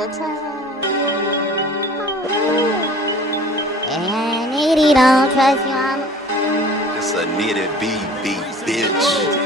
the track. And Nitty don't trust you, I'm It's a Nitty B bitch.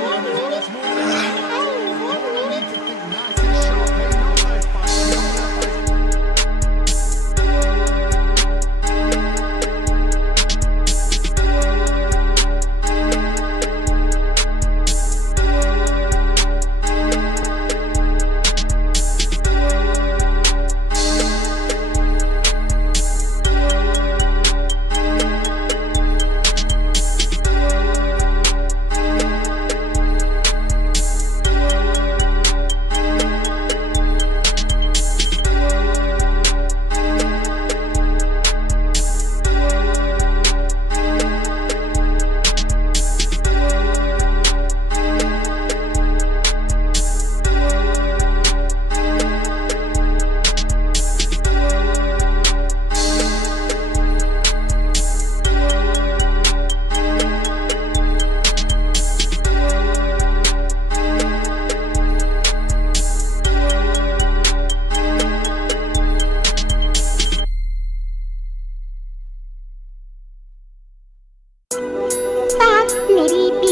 Nitty B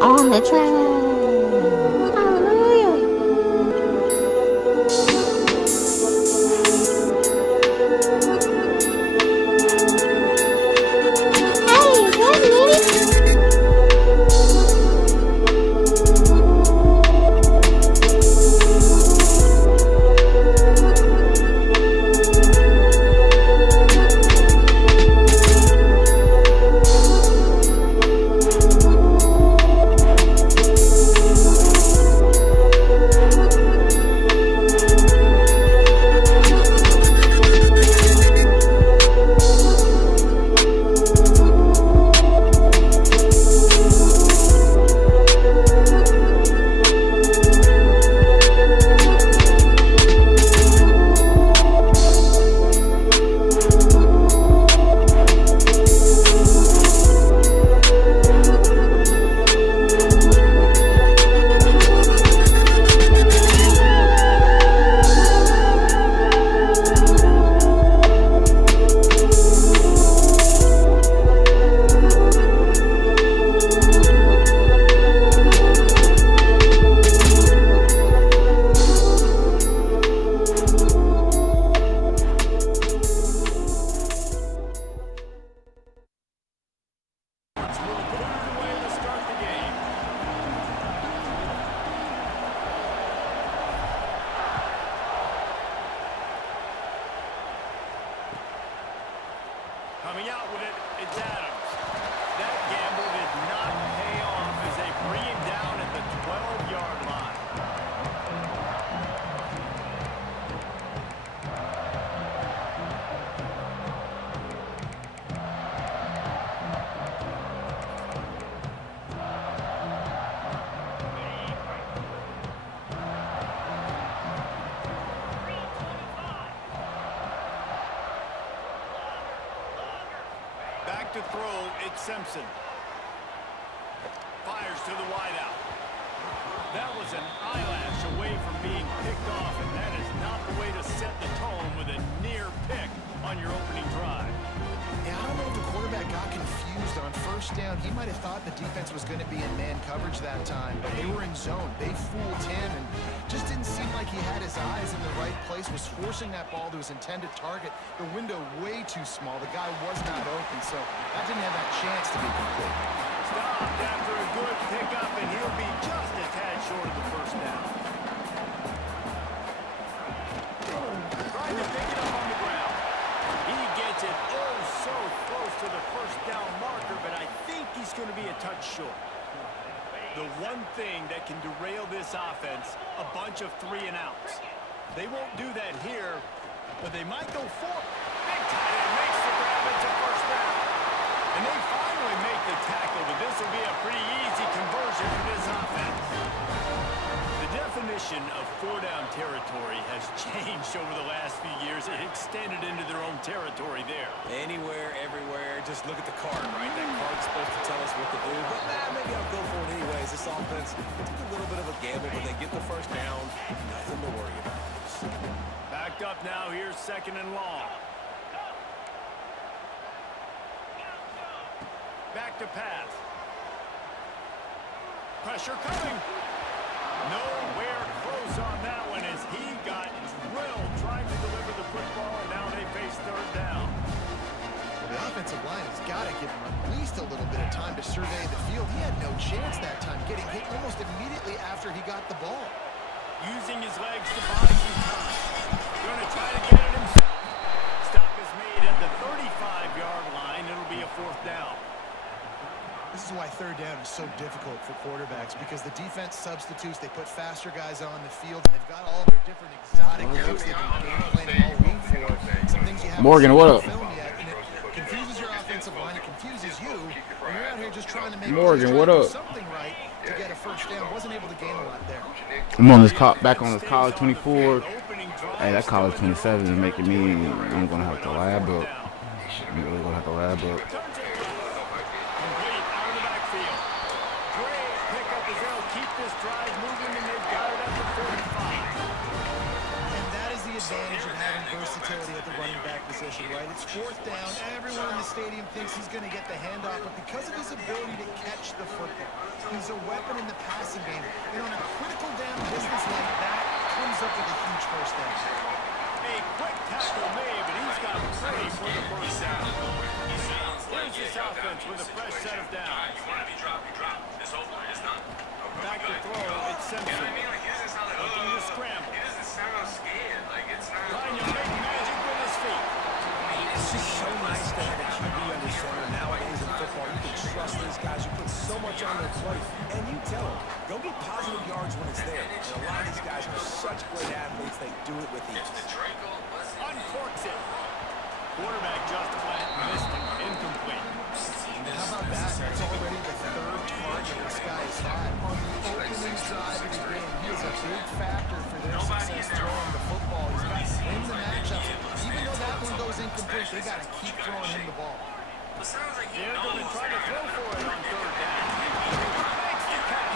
on the track. Coming out with it, it's Adams. That gamble did not pay off as they bring him down at the 12-yard line. Back to throw, it's Simpson. Fires to the wideout. That was an eyelash away from being picked off, and that is not the way to set the tone with a near pick on your opening drive. Yeah, I don't know if the quarterback got confused on first down. He might have thought the defense was going to be in man coverage that time, but they were in zone. They fooled him and just didn't seem like he had his eyes in the right place, was forcing that ball to his intended target. The window way too small. The guy was not open, so that didn't have that chance to be complete. Stopped after a good pickup, and he'll be just a tad short of the first down. Trying to pick it up on the ground. He gets it oh so close to the first down marker, but I think he's going to be a touch short. The one thing that can derail this offense, a bunch of 3-and-outs. They won't do that here, but they might go for it. Big tight end makes the grab. It's a first down. And they finally make the tackle, but this will be a pretty easy conversion for this offense. The definition of four-down territory has changed over the last few years. It extended into their own territory there. Anywhere, everywhere. Just look at the card, right? That card's supposed to tell us what to do. But maybe I'll go for it anyways. This offense took a little bit of a gamble, but they get the first down. Nothing to worry about. Backed up now. Here's 2nd and long. Back to pass. Pressure coming. Nowhere close on that one as he got drilled trying to deliver the football, and now they face 3rd down. Well, the offensive line has got to give him at least a little bit of time to survey the field. He had no chance that time, getting hit almost immediately after he got the ball. Using his legs to buy some time. Going to try to get it himself. Stop is made at the 35-yard line. It'll be a 4th down. This is why 3rd down is so difficult for quarterbacks, because the defense substitutes. They put faster guys on the field, and they've got all their different exotic looks they've been game planning all week for. Some things you haven't Morgan, seen what on up? film yet, and it confuses your offensive line. It confuses you when you're out here just trying to make Morgan, what up? something right to get a 1st down. Wasn't able to gain a lot there. I'm on this back on this college 24. Hey, that college 27 is making me. I'm gonna have to lab up. I'm really gonna have to lab up. Advantage of having versatility at the running back position, right? It's 4th down. Everyone in the stadium thinks he's going to get the handoff, but because of his ability to catch the football, he's a weapon in the passing game. And on a critical down distance like that, comes up with a huge 1st down. A quick tackle made, but he's got ready for the 1st down. Here's this offense with a fresh set of downs. Back to throw, it's Simpson. Looking to scramble. Trying to make magic with his feet. It's just so nice to have a QB under center. Nowadays in football, you can trust these guys. You put so much on their plate. And you tell them, go get positive yards when it's there. And a lot of these guys are such great athletes, they do it with ease. Uncorks it. Quarterback just flat missed it. Incomplete. How about that? That's already the 3rd target this guy has had on the opening drive of the game. He is a big factor for their success throwing the football. He's got to win the matchups. Even though that one goes incomplete, they got to keep throwing him the ball. They're going to try to throw for it on 3rd down. Makes the catch.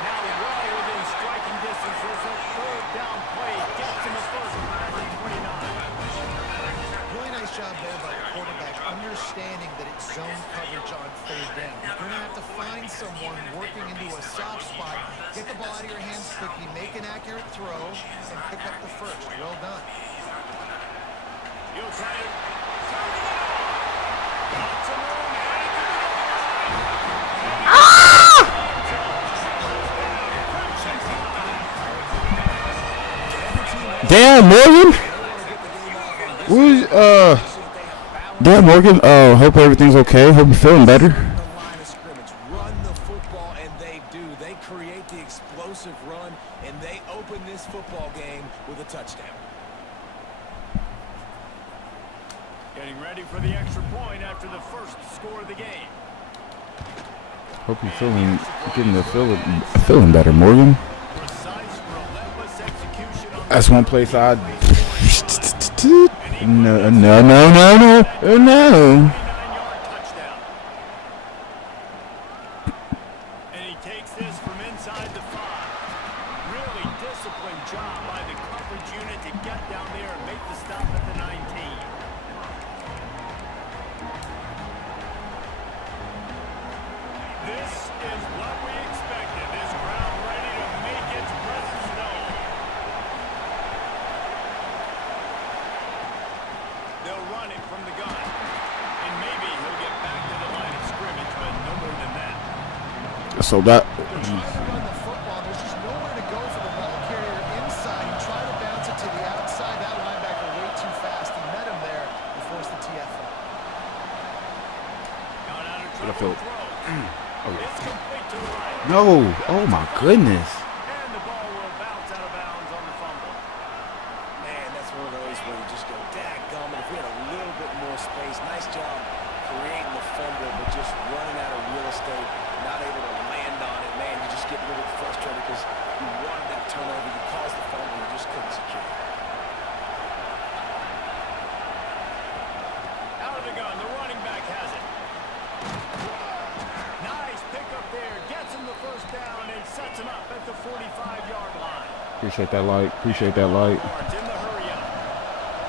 Now well within striking distance. There's a 3rd down play. Gets him a 1st down at 29. Really nice job there by the quarterback, understanding that it's zone coverage on 3rd down. You're going to have to find someone working into a soft spot, get the ball out of your hands quickly, make an accurate throw, and pick up the 1st. Well done. He'll try to turn it on. Got some room, headed to the Damn, Morgan. Who's Damn, Morgan. Hope everything's okay. Hope you're feeling better. Run the football, and they do. They create the explosive run, and they open this football game with a touchdown. Getting ready for the extra point after the 1st score of the game. Hope you're feeling better, Morgan. Precise, relentless execution on That's one place I'd. No. 29-yard touchdown. And he takes this from inside the 5. Really disciplined job by the coverage unit to get down there and make the stop at the 19. This is what we expected. This crowd ready to make its presence known. They'll run it from the gun. And maybe he'll get back to the line of scrimmage, but no more than that. So that. They're trying to run the football. There's just nowhere to go for the ball carrier inside. He tried to bounce it to the outside. That linebacker way too fast. He met him there and forced the TFL. Got out of I trouble. feel. It's complete to the right. No. Oh my goodness. And the ball will bounce out of bounds on the fumble. Man, that's one of those where you just go, dadgummit, if we had a little bit more space. Nice job creating the fumble, but just running out of real estate, not able to land on it. Man, you just get a little frustrated because you wanted that turnover. You caused the fumble, you just couldn't secure it. Out of the gun, the running back has it. Nice pick up there, gets him the 1st down and sets him up at the 45-yard line. Appreciate that like. Appreciate that like. It's in the hurry up.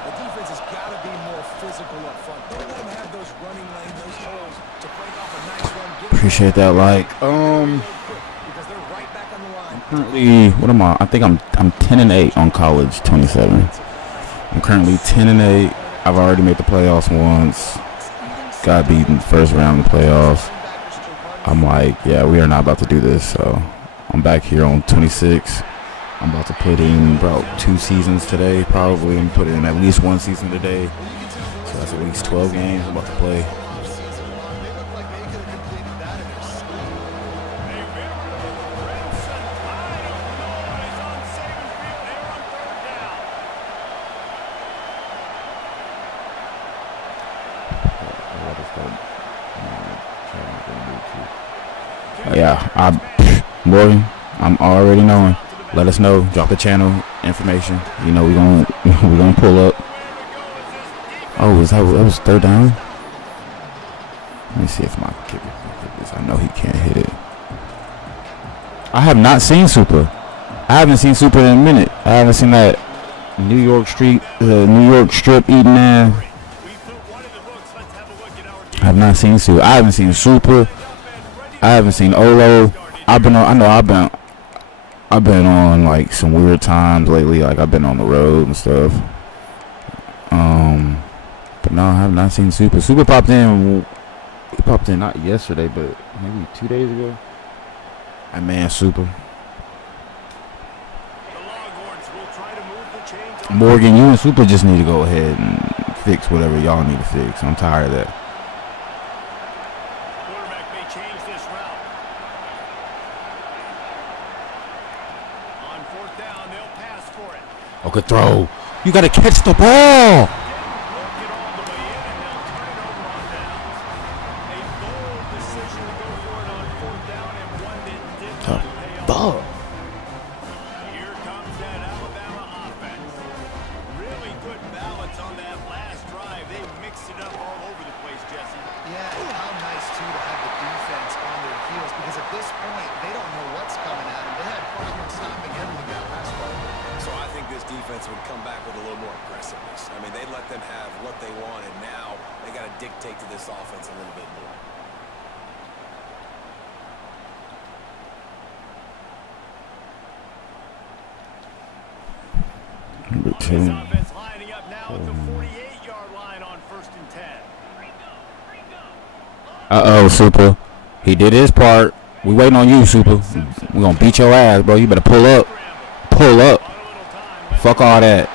The defense has got to be more physical up front. Don't let them have those running lanes, those holes to break off a nice run. Appreciate that like. Because they're right back on the line. Currently, what am I? I think I'm 10-8 on college 27. I'm currently 10-8. I've already made the playoffs once. Got beat in the first round of the playoffs. I'm like, yeah, we are not about to do this. So I'm back here on 26. I'm about to put in about 2 seasons today, probably, and put in at least 1 season today. So that's at least 12 games I'm about to play. Yeah, Morgan, I'm already knowing. Let us know. Drop the channel information. You know we gonna pull up. Oh, that was third down? Let me see if my kicker can hit this. I know he can't hit it. I have not seen Super. I haven't seen Super in a minute. I haven't seen that New York Strip eating man. I have not seen Super. I haven't seen Super. I haven't seen Olo. I've been on like some weird times lately. Like I've been on the road and stuff. But no, I have not seen Super. Super popped in. He popped in not yesterday, but maybe 2 days ago. That man Super. Morgan, you and Super just need to go ahead and fix whatever y'all need to fix. I'm tired of that. Quarterback may change this route. On 4th down, they'll pass for it. Oh, good throw. You got to catch the ball. Ball. Here comes that Alabama offense. Really good balance on that last drive. They mixed it up all over the place, Jesse. Yeah, and how nice, too, to have the defense on their heels, because at this point, they don't know what's coming at them. They had problems stopping everything that last play. So I think this defense would come back with a little more aggressiveness. I mean, they let them have what they wanted. Now they got to dictate to this offense a little bit more. This offense lining up now at the 48-yard line on 1st and 10. Super. He did his part. We waiting on you, Super. We gonna beat your ass, bro. You better pull up. Pull up. Fuck all that.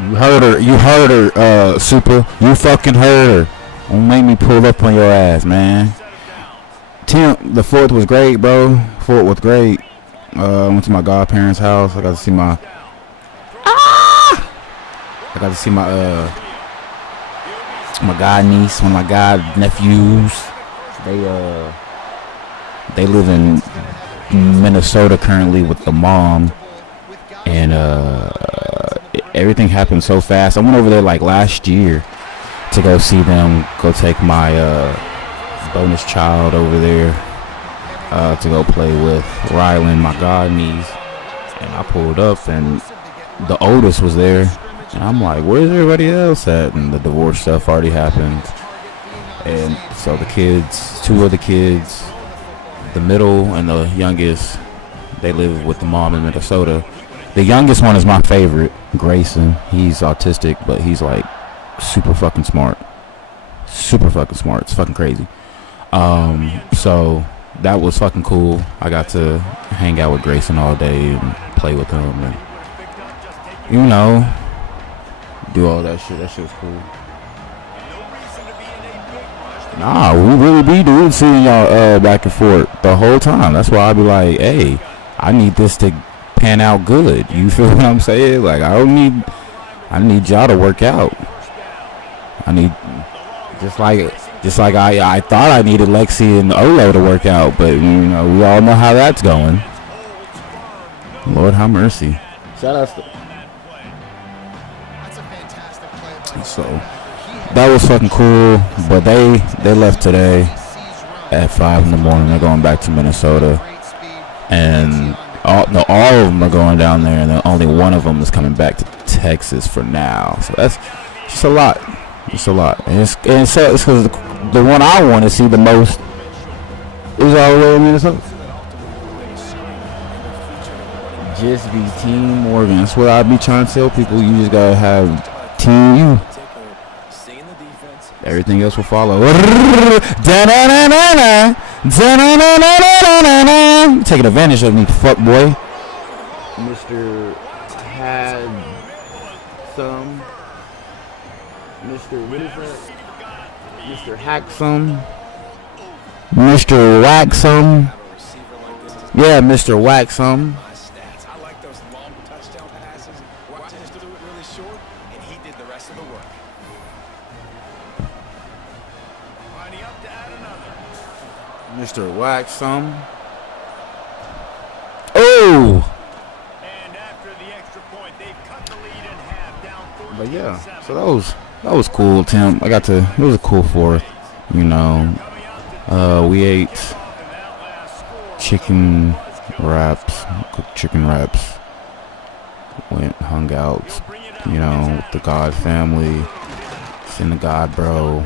You heard her. You heard her, Super. You fucking heard her. Don't make me pull up on your ass, man. The 4th was great, bro. 4th was great. I went to my godparents' house. I got to see my my god niece, one of my god nephews. They live in Minnesota currently with the mom, and everything happened so fast. I went over there like last year to go see them, go take my bonus child over there to go play with Rylan, my god niece, and I pulled up and the oldest was there, and I'm like, where's everybody else at? And the divorce stuff already happened, and so the kids, 2 of the kids, the middle and the youngest, they live with the mom in Minnesota. The youngest one is my favorite, Grayson. He's autistic, but he's like super fucking smart. It's fucking crazy. So that was fucking cool. I got to hang out with Grayson all day and play with him and, you know, do all that shit. That shit was cool. Nah, we really be doing seeing y'all back and forth the whole time. That's why I be like, hey, I need this to pan out good. You feel what I'm saying? Like I need y'all to work out. I need just like I thought I needed Lexi and Olo to work out, but you know, we all know how that's going. Lord have mercy. Shout out to so that was fucking cool, but they left today. at 5 in the morning. They're going back to Minnesota, and all of them are going down there, and then only one of them is coming back to Texas for now. So that's just a lot. Just a lot. And it's because the one I want to see the most is all the way in Minnesota. Just be Team Morgan. That's what I be trying to tell people. You just gotta have Team U. Everything else will follow. Taking advantage of me, fuck boy. Mr. Had some. Mr. What is that? Mr. Hacksome. Mr. Waxum. Yeah, Mr. Waxum. I like those long touchdown passes. Watching us do it really short, and he did the rest of the work. Lining up to add another. Mr. Waxum. Oh! And after the extra point, they've cut the lead in half, down 14-7. But yeah, so that was cool, Tim. It was a cool fourth, you know. We ate chicken wraps, cooked chicken wraps. Went, hung out, you know, with the God family. Seen the God bro.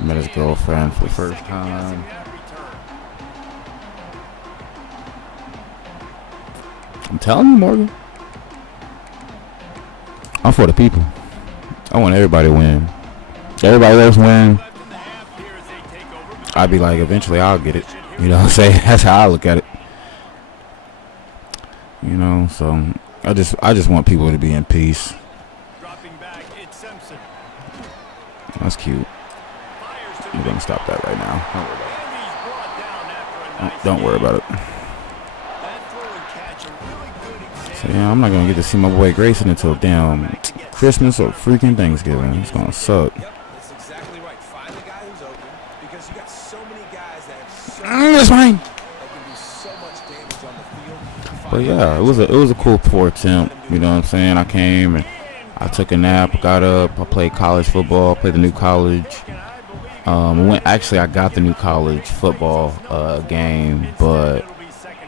Met his girlfriend for the first time. I'm telling you, Morgan. I'm for the people. I want everybody to win. Everybody else win. I'd be like, eventually I'll get it. You know what I'm saying? That's how I look at it. You know, so I just want people to be in peace. That's cute. We're gonna stop that right now. Don't worry about it. So yeah, I'm not gonna get to see my boy Grayson until damn Christmas or freaking Thanksgiving. It's gonna suck. That's exactly right. Find the guy who's open because you got so many guys that have so That's fine. that can do so much damage on the field. But yeah, it was a cool fourth attempt. You know what I'm saying? I came and I took a nap, got up, I played college football, played the new college. I got the new college football game, but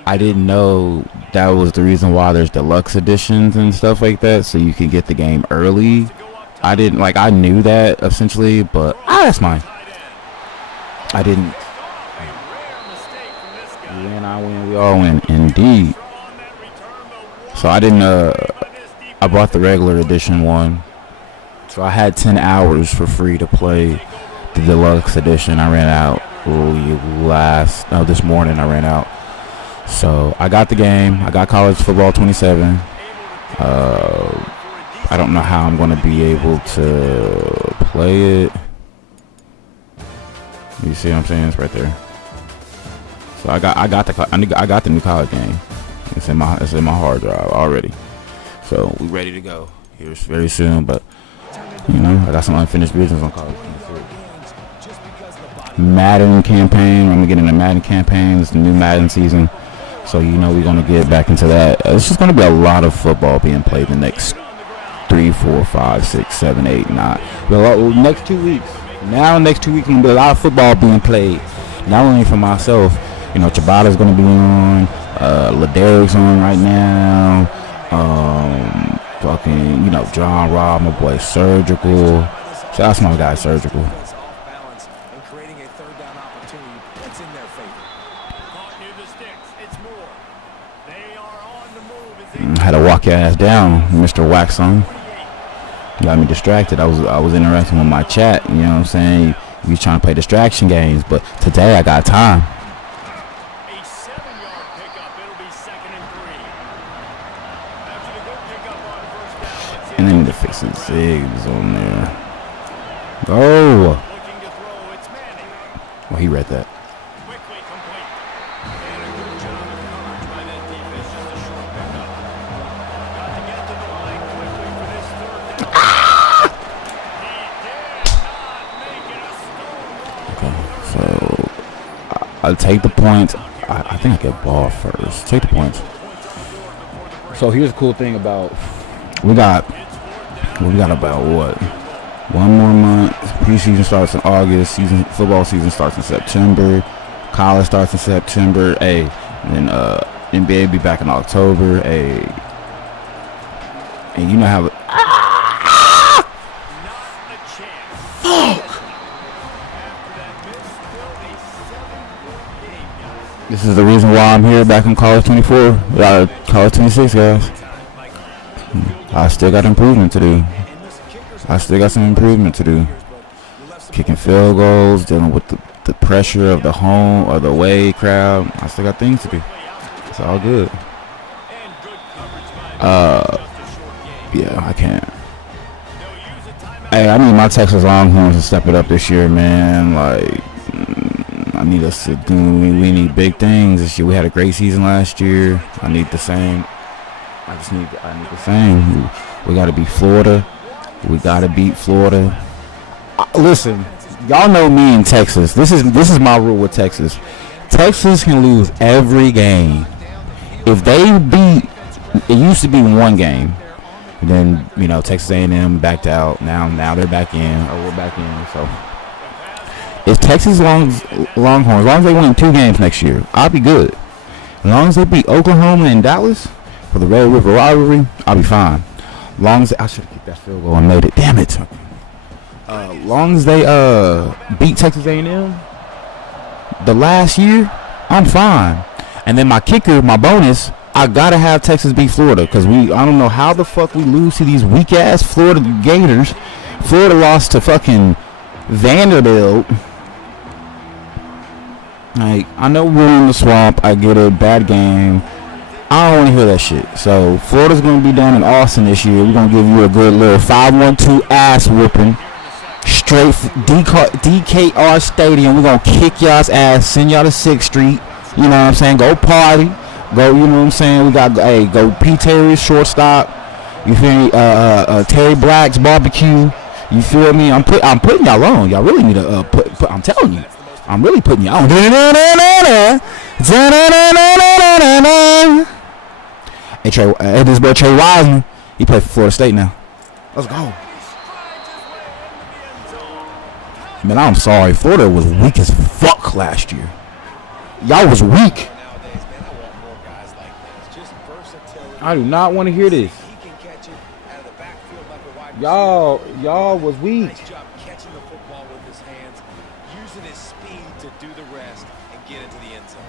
I didn't know that was the reason why there's deluxe editions and stuff like that, so you can get the game early. I knew that essentially, but that's mine. I didn't. You win, I win, we all win, indeed. So I didn't. I bought the regular edition one, so I had 10 hours for free to play the deluxe edition. I ran out this morning. I ran out. So I got the game. I got college football 27. I don't know how I'm going to be able to play it. You see what I'm saying? It's right there. So I got the new college game. It's in my hard drive already. So we ready to go here very soon. But you know, I got some unfinished business on college. Madden campaign. I'm gonna get in the Madden campaign. It's the new Madden season. So, you know, we're going to get back into that. It's just going to be a lot of football being played the next 3, 4, 5, 6, 7, 8, 9. Next 2 weeks. Next 2 weeks, going to be a lot of football being played. Not only for myself. You know, Tabata's going to be on. Laderic's on right now. Fucking, you know, John Robb, my boy Surgical. Shout out to my guy Surgical. Had to walk your ass down, Mr. Waxon. Got me distracted. I was interacting with my chat. You know what I'm saying? You trying to play distraction games, but today I got time. A 7-yard pickup. It'll be 2nd and 3. After the good pickup on first down. And they need to fix the zigs on there. Oh. Looking to throw. It's Manning. Well, he read that. Quickly complete. And a good job of coverage by that defense. Just a short pickup. Got to get to the line quickly for this third down. He did not make it a Okay, so I'll take the points. I think I get ball first. Take the points. So here's the cool thing about we got about what? 1 more month. Preseason starts in August. Football season starts in September. College starts in September. Hey, and then NBA be back in October. Hey, and you know how. Not a chance. Fuck. After that miss, still a 7-point game, guys. This is the reason why I'm here back in College 24. College 26, guys. I still got improvement to do. I still got some improvement to do. Kicking field goals, dealing with the pressure of the home or the away crowd. I still got things to do. It's all good. And good coverage by just a short game. Yeah, I can't. They'll use a timeout. Hey, I need my Texas Longhorns to step it up this year, man. Like, I need us to do. We need big things this year. We had a great season last year. I need the same. I need the same. We got to beat Florida. We got to beat Florida. Listen, y'all know me in Texas. This is my rule with Texas. Texas can lose every game. If they beat, it used to be one game. Then Texas A&M backed out. Now they're back in, or we're back in. So if Texas Longhorns, as long as they win 2 games next year, I'll be good. As long as they beat Oklahoma and Dallas for the Red River rivalry, I'll be fine. Long as I should have kicked that field goal and made it. Damn it. Long as they beat Texas A&M the last year, I'm fine. And then my kicker, my bonus, I gotta have Texas beat Florida because I don't know how the fuck we lose to these weak ass Florida Gators. Florida lost to fucking Vanderbilt. Like, I know we're in the swamp. I get it, bad game. I don't want to hear that shit. So Florida's gonna be down in Austin this year. We're gonna give you a good little 5-1-2 ass whooping. Straight DKR Stadium. We're going to kick y'all's ass, send y'all to 6th Street. You know what I'm saying? Go party. Go, you know what I'm saying? We got, go P. Terry's shortstop. You feel me? Terry Black's barbecue. You feel me? I'm putting y'all on. Y'all really need to put I'm telling you. I'm really putting y'all on. Hey, this boy Trey Wiseman. He played for Florida State now. Let's go. Man, I'm sorry. Florida was weak as fuck last year. Y'all was weak. I do not want to hear this. Y'all was weak. Nice job catching the football with his hands, using his speed to do the rest and get into the end zone.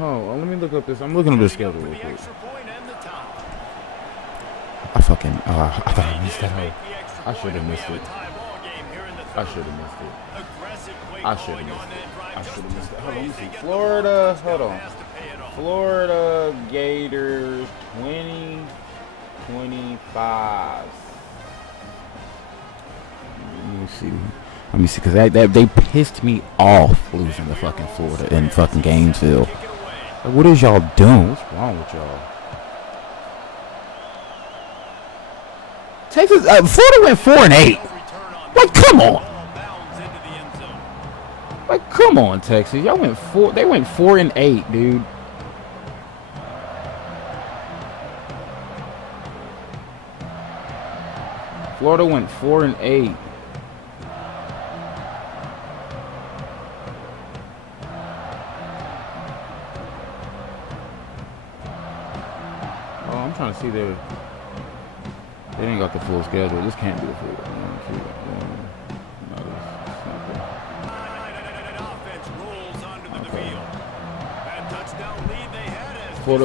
Oh, let me look up this. I'm looking at the schedule real quick. Extra point and the top. I thought I missed that hoe. I should have missed it. I should have missed it. I should have missed it. I should have missed it. Hold on, let me see. Florida, hold on. Florida Gators 2025. Let me see, because they pissed me off losing to fucking Florida in fucking Gainesville. Like, what is y'all doing? What's wrong with y'all? Texas, Florida went 4-8. Like, come on. Like, come on, Texas. Y'all went 4. They went 4-8, dude. Florida went 4-8. Oh, I'm trying to see their. They ain't got the full schedule. This can't be the full.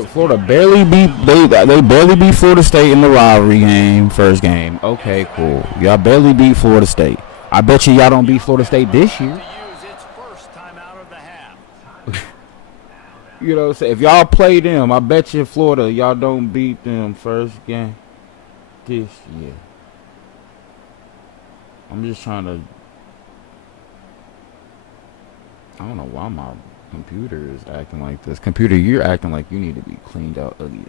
Florida barely beat they barely beat Florida State in the rivalry game, first game. Okay, cool. Y'all barely beat Florida State. I bet y'all don't beat Florida State this year. You know what I'm saying? If y'all play them, I bet you Florida y'all don't beat them first game this year. I'm just trying to. I don't know why my computer is acting like this. Computer, you're acting like you need to be cleaned out again.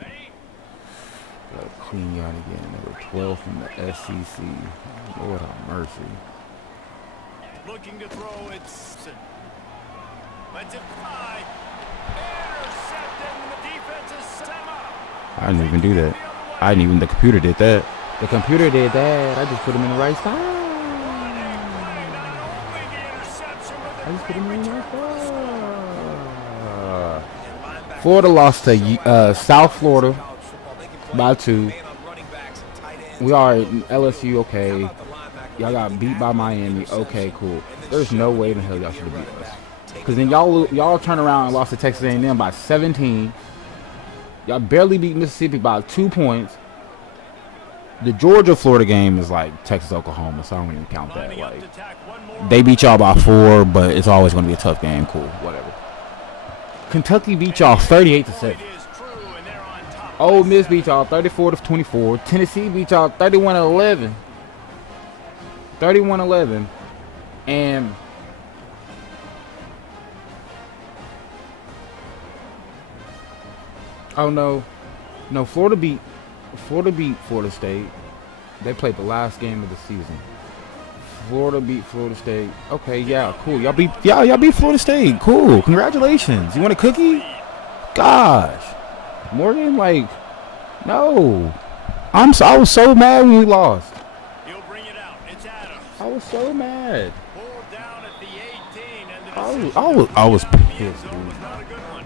Gotta clean you out again. Number 12 from the SEC. Lord have mercy. Looking to throw, it's lets it fly. Intercepted, and the defense is set up. I didn't even do that. I I didn't even. The computer did that. The computer did that. I just put him in the right spot. I just put him in the right spot. Florida lost to South Florida by 2. We are LSU. Okay, y'all got beat by Miami. Okay, cool. There's no way in the hell y'all should have beat us. Because then y'all turn around and lost to Texas A&M by 17. Y'all barely beat Mississippi by 2 points. The Georgia-Florida game is like Texas-Oklahoma, so I don't even count that. Like, they beat y'all by 4, but it's always going to be a tough game. Cool, whatever. Kentucky beat y'all 38-7. Ole Miss beat y'all 34-24. Tennessee beat y'all 31-11. 31-11. And oh no, Florida beat Florida State. They played the last game of the season. Florida beat Florida State. Okay, yeah, cool. Y'all beat Florida State. Cool. Congratulations. You want a cookie? Gosh. Morgan, like, no. I was so mad when we lost. He'll bring it out. It's Adams. I was so mad. Pulled down at the 18 and I was pissed, dude. was not a good one.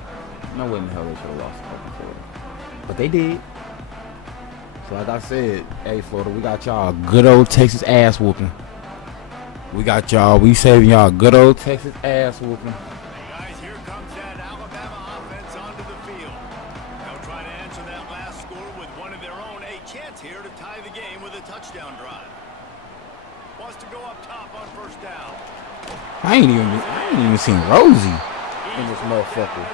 No way in the hell they should have lost to Florida. But they did. So like I said, hey Florida, we got y'all good old Texas ass whooping. We got y'all, we saving y'all good old Texas ass whooping. Guys, here comes that Alabama offense onto the field. They'll try to answer that last score with one of their own. A chance here to tie the game with a touchdown drive. Wants to go up top on first down. I ain't even seen Rosie in this motherfucker.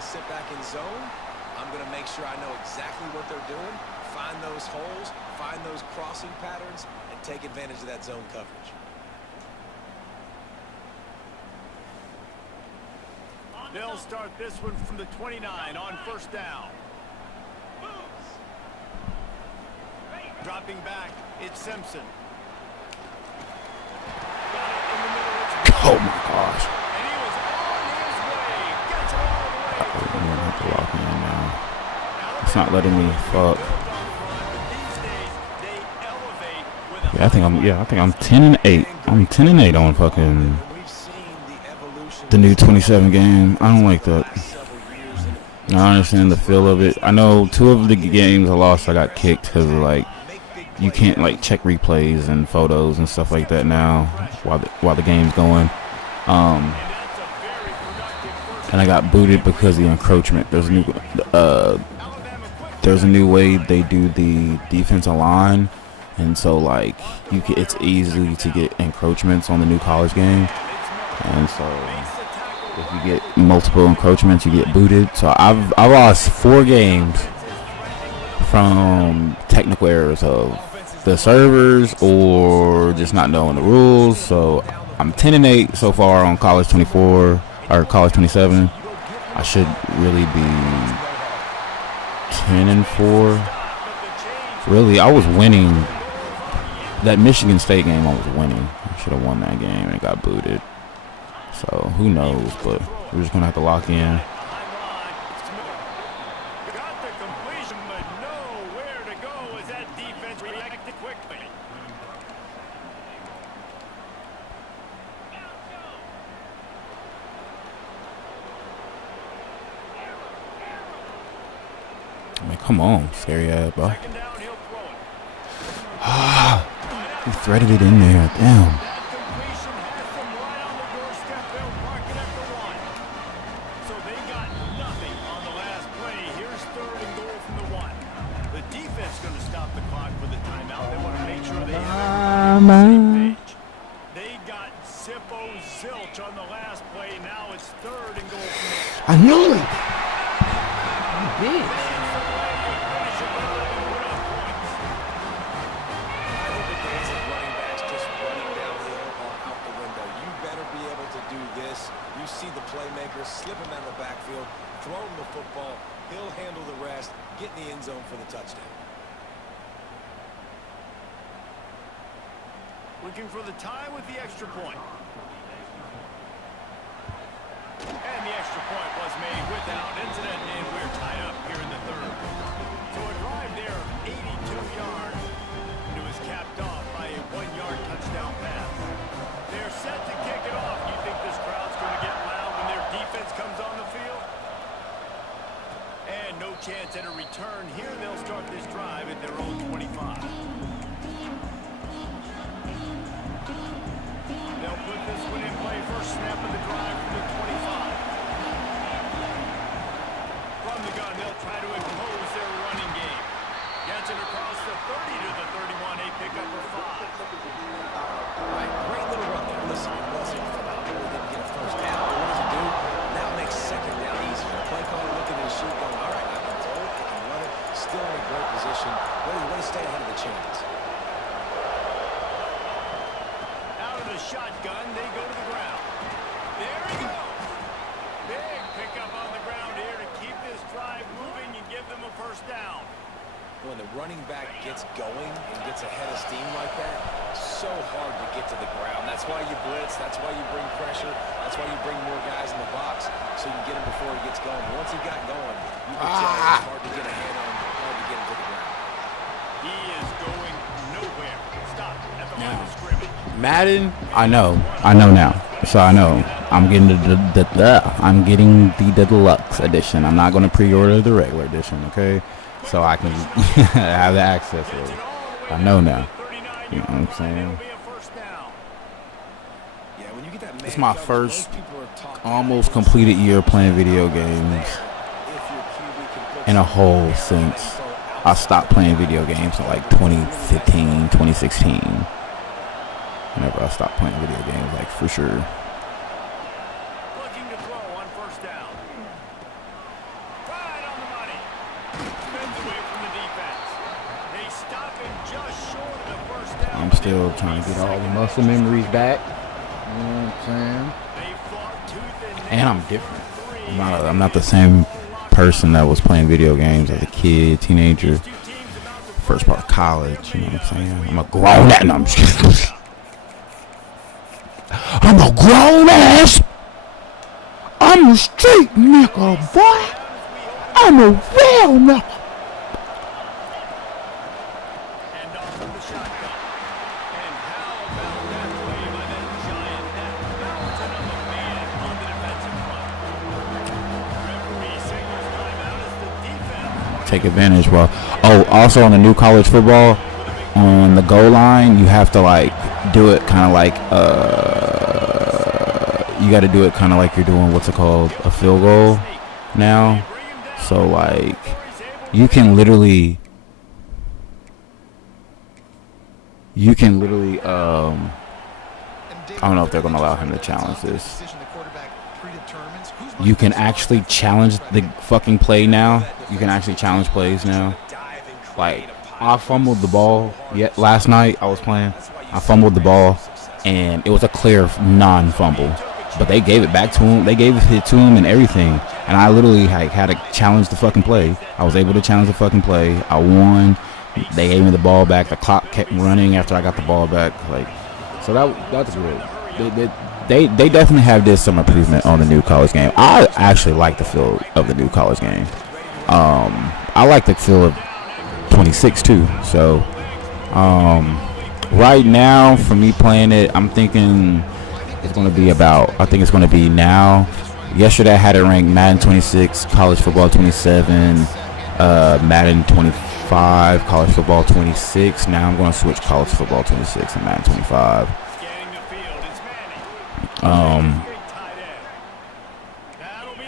Sit back in zone, I'm going to make sure I know exactly what they're doing, find those holes, find those crossing patterns, and take advantage of that zone coverage. They'll start this one from the 29 on first down. Dropping back, it's Simpson. Oh my gosh. And he was on his way. Gets it all the way. I'm gonna have to lock me in now. It's not letting me fuck. Yeah, I think I'm 10-8. I'm 10-8 on fucking the new 27 game. I don't like that. I understand the feel of it. I know 2 of the games I lost, I got kicked because of like you can't like check replays and photos and stuff like that now while the game's going. And I got booted because of the encroachment. There's a new way they do the defensive line, and so like it's easy to get encroachments on the new college game. And so if you get multiple encroachments, you get booted. So I lost 4 games from technical errors of the servers or just not knowing the rules. So I'm 10-8 so far on College 24 or College 27. I should really be 10-4. Really, I was winning that Michigan State game. I was winning. I should have won that game and got booted. So who knows? But we're just gonna have to lock in. Got the completion, but nowhere to go as that defense reacted quickly. I mean, come on, scary ass, bro. Second down, he'll throw it. He threaded it in there. Damn. That completion has them right on the doorstep. They'll mark it at the 1. So they got nothing on the last play. Here's 3rd and goal from the 1. The defense going to stop the clock with a timeout. They want to make sure they have everything on the same page. They got Zippo zilch on the last play. Now it's 3rd and goal from the 1. I knew it. Slip him out of the backfield, throw him the football, he'll handle the rest, get in the end zone for the touchdown. Looking for the tie with the extra point. And the extra point was made without. Ends Again, no chance at a return here. They'll start this drive at their own 25. They'll put this one in play. First snap of the drive from the 25. From the gun, they'll try to impose their running game. Gets it across the 30 to the 31. A pickup for 5. All right, great little run there. Listen, it wasn't phenomenal. He didn't get a first down. But what does he do? Now it makes second down easier. The play caller looking at his sheet going, all right, I've been told I can run it. Still in a great position. Way to stay ahead of the chains. Out of the shotgun, they go to the ground. There he goes. Big pickup on the ground here to keep this drive moving and give them a first down. When the running back gets going and gets ahead of steam like that, so hard to get to the ground. That's why you blitz. That's why you bring pressure. That's why you bring more guys in the box so you can get him before he gets going. Once he got going, you can tell it's hard to get a hand on him, hard to get him to the ground. He is going nowhere. Stop at the line of scrimmage. Madden, I know now. So I know I'm getting I'm getting the deluxe edition. I'm not going to pre-order the regular edition, okay? So I can have the access to it. I know now. You know what I'm saying? It's my first almost completed year playing video games in a whole since I stopped playing video games in like 2015, 2016. Whenever I stopped playing video games, like for sure. Looking to throw on first down. Right on the money. Spins away from the defense. They stop him just short of the first down. I'm still trying to get all the muscle memories back. You know what I'm saying? They fought tooth And I'm different. I'm not the same person that was playing video games as a kid, teenager, first part of college. You know what I'm saying? I'm a grown ass. I'm a grown ass. I'm a street nigga, boy. I'm a real nigga. And off from the shotgun. And how about that play by that giant that mountain of a man on the defensive front? Referee signals timeout as the defense. Take advantage. Well, also on the new college football, on the goal line, you have to like do it kind of like you got to do it kind of like you're doing what's it called, a field goal now. So like you can literally I don't know if they're gonna allow him to challenge this. You can actually challenge the fucking play now. You can actually challenge plays now. Like, I fumbled the ball last night I was playing. I fumbled the ball, and it was a clear non-fumble. But they gave it back to him. They gave it to him and everything. And I literally had to challenge the fucking play. I was able to challenge the fucking play. I won. They gave me the ball back. The clock kept running after I got the ball back. Like, so that's good. They definitely have some improvement on the new college game. I actually like the feel of the new college game. I like the feel of 26 too. So right now for me playing it, I'm thinking it's going to be I think it's going to be now. Yesterday I had it ranked Madden 26, college football 27, Madden 25, college football 26. Now I'm going to switch college football 26 and Madden 25.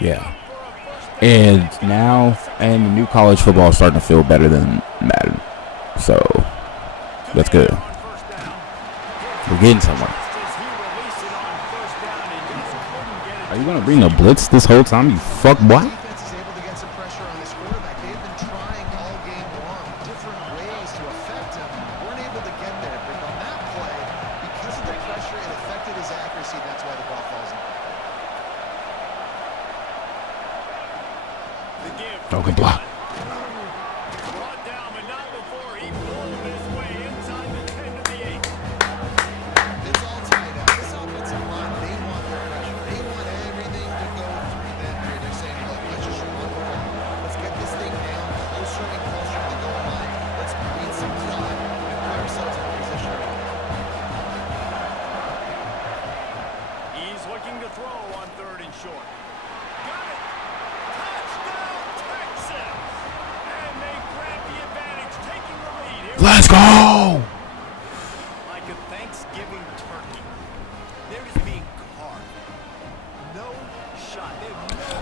Yeah. And the new college football is starting to feel better than Madden. So that's good. We're getting somewhere. Are you gonna bring the blitz this whole time, you fuck boy? Defense is able to get some pressure on this quarterback. They've been trying all game long, different ways to affect him. Weren't able to get there, but on that play, because of the pressure, it affected his accuracy. That's why the ball falls in. Oh, good block. Brought down, but not before he pulled his way inside the 10 to the 8. It's all tied up. This offensive line, they want the pressure. They want everything to go through them here. They're saying, look, let's just run the ball. Let's get this thing down closer and closer to the goal line. Let's create some time and put ourselves in position. He's looking to throw on 3rd and short. Got it! Touchdown, Texans!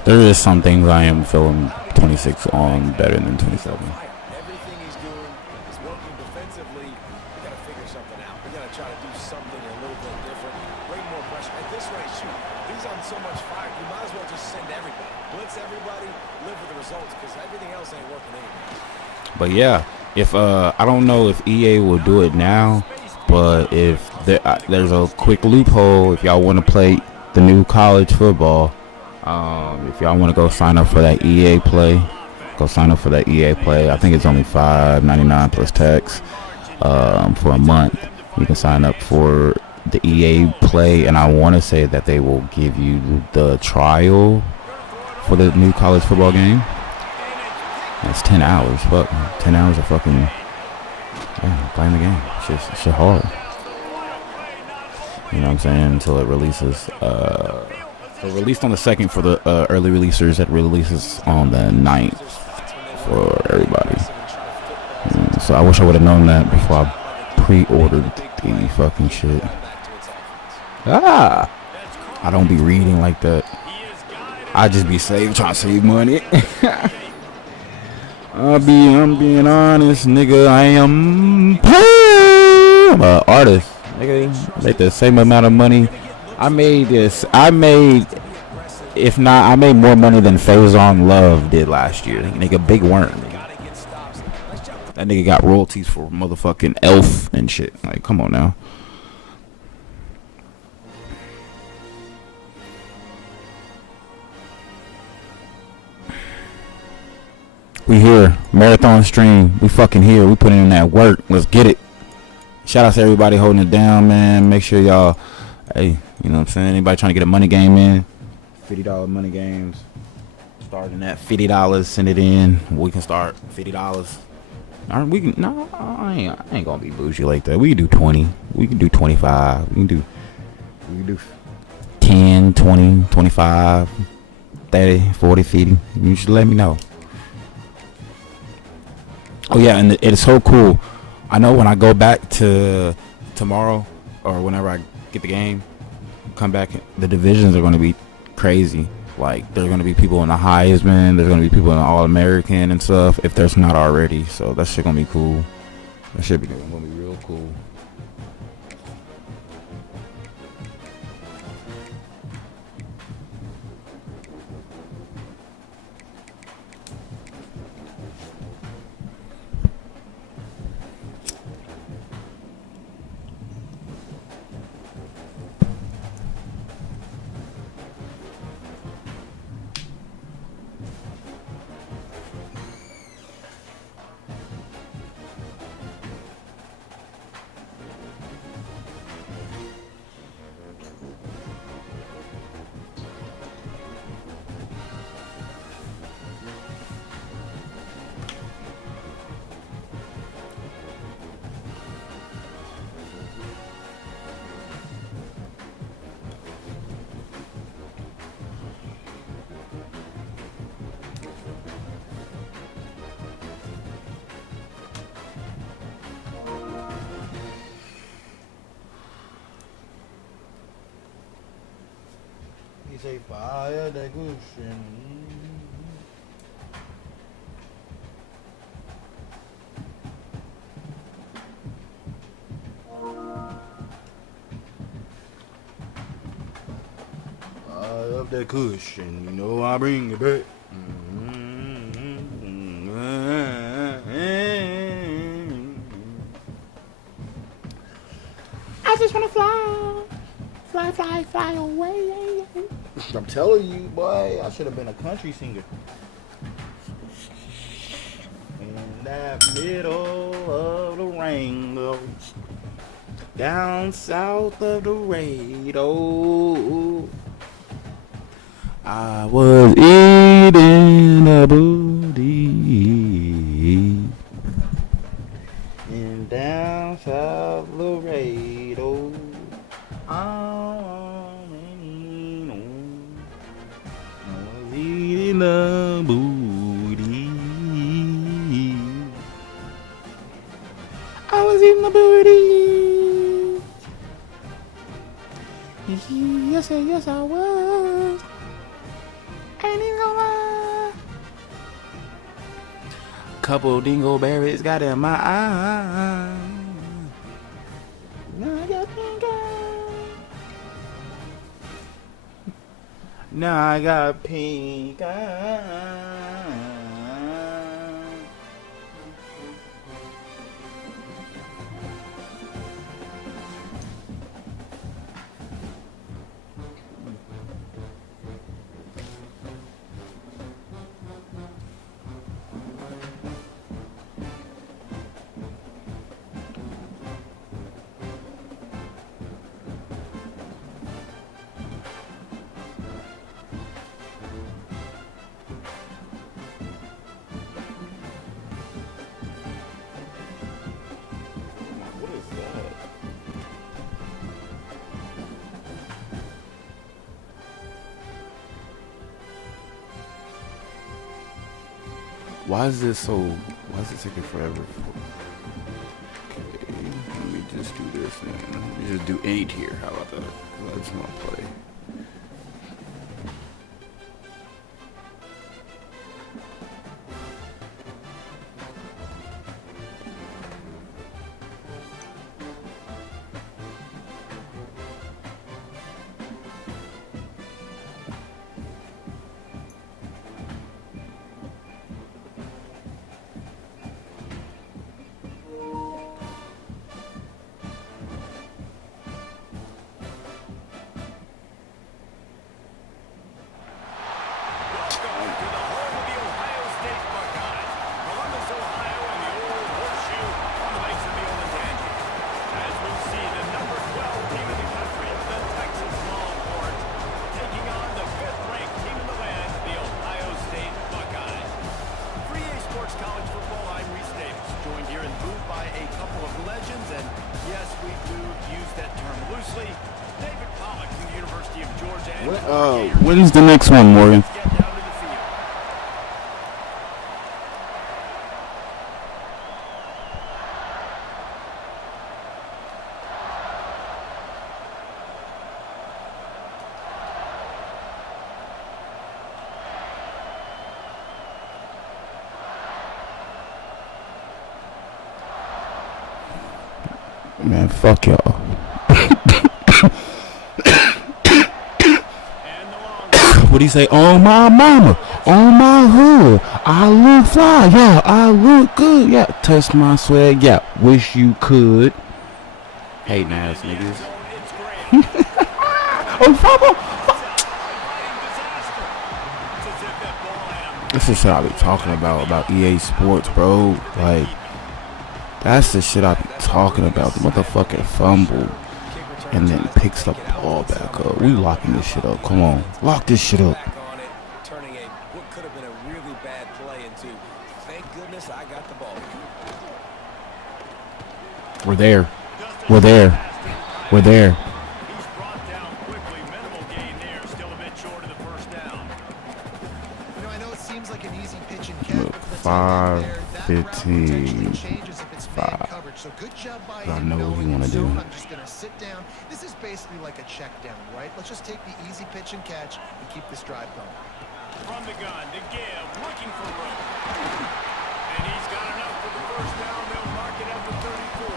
there is some things I am feeling 26 on better than 27. Everything he's doing is working defensively. We got to figure something out. We got to try to do something a little bit different. Bring more pressure. At this rate, shoot, he's on so much fire. You might as well just send everybody, blitz everybody, live with the results, because everything else ain't working anymore. But yeah, if I don't know if EA will do it now, but if there's a quick loophole, if y'all want to play the new college football. If y'all want to go sign up for that EA Play, go sign up for that EA Play. I think it's only $5.99 plus tax for a month. You can sign up for the EA Play, and I want to say that they will give you the trial for the new college football game. That's 10 hours. Fuck, 10 hours of fucking playing the game. It's shit hard. You know what I'm saying? Until it releases. It released on the 2nd for the early releasers. It releases on the 9th for everybody. So I wish I would have known that before I pre-ordered the fucking shit. I don't be reading like that. I just be trying to save money. I'm being honest, nigga. I am I'm an artist. Nigga, make the same amount of money. I made more money than Faison Love did last year. Nigga, big worm. That nigga got royalties for motherfucking Elf and shit. Like, come on now. We here. Marathon stream. We fucking here. We putting in that work. Let's get it. Shout out to everybody holding it down, man. Make sure y'all, hey, you know what I'm saying? Anybody trying to get a money game in? $50 money games. Starting at $50. Send it in. We can start $50. I ain't gonna be bougie like that. We can do 20. We can do 25. We can do 10, 20, 25, 30, 40, 50. You should let me know. Oh yeah, and it's so cool. I know when I go back to tomorrow or whenever I get the game, come back, the divisions are going to be crazy. Like, there's going to be people in the Heisman, there's going to be people in the All-American and stuff, if there's not already. So that shit going to be cool. That shit going to be real cool. Say fire that cushion. Fire up that cushion, you know I bring it back. I just wanna fly away. I'm telling you, boy, I should have been a country singer. In that middle of the rainbow, down south of the Rado, I was eating a booty. And down south of Laredo, eating the booty. I was eating the booty. Yes, I was. And Couple dingleberries got in my eye. Now I got pink eye. Now I got pink eye. Why is it taking forever? Okay, let me just do this then. Let me just do 8 here. How about that? I just want to play. When's the next one, Morgan? Man, fuck y'all. What do you say? On my mama, on my hood, I look fly, yeah, I look good, yeah. Touch my swag, yeah. Wish you could. Hey, ass niggas. Oh, papa. This is shit I be talking about EA Sports, bro. Like, that's the shit I be talking about. The motherfucking fumble. And then picks the ball back up. We locking this shit up. Come on. Lock this shit up. Turning what could have been a really bad play into, thank goodness I got the ball. We're there. We're there. We're there. He's brought down quickly. Minimal gain there. Still a bit short of the first down. You know, I know it seems like an easy pitch and catch, Look, but for the 5, team there, that 15, route potentially changes if it's man 5. coverage. So good job by I him know what knowing you wanna in zone, do. I'm just gonna sit down. This is basically like a check down, right? Let's just take the easy pitch and catch and keep this drive going. From the gun to give, looking for room. And he's got enough for the first down. They'll mark it at the 34.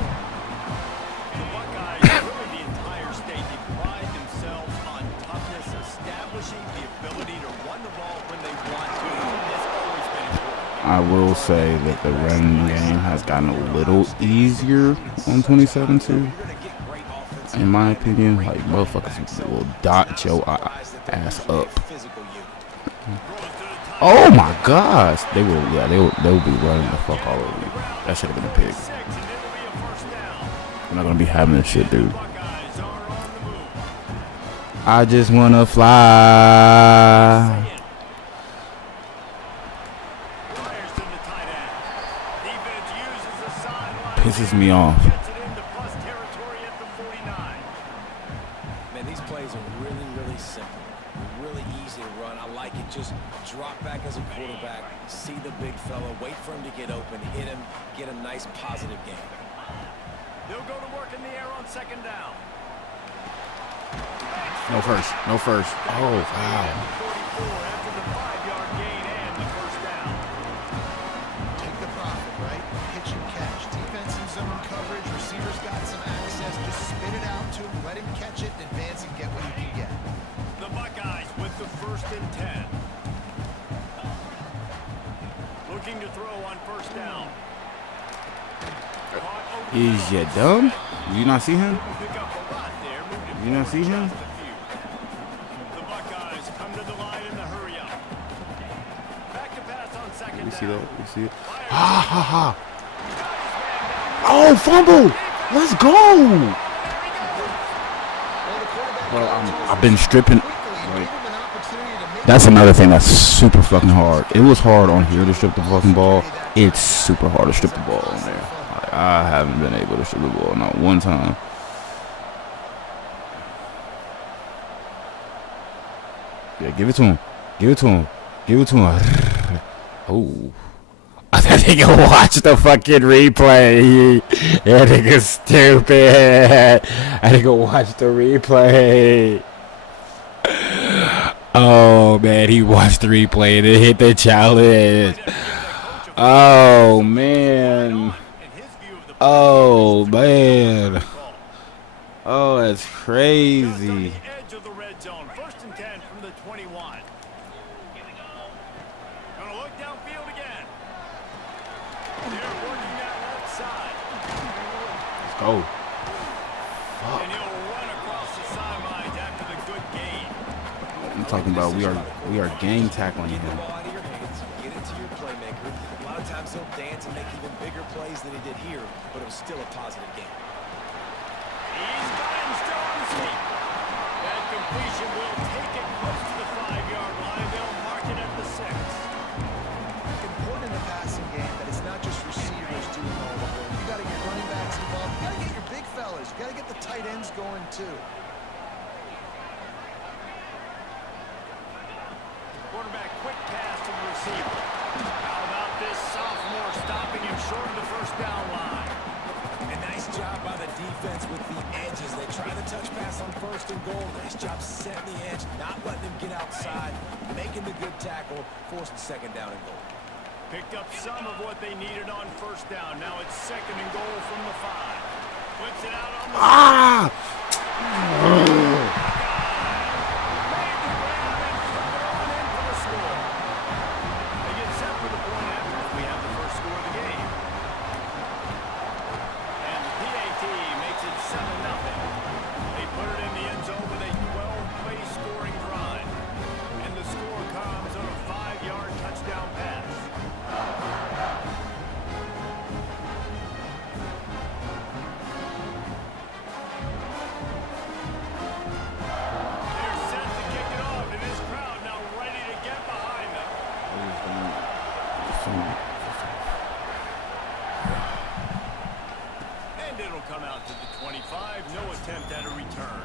The Buckeyes, really the entire state, they pride themselves on toughness, establishing the ability to run the ball when they want to. It's always been important. I will say that the running game has gotten a little easier on 27-2. In my opinion, like motherfuckers will dot your ass up. Oh my gosh, they will be running the fuck all over you. That should have been a pick. I'm not gonna be having this shit, dude. I just wanna fly. Pisses me off. Man, these plays are really, really simple. Really easy to run. I like it. Just drop back as a quarterback, see the big fella, wait for him to get open, hit him, get a nice positive game. They'll go to work in the air on second down. No first. No first. Oh, wow. 44 after the 5-yard gain and the first down. Take the Let him catch it and advance and get what he can get. The Buckeyes with the 1st and 10. Looking to throw on 1st down. Is you dumb? Did you not see him? Pick up a lot there. Moved it You not see forward him? just a few. The Buckeyes come to the line in the hurry up. Back to pass on 2nd down. You see that? You see it? Ha ha ha! Oh, fumble! Let's go! Bro, I've been stripping. Like, that's another thing that's super fucking hard. It was hard on here to strip the fucking ball. It's super hard to strip the ball on there. Like, I haven't been able to strip the ball not one time. Yeah, give it to him. Give it to him. Give it to him. Oh. That nigga watch the fucking replay. That nigga stupid. That nigga watch the replay. Oh man, he watched the replay and it hit the challenge. Oh man. Oh man. Oh, that's crazy. Edge of the red zone. 1st and 10 from the 21. Gonna look downfield again. They're working that left side. Let's go. And he'll run across the sidelines after the good gain. I'm talking about we are game tackling Get the him. ball out of your hands, get it to your playmaker. A lot of times he'll dance and make even bigger plays than he did here, but it was still a positive game. He's got him still on his feet. That completion will take it close to the 5-yard line. They'll mark it at the 6. Important in the passing game that it's not just receivers doing all the work. You got to get running backs involved. You got to get your big fellas. You got to get the tight ends going too. Quarterback quick pass to the receiver. How about this sophomore stopping him short of the 1st down line? A nice job by the defense with the edges. They try the touch pass on 1st and goal. Nice job setting the edge, not letting him get outside, making the good tackle, forcing 2nd down and goal. Picked up some of what they needed on 1st down. Now it's 2nd and goal from the 5. Flips it out on the Ah! They get set for the point after we have the 1st score of the game. And the PAT makes it 7-0. They put it in the end zone with a 12-play scoring drive. And the score comes on a 5-yard touchdown pass. They're set to kick it off, and this crowd now ready to get behind them. And it'll come out to the 25. No attempt at a return.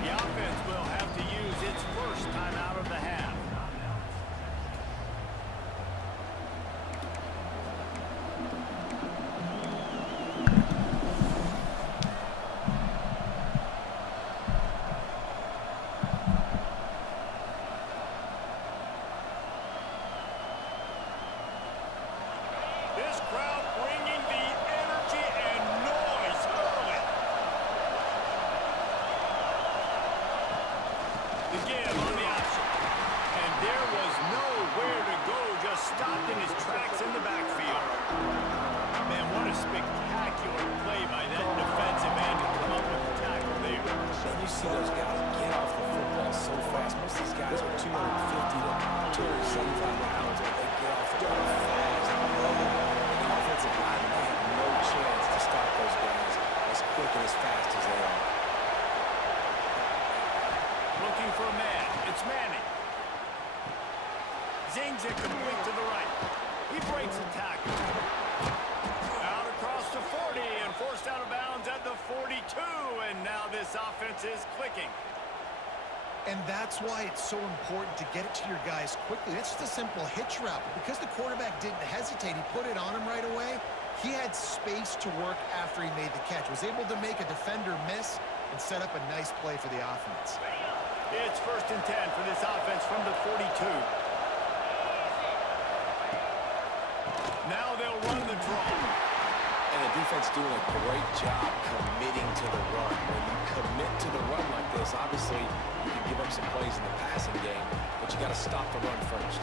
The offense will have to use its 1st timeout of the half. This crowd bringing the energy and noise early. The give on the option. And there was nowhere to go, just stopped in his tracks in the backfield. Man, what a spectacular play by that defensive end to come up with the tackle there. And you see those guys get off the football so fast. Most of these guys are 250 to 275 pounds, and they get off the ball fast. The offensive line, they have no chance to stop those guys as quick and as fast as they are. Looking for a man. It's Manning. Zings it complete to the right. He breaks the tackle. Out across the 40 and forced out of bounds at the 42. And now this offense is clicking. And that's why it's so important to get it to your guys quickly. That's just a simple hitch route. But because the quarterback didn't hesitate, he put it on him right away. He had space to work after he made the catch. Was able to make a defender miss and set up a nice play for the offense. It's 1st and 10 for this offense from the 42. Now they'll run the draw. And the defense doing a great job committing to the run. When you commit to the run like this, obviously you can give up some plays in the passing game, but you got to stop the run first.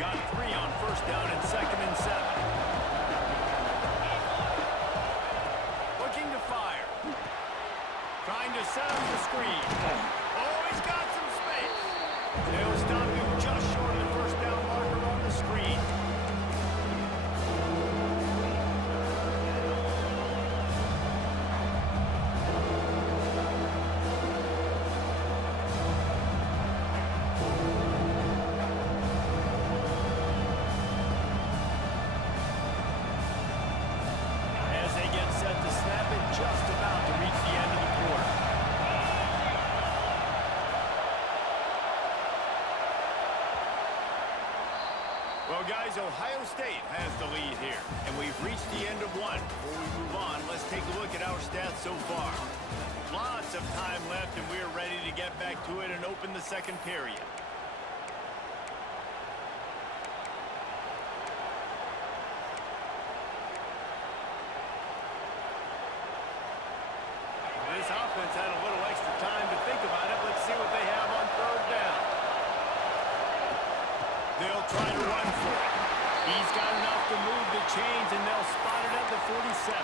Got 3 on 1st down and 2nd and 7. Looking to fire. Trying to set up the screen. Oh, he's got some space. They'll stop him just short of the 1st down marker on the screen. As they get set to snap it, just about to reach the end of the quarter. Well, guys, Ohio State has the lead here, and we've reached the end of one. Before we move on, let's take a look at our stats so far. Lots of time left, and we're ready to get back to it and open the 2nd period. This offense had a little extra time to think about it. Let's see what they have on 3rd down. They'll try to run for it. He's got enough to move the chains, and they'll spot it at the 47.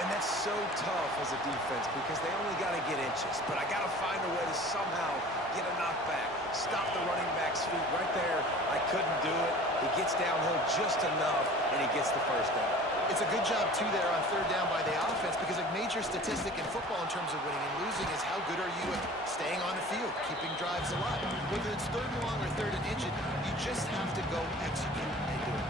And that's so tough as a defense because they only got to get inches. But I got to find a way to somehow get a knockback. Stop the running back's feet right there. I couldn't do it. He gets downhill just enough, and he gets the 1st down. It's a good job, too, there on 3rd down by the offense because a major statistic in football in terms of winning and losing is how good are you at staying on the field, keeping drives alive. Whether it's 3rd and long or 3rd and inch, you just have to go execute and do it.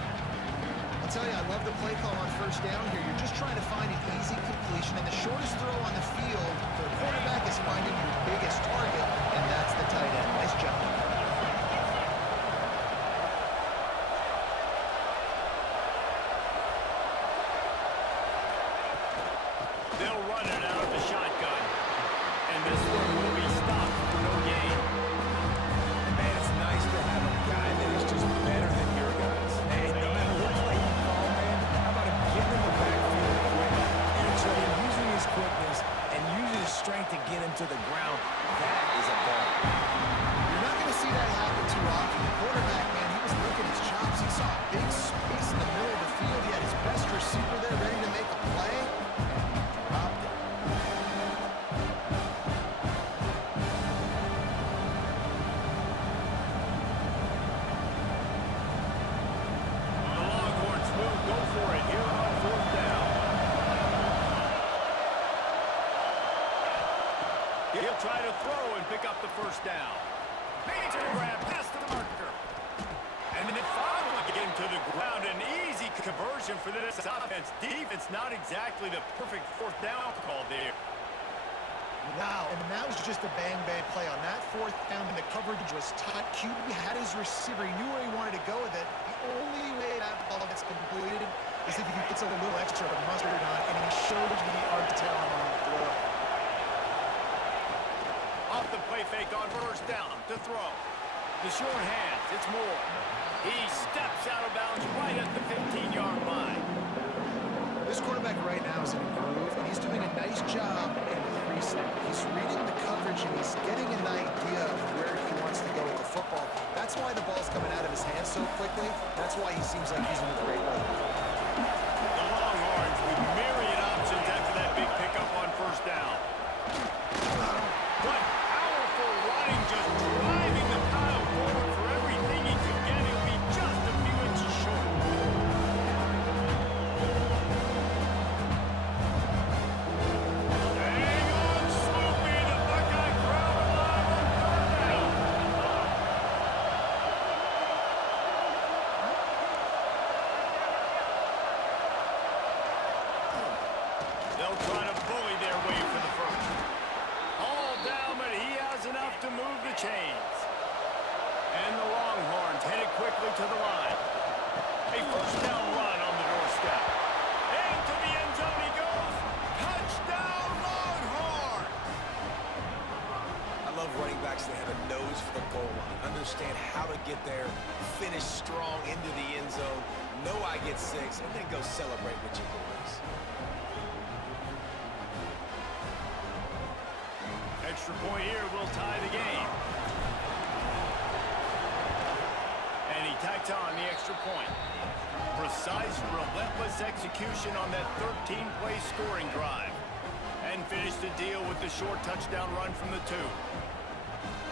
I'll tell you, I love the play call on 1st down here. You're just trying to find an easy completion, and the shortest throw on the field for the quarterback is finding your biggest target, and that's the tight end. Nice job. They'll run it out of the shotgun. And this one will be stopped for no gain. Man, it's nice to have a guy that is just better than your guys. And no matter what play you call, man, how about him getting in the backfield quick, penetrating, using his quickness, and using his strength to get him to the ground. That is a ball. You're not going to see that happen too often. The quarterback, man, he was licking his chops. He saw a big space in the middle of the field. He had his best receiver there ready to make a play. Dropped it. The Longhorns will go for it here on 4th down. He'll try to throw and pick up the 1st down. Major grab, pass to the marker. And then finally get him to the ground. An easy conversion for this offense. Defense not exactly the perfect 4th down call there. Wow, and that was just a bang-bang play. On that 4th down, and the coverage was tight. QB had his receiver. He knew where he wanted to go with it. The only way that ball gets completed is if he gets a little extra mustard on it, and he showed the art to tell on the throw. Off the play fake on 1st down to throw. The short hands, it's Moore. He steps out of bounds right at the 15-yard line. This quarterback right now is in a groove, and he's doing a nice job in the 3-snap. He's reading the coverage, and he's getting an idea of where he wants to go with the football. That's why the ball's coming out of his hands so quickly. That's why he seems like he's in a great way. The Longhorns with myriad options after that big pickup on 1st down. What powerful running, just driving the pile forward for everything he could get. He'll be just a few inches short. Hang on, Swoopy, the Buckeye crowd alive on 3rd down. quarterbacks that have a nose for the goal line, understand how to get there, finish strong into the end zone, know I get 6, and then go celebrate with your boys. Extra point here will tie the game. And he tacked on the extra point. Precise, relentless execution on that 13-play scoring drive. And finished the deal with the short touchdown run from the 2.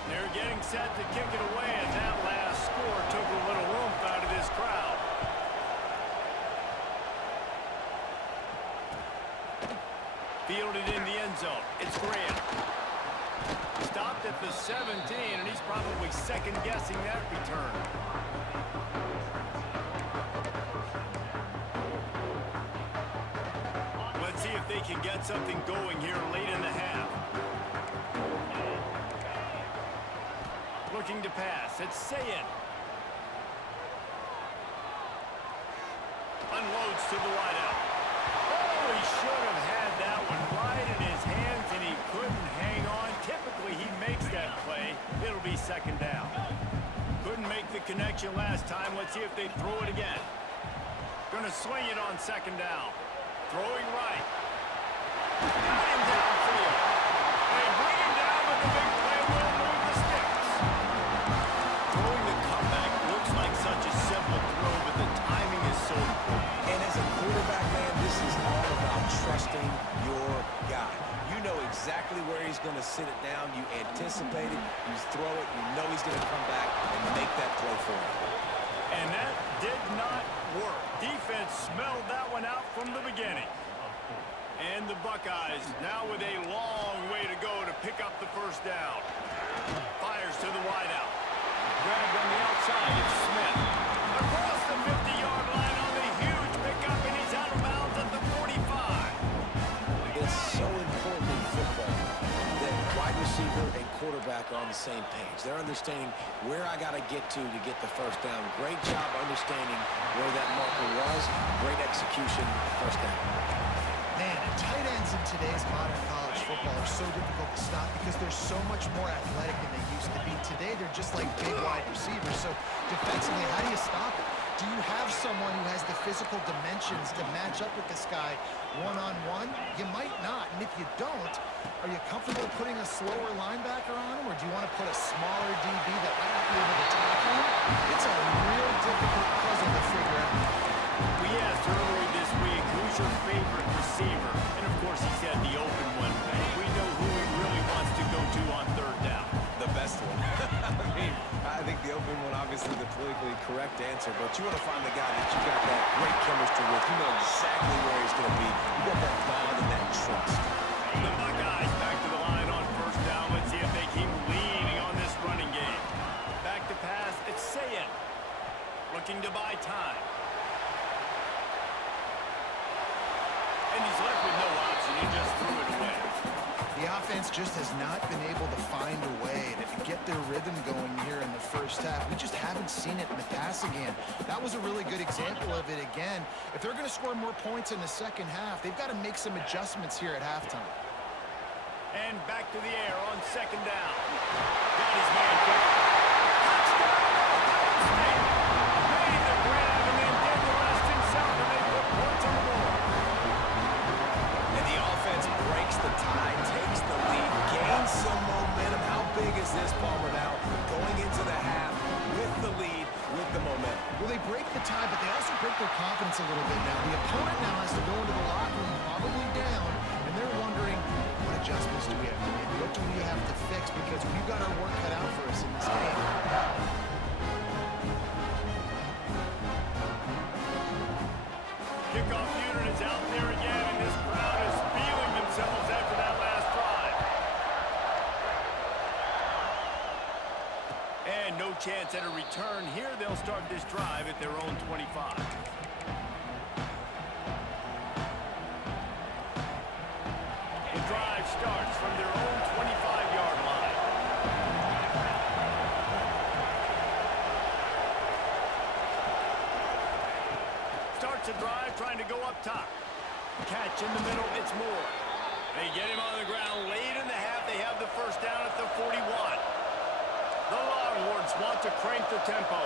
They're getting set to kick it away, and that last score took a little oomph out of this crowd. Fielded in the end zone. It's Graham. Stopped at the 17, and he's probably second-guessing that return. Let's see if they can get something going here late in the half. Looking to pass. It's Sayin. Unloads to the wideout. Oh, he should have had that one right in his hands, and he couldn't hang on. Typically, he makes that play. It'll be second down. Couldn't make the connection last time. Let's see if they throw it again. Gonna swing it on second down. Throwing right. Got him downfield. They bring him down, but the big play will move the sticks. Throwing the comeback looks like such a simple throw, but the timing is so important. And as a quarterback, man, this is all about trusting your guy. You know exactly where he's going to sit it down. You anticipate it. You throw it. You know he's going to come back and make that play for you. And that did not work. Defense smelled that one out from the beginning. And the Buckeyes now with a long way to go to pick up the first down. Fires to the wideout. Grabbed on the outside. It's Smith. Across the 50-yard line on the huge pickup, and he's out of bounds at the 45. It's so important in football that wide receiver and quarterback are on the same page. They're understanding where I got to get the first down. Great job understanding where that marker was. Great execution, first down. Man, and tight ends in today's modern college football are so difficult to stop because they're so much more athletic than they used to be. Today, they're just like big wide receivers. So defensively, how do you stop it? Do you have someone who has the physical dimensions to match up with this guy one-on-one? You might not. And if you don't, are you comfortable putting a slower linebacker on him, or do you want to put a smaller DB that might not be able to tackle him? It's a real difficult puzzle to figure out. We asked earlier this week, who's your favorite receiver? And of course he said the open one. We know who he really wants to go to on third down. The best one. I think the open one, obviously the politically correct answer, but you want to find the guy that you got that great chemistry with. You know exactly where he's going to be. You got that bond and that trust. The Buckeyes back to the line on first down. Let's see if they keep leaning on this running game. Back to pass. It's Sayin. Looking to buy time. And he's left with no option. He just threw it away. The offense just has not been able to find a way to get their rhythm going here in the first half. We just haven't seen it in the passing game. That was a really good example of it again. If they're going to score more points in the second half, they've got to make some adjustments here at halftime. And back to the air on second down. Got his man quick. Touchdown! Ohio State! Made the grab and then did the rest himself, and they put points on the board. And the offense breaks the tie, takes the lead, gains some momentum. How big is this, Palmer, now? Going into the half with the lead, with the momentum. Well, they break the tie, but they also break their confidence a little bit now. The opponent now has to go into the locker room probably down, and they're wondering, what adjustments do we have to make? What do we have to fix? Because we've got our work cut out for us in this game. Kickoff unit is out there again, and this crowd is feeling themselves after that last drive. And no chance at a return here. They'll start this drive at their own 25. The drive starts from their own 25-yard line. Starts a drive trying to go up top. Catch in the middle, it's Moore. They get him on the ground late in the half. They have the first down at the 41. to crank the tempo.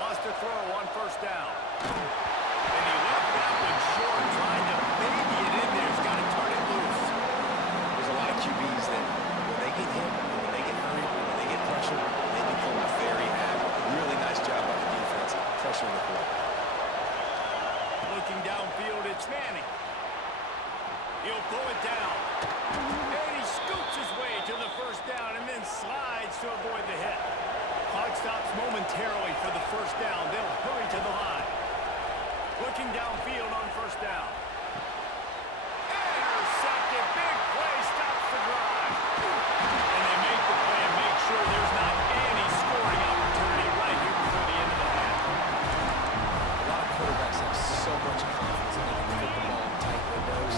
Lost a throw on first down. And he left that one short, trying to baby it in there. He's got to turn it loose. There's a lot of QBs that when they get hit, when they get hurried, when they get pressured, they become very agile. Really nice job by the defense pressuring the quarterback. Looking downfield, it's Manning. He'll pull it down. And he scoots his way to the first down and then slides to avoid the hit. Clock stops momentarily for the first down. They'll hurry to the line. Looking downfield on first down. Intercepted. Big play stops the drive. And they make the play and make sure there's not any scoring opportunity right here before the end of the half. A lot of quarterbacks have so much confidence that they can fit the ball in tight windows.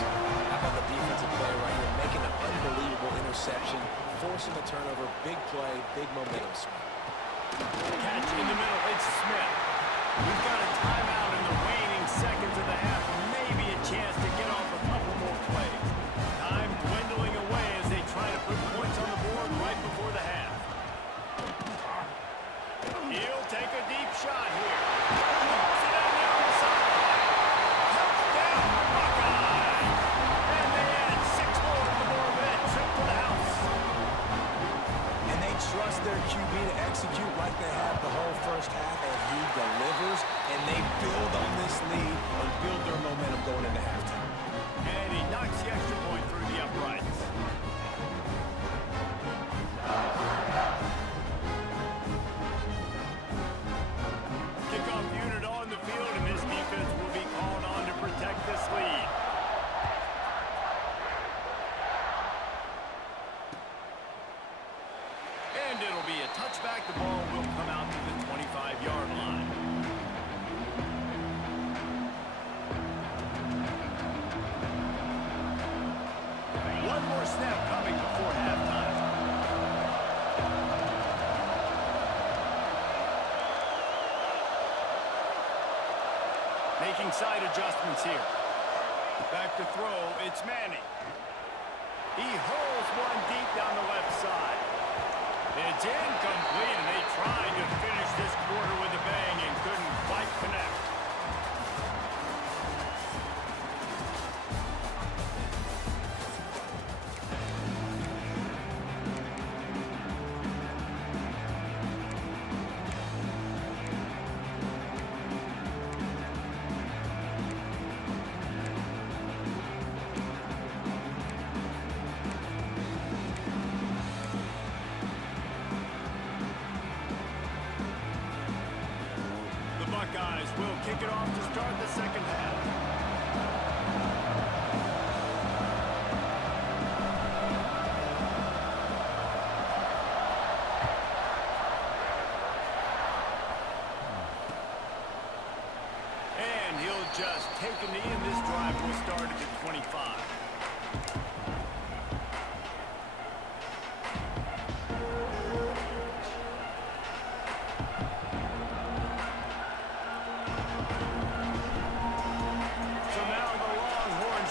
How about the defensive player right here making an unbelievable interception, forcing the turnover, big play, big momentum swing. Catch in the middle. It's Smith. We've got a timeout in the waning seconds of the half. Maybe a chance to get off a couple more plays. Time dwindling away as they try to put points on the board right before the half. He'll take a deep shot here. Throws it out there on the sideline. Touchdown, Buckeyes! And they add 6 more on the board with that trip to the house. And they trust their QB to execute like they have the whole first half, and he delivers, and they build on this lead and build their momentum going into halftime. And he knocks the extra point through the uprights. Kickoff unit on the field, and this defense will be called on to protect this lead. And it'll be a touchback. The ball will come out to the 25-yard line. One more snap coming before halftime. Making side adjustments here. Back to throw, it's Manning. He hurls one deep down the left side. It's incomplete, and they tried to finish this quarter with a bang and couldn't quite connect. Buckeyes will kick it off to start the second half. And he'll just take a knee, and this drive will start at the 25.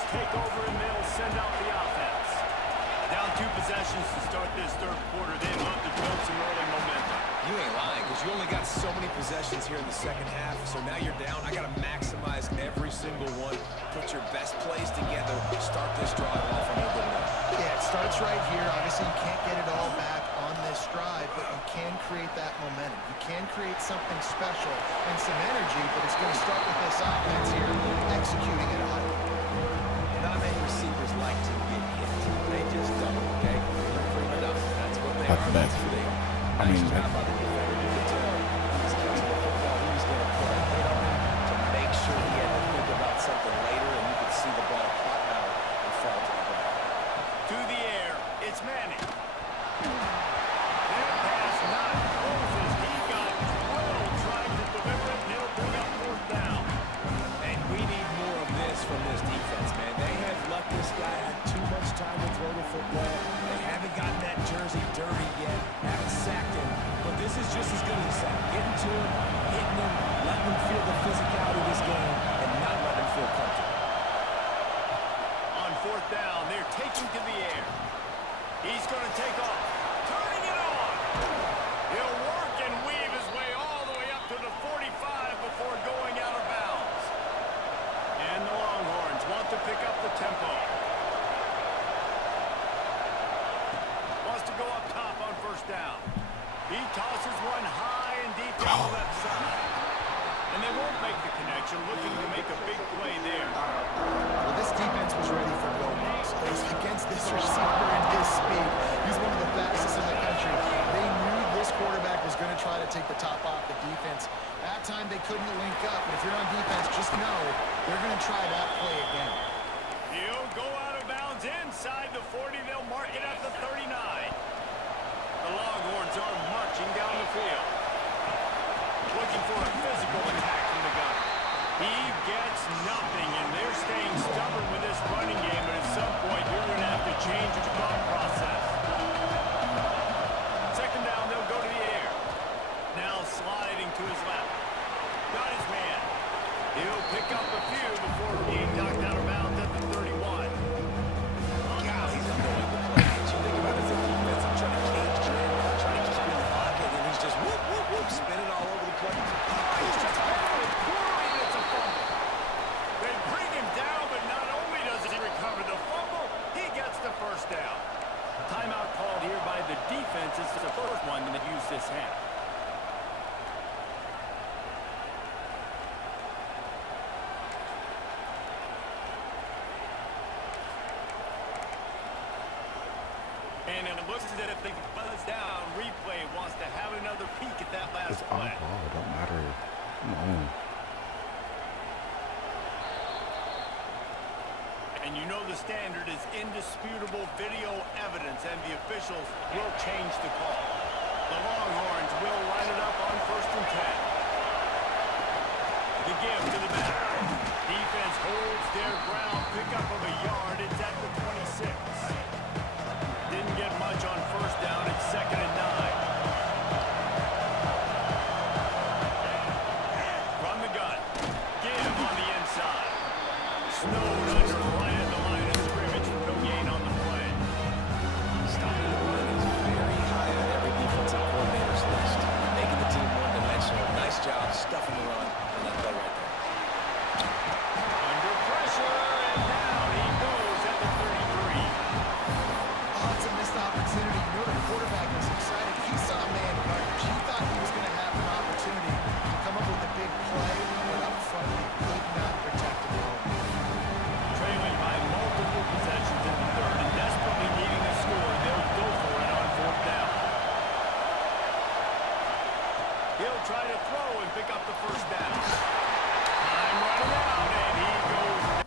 Take over and they'll send out the offense. Down 2 possessions to start this third quarter. They'd love to build some early momentum. You ain't lying, because you only got so many possessions here in the second half, so now you're down. I got to maximize every single one. Put your best plays together. Start this drive off on a good note. Yeah, it starts right here. Obviously, you can't get it all back on this drive, but you can create that momentum. You can create something special and some energy, but it's going to start with this offense here executing at a high level. Not many receivers like to get hit. They just don't, okay? They're prima donna. That's what they are. That's That's who they are. I mean, Nice job by the defender. You could tell he's catching the football. He was going to put a hit on him to make sure he had to think about something later, and you could see the ball pop out and fall to the ground. To the air, it's Manning. That pass not close as he got drilled trying to deliver it, and he'll bring up fourth down. And we need more of this from this defense, man. They have let this guy have too much time to throw the football. They haven't gotten that jersey dirty yet, haven't sacked him. But this is just as good as a sack. Getting to him, hitting him, letting him feel the physicality of this game, and not letting him feel comfortable. On fourth down, they're taking to the air. He's going to take off. Turning it on. to pick up the tempo. Wants to go up top on first down. He tosses one high and deep down the left side. And they won't make the connection, looking to make a big play there. Well, this defense was ready for Bill Moss. Against this receiver and his speed, he's one of the fastest in the country. They knew this quarterback was going to try to take the top off the defense. That time they couldn't link up, but if you're on defense, just know they're going to try that play again. He'll go out of bounds inside the 40. They'll mark it at the 39. The Longhorns are marching down the field. Looking for a physical attack from the gun. He gets nothing, and they're staying stubborn with this running game, but at some point you're going to have to change your thought process. Second down, they'll go to the air. Now sliding to his left. Got his man. He'll pick up a few before being knocked out of bounds at the 31. God, he's annoying to play. You think about it as a defense, I'm trying to cage you in, trying to keep you in the pocket, and he's just whoop, whoop, whoop, spinning all over the place. He's just and it's a fumble. They bring him down, but not only does he recover the fumble, he gets the first down. Timeout called here by the defense. This is the first one that used this half. And it looks as if they buzz down. Replay wants to have another peek at that last It's play. on-ball. It don't matter. Come on. And you know the standard is indisputable video evidence, and the officials will change the call. The Longhorns will line it up on 1st and 10. The give to the back. Defense holds their ground. Pickup of a yard. It's at the 26. Didn't get much on first down. It's 2nd and 9. From the gun. Give on the inside. Snowed under right at the line of scrimmage. No gain on the play. Stopping the run is very high on every defensive coordinator's list. Making the team one-dimensional. Nice job stuffing the run on that play right there. Under pressure, and down he goes at the 33. Oh, it's a missed opportunity. You know the quarterback was excited. He saw man coverage. He thought he was going to have an opportunity to come up with a big play, but up front he could not protect the ball. Trailing by multiple possessions in the third and desperately needing a score, they'll go for it on 4th down. He'll try to throw and pick up the first down. Time running out, and he goes.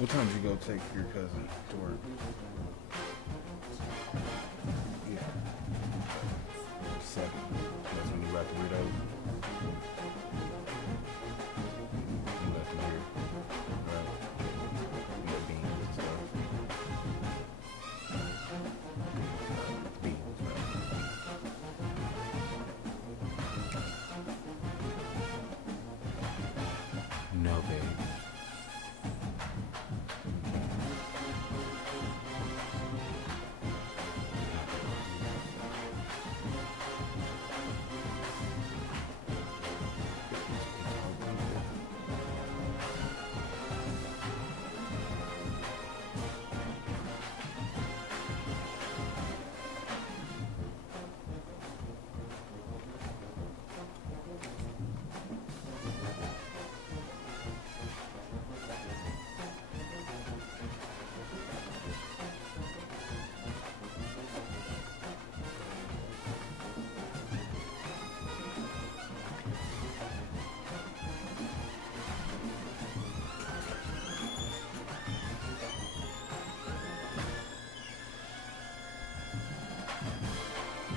What time did you go take your cousin to work? Yeah. 7. That's when you left Burritos? No, babe.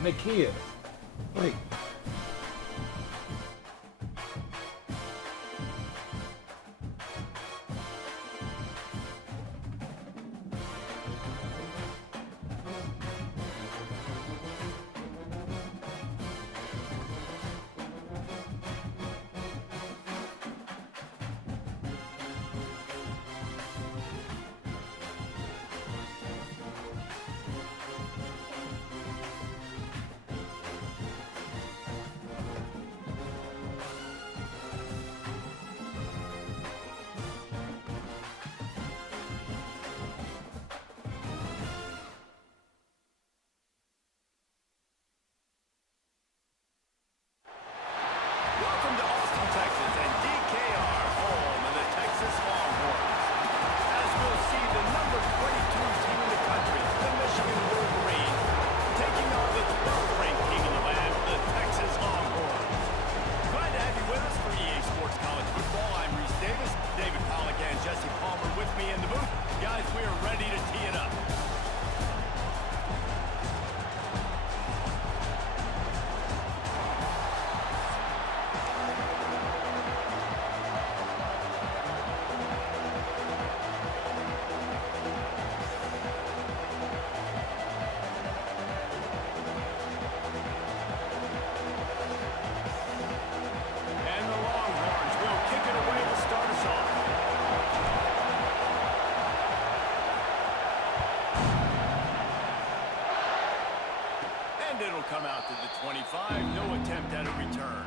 Nakia. Like, Welcome to Austin, Texas, and DKR, home of the Texas Longhorns. As we'll see, the number 22 team in the country, the Michigan Wolverines, taking on the 12th ranked team in the land, the Texas Longhorns. Glad to have you with us for EA Sports College Football. I'm Reese Davis, David Pollack, and Jesse Palmer with me in the booth. Guys, we are ready to tee it up. And the Longhorns will kick it away to start us off. And it'll come out to the 25. No attempt at a return.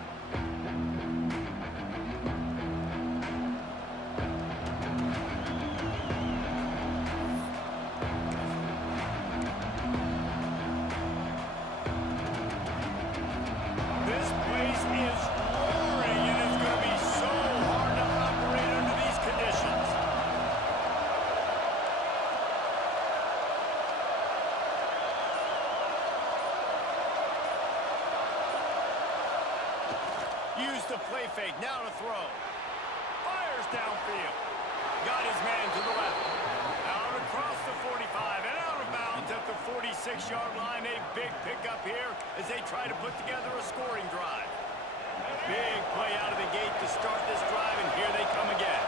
This place is roaring, and it's going to be so hard to operate under these conditions. Use the play fake, now to throw. Fires downfield. Got his man to the left. Out across the 45 and out of bounds at the 46-yard line. A big pickup here as they try to put together a scoring drive. Big play out of the gate to start this drive, and here they come again.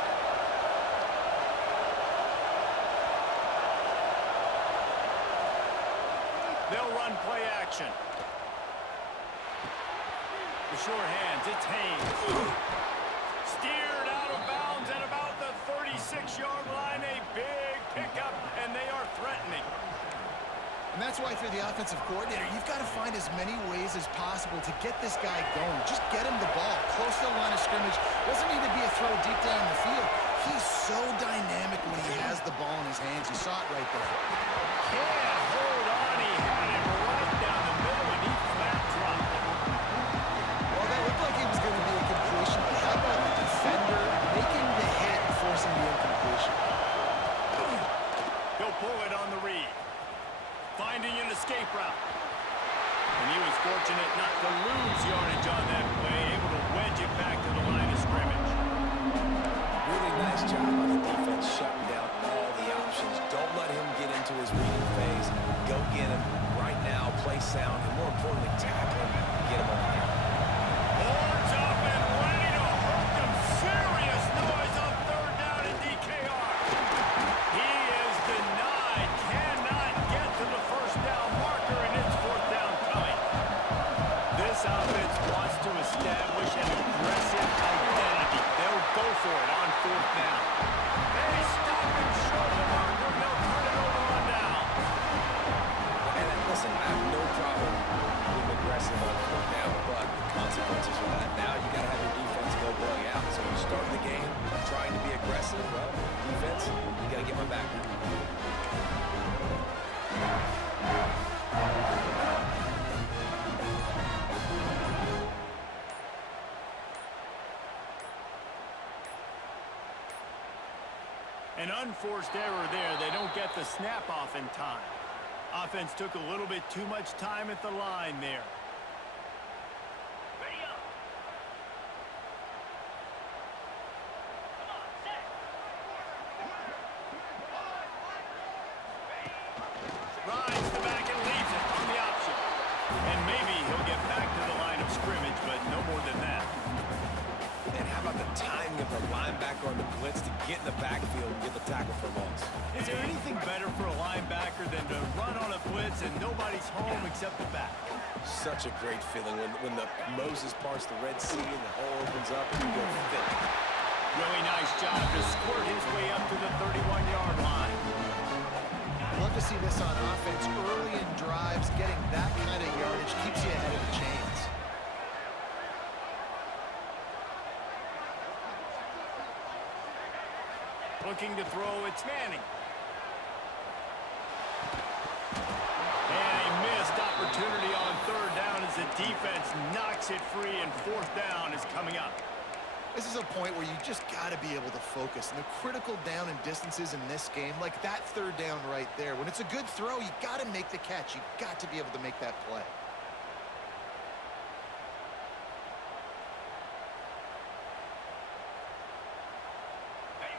They'll run play action. The short hands, it's Haynes. Steered out of bounds at about the 36-yard line. A big pickup, and they are threatening. And that's why, for the offensive coordinator, you've got to find as many ways as possible to get this guy going. Just get him the ball close to the line of scrimmage. Doesn't need to be a throw deep down the field. He's so dynamic when he has the ball in his hands. You saw it right there. Can't hold on. He had him right down the middle, and he flat dropped it. Well, that looked like it was going to be a completion, but how about the defender making the hit and forcing the incompletion? He'll pull it on the read. Finding an escape route. And he was fortunate not to lose yardage on that play, able to wedge it back to the line of scrimmage. my back now. An unforced error there. They don't get the snap off in time. Offense took a little bit too much time at the line there. Ready up. Come on, set. Rides the back and leaves it on the option. And maybe he'll get back to the line of scrimmage, but no more than that. And how about the timing of the linebacker on the blitz to get in the backfield and get the tackle for loss? Is there anything better for a linebacker than to run on a blitz and nobody's home except the back? Such a great feeling when the Moses parts the Red Sea and the hole opens up and you go fit. Really nice job to squirt his way up to the 31-yard line. Love to see this on offense early in drives. Getting that kind of yardage keeps you ahead of the chains. Looking to throw, it's Manning. And a missed opportunity on third down as the defense knocks it free, and fourth down is coming up. This is a point where you just got to be able to focus. And the critical down and distances in this game, like that third down right there. When it's a good throw, you got to make the catch. You got to be able to make that play.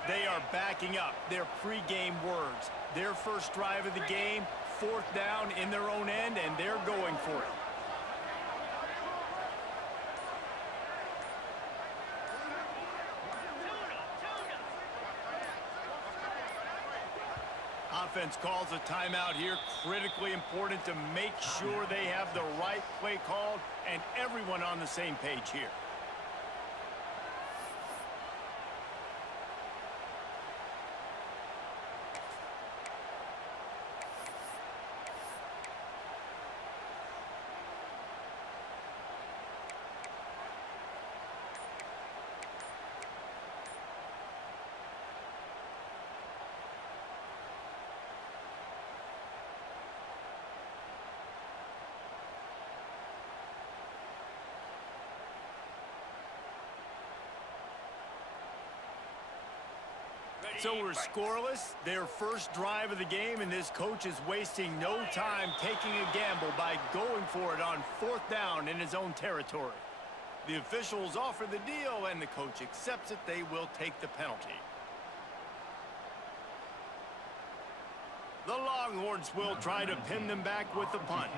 They are backing up their pregame words. Their first drive of the game, fourth down in their own end, and they're going for it. Offense calls a timeout here. Critically important to make sure they have the right play called and everyone on the same page here. So we're scoreless, their first drive of the game, and this coach is wasting no time taking a gamble by going for it on fourth down in his own territory. The officials offer the deal, and the coach accepts it. They will take the penalty. The Longhorns will try to pin them back with the punt.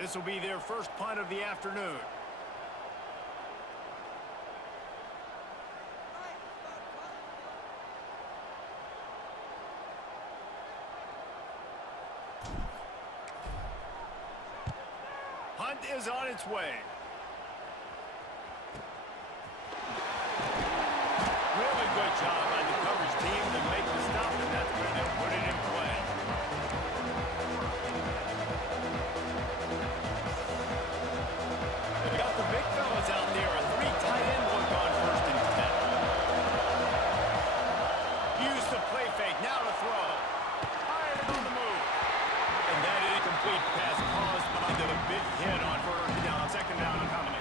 This will be their first punt of the afternoon. Punt is on its way. Really good job by the coverage team to make the stop, and that's where they'll put it in play. They got the big fellas out there. A three tight end look on first and 10. Use the play fake. Now to throw. Fired on the move. And that incomplete pass caused by the big hit on first down. Second down coming.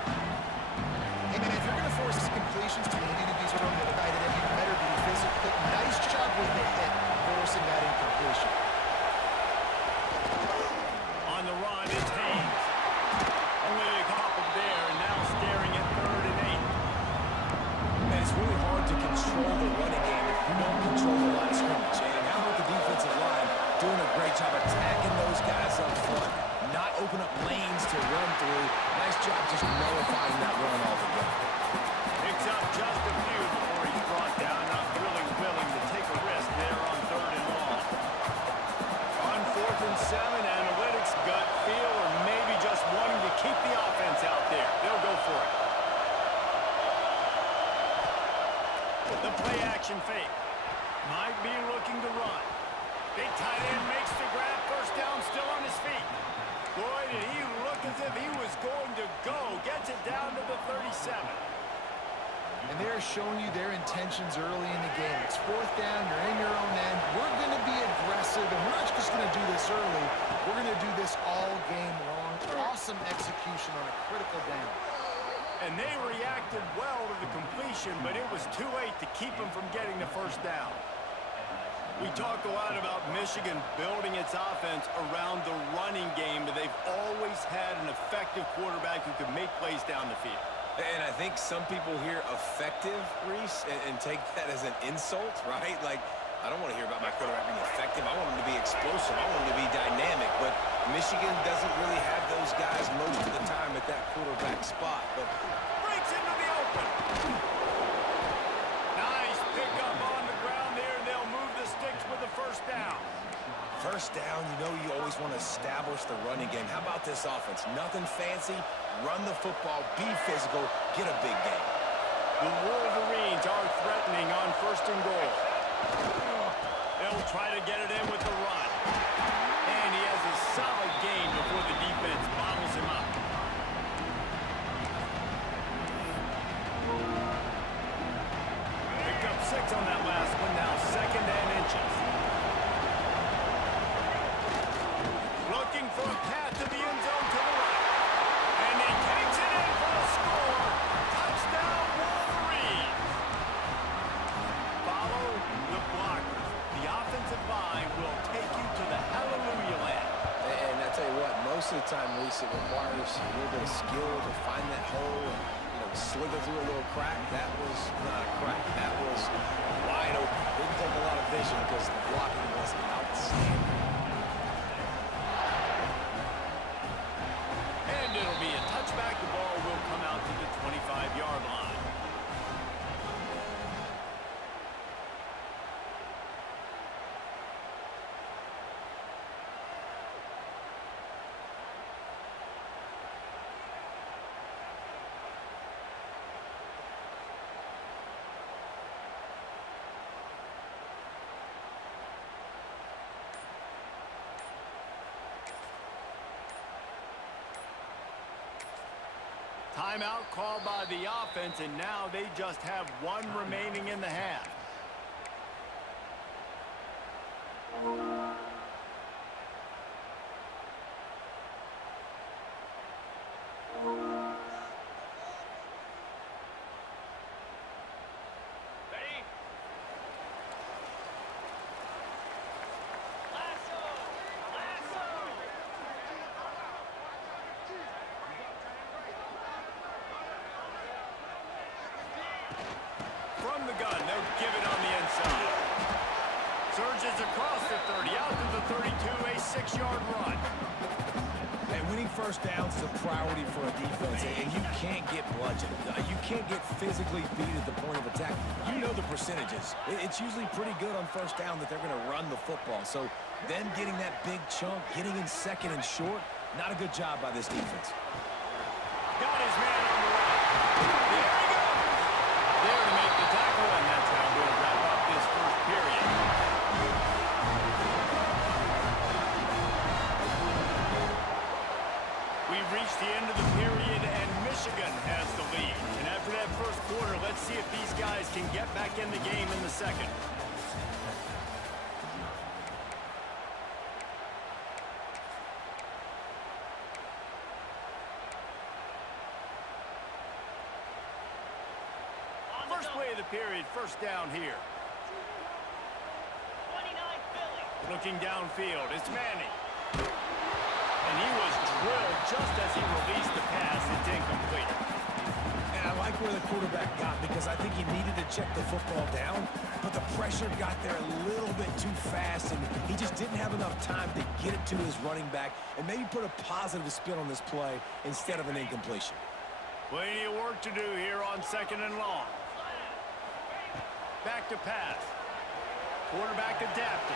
Hey, man, if you're going to force completions to any of these from the tight end, you better be physical. Nice job with the hit, forcing that incompletion. On the run, it's Haynes. Only a couple there, and now staring at 3rd and 8. And it's really hard to control the running game if you don't control the line of scrimmage. And how about the defensive line doing a great job attacking those guys up front, not open up lanes to run through. Nice job just nullifying that run altogether. Picks up just a few before he's brought down. Not really willing to take a risk there on 3rd and long. On 4th and 7, analytics, gut feel, or maybe just wanting to keep the offense out there. They'll go for it. The play action fake. Might be looking to run. Big tight end makes the grab. First down, still on his feet. Boy, did he look as if he was going to go. Gets it down to the 37. And they're showing you their intentions early in the game. It's fourth down, you're in your own end. We're going to be aggressive, and we're not just going to do this early. We're going to do this all game long. Awesome execution on a critical down. And they reacted well to the completion, but it was too late to keep them from getting the first down. We talk a lot about Michigan building its offense around the running game, but they've always had an effective quarterback who could make plays down the field. And I think some people hear effective, Reese, and take that as an insult, right? Like, I don't want to hear about my quarterback being effective. I want him to be explosive. I want him to be dynamic. But Michigan doesn't really have those guys most of the time at that quarterback spot. But Breaks into the open. Nice pickup on the ground there, and they'll move the sticks with the first down. first down, you know you always want to establish the running game. How about this offense? Nothing fancy. Run the football, be physical, get a big gain. The Wolverines are threatening on first and goal. They'll try to get it in with the run. And he has a solid gain before the defense bottles him up. Picked up 6 on that last one, now second and inches. Looking for a path to the end zone to the right. And he takes it in for a score. Touchdown, Wolverines. Follow the blockers. The offensive line will take you to the hallelujah land. And I tell you what, most of the time, Reese, it requires a little bit of skill to find that hole and, you know, slither through a little crack. That was not a crack. That was wide open. Didn't take a lot of vision because the blocking was outstanding. And it'll be a touchback. The ball will come out to the 25-yard line. Timeout called by the offense, and now they just have one remaining in the half. Ready? Lasso! Lasso! From the gun, they'll give it on the inside. Surges across the 30, out to the 32, a 6-yard run. And winning first downs is a priority for a defense, and you can't get bludgeoned. You can't get physically beat at the point of attack. You know the percentages. It's usually pretty good on first down that they're going to run the football. So them getting that big chunk, getting in second and short, not a good job by this defense. Got his man on the right. There he goes. There to make the tackle, and that's how we'll wrap up this first period. We've reached the end of the period, and Michigan has the lead. And after that first quarter, let's see if these guys can get back in the game in the second. First play of the period, first down here. 29 Philly. Looking downfield, it's Manning. And he was drilled just as he released the pass. It's incomplete. And I like where the quarterback got because I think he needed to check the football down, but the pressure got there a little bit too fast, and he just didn't have enough time to get it to his running back and maybe put a positive spin on this play instead of an incompletion. Plenty of work to do here on second and long. Back to pass. Quarterback adapted.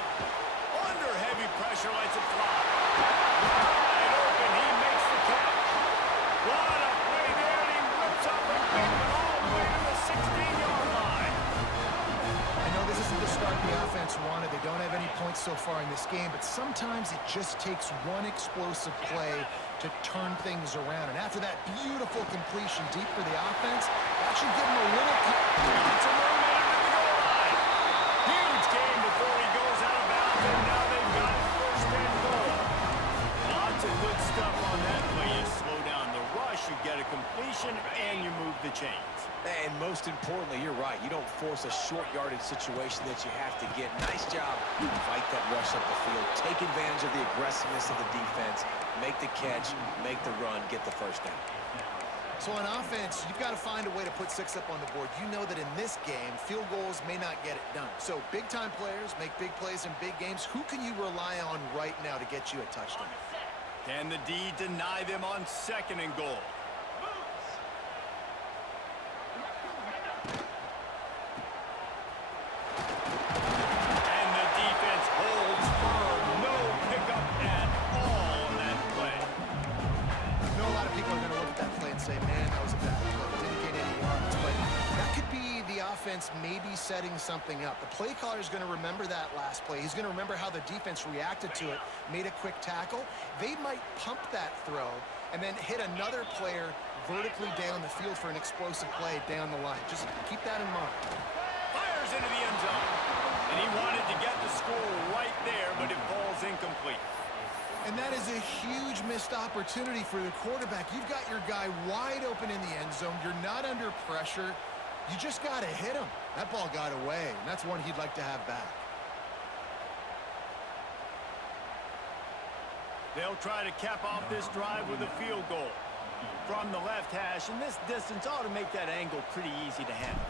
Under heavy pressure, lets it fly. Wide open, he makes the catch. What a play there, and he whips up a big one all the way to the 16-yard line. I know this isn't the start the offense wanted. They don't have any points so far in this game, but sometimes it just takes one explosive play to turn things around. And after that beautiful completion deep for the offense, that should give them a little... It's a 1 minute to the goal line. Huge game before he goes out of bounds, and now they've got it first and goal. Lots of good stuff on that play. You slow down the rush, you get a completion, and you move the chains. And most importantly, you're right. You don't force a short yardage situation that you have to get. Nice job. Fight that rush up the field. Take advantage of the aggressiveness of the defense. Make the catch, make the run, get the first down. So on offense, you've got to find a way to put 6 up on the board. You know that in this game, field goals may not get it done. So big-time players make big plays in big games. Who can you rely on right now to get you a touchdown? Can the D deny them on 2nd and goal? And the defense holds firm. No pickup at all on that play. I know a lot of people are going to look at that play and say, man, that was a bad play. Didn't get any yards. But that could be the offense maybe setting something up. The play caller is going to remember that last play. He's going to remember how the defense reacted to it, made a quick tackle. They might pump that throw and then hit another player vertically down the field for an explosive play down the line. Just keep that in mind. Fires into the end zone. And he wanted to get the score right there, but it falls incomplete. And that is a huge missed opportunity for the quarterback. You've got your guy wide open in the end zone. You're not under pressure. You just got to hit him. That ball got away, and that's one he'd like to have back. They'll try to cap off this drive with a field goal from the left hash, and this distance ought to make that angle pretty easy to handle.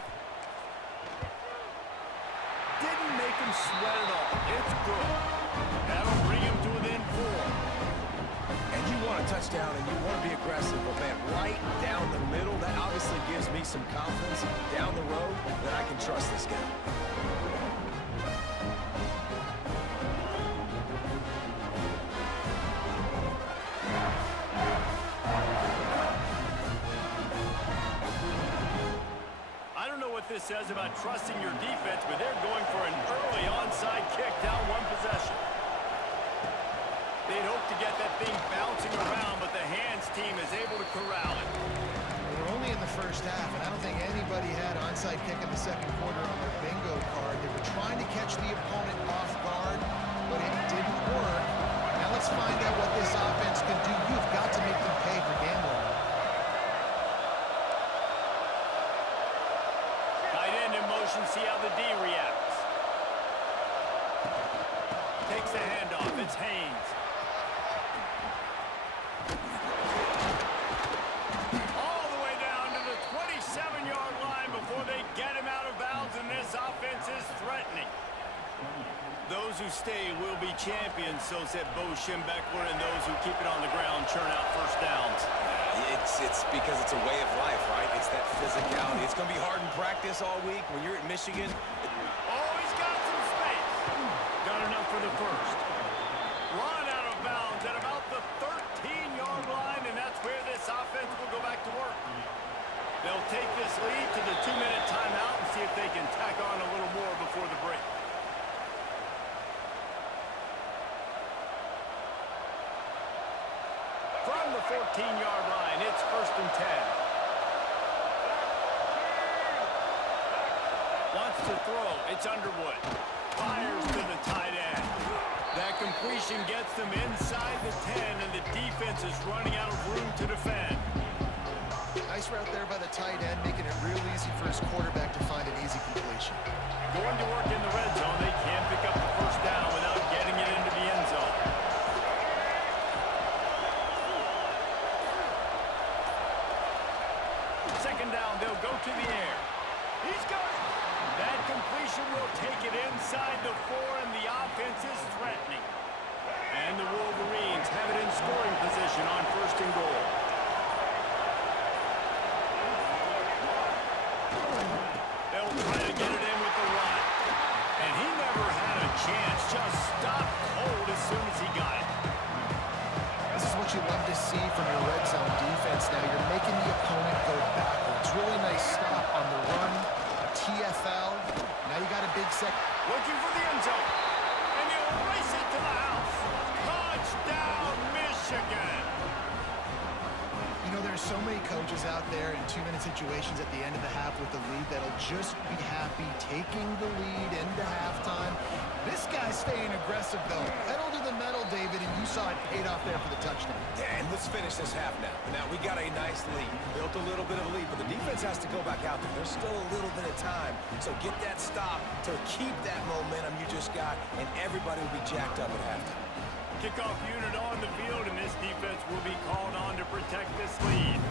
Didn't make him sweat at all. It's good. That'll bring him to within 4. And you want a touchdown and you want to be aggressive, but man, right down the middle, that obviously gives me some confidence down the road that I can trust this guy. I don't know what this says about trusting your defense, but they're going for an early onside kick down one possession. They'd hope to get that thing bouncing around, but the hands team is able to corral it. We're only in the first half, and I don't think anybody had onside kick in the second quarter on their bingo card. They were trying to catch the opponent off guard, but it didn't work. Now let's find out what this offense can do. You've got to make them pay for gambling. Tight end in motion, see how the D reacts. Takes the handoff, it's Haynes. All the way down to the 27-yard line before they get him out of bounds, and this offense is threatening. Those who stay will be champions, so said Bo Schembechler, and those who keep it on the ground churn out first downs. It's because it's a way of life, right? It's that physicality. It's going to be hard in practice all week when you're at Michigan. Oh, he's got some space. Got enough for the first. Run out of bounds at about the 13-yard line, and that's where this offense will go back to work. They'll take this lead to the 2-minute timeout and see if they can tack on a little more before the break. From the 14-yard line, it's 1st and 10. Wants to throw. It's Underwood. Fires to the tight end. That completion gets them inside the 10, and the defense is running out of room to defend. Nice route there by the tight end, making it real easy for his quarterback to find an easy completion. Going to work in the red zone. They can't pick up the first down without getting it into the end zone. Second down, they'll go to the air. He's got it. That completion will take it inside the 4, and the offense is threatening. And the Wolverines have it in scoring position on 1st and goal. They'll try to get it in with the run. And he never had a chance. Just stopped cold as soon as he got it. This is what you love to see from your red zone defense. Now you're making the opponent go backwards. Really nice stop on the run, a TFL. Now you got a big second. Looking for the end zone. And he'll race it to the house. Touchdown, Michigan. You know, there's so many coaches out there in 2-minute situations at the end of the half with the lead that'll just be happy taking the lead into halftime. This guy's staying aggressive, though. Pedal to the metal, David, and you saw it paid off there for the touchdown. Yeah, and let's finish this half now. Now, we got a nice lead. Built a little bit of a lead, but the defense has to go back out there. There's still a little bit of time. So get that stop to keep that momentum you just got, and everybody will be jacked up at halftime. Kickoff unit on the field, and this defense will be called on to protect this lead.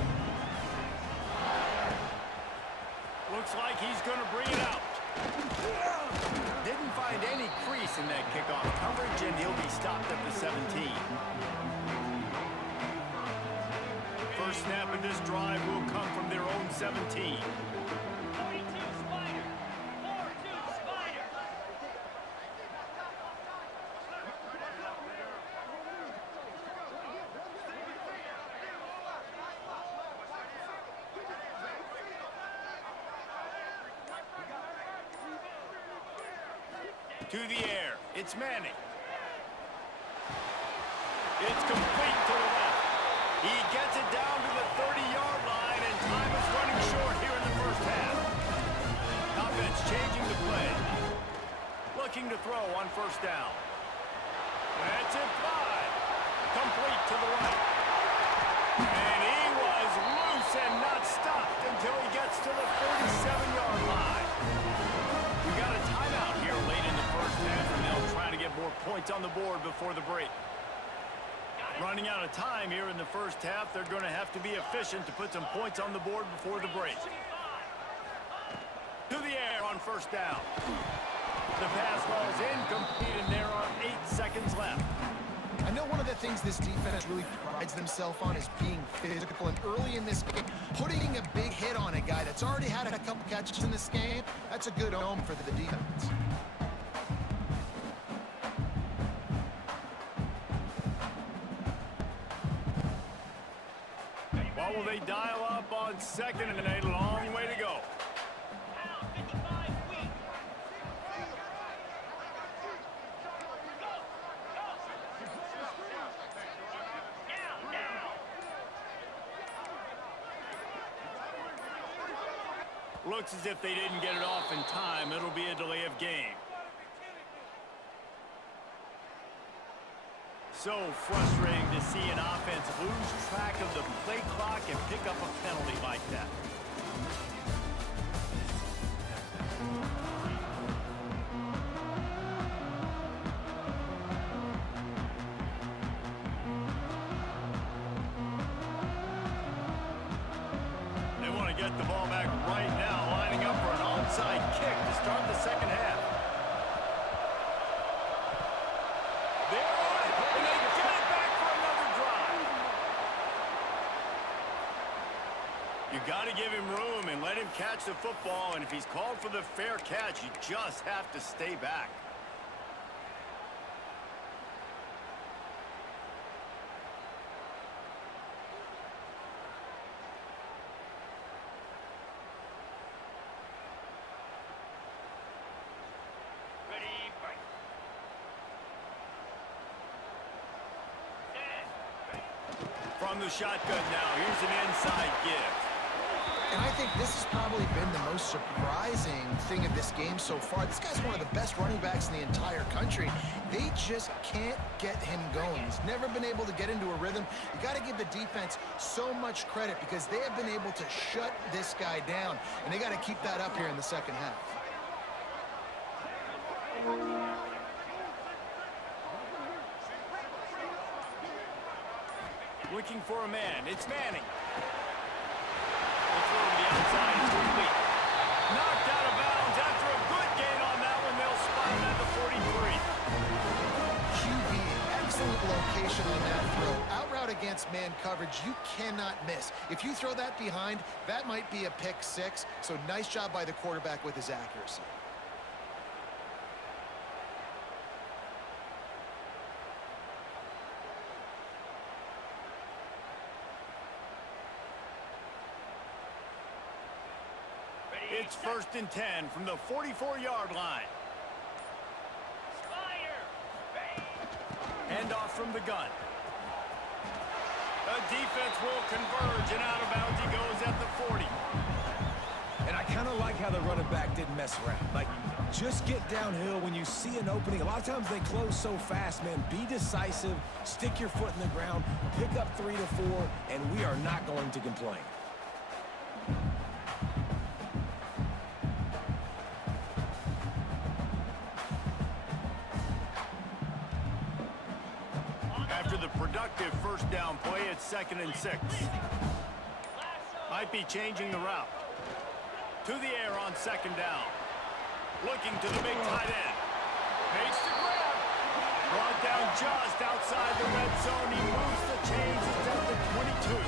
Looks like he's going to bring it out. Didn't find any crease in that kickoff coverage, and he'll be stopped at the 17. First snap of this drive will come from their own 17. 42 Spider. 4-2 Spider. To the air. It's Manning. It's complete to the left. He gets it down to the 30-yard line, and time is running short here in the first half. Offense changing the play. Looking to throw on first down. That's it, 5. Complete to the right. And he was loose and not stopped until he gets to the 47-yard line. We got a timeout here late in the first half, and they'll try to get more points on the board before the break. Running out of time here in the first half, they're going to have to be efficient to put some points on the board before the break. To the air on first down. The pass ball is incomplete, and there are 8 seconds left. I know one of the things this defense really prides themselves on is being physical, and early in this game, putting a big hit on a guy that's already had a couple catches in this game, that's a good omen for the defense. What will they dial up on second, and a long way to go. Pound 55 weak. Looks as if they didn't get it off in time. It'll be a delay of game. So frustrating to see an offense lose track of the play clock and pick up a penalty like that. They want to get the ball back right now, lining up for an onside kick to start the second half. You got to give him room and let him catch the football, and if he's called for the fair catch, you just have to stay back. Ready, fight. From the shotgun now, here's an inside give. And I think this has probably been the most surprising thing of this game so far. This guy's one of the best running backs in the entire country. They just can't get him going. He's never been able to get into a rhythm. You got to give the defense so much credit because they have been able to shut this guy down, and they got to keep that up here in the second half. Looking for a man. It's Manning. The throw to the outside is complete. Knocked out of bounds after a good gain on that one. They'll spot him at the 43. QB, excellent location on that throw. Out route against man coverage, you cannot miss. If you throw that behind, that might be a pick 6. So nice job by the quarterback with his accuracy. It's 1st and 10 from the 44-yard line. Handoff from the gun. The defense will converge, and out of bounds he goes at the 40. And I kind of like how the running back didn't mess around. Like, just get downhill when you see an opening. A lot of times they close so fast, man. Be decisive, stick your foot in the ground, pick up 3 to 4, and we are not going to complain. After the productive first down play, it's 2nd and 6. Might be changing the route. To the air on 2nd down. Looking to the big tight end. Makes the grab. Brought down just outside the red zone. He moves the chains. It's down to 22.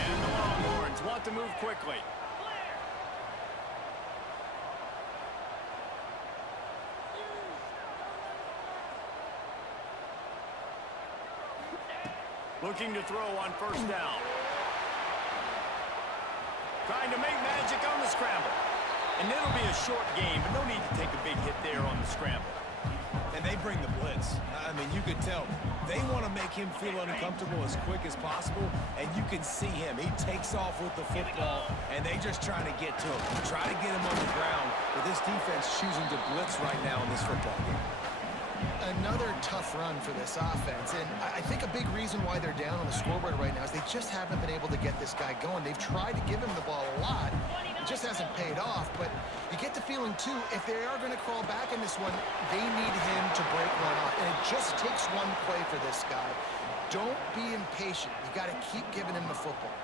And the Longhorns want to move quickly. Looking to throw on 1st down. Trying to make magic on the scramble. And it'll be a short game, but no need to take a big hit there on the scramble. And they bring the blitz. I mean, you could tell. They want to make him feel uncomfortable as quick as possible, and you can see him. He takes off with the football, and they just trying to get to him. Try to get him on the ground, but this defense choosing to blitz right now in this football game. Another tough run for this offense, and I think a big reason why they're down on the scoreboard right now is they just haven't been able to get this guy going. They've tried to give him the ball a lot. It just hasn't paid off, but you get the feeling, too, if they are going to crawl back in this one, they need him to break one off, and it just takes one play for this guy. Don't be impatient. You got to keep giving him the football.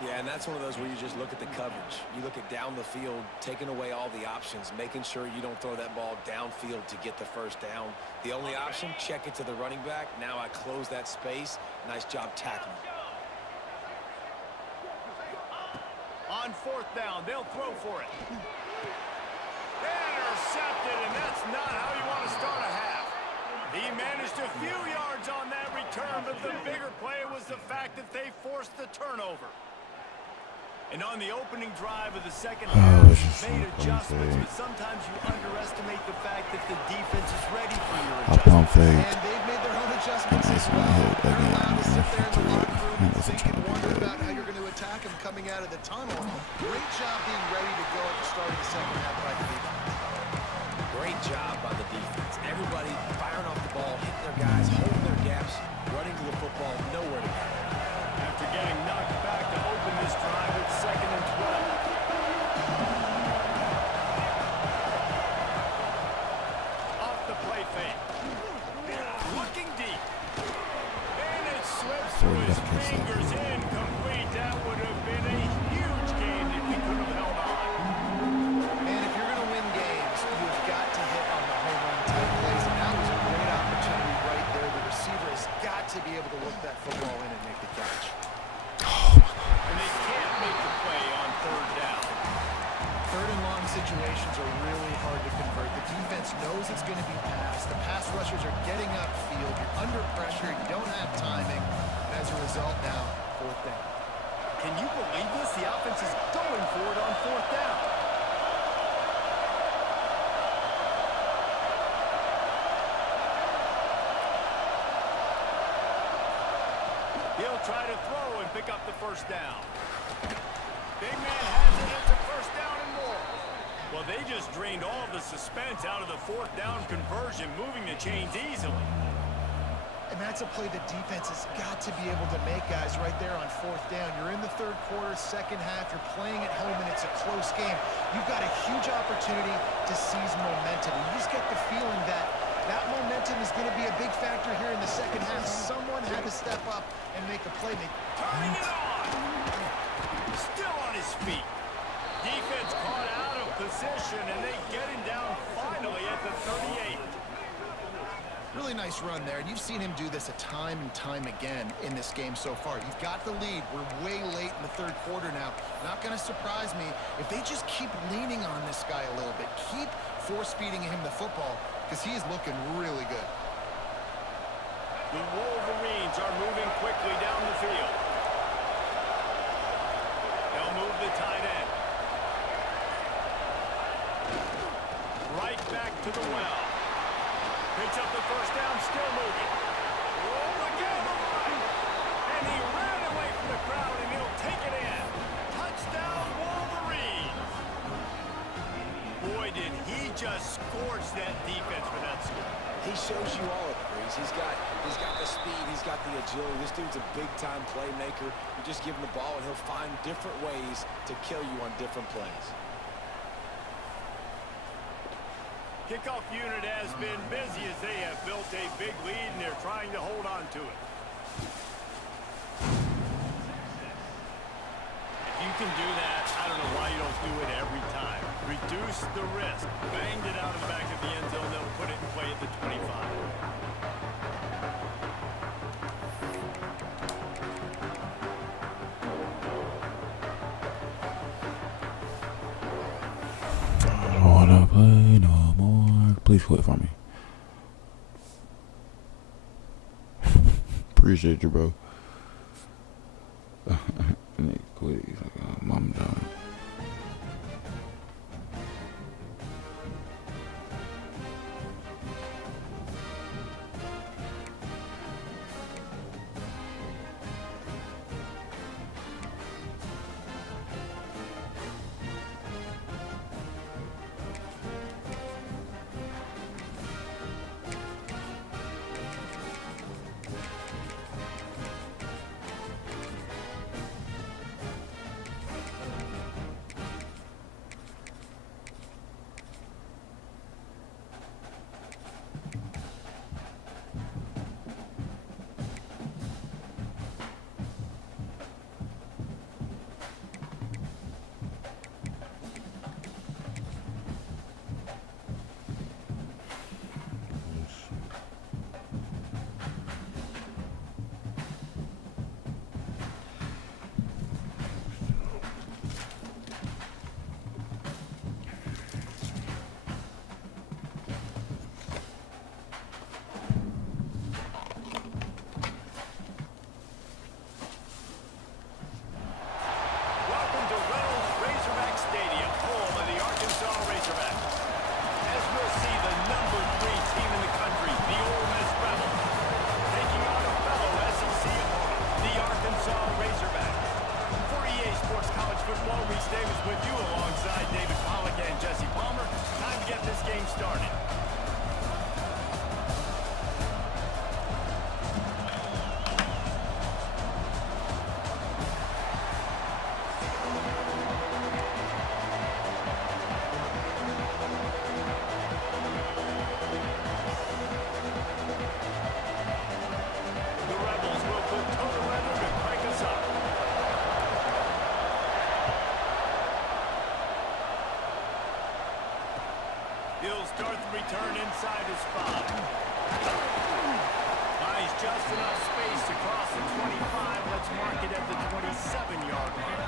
Yeah, and that's one of those where you just look at the coverage. You look at down the field, taking away all the options, making sure you don't throw that ball downfield to get the first down. The only option, check it to the running back. Now I close that space. Nice job tackling. On 4th down, they'll throw for it. Intercepted, and that's not how you want to start a half. He managed a few yards on that return, but the bigger play was the fact that they forced the turnover. And on the opening drive of the second half, made adjustments, but sometimes you underestimate the fact that the defense is ready for your adjustments. And they've made their own adjustments as well. They're allowed to sit there in the locker room and think and wonder about how you're going to attack them coming out of the tunnel. Great job being ready to go at the start of the second half by the defense. Great job by the defense. Everybody firing off the ball, hitting their guys, holding their gaps, running to the football, nowhere to go. After getting knocked back to open this drive, it's 2nd and 12. Off the play fake. Looking deep. And it slips through his fingers. Incomplete. That would have been a huge game if he could have held on. And if you're going to win games, you've got to hit on the home run type plays. And that was a great opportunity right there. The receiver has got to be able to look that football in and make the catch. And they can't make the play on 3rd down. 3rd and long situations are really hard to convert. The defense knows it's going to be passed. The pass rushers are getting upfield. You're under pressure. You don't have timing. As a result now, 4th down. Can you believe this? The offense is going for it on 4th down. He'll try to throw and pick up the 1st down. Big man has it. It's a 1st down and more. Well, they just drained all the suspense out of the 4th down conversion, moving the chains easily. And that's a play the defense has got to be able to make, guys, right there on 4th down. You're in the 3rd quarter, second half. You're playing at home, and it's a close game. You've got a huge opportunity to seize momentum. You just get the feeling that that momentum is going to be a big factor here in the second half. Someone had to step up and make a play. Turning it on. Still on his feet. Defense caught out of position, and they get him down finally at the 38. Really nice run there, and you've seen him do this a time and time again in this game so far. You've got the lead. We're way late in the 3rd quarter now. Not going to surprise me if they just keep leaning on this guy a little bit. Keep force-feeding him the football, because he is looking really good. The Wolverines are moving quickly down the field. They'll move the tight end. Right back to the well. Picks up the first down, still moving. Oh, look out! And he ran away from the crowd, and he'll take it in. Touchdown, Wolverines! Boy, did he just scorch that defense for that score. He shows you all of it, Breeze. He's got the speed, he's got the agility. This dude's a big-time playmaker. You just give him the ball, and he'll find different ways to kill you on different plays. Kickoff unit has been busy as they have built a big lead, and they're trying to hold on to it. If you can do that, I don't know why you don't do it every time. Reduce the risk. Banged it out of the back of the end zone. They'll put it in play at the 25. I don't wanna play no more. Please quit for me. Appreciate you, bro. Nick, quit. He's like, oh, Mom done. Welcome to Reynolds Razorback Stadium, home of the Arkansas Razorbacks. As we'll see, the number 3 team in the country, the Ole Miss Rebels, taking on a fellow SEC opponent, the Arkansas Razorbacks. For EA Sports College Football, Reese Davis with you alongside David Pollack and Jesse Palmer. Time to get this game started. The Rebels will put total weather to crank us up. He'll start the return inside his 5. Buys just enough space to cross the 25. Let's mark it at the 27-yard line.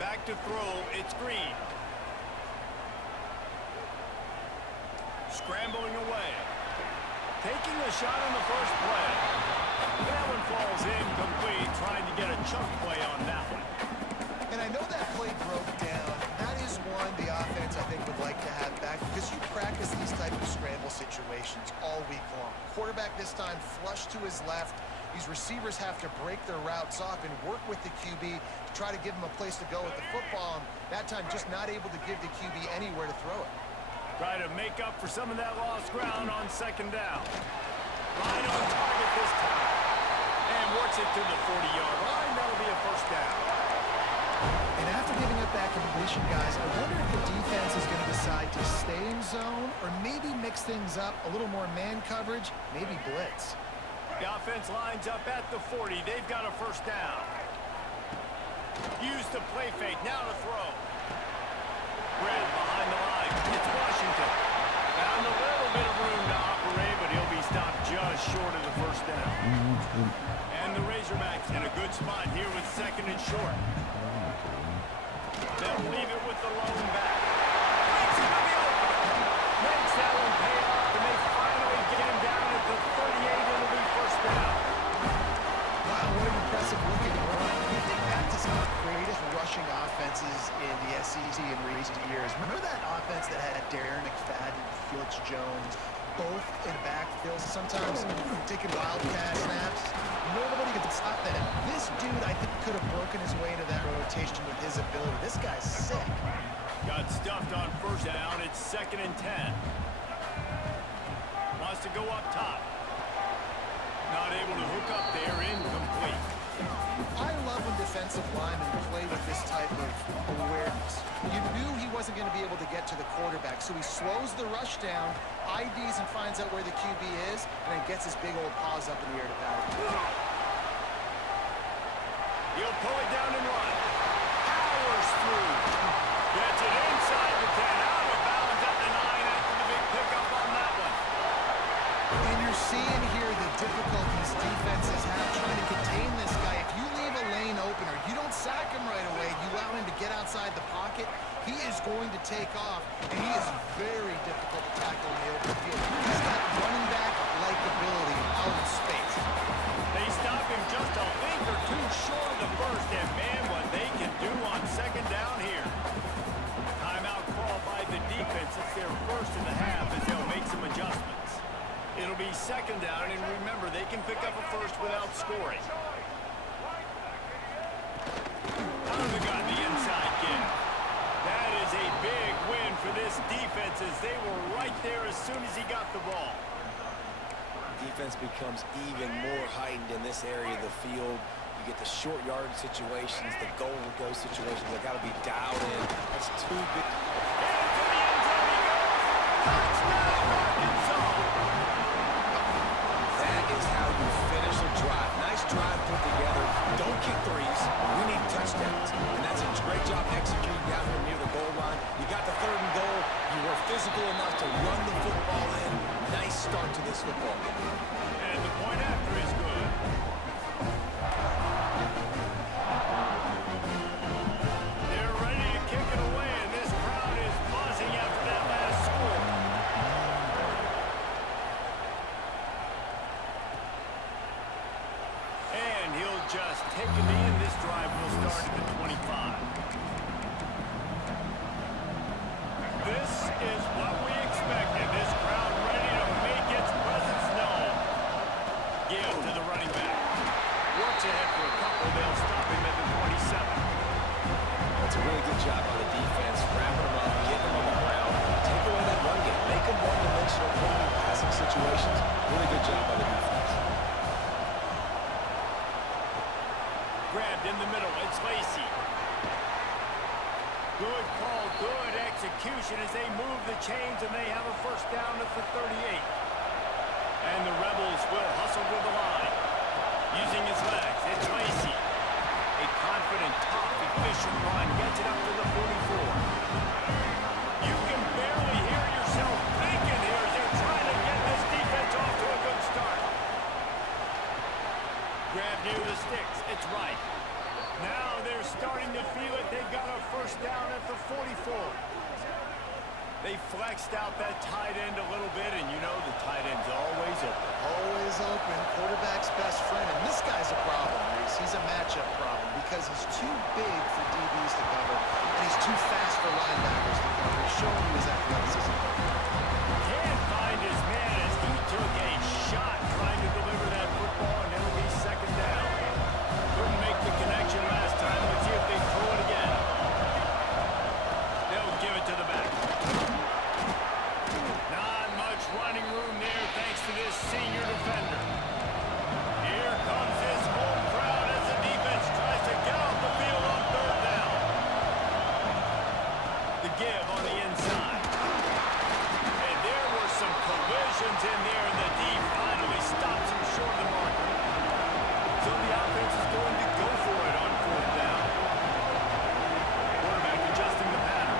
Back to throw, it's Green. Scrambling away. Taking a shot on the first play. That one falls incomplete, trying to get a chunk play on that one. And I know that play broke down. That is one the offense, I think, would like to have back because you practice these type of scramble situations all week long. Quarterback this time flush to his left. These receivers have to break their routes off and work with the QB to try to give him a place to go with the football. And that time just not able to give the QB anywhere to throw it. Try to make up for some of that lost ground on second down. Right on target this time. And works it to the 40-yard line. That'll be a first down. And after giving up that completion, guys, I wonder if the defense is going to decide to stay in zone or maybe mix things up, a little more man coverage, maybe blitz. The offense lines up at the 40. They've got a first down. Use the play fake. Now to throw. Grant behind the line. It's Washington. Found a little bit of room to operate, but he'll be stopped just short of the first down. And the Razorbacks in a good spot here with second and short. They'll leave it with the lone back. Breaks it to the open. Makes that one pay off, and they finally get him down at the 38 of the Jones, both in the backfield, sometimes taking wildcat snaps. Nobody could stop that. This dude, I think, could have broken his way into that rotation with his ability. This guy's sick. Got stuffed on first down. It's 2nd and 10. Wants to go up top. Not able to hook up there. Incomplete. I love when defensive linemen play with this type of awareness. You knew he wasn't going to be able to get to the quarterback, so he slows the rush down, IDs and finds out where the QB is, and then gets his big old paws up in the air to battle. He'll pull it down and run. Powers through. Gets it inside the 10. Out of bounds at the 9 after the big pickup on that one. And you're seeing here the difficulties defenses have trying to contain this guy. If you leave a lane open or you don't sack him right away, you allow him to get outside the pocket, he is going to take off, and he is very difficult to tackle in the open field. He's got running back-like ability out in space. They stop him just a link or two short of the first, and man, what they can do on 2nd down here. Timeout call by the defense. It's their first in the half as they'll make some adjustments. It'll be 2nd down, and remember, they can pick up a first without scoring. Out of the gun, the inside kick. That is a big win for this defense as they were right there as soon as he got the ball. Defense becomes even more heightened in this area of the field. You get the short yard situations, the goal to go situations. They got to be dialed in. That's too big. That is how you finish a drive. Nice drive put together. Don't kick threes. We need touchdowns. And that's a great job executing down here near the goal line. You got the 3rd and goal. You were physical enough to run the football in. Nice start to this football game. And the point after is good. They're ready to kick it away, and this crowd is buzzing after that last score. And he'll just take a knee, and this drive will start at the 25. This is what we expected. This crowd ready to make its presence known. Give to the running back. Works ahead for a couple. They'll stop him at the 27. That's a really good job by the defense, wrapping them up, getting them on the ground, take away that run game, make them one-dimensional, putting in passing situations. Really good job by the defense. Grabbed in the middle. It's Lacy. Good call, good execution as they move the chains, and they have a first down at the 38. And the Rebels will hustle to the line. Using his legs, it's Lacy. A confident, tough, efficient run gets it up to the 44. You can barely hear yourself thinking here as they're trying to get this defense off to a good start. Grab near the sticks, it's right. Now they're starting to feel it. They've got a first down at the 44. They flexed out that tight end a little bit, and you know the tight end's always open. Always open, quarterback's best friend, and this guy's a problem, Reese. He's a matchup problem because he's too big for DBs to cover, and he's too fast for linebackers to cover. He's showing you his athleticism. Can't find his man as he took a shot trying to deliver that football, and it'll be 2nd down. Couldn't make the connection last time. Let's see if they throw it again. They'll give it to the back. Not much running room there thanks to this senior defender. Here comes his home crowd as the defense tries to get off the field on 3rd down. The give on the inside. And there were some collisions in there, and the D finally stops him short of the marker. So the offense is going to go for it on 4th down. Quarterback adjusting the pattern.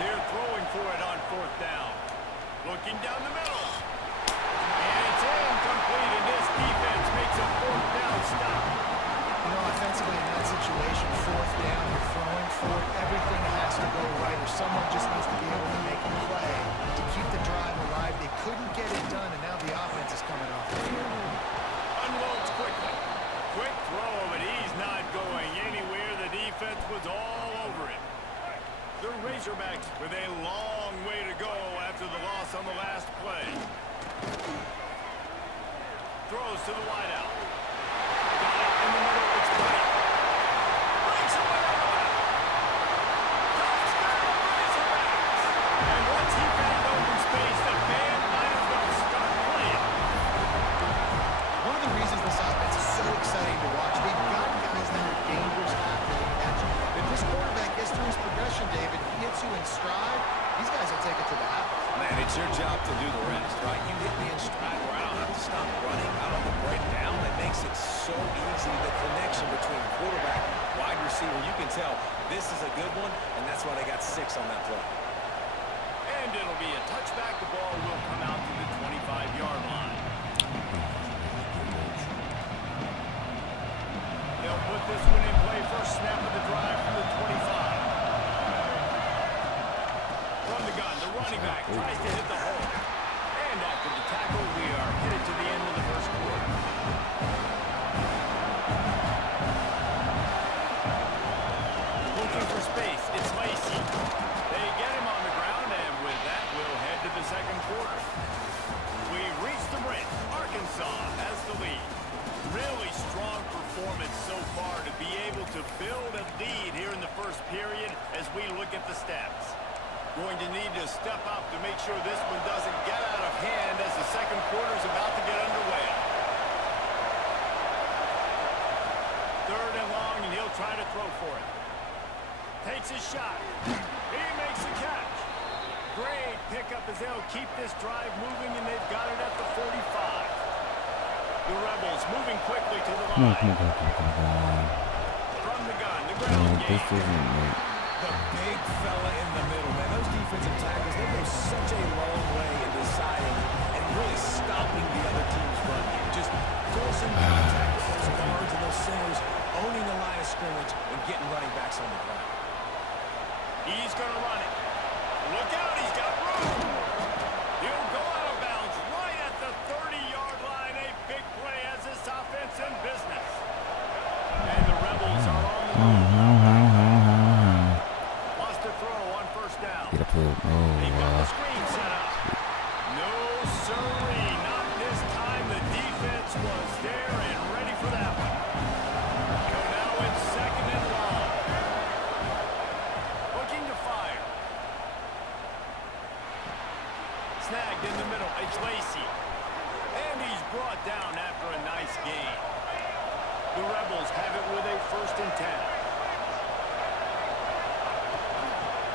They're throwing for it on 4th down. Looking down the middle. And it's incomplete, and this defense makes a 4th down stop. You know, offensively in that situation, 4th down, you're throwing for it, everything has to go right, or someone just needs to be able to make a play. a long way to go after the loss on the last play. Throws to the wideout. Got it in the middle. It's Buddy. Breaks away. Touchdown, Razorbacks. And once he found open space, the band might as well start playing. One of the reasons this offense is so exciting to watch, they've got guys that are dangerous after the catch. If this quarterback gets through his progression, David, he hits you in stride, these guys will take it to the house. Man, it's your job to do the rest, right? You hit me in stride where I don't have to stop running. I don't have to break down. That makes it so easy, the connection between quarterback, wide receiver. You can tell this is a good one, and that's why they got 6 on that play. And it'll be a touchback. The ball will come out to the 25-yard line. They'll put this one in play. First snap of the drive from the 25. From the gun, the running back tries to hit the hole. And after the tackle, we are headed to the end of the first quarter. Looking for space, it's Lacy. They get him on the ground, and with that, we'll head to the second quarter. We reach the brink. Arkansas has the lead. Really strong performance so far to be able to build a lead here in the first period as we look at the stats. Going to need to step up to make sure this one doesn't get out of hand as the second quarter is about to get underway. Third and long, and he'll try to throw for it. Takes his shot. He makes the catch. Great pickup as they'll keep this drive moving, and they've got it at the 45. The Rebels moving quickly to the line. From the gun, the ground game. The big fella in the middle, man. Those defensive tackles, they go such a long way in deciding and really stopping the other team's run game. Just forcing contact with those guards and those centers, owning the line of scrimmage, and getting running backs on the ground. He's going to run it. Look out, he's got room. He'll go out of bounds right at the 30-yard line. A big play as this offense in business. And the Rebels are on the move. Lost a throw on first down. Get a pull. They've got the screen set up. No, sirree. Not this time. The defense was there and ready for that one. So now it's second and long. Looking to fire. Snagged in the middle. It's Lacy. And he's brought down after a nice gain. The Rebels have it with a 1st and 10.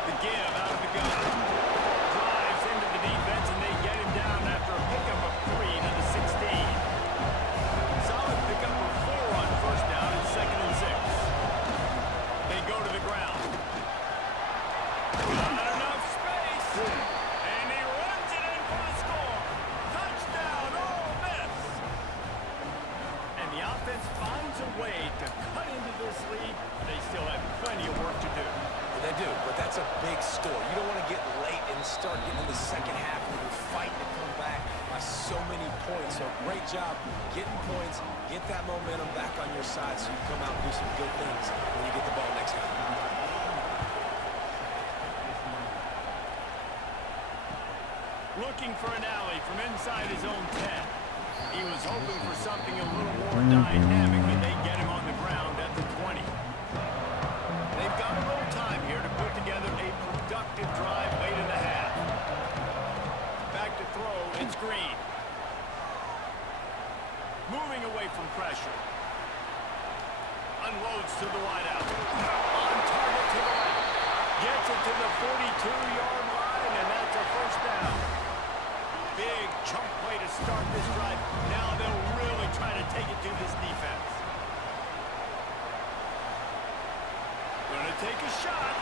The give out of the gun. Drives into the defense, and they get him down after a pickup of 3 to the 16. Solid pickup of 4 on first down and 2nd and 6. They go to the ground. Not enough space. And he runs it in for the score. Touchdown, Ole Miss. And the offense finds a way to cut into this lead. They still have plenty of work to do. They do, but that's a big score. You don't want to get late and start getting in the second half when you're fighting to come back by so many points. So great job getting points, get that momentum back on your side so you come out and do some good things when you get the ball next time. Looking for an alley from inside his own 10. He was hoping for something a little more dynamic, but they get him on the ground at the 20. They've got a little time here to put together a productive drive late in the half. Back to throw, it's Green. Moving away from pressure. Unloads to the wideout. On target to the right. Gets it to the 42-yard line, and that's a 1st down. Big chunk play to start this drive. Now they'll really try to take it to this defense. Gonna take a shot.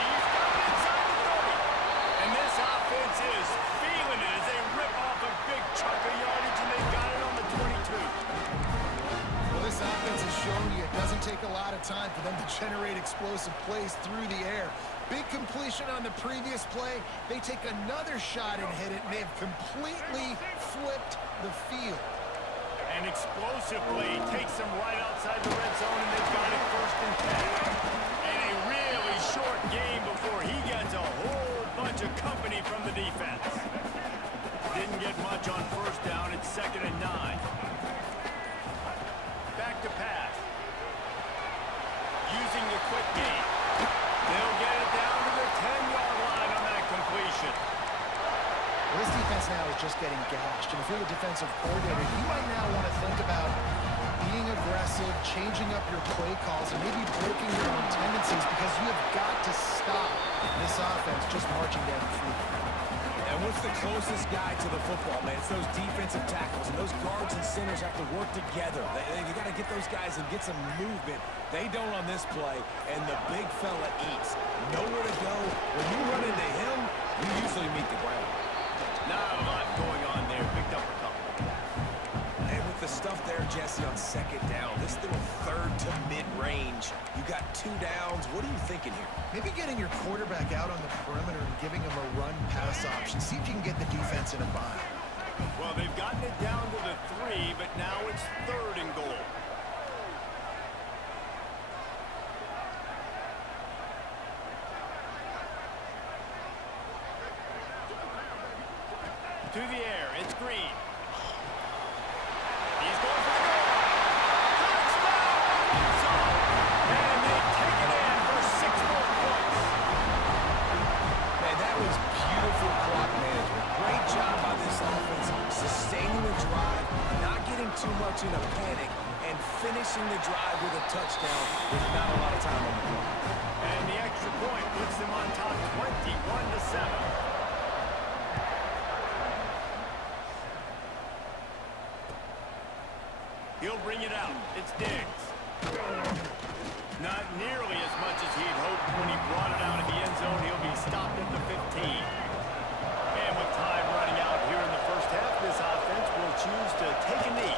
He's got it inside the 30. And this offense is feeling it as they rip off a big chunk of yardage, and they've got it on the 22. Well, this offense has shown you it doesn't take a lot of time for them to generate explosive plays through the air. Big completion on the previous play. They take another shot and hit it, and they have completely flipped the field. An explosive play takes them right outside the red zone, and they've got it 1st and 10. And a really short game before he gets a whole from the defense. Didn't get much on first down. It's 2nd and 9. Back to pass. Using the quick game. They'll get it down to the 10-yard line on that completion. Well, this defense now is just getting gashed. And if you're the defensive coordinator, you might now want to think about being aggressive, changing up your play calls, and maybe breaking your own tendencies because you have got to stop this offense just marching down the field. And what's the closest guy to the football, man? It's those defensive tackles, and those guards and centers have to work together. They got to get those guys and get some movement. They don't on this play, and the big fella eats. Nowhere to go. When you run into him, you usually meet the ground. Not a lot going on there. Picked up a couple. And with the stuff there, Jesse, on 2nd down, this little 3rd to mid-range, you got 2 downs. What are you thinking here? Maybe getting your quarterback out on the perimeter and giving him a run-pass option. See if you can get the defense in a bind. Well, they've gotten it down to the 3, but now it's 3rd and goal. To the air, it's Green. He's going for the goal. Touchdown, Arkansas! And they take it in for 6 more points. Man, that was beautiful clock management. Great job by this offense, sustaining the drive, not getting too much in a panic, and finishing the drive with a touchdown with not a lot of time on the clock. And the extra point puts them on top 21-7. He'll bring it out. It's Diggs. Not nearly as much as he'd hoped when he brought it out of the end zone. He'll be stopped at the 15. And with time running out here in the first half, this offense will choose to take a knee.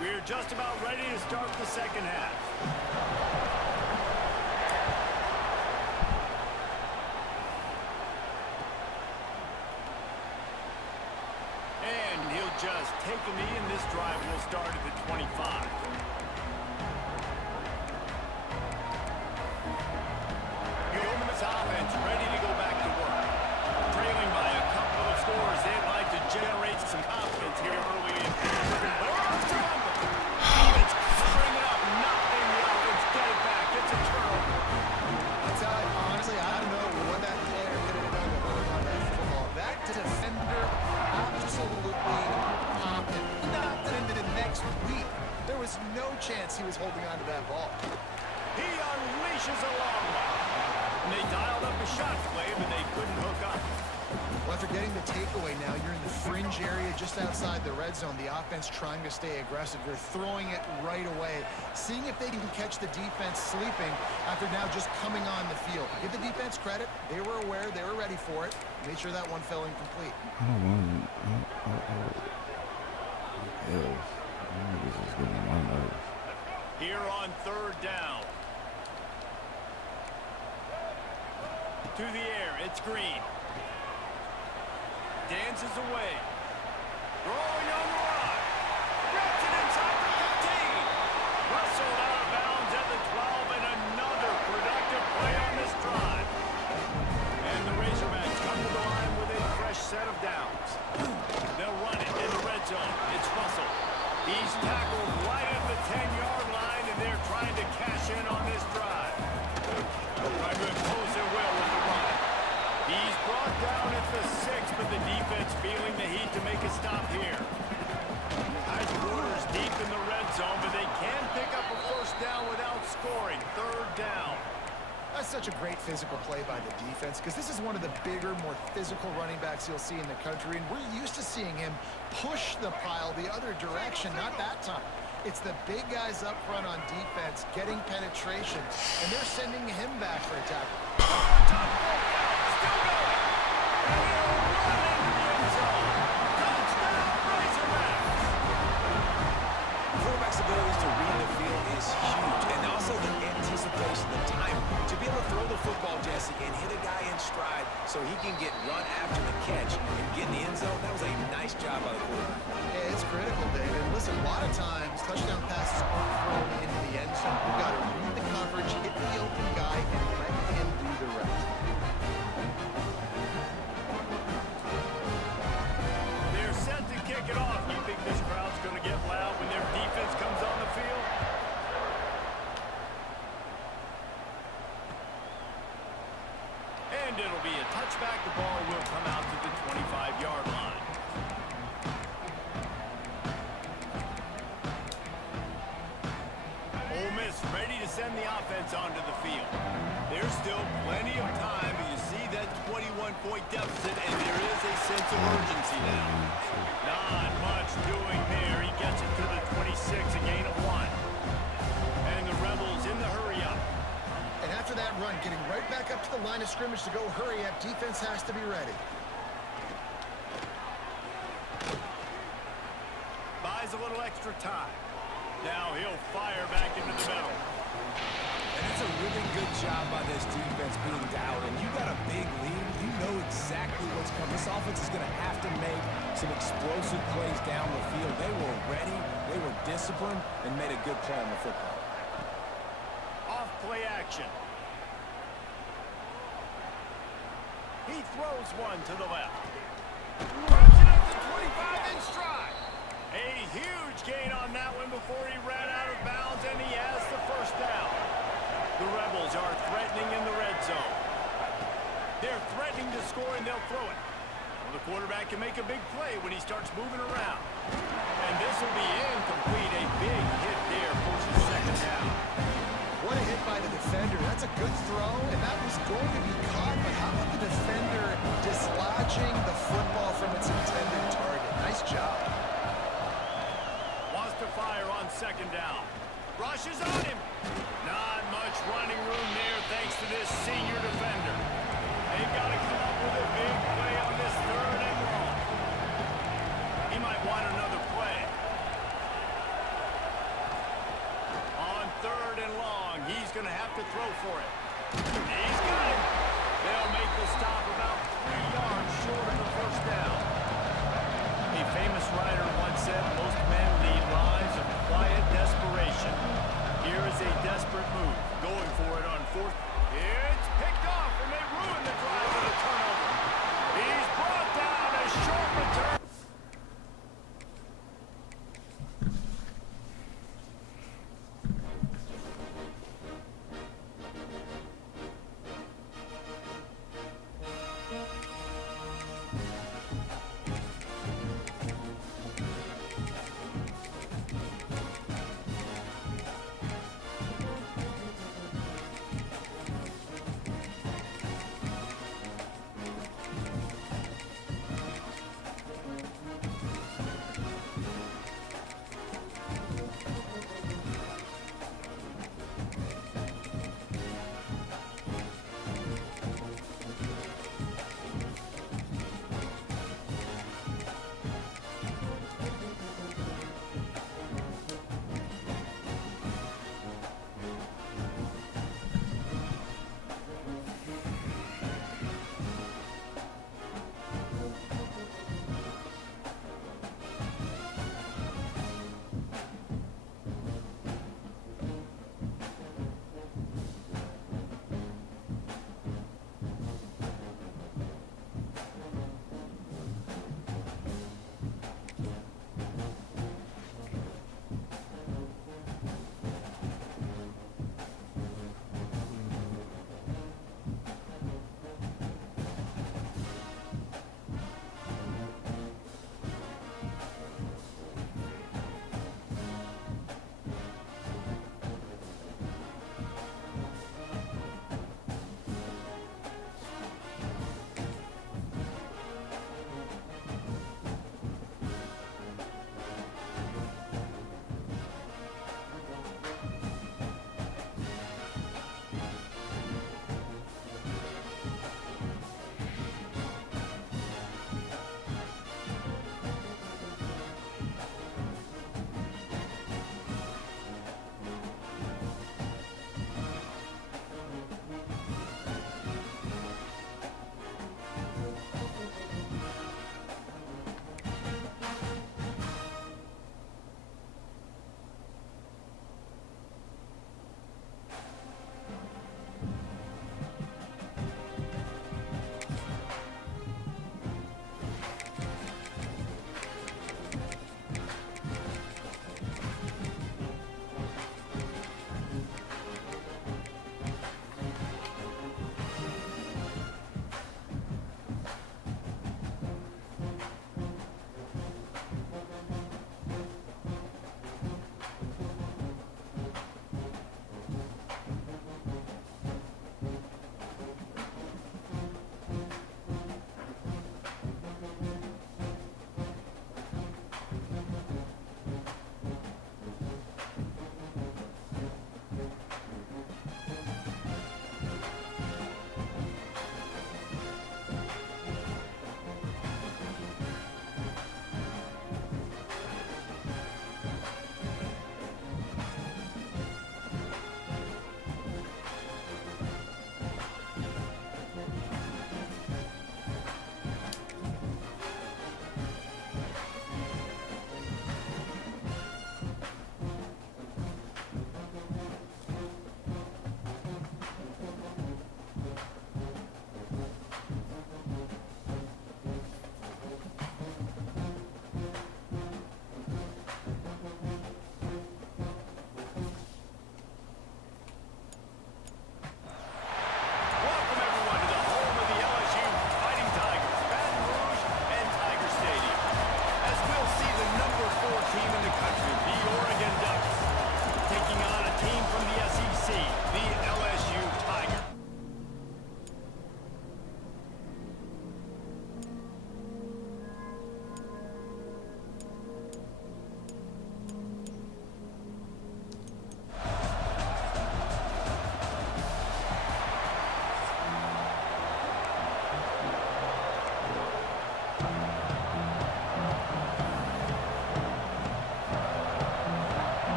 We're just about ready to start the second half. And he'll just take a knee, and this drive will start at the 25. The Oklahoma offense ready to go back to work. Trailing by a couple of scores, they'd like to generate some confidence here early in the second. Honestly, I don't know what that player could have done to hold on that football. That defender absolutely popped it. Knocked it into the next week. There was no chance he was holding on to that ball. He unleashes a long one. And they dialed up a shot play, but they couldn't hook up. Well, after getting the takeaway now, you're in the fringe area just outside the red zone. The offense trying to stay aggressive. They're throwing it right away, seeing if they can catch the defense sleeping after now just coming on the field. Give the defense credit. They were aware. They were ready for it. Made sure that one fell incomplete. Here on 3rd down. To the air, it's Green. Dances away. Throwing on the run. Rips it inside the 15. Rustled out of bounds at the 12, and another productive play on this drive. And the Razorbacks come to the line with a fresh set of downs. They'll run it in the red zone. It's Russell. He's tackled right at the 10-yard line, and they're trying to cash in on this drive. Trying to impose their will with the run. He's brought down at the 6, but the defense feeling the heat to make a stop here. High quarters deep in the red zone, but they can pick up a first down without scoring. 3rd down. That's such a great physical play by the defense because this is one of the bigger, more physical running backs you'll see in the country, and we're used to seeing him push the pile the other direction, not that time. It's the big guys up front on defense getting penetration, and they're sending him back for a tackle. Still going. And he'll run into the end zone. Touchdown, Razorbacks. Quarterback's ability to read the field is huge, and also the anticipation, the time to be able to throw the football, Jesse, and hit a guy in stride so he can get run after the kick. catch and get in the end zone. That was a nice job by the quarterback. Yeah, it's critical, David. Listen, a lot of times touchdown passes aren't thrown into the end zone. You got to read the coverage, hit the open guy, and let him do the rest. They're set to kick it off. You think this crowd's going to get loud when their defense comes on the field? And it'll be a touchback. The ball will come out to the 25-yard line. Ole Miss ready to send the offense onto the field. There's still plenty of time, but you see that 21-point deficit, and there is a sense of urgency now. Not much doing there. He gets it to the 26, a gain of 1. And the Rebels in the hurry-up. And after that run, getting right back up to the line of scrimmage to go hurry up, defense has to be ready. Buys a little extra time. Now he'll fire back into the middle. And it's a really good job by this defense being dialed in. You got a big lead. You know exactly what's coming. This offense is going to have to make some explosive plays down the field. They were ready, they were disciplined, and made a good play on the football. Off play action. He throws one to the left. Runs it up to 25 in stride. A huge gain on that one before he ran out of bounds, and he has the first down. The Rebels are threatening in the red zone. They're threatening to score, and they'll throw it. Well, the quarterback can make a big play when he starts moving around. And this will be incomplete. A big hit there forces second down. What a hit by the defender. That's a good throw, and that was going to be caught, but how about the defender dislodging the football from its intended target? Nice job. Wants to fire on second down. Rushes on him. Not much running room there thanks to this senior defender. They've got to come up with a big play on this third and long. He might want another play. On third and long, he's going to have to throw for it. He's got it. They'll make the stop about 3 yards short of the first down. A famous writer once said, most men lead lives of quiet desperation. Here is a desperate move. Going for it on fourth. It's picked off, and they ruin the drive with a turnover. He's brought down a short return.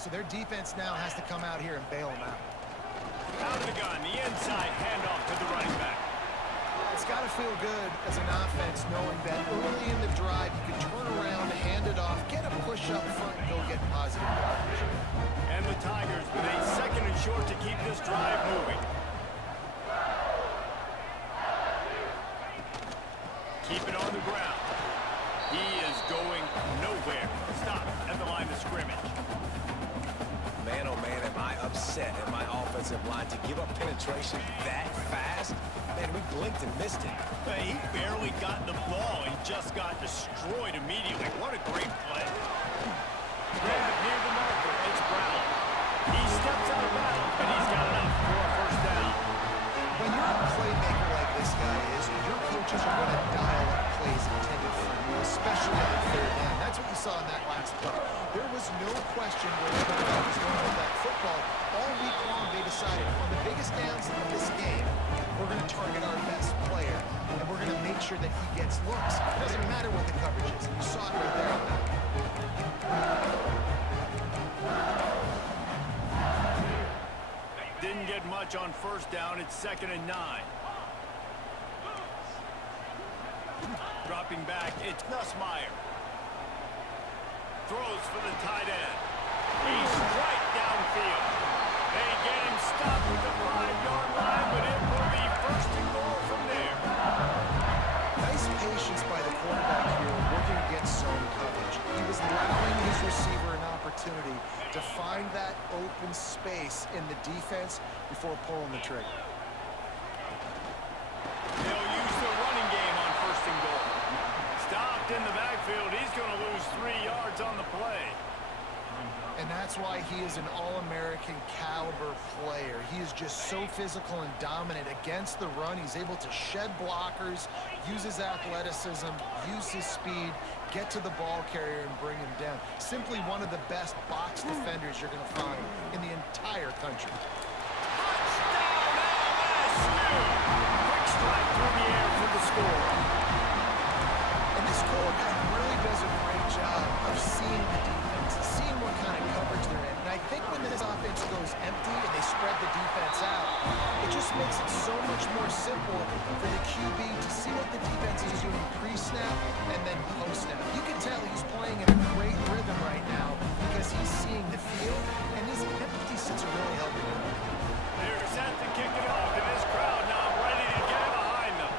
So their defense now has to come out here and bail them out. Out of the gun, the inside handoff to the running back. It's got to feel good as an offense knowing that early in the drive you can turn around, hand it off, get a push up front, and go get positive yardage. And the Tigers with a 2nd and short to keep this drive moving. Keep it on the ground. He is going nowhere. Stop at the line of scrimmage. Man, oh man, am I upset at my offensive line to give up penetration that fast? Man, we blinked and missed it. Hey, he barely got the ball. He just got destroyed immediately. What a great play. Near the marker, it's Brown. He steps out of bounds, but he's got enough for a first down. When you're a playmaker like this guy is, your coaches are going to dial up plays intended for you, especially on 3rd down. That's what you saw in that last play. There was no question where the quarterback was going with that football. All week long, they decided on the biggest downs of this game, we're going to target our best player, and we're going to make sure that he gets looks. It doesn't matter what the coverage is. You saw it right there on that. Didn't get much on first down. It's 2nd and 9. Dropping back, it's Nussmeier. Throws for the tight end. He's right downfield. They get him stopped with the 5-yard line, but it will be 1st and goal from there. Nice patience by the quarterback here working against zone coverage. He was allowing his receiver an opportunity to find that open space in the defense before pulling the trigger. They'll use the running game on 1st and goal. Stopped in the backfield. He's going to lose 3 yards on the play. And that's why he is an All-American caliber player. He is just so physical and dominant against the run. He's able to shed blockers, use his athleticism, use his speed, get to the ball carrier and bring him down. Simply one of the best box defenders you're going to find in the entire country. Touchdown, LSU! Quick strike through the air for the score. And this quarterback really does a great job of seeing the defense, seeing what kind of coverage they're in. And I think when this offense goes empty and they spread the defense out, it just makes it so much more simple for the QB to see what the defense is doing pre-snap and then post-snap. You can tell he's playing in a great rhythm right now because he's seeing the field, and his empty sets are really helping him. They're set to kick it off, and this crowd now ready to get behind them.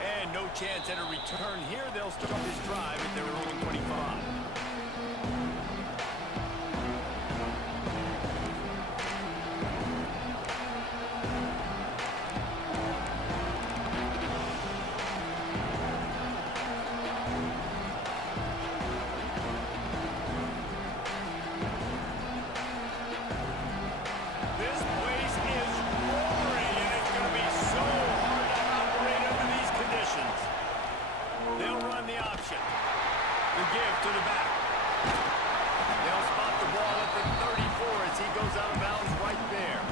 And no chance at a return here. They'll start this drive at their own 25. This place is roaring, and it's going to be so hard to operate under these conditions. They'll run the option. The give to the back. They'll spot the ball at the 34 as he goes out of bounds right there.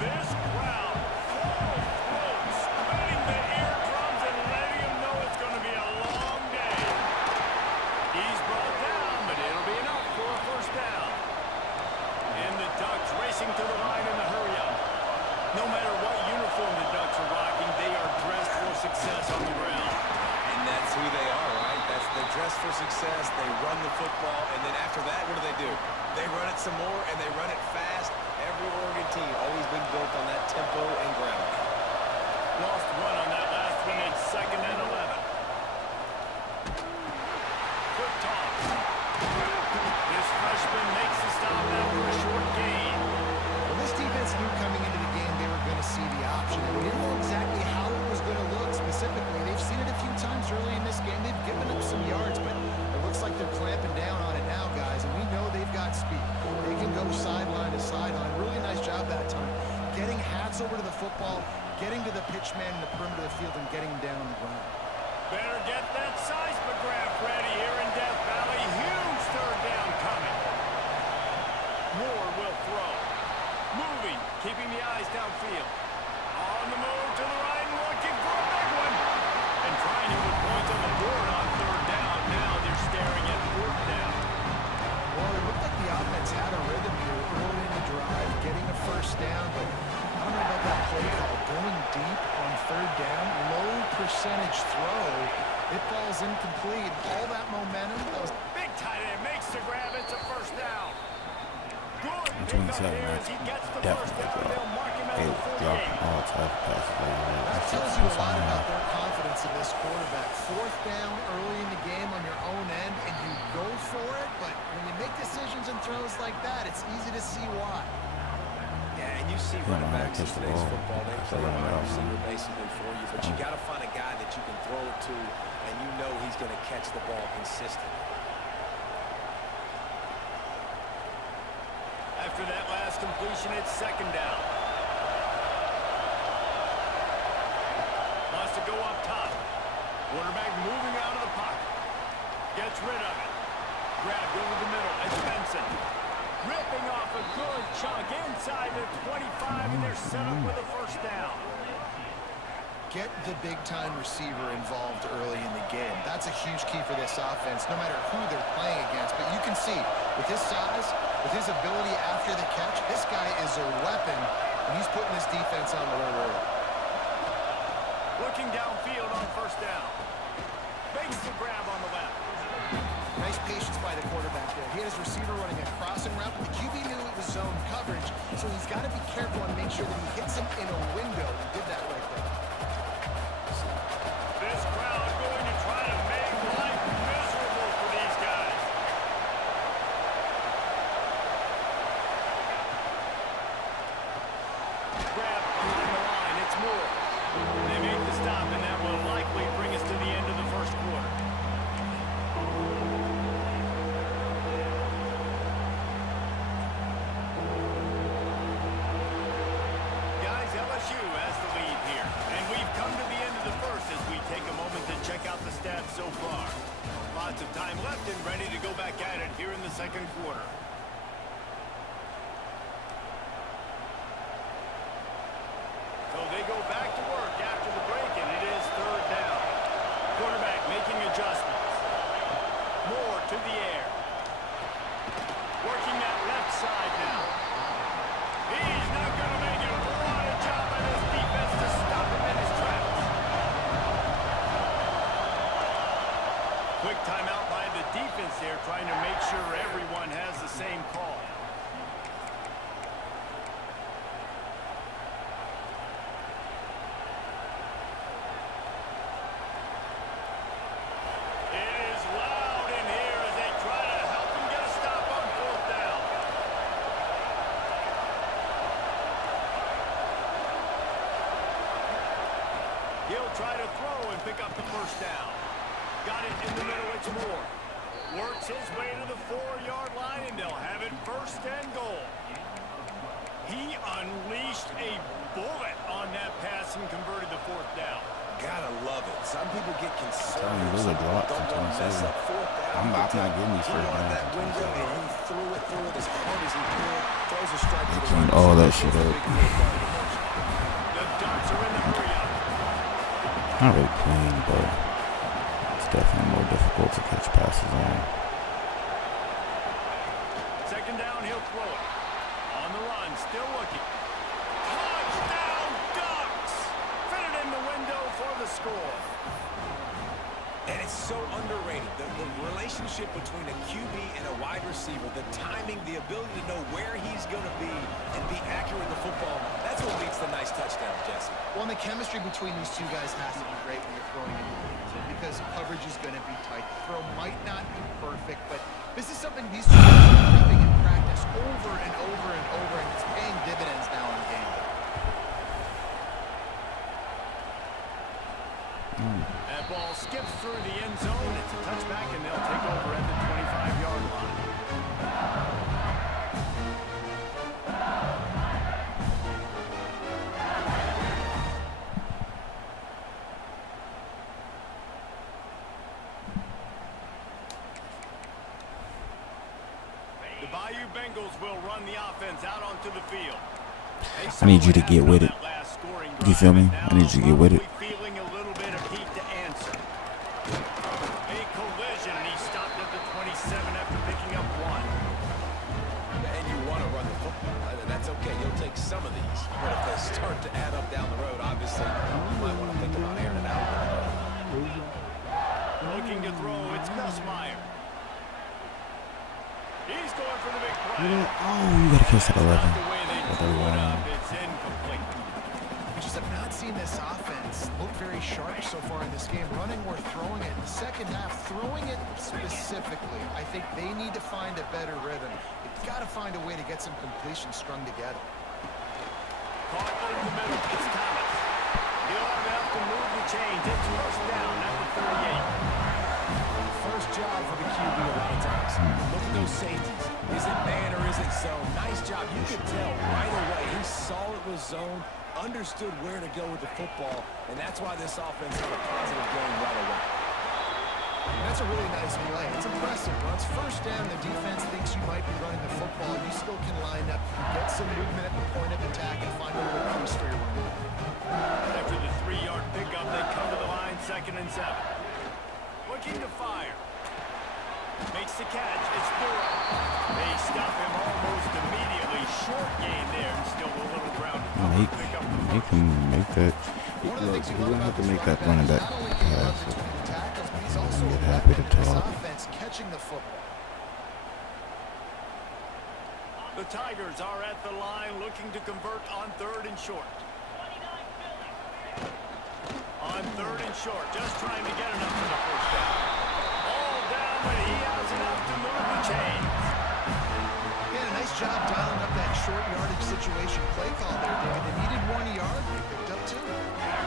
This crowd, full throat, spreading the eardrums and letting them know it's going to be a long day. He's brought down, but it'll be enough for a first down. And the Ducks racing to the line in the hurry-up. No matter what uniform the Ducks are rocking, they are dressed for success on the ground. And that's who they are, right? That's the dress for success. They run the football, and then after that, what do? They run it some more, and they run it fast. Every Oregon team always been built on that tempo and ground. Lost one on that last one. It's 2nd and 11. Quick toss. This freshman makes the stop after a short gain. Well, this defense knew coming into the game they were going to see the option. And we didn't know exactly how it was going to look specifically. They've seen it a few times early in this game. They've given up some yards, but it looks like they're clamping down on it now, guys. And we know they've got speed. They can go sideline to sideline. Really nice job that time. Getting hats over to the football, getting to the pitch man in the perimeter of the field, and getting him down on the ground. Better get that seismograph ready here in Death Valley. Huge 3rd down coming. Moore will throw. Moving, keeping the eyes downfield. On the move to the right, looking for a big one. And trying to put points on the board on third down. Now they're staring at fourth down. Well, it looked like the offense had a rhythm here early in the drive, getting a first down, but I don't know about that play call. Going deep on third down, low percentage throw, it falls incomplete. All that momentum, that was Big tight end makes the grab. It's a first down. Good Between pickup 7 there and as he gets the definitely first down. drop. They'll mark him at They the drop 48. all type of passes like that. That tells you a lot about their confidence in this quarterback. Fourth down early in the game on your own end, and you go for it, but when you make decisions and throws like that, it's easy to see why. Yeah, and you see Yeah, running man, backs in catch the today's ball. football, they So play a run it wide out, receiver man. basically for you, but you got to find a guy that you can throw it to, and you know he's going to catch the ball consistently. After that last completion, it's second down. Wants to go up top. Quarterback moving out of the pocket. Gets rid of it. Grabbed over the middle. It's Benson. Ripping off a good chunk inside the 25, and they're set up with a first down. Get the big-time receiver involved early in the game. That's a huge key for this offense, no matter who they're playing against. But you can see, with his size, with his ability after the catch, this guy is a weapon, and he's putting this defense on the road. Looking downfield on first down. Makes the grab on the left. Nice patience by the quarterback there. He had his receiver running a crossing route, but the QB knew it was zone coverage, so he's got to be careful and make sure that he hits him in a window. He did that right there. This crowd going to try to make life miserable for these guys. Grab on the line. It's Moore. They make the stop, and that will likely bring us to the end of the first quarter. Guys, LSU has the lead here, and we've come to the end of the first as we take a moment to check out the stats so far. Lots of time left and ready to go back at it here in the second quarter. So they go back to work after the break, and it is third down. Quarterback making adjustments. Moore to the air. Working that left side now. He's not going to make it. What a job by this defense to stop him in his tracks. Quick timeout by the defense there, trying to make sure everyone has the same call. It is loud in here as they try to help him get a stop on fourth down. He'll try to throw and pick up the first down. Got it in the middle, it's Moore. Works his way to the 4-yard line, and they'll have it first and goal. He unleashed a bullet on that pass and converted the fourth down. Gotta love it. Some people get concerned. telling you, those are drops Don't in want to mess 27. up fourth down. I'm not getting these He first wanted downs that in window, 27. and he threw it through it as hard as he could. Throws a strike to the Cleaned right. all that shit up. The Ducks are in the hurry-up. Not really clean, but it's definitely more difficult to catch passes on. Second down, he'll throw it. On the run, still looking. Touchdown, Ducks! Fit it in the window for the score. And it's so underrated. The relationship between a QB and a wide receiver, the timing, the ability to know where he's going to be and be accurate with the football, that's what leads to nice touchdowns, Jesse. Well, and the chemistry between these two guys has to be great when you're throwing into the end zone because coverage is going to be tight. The throw might not be perfect, but this is something these two guys are prepping in practice over and over and over, and it's paying dividends now in game day. That ball skips through the end zone. It's a touchback, and they'll take over at the 25-yard line. The Bayou Bengals will run the offense out onto the field. I need you to get with it. You feel me? I need you to get with it. Feeling a little bit of heat to answer. A collision, and he stopped at the 27 after picking up one. And you want to run the football. That's okay. You'll take some of these. But if they start to add up down the road, obviously, you might want to think about airing it out. Looking to throw, it's Nussmeier. He's going for the big play. Oh, you gotta catch that 11. The way they Or threw it 31. up, it's incomplete. We just have not seen this offense look very sharp so far in this game, running or throwing it. In the second half, throwing it specifically, I think they need to find a better rhythm. They've got to find a way to get some completions strung together. Caught over the middle, it's Thomas. He'll have enough to move the chains. It's first down, number 38. First job for the QB a lot of times. Look at those safeties. Is it man or is it zone? Nice job. You could tell right away. He saw it was zone, understood where to go with the football, and that's why this offense had a positive game right away. That's a really nice play. It's impressive. Once first down, the defense thinks you might be running the football. You still can line up, get some movement at the point of attack, and find a little crease for your run. After the 3-yard pickup, they come to the line, 2nd and 7. Looking to fire. Makes the catch. It's Burrow. They stop him almost immediately. Short gain there, and still a little ground to cover. Pick up the He can make that. Look, he's gonna have to make that running back pass. I'm get happy to talk. Offense catching the football. The Tigers are at the line looking to convert on 3rd and short. On 3rd and short, just trying to get enough for the first down. All down, but he has enough to move the chains. Yeah, a nice job dialing up that short yardage situation play call there, David. They needed 1 yard. They picked up 2.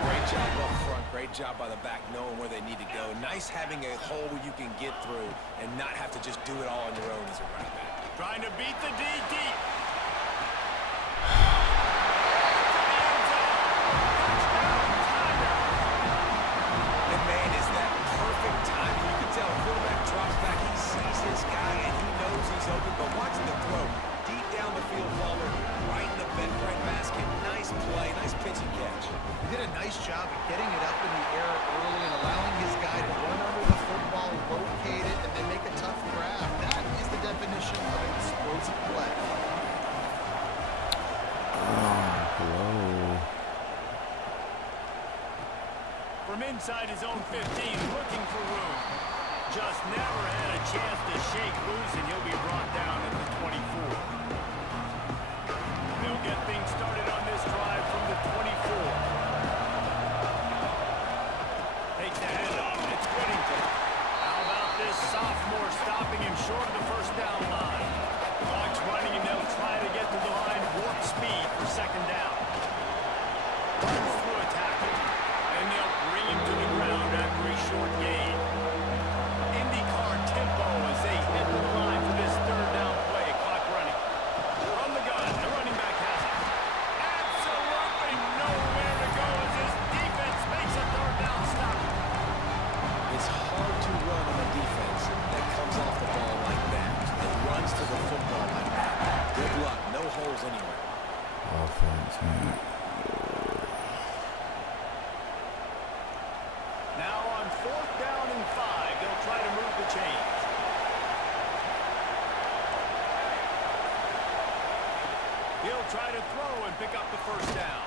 Great job up front. Great job by the back knowing where they need to go. Nice having a hole you can get through and not have to just do it all on your own as a running back. Trying to beat the D deep. And man, is that perfect timing. You can tell quarterback drops back. He sees his guy and he knows he's open. But watch the throw. Deep down the field, Waller. Right in the bent right basket. Nice play. Nice pitch and catch. He did a nice job of getting it up in the air early and allowing his guy to run under the football, locate it, and then make a tough grab. That is the definition of an explosive play. Hello. From inside his own 15, looking for room. Just never had a chance to shake loose, and he'll be brought down at the 24. They'll get things started on this drive from the 24. Takes the handoff. It's Whittington. How about this sophomore stopping him short of the first down line? Clock's running, and they'll try to get to the line warp speed for 2nd down. Runs through a tackle, and they'll bring him to the ground after a short gain. IndyCar tempo as they hit the line for this 3rd down play. Clock running. From the gun, the running back has it. Absolutely nowhere to go as this defense makes a 3rd down stop. It's hard to run on a defense that comes off the ball like that and runs to the football like that. Good luck. No holes anywhere. Offense, man. Now on 4th down and 5, they'll try to move the chains. He'll try to throw and pick up the first down.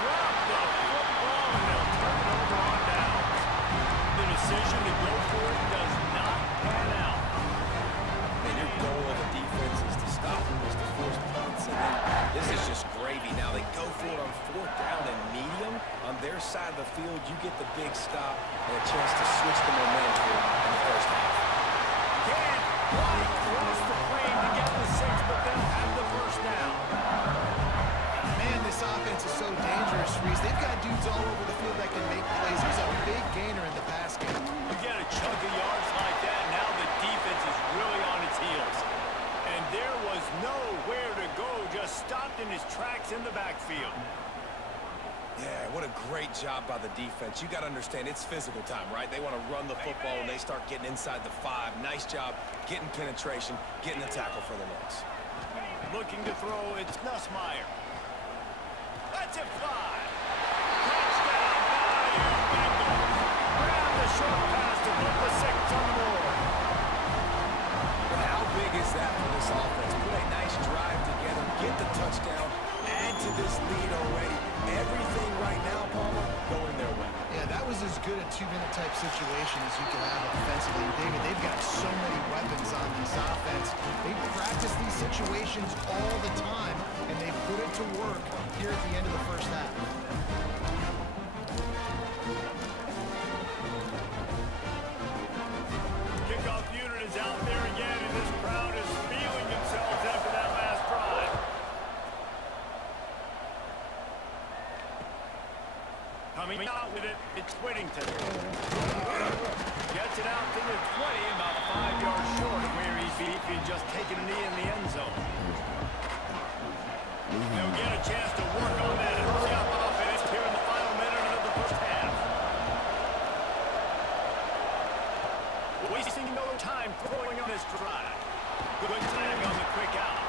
Drop the football, and they'll turn it over on down. The decision to go for it does not pan out. And your goal of the defense is to stop them, is to force punts, and then this is just gravy. Now they go for it on 4th down and medium. On their side of the field, you get the big stop and a chance to switch the momentum in the first half. Can't quite cross the plane to get the 6, but they'll have the first down. Man, this offense is so dangerous, Reese. They've got dudes all over the field that can make plays. He's a big gainer in the pass game. You get a chunk of yards like that, now the defense is really on its heels. And there was nowhere to go, just stopped in his tracks in the backfield. Yeah, what a great job by the defense. You got to understand, it's physical time, right? They want to run the football and they start getting inside the 5. Nice job getting penetration, getting the tackle for the loss. Looking to throw, it's Nussmeier. lets it fly. Touchdown, Bayou Bengals. Grab the short pass to put the 6 on the board. But how big is that for this offense? Put a nice drive together, get the touchdown, add to this lead already. Everything right now, Palmer, going their way. Yeah, that was as good a 2-minute type situation as you can have offensively. David, they've got so many weapons on this offense. They practice these situations all the time, and they put it to work here at the end of the first half. Kickoff unit is out there again, and this crowd is feeling themselves after that last drive. Coming out with it, it's Whittington. Gets it out to the 20, about 5 yards short of where he'd be if he'd just taken a knee in the end zone. They'll get a chance to work on that hurry-up offense here in the final minute of the first half. Wasting no time throwing on this drive. Good tag on the quick out.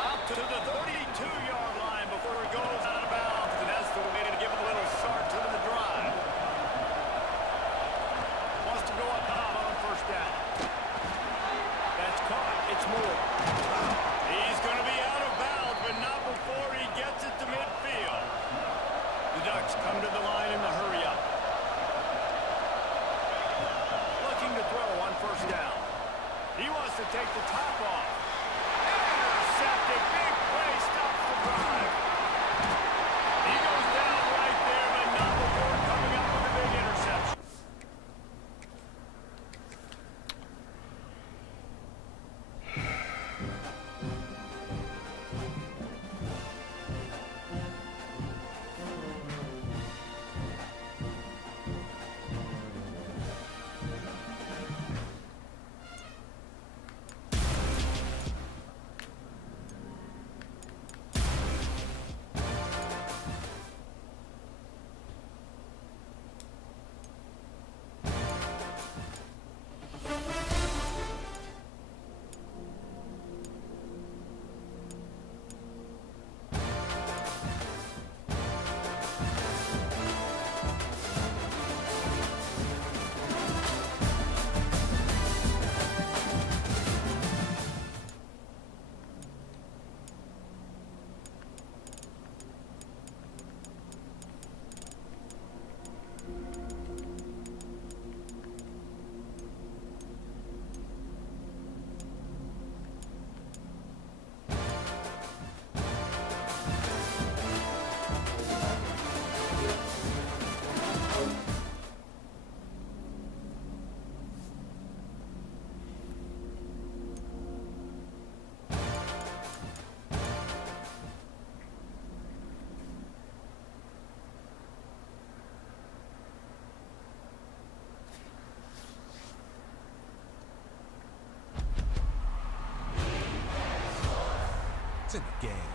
Out to the 32-yard line before it goes out of bounds, and that's the way to give it a little start to the drive. Wants to go up top on first down. That's caught. It's Moore. He's going to be out of bounds, but not before he gets it to midfield. The Ducks come to the line in the hurry-up. Looking to throw on first down. He wants to take the top off. Intercepted. Big play. Stops the drive. He goes down right there, but not before coming up with a big interception. It's in the game.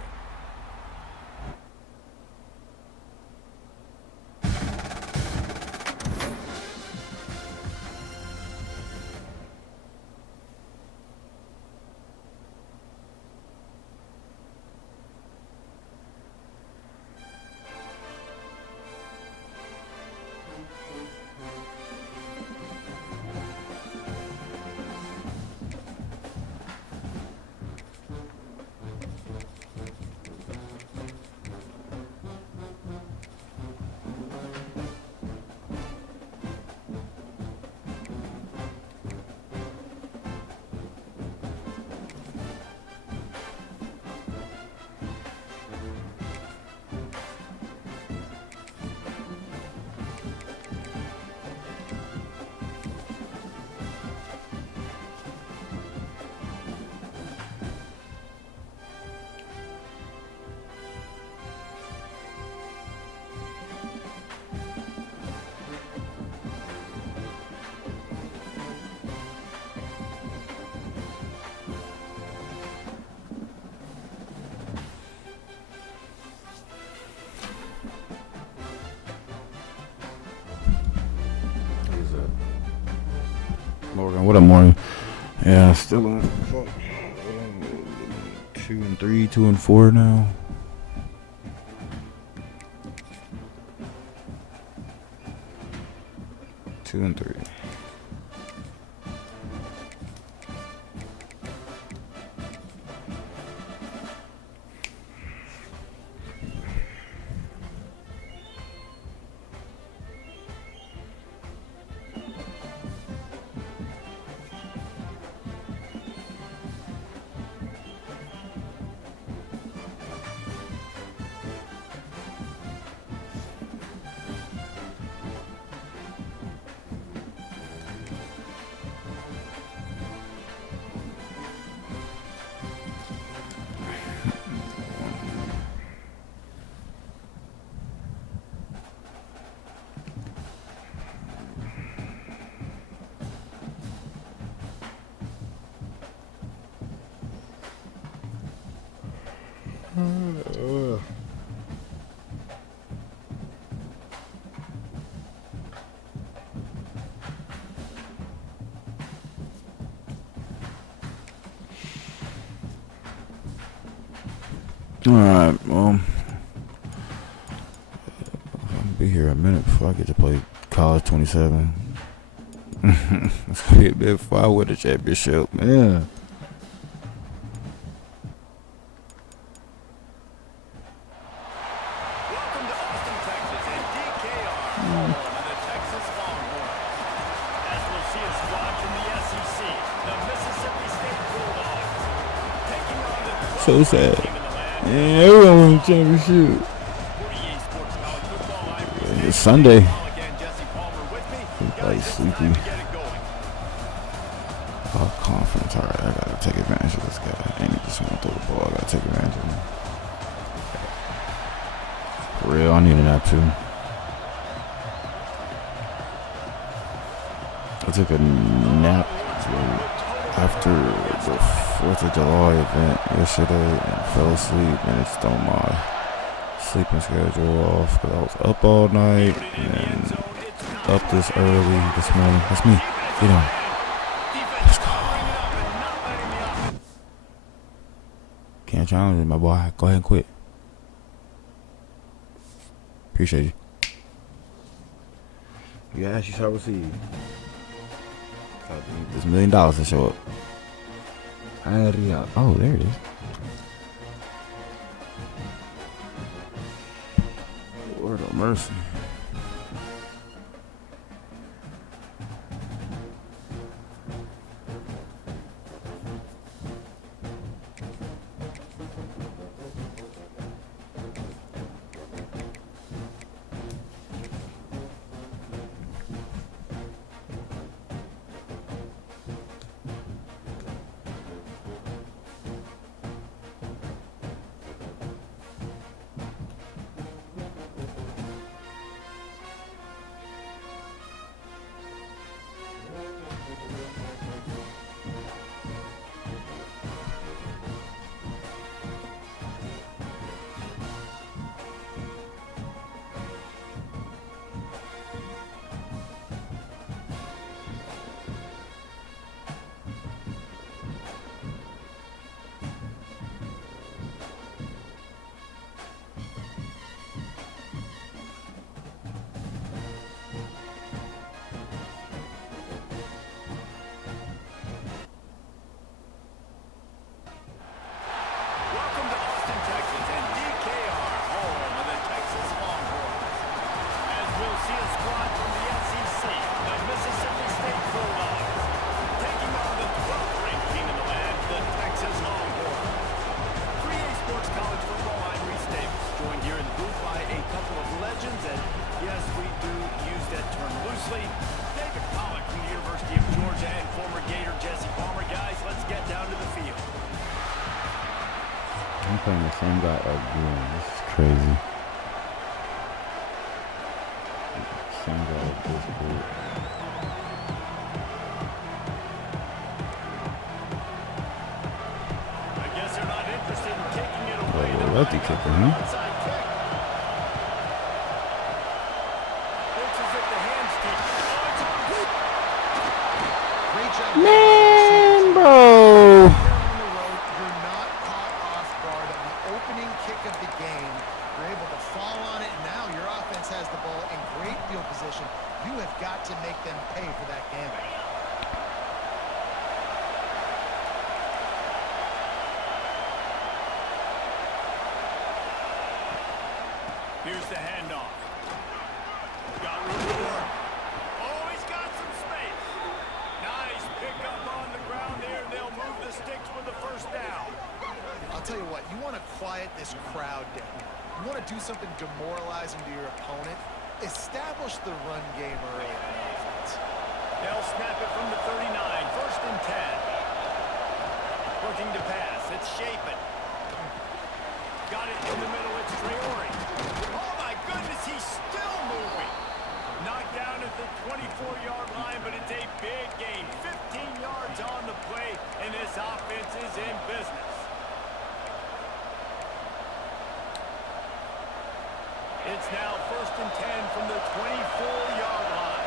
Morgan, what up, Morgan? Yeah, still on 2-3, 2-4 now. 2 and 3. Alright, well, I'll be here a minute before I get to play College 27. It's gonna be a bit before I win the championship, man. Welcome to Austin, Texas, and DKR, home of the Texas Longhorns. As we'll see a squad from the SEC, the Mississippi State Bulldogs, taking on the So sad. team in the land. Yeah, everyone won the championship. 48 Sports College Football. I'm It's Sunday. again, Jesse Palmer with me. Everybody's sleepy. Get it going. Oh, confidence. All right, I gotta take advantage of this guy. I ain't just want to throw the ball. I gotta take advantage of him. For real, I need a nap too. I took a nap after the 4th of July event yesterday and fell asleep, and it's thrown my sleeping schedule off because I was up all night and up this early this morning. That's me. Get on. Let's go. Can't challenge it, my boy. Go ahead and quit. Appreciate you. You ask, you shall receive. This $1 million to show up. Oh, there it is. Lord of mercy. Welcome to Austin, Texas, and DKR, home of the Texas Longhorns. As we'll see a squad from the SEC, the Mississippi State Bulldogs, taking on the 12th ranked team in the land, the Texas Longhorns. 3A Sports College Football, I'm Reese Davis, joined here in the booth by a couple of legends, and yes, we do use that term loosely. David Pollack from the University of Georgia and former Gator Jesse Palmer. Guys, let's get down to the field. I'm playing the same guy again. This is crazy. Same guy with this group. I guess they're not interested in kicking it away. Well, lefty kicker, huh? Onside kick. Looks as if the hand's taken. Oh, it's on. Great job. Man, bro. You're on the road. You're not caught off guard on the opening kick of the game. You're able to fall on it, and now your offense has the ball in great field position. You have got to make them pay for that gamble. Here's the handoff. Got room to work. Oh, he's got some space. Nice pickup on the ground there. They'll move the sticks with the first down. I'll tell you what, you want to quiet this crowd down. You want to do something demoralizing to your opponent. Establish the run game early on offense. They'll snap it from the 39. First and 10. Looking to pass. It's Chapin. Got it in the middle. It's Traore. Oh, my goodness, he's still moving. Knocked down at the 24-yard line, but it's a big gain. 15 yards on the play, and this offense is in business. It's now first and 10 from the 24-yard line.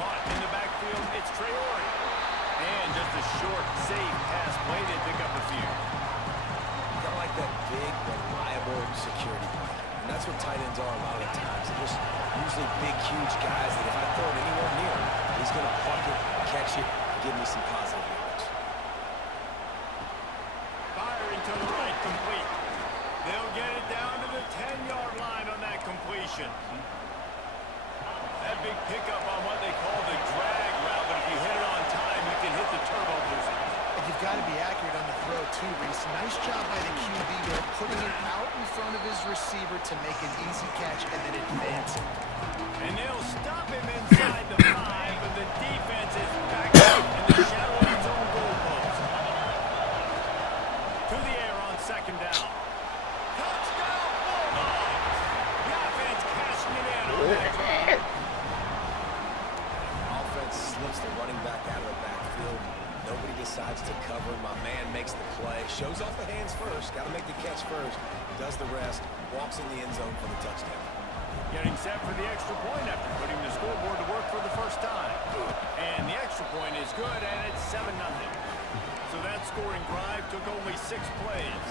Caught in the backfield, it's Traore. And just a short, safe pass play. They pick up a few. Got like that big, reliable security blanket. And that's what tight ends are a lot of times. They're just usually big, huge guys that if I throw it anywhere near him, he's going to pluck it, catch it, and give me some positive yards. Firing to the right, complete. They'll get it down to the 10-yard line on that completion. That big pickup on what they call the drag route, but if you hit it on time, you can hit the turbo booster. And you've got to be accurate on the throw, too, Reese. Nice job by the QB there, putting it out in front of his receiver to make an easy catch and then advance it. And they'll stop him inside the 5, but the defense is back up in the shadow of its own goalpost. To the air on second down. Touchdown, Bulldogs! The offense cashing it in on that drive. Offense slips the running back out of the backfield. Nobody decides to cover. My man makes the play. Shows off the hands first. Got to make the catch first. Does the rest. Walks in the end zone for the touchdown. Getting set for the extra point after putting the scoreboard to work for the first time. And the extra point is good, and it's 7-0. So that scoring drive took only 6 plays.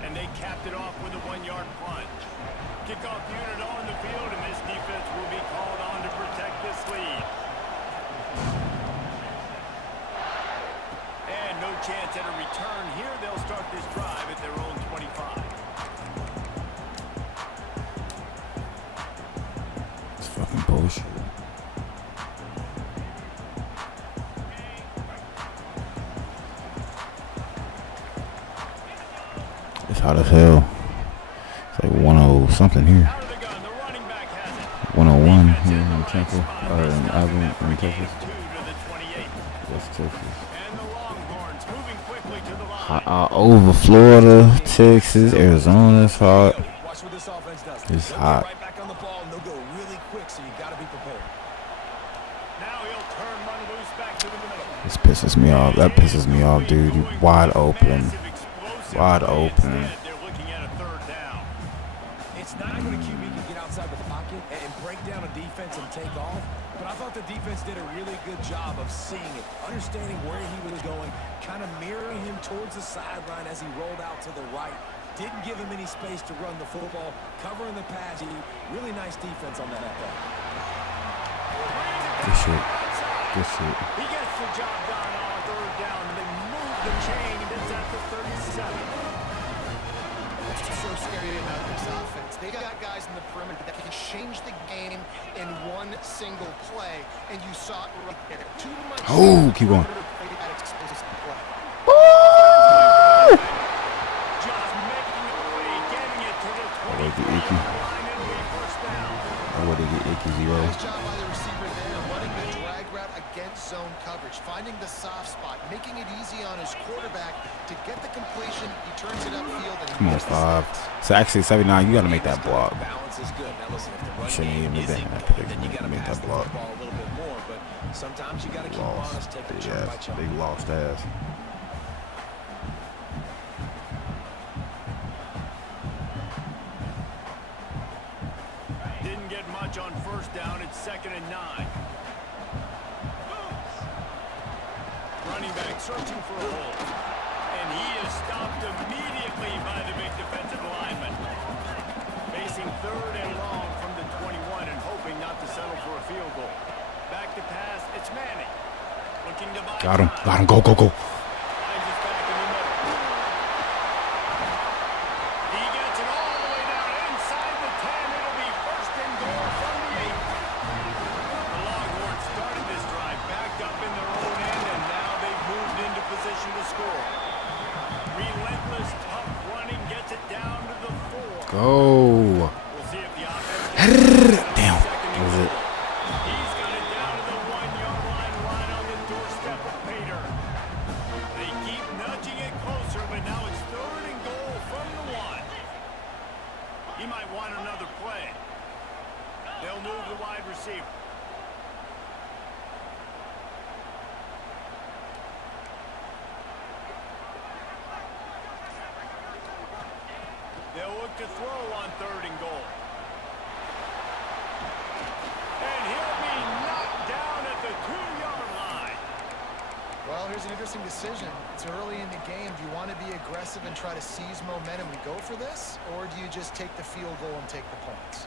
And they capped it off with a 1-yard punt. Kickoff unit on the field, and this defense will be called on to protect this lead. And no chance at a return here. They'll start this drive at their own 25. It's fucking bullshit. It's hot as hell. It's like 10 something here. Out of the gun, the running back has it. 101 here in Temple, or in Alabama, in Texas. 2 to the 28. West Texas. And the Longhorns moving quickly to the line. Over Florida, Texas, Arizona, it's hot. Watch what this offense does. It's They'll hot. get right back on the ball, and they'll go really quick, so you got to be prepared. Now he'll turn one loose back to the middle. This pisses me off. That pisses me off, dude. You wide open. Massive explosive Wide play. open. Instead, they're looking at a third down. It's not when a QB can get outside the pocket and break down a defense and take off, but I thought the defense did a really good job of seeing it, understanding where he was going, kind of mirroring him towards the sideline as he rolled out to the right. Didn't give him any space to run the football, covering the pass. Really nice defense on that play. Good shit. Good shit. He gets the job done on third down. They move the chain. It's at the 37. What's so scary about this offense? They got guys in the perimeter that can change the game in one single play, and you saw it right there. Too much. Oh, keep going. That explosive play. Just making a play, getting it to the Like the 20 icky. line and we first down. I would get icky zero. Nice job by the receiver there, running the drag route against zone coverage, finding the soft spot, making it easy on his quarterback to get the completion. He turns it upfield and he Come on, makes the 5. sacks. So actually, 79, you got to make that block. Balance is good. Now listen, if the run Shouldn't game even make isn't that good, pick. then you got to Make pass that the block. football a little bit more. But sometimes you got to keep Lost. honest, take it Big chunk by ass. chunk. Big lost ass. Didn't get much on first down. It's 2nd and 9. running back searching for a hole. And he is stopped immediately by the big defensive lineman. Facing 3rd and long from the 21 and hoping not to settle for a field goal. Back to pass, it's Manning. Looking to buy Got him. time. Got him. Go, go, go. Finds us back in the middle. He gets it all the way down inside the 10. It'll be 1st and goal from the 8. The Longhorns started this drive backed up in their own end, and now they've moved into position to score. Relentless, tough running gets it down to the 4. Go. We'll see if the offense Damn. second That was and it. goal. He's got it down to the 1-yard line right on the doorstep of Pater. They keep nudging it closer, but now it's 3rd and goal from the 1. He might want another play. They'll move the wide receiver. They'll look to throw on 3rd and goal. And he'll be knocked down at the 2-yard line. Well, here's an interesting decision. It's early in the game. Do you want to be aggressive and try to seize momentum and go for this? Or do you just take the field goal and take the points?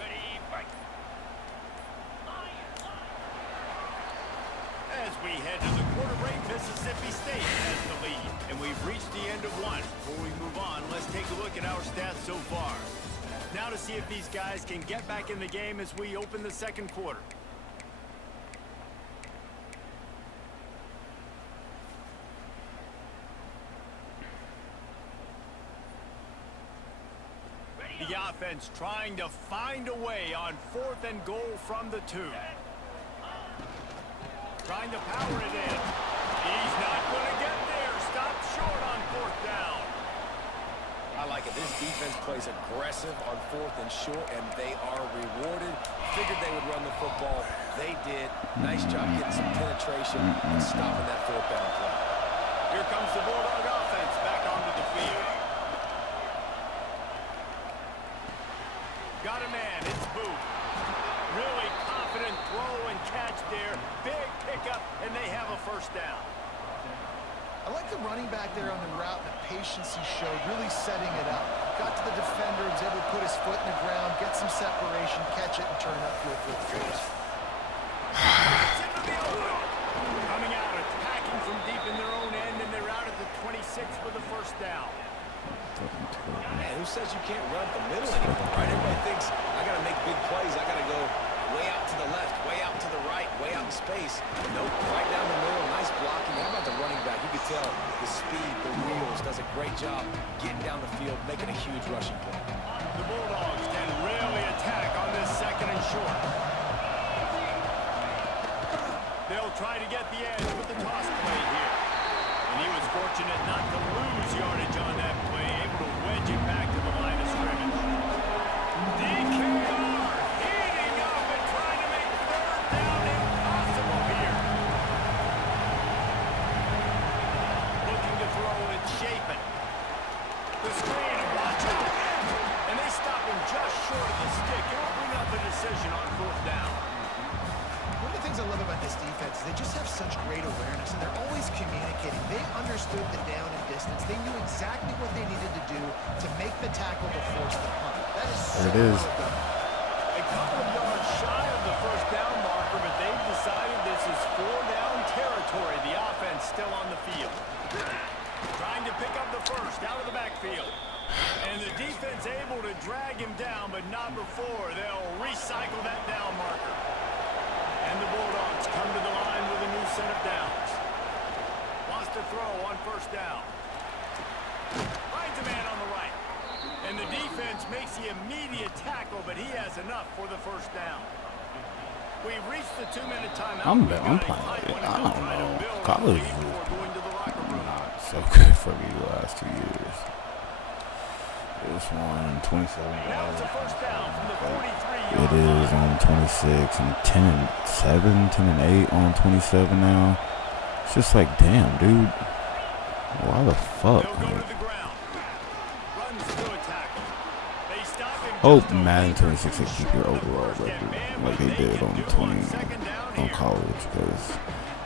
Ready, fight. As we head to the quarter break, Mississippi State has the lead. And we've reached the end of 1. Before we move on, let's take a look at our stats so far. Now to see if these guys can get back in the game as we open the 2nd quarter. The offense trying to find a way on 4th and goal from the 2. Trying to power it in. He's not going to get there. Stopped short on 4th down. I like it. This defense plays aggressive on 4th and short, and they are rewarded. Figured they would run the football. They did. Nice job getting some penetration and stopping that 4th down play. Here comes the Bulldog offense back onto the field. Got a man. It's Booth. Really confident throw and catch there. Big pickup, and they have a 1st down. I like the running back there on the route and the patience he showed, really setting it up. Got to the defender, was able to put his foot in the ground, get some separation, catch it, and turn upfield for the first. Coming out, attacking from deep in their own end, and they're out at the 26 for the 1st down. Man, who says you can't run the middle anymore, right? Everybody thinks, I got to make big plays. I got to go way out to the left, way out to the right, way out in space. Nope, right down the middle, nice blocking. How about the running back? You can tell the speed, the wheels, does a great job getting down the field, making a huge rushing play. The Bulldogs can really attack on this 2nd and short. They'll try to get the edge with the toss play here. And he was fortunate not to lose yardage on that play, able to wedge it back to the line of scrimmage. DKR heating up and trying to make 3rd down impossible here. Looking to throw it, Chapin. The screen, watch out. And they stop him just short of the stick. It'll bring up a decision on 4th down. One of the things I love about this defense is they just have such great awareness, and they're always communicating. They understood the down and distance. They knew exactly what they needed to do to make the tackle to force the punt. That is so There it is. well done. A couple of yards shy of the 1st down marker, but they've decided this is 4-down territory. The offense still on the field. Trying to pick up the 1st out of the backfield. And the defense able to drag him down, but not before they'll recycle that down marker. And the Bulldogs come to the line with a new set of downs. Wants to throw on 1st down. Finds a man on the right. And the defense makes the immediate tackle, but he has enough for the 1st down. We've reached the 2-minute timeout. I'm We've got a playing tight it. one to I go don't try to know. build College a lead before going to the locker room. not so good for me the last 2 years. This one, 27. Now it's a 1st down from the 43-yard It is on 26 and 10 and 7, 10 and 8 on 27 now. It's just like, damn, dude. Why the fuck? They'll go to the ground. Runs to a tackle. They stop him. Hope just a Madden league or 26 two will keep short your of the overall first, and record man, like what they did can on do 20 second down on here. college because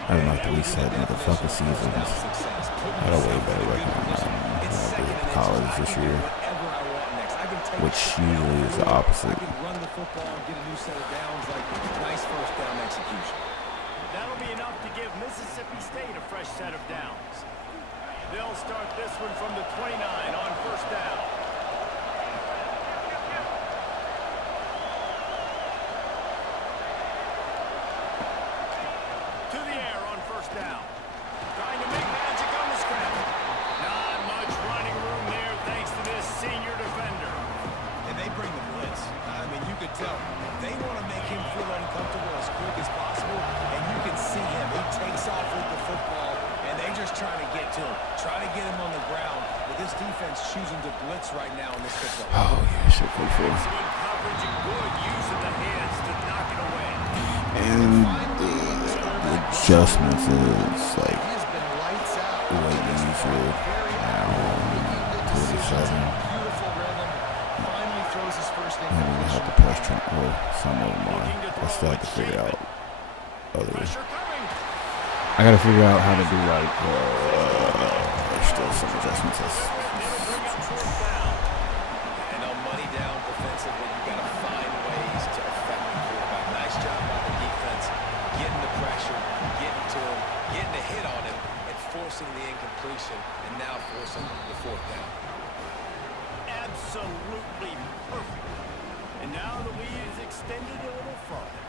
I don't like to reset motherfucking seasons. I had a way better record on Madden when I did college this year, which usually is the opposite. I can run the football and get a new set of downs, like nice first down execution. That'll be enough to give Mississippi State a fresh set of downs. They'll start this one from the 29 on first down. To the air on first down. Trying to make magic on the scramble. Not much running room there thanks to this senior defender. And they bring the blitz. I mean, you could tell. They want to make him feel uncomfortable as quick as possible, and you can see him. He takes off with the football, and they're just trying to get to him, trying to get him on the ground. But this defense choosing to blitz right now in this football. Oh yeah, shit, play for. Excellent coverage and good use of the hands to knock it away. And the adjustments is like He has been lights out. way easier now. 27. Beautiful rhythm. Finally throws his first I don't even have to press Trump. Well, some of them are. I still have to figure out other. Pressure coming. I gotta figure out how to do like there's still some adjustments. And on money down defensively, you got to find ways to affect the quarterback. Nice job by the defense, getting the pressure, getting to him, getting a hit on him, and forcing the incompletion, and now forcing the fourth down. Absolutely perfect. And now the lead is extended a little farther.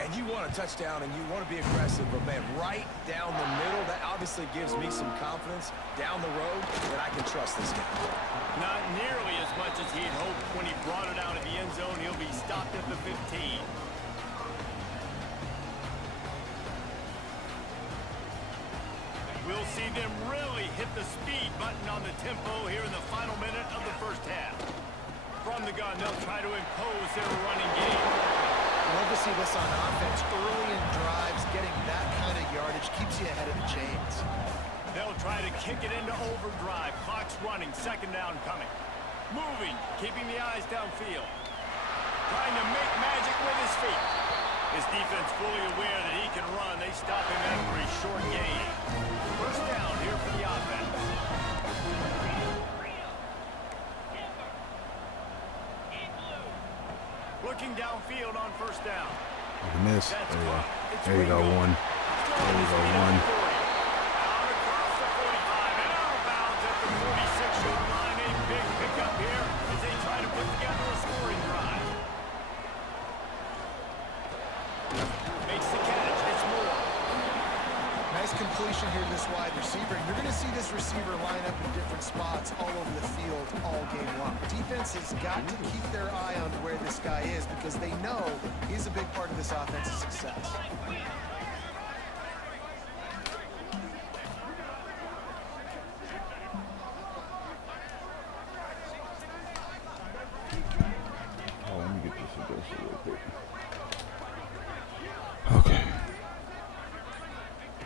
And you want a touchdown, and you want to be aggressive, but man, right down the middle, that obviously gives me some confidence down the road that I can trust this guy. Not nearly as much as he'd hoped when he brought it out of the end zone. He'll be stopped at the 15. We'll see them really hit the speed button on the tempo here in the final minute of the first half. From the gun, they'll try to impose their running game. Love to see this on offense. Early in drives, getting that kind of yardage keeps you ahead of the chains. They'll try to kick it into overdrive. Clock's running, second down coming. Moving, keeping the eyes downfield. Trying to make magic with his feet. His defense fully aware that he can run. They stop him after a short gain. First down here for the offense. Looking downfield on first down. Miss. That's There you go. caught. It's There you go, Ringo. one. Still There you his go, lead at one. the 40. Out across the 45 and out of bounds at the 46-yard line. A big pickup here as they try to put together a scoring drive. Makes the catch. It's Moore. Nice completion here to this wide receiver. You're going to see this receiver line up in different spots all over the field all game long. Defense has got to keep their eye on where this guy is because they know he's a big part of this offense's success. Oh, let me get this adjusted real quick. Okay.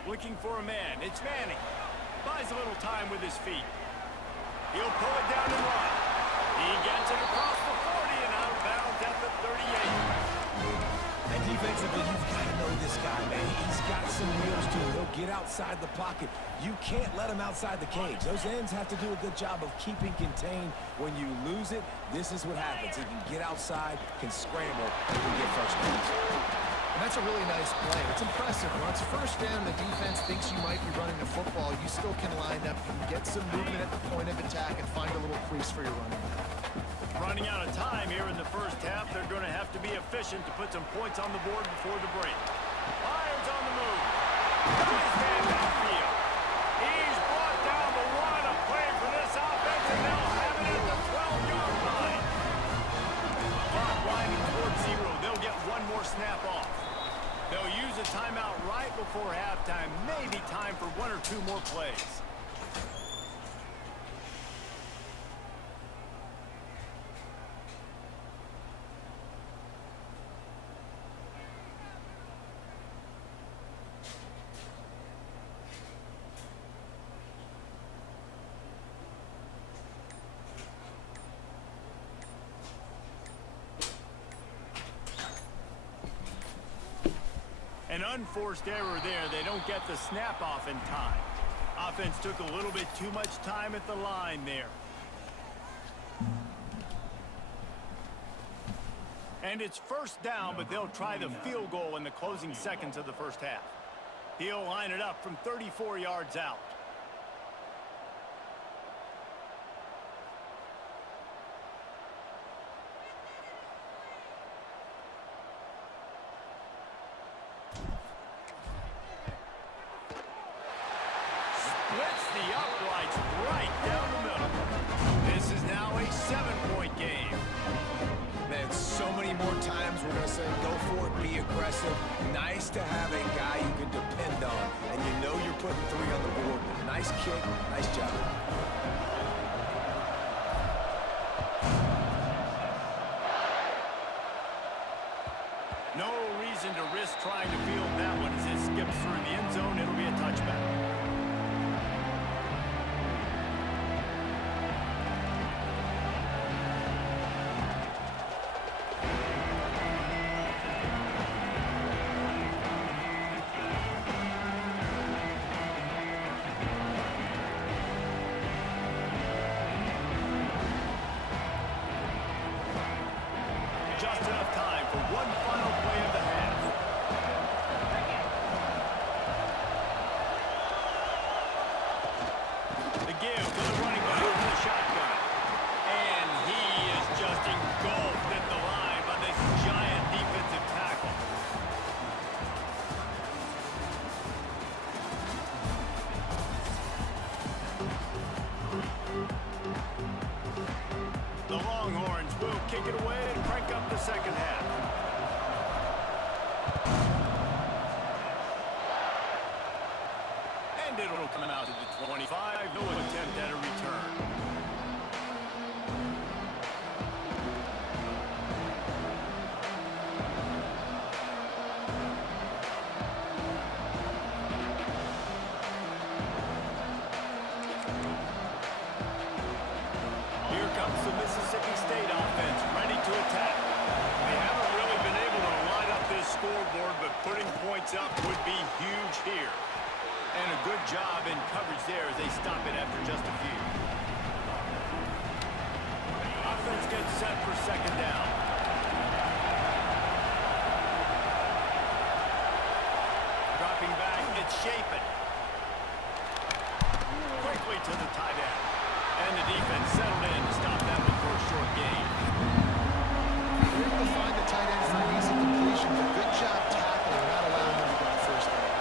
Looking for a man. It's Manning. Buys a little time with his feet. He'll pull it down and run. He gets it across the 40 and out of bounds at the 38. And defensively, you've got to know this guy, man. He's got some wheels to him. He'll get outside the pocket. You can't let him outside the cage. Those ends have to do a good job of keeping contained. When you lose it, this is what happens. He can get outside, can scramble, and can get first downs. And that's a really nice play. It's impressive. Once first down, the defense thinks you might be running the football. You still can line up and get some movement at the point of attack and find a little crease for your running back. Running out of time here in the first half. They're going to have to be efficient to put some points on the board before the break. Lions on the move. Nice man downfield. He's brought down the one. A play for this offense, and they'll have it at the 12-yard line. Clock winding towards zero. They'll get one more snap off. They'll use a timeout right before halftime. Maybe time for one or two more plays. An unforced error there. They don't get the snap off in time. Offense took a little bit too much time at the line there. And it's first down, but they'll try the field goal in the closing seconds of the first half. He'll line it up from 34 yards out. Splits the uprights right down the middle. This is now a 7-point game. Man, so many more times we're going to say, go for it, be aggressive. Nice to have a guy you can depend on, and you know you're putting 3 on the board. Nice kick, nice job. No reason to risk trying to field that one as it skips through the end zone. It'll be a touchback. Just enough time for one final play of the half. The give to the running back in the shotgun. And he is just engulfed at the line by this giant defensive tackle. The Longhorns will kick it away and crank up the second half. And it'll come out to the 25. No attempt at a return. Here comes the Mississippi State offense, ready to attack. They haven't really been able to line up this scoreboard, but putting points up would be huge here. And a good job in coverage there as they stop it after just a few. Offense gets set for second down. Dropping back, it's Shapen. Quickly to the tight end. And the defense settled in to stop that one for a short gain. They're able to find the tight end for an easy completion, but good job tackling, not allowing him to go first down.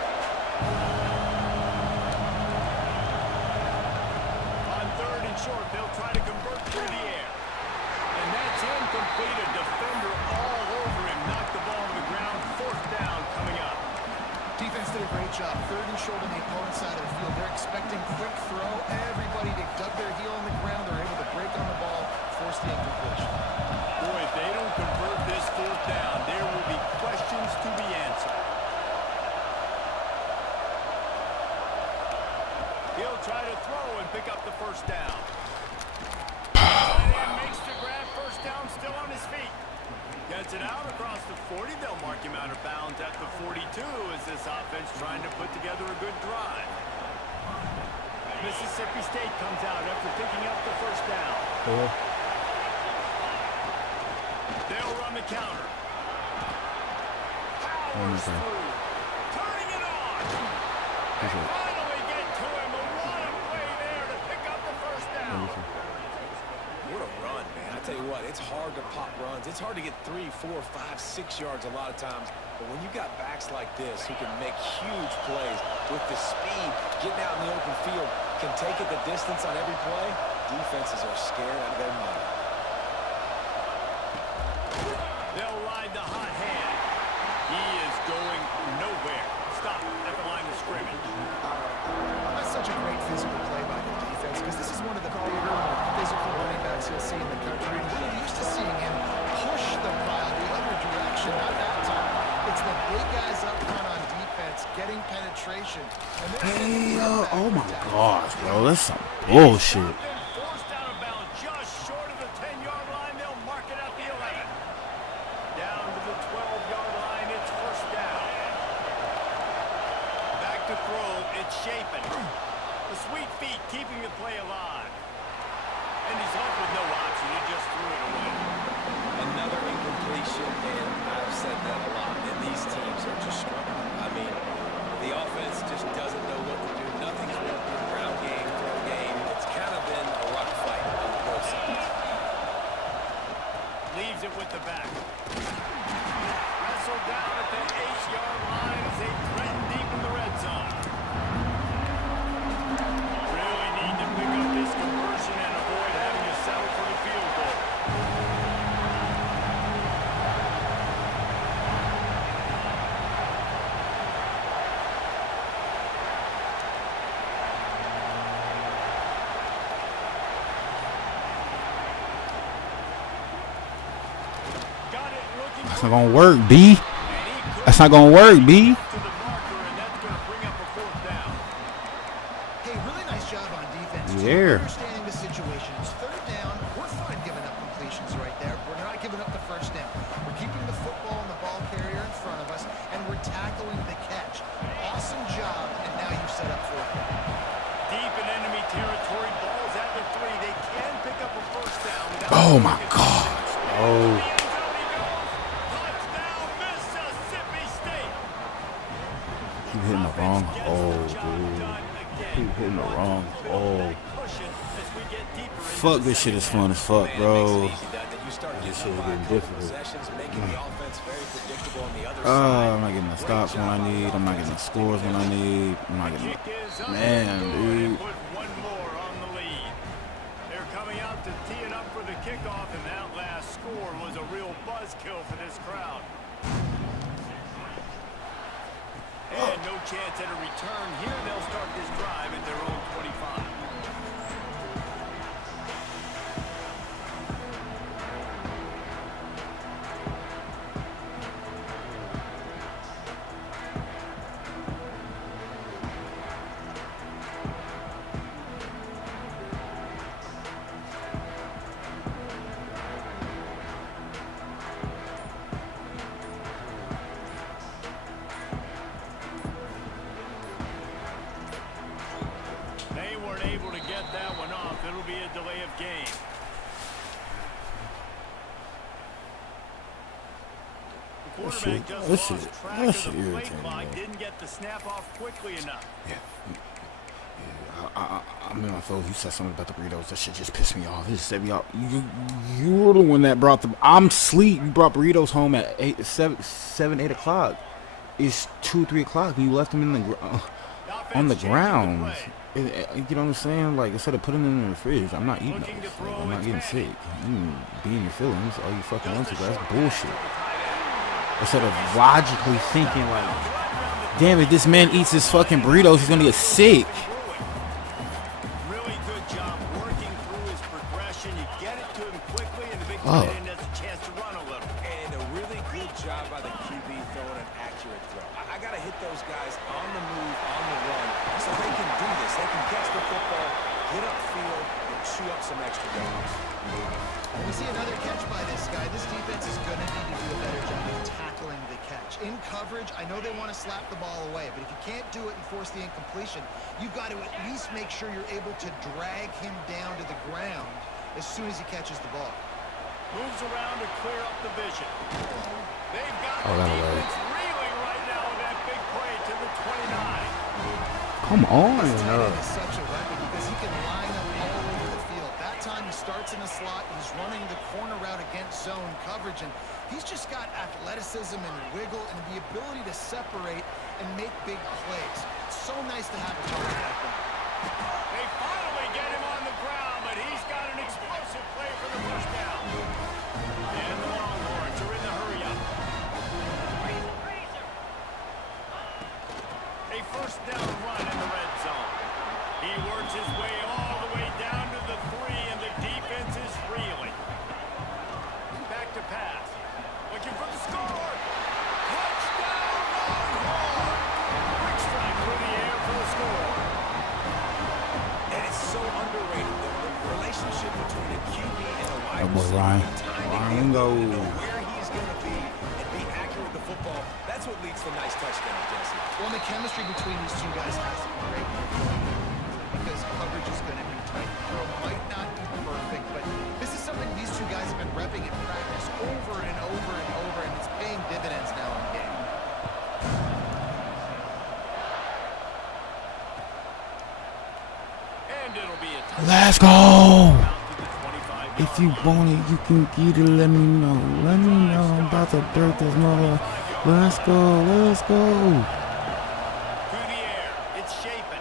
On third and short, they'll try to convert through the air. And that's incomplete. A defender all over him. Knocked the ball on the ground. Fourth down coming up. Defense did a great job. Third and short on the opponent's side of the field. They're expecting quick throw. Everybody, they dug their heel on the ground. They're able to break on the ball, force the incompletion. Boy, if they don't convert this fourth down, there will be questions to be answered. He'll try to throw and pick up the first down. Tight end makes the grab. First down, still on his feet. Gets it out across the 40. They'll mark him out of bounds at the 42 as this offense trying to put together a good drive. Mississippi State comes out after picking up the first down. They'll run the counter. Powers through. Turning it on. And finally get to him. A what a play there to pick up the first down. What a run, man. I tell you what, it's hard to pop runs. It's hard to get 3, 4, 5, 6 yards a lot of times. But when you got backs like this who can make huge plays with the speed, getting out in the open field, can take it the distance on every play, defenses are scared out of their mind. They'll ride the hot hand. He is going nowhere. Stop at the line of scrimmage. That's such a great physical play by the defense because this is one of the bigger, more physical running backs you'll see in the country. And we're used to seeing him push the pile the other direction. Not that time. It's the big guys up front on defense getting penetration. And Hey, oh my gosh, bro, that's some bullshit. Forced out of bounds just short of the 10-yard line. They'll mark it at the 11. Down to the 12-yard line. It's first down. throw, it's shaping. The sweet feet keeping the play alive. And he's left with no option. He just threw it away. Another incompletion, and I've said that a lot, and these teams are just struggling. I mean, the offense just doesn't know what to do. Nothing's working. Ground game, throw game. It's kind of been a rock fight on both sides. Leaves it with the back. Wrestled down at the 8-yard line as they threaten deep in the red zone. Really need to pick up this conversion and avoid having to settle for the field goal. Got it looking That's not gonna work, B. That's not gonna work, B. to the marker, and that's going to bring up a 4th down. Hey, really nice job on defense. too. Yeah. Understanding the situation. It's 3rd down. We're fine giving up completions right there. We're not giving up the 1st down. We're keeping the football and the ball carrier in front of us, and we're tackling the catch. Awesome job, and now you've set up 4th down. Deep in enemy territory, balls at the 3. They can pick up a 1st down. without Oh my making a God. mistake. Oh. The end zone he goes. Touchdown, Mississippi State. Keep hitting the wrong Offense gets hole, the job dude. done again. Keep hitting the wrong hole. Cushion as we get deeper into Fuck, the this shit is second fun as fuck, Man, it makes it bro. easy, doesn't it? You start This getting shit is up getting 5 difficult. possessions, making the offense very predictable on the other I'm side. not getting the stops when I need. I'm not getting the scores when I need. I'm not getting. Kick is up Man, and good, dude. and put one more on the lead. They're coming out to tee it up for the kickoff, and that last score was a real buzzkill for this crowd. And no chance at a return here. They'll start this drive at their own 25. They weren't able to get that one off. It'll be a delay of game. The quarterback just that shit- lost track that of shit the play irritating, clock. bro. Didn't get the snap off quickly enough. I'm in my feelings. You said something about the burritos. That shit just pissed me off. It just set me off. You were the one that brought the. I'm sleep. You brought burritos home at 8 o'clock. It's 2, 3 o'clock, and you left them in the on the Offense changing ground. play. You know what I'm saying? Like, instead of putting them in the fridge, I'm not eating Looking those. to throw, Like, I'm not it's getting Manning. sick. You be in your feelings all you fucking want to, Just a but that's short bullshit. pass to the tight end. Instead of logically thinking, like, damn, if this man eats his fucking burritos, he's gonna get sick. Really good job working through his progression. You get it to him quickly, and the big Oh. tight end has a chance to run a little. And a really good job by the QB throwing an accurate throw. I got to hit those guys on the move, on the run, so they can do this. They can catch the football, get upfield, and chew up some extra yards. When we see another catch by this guy, this defense is going to need to do a better job of tackling the catch. In coverage, I know they want to slap the ball away, but if you can't do it and force the incompletion, you've got to at least make sure you're able to drag him down to the ground as soon as he catches the ball. Moves around to clear up the vision. They've got Oh, the that'll work. defense reeling right now with that big play to the 29. Come on. This tight end is such a weapon because he can line up all over the field. That time he starts in a slot, he's running the corner route against zone coverage, and he's just got athleticism and wiggle and the ability to separate and make big plays. It's so nice to have a target like that. They finally get him on the ground, but he's got an explosive play for the first down. And the Longhorns are in the hurry-up. A first down run in the red zone. He works his way all the way down to the 3, and the defense is reeling. Back to pass. Looking for the score. Touchdown, Longhorn! Quick strike through the air for the score. And it's so underrated, the relationship between a QB and a wide That boy receiver. Ryan. The timing, Ryan the go. ability to know where he's going to be and be accurate with the football. That's That's what leads to nice touchdowns, Jesse. Well, the chemistry between these two guys has to be great because coverage is going to be tight. Throw might not be perfect, but this is something these two guys have been repping in practice over and over and over, and it's paying dividends now in game. And it'll be a touchdown. Let's go. Out to the 25-yard If you line. want it, you can get it. Let me know. Let me know. I'm about to dirt this mother. Let's go. Let's go. To the air. It's Shapen.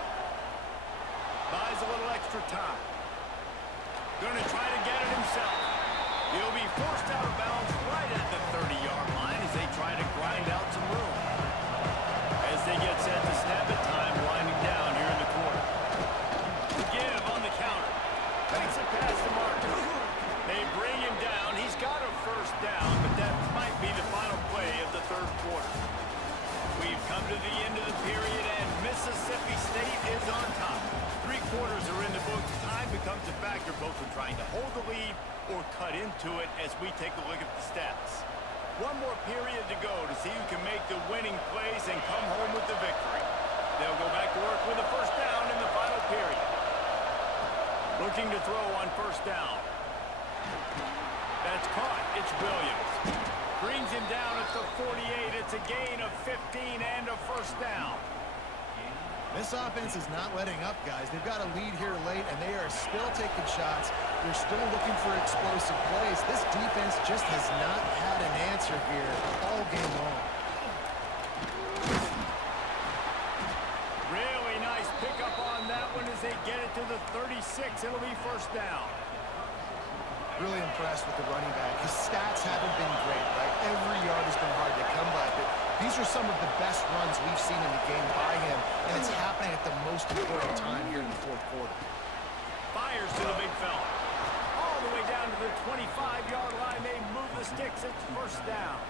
Buys a little extra time. Going to try to get it himself. He'll be forced out of bounds right at the 30-yard line as they try to grind out some room. As they get set to snap it, time winding down here in the quarter. Give on the counter. Makes a pass to Martin. They bring him down. He's got a first down, but that might be the final play of the third quarter. We've come to the end of the period, and Mississippi State is on top. 3 quarters are in the books. Time becomes a factor both in trying to hold the lead or cut into it as we take a look at the stats. One more period to go to see who can make the winning plays and come home with the victory. They'll go back to work with a first down in the final period. Looking to throw on first down. That's caught. It's Williams. Brings him down at the 48. It's a gain of 15 and a first down. This offense is not letting up, guys. They've got a lead here late, and they are still taking shots. They're still looking for explosive plays. This defense just has not had an answer here all game long. Really nice pickup on that one as they get it to the 36. It'll be first down. Really impressed with the running back. His stats haven't been great, right? Every yard has been hard to come by, but these are some of the best runs we've seen in the game by him, and it's happening at the most important time here in the fourth quarter. Fires to the big fella. All the way down to the 25-yard line. They move the sticks. It's first down.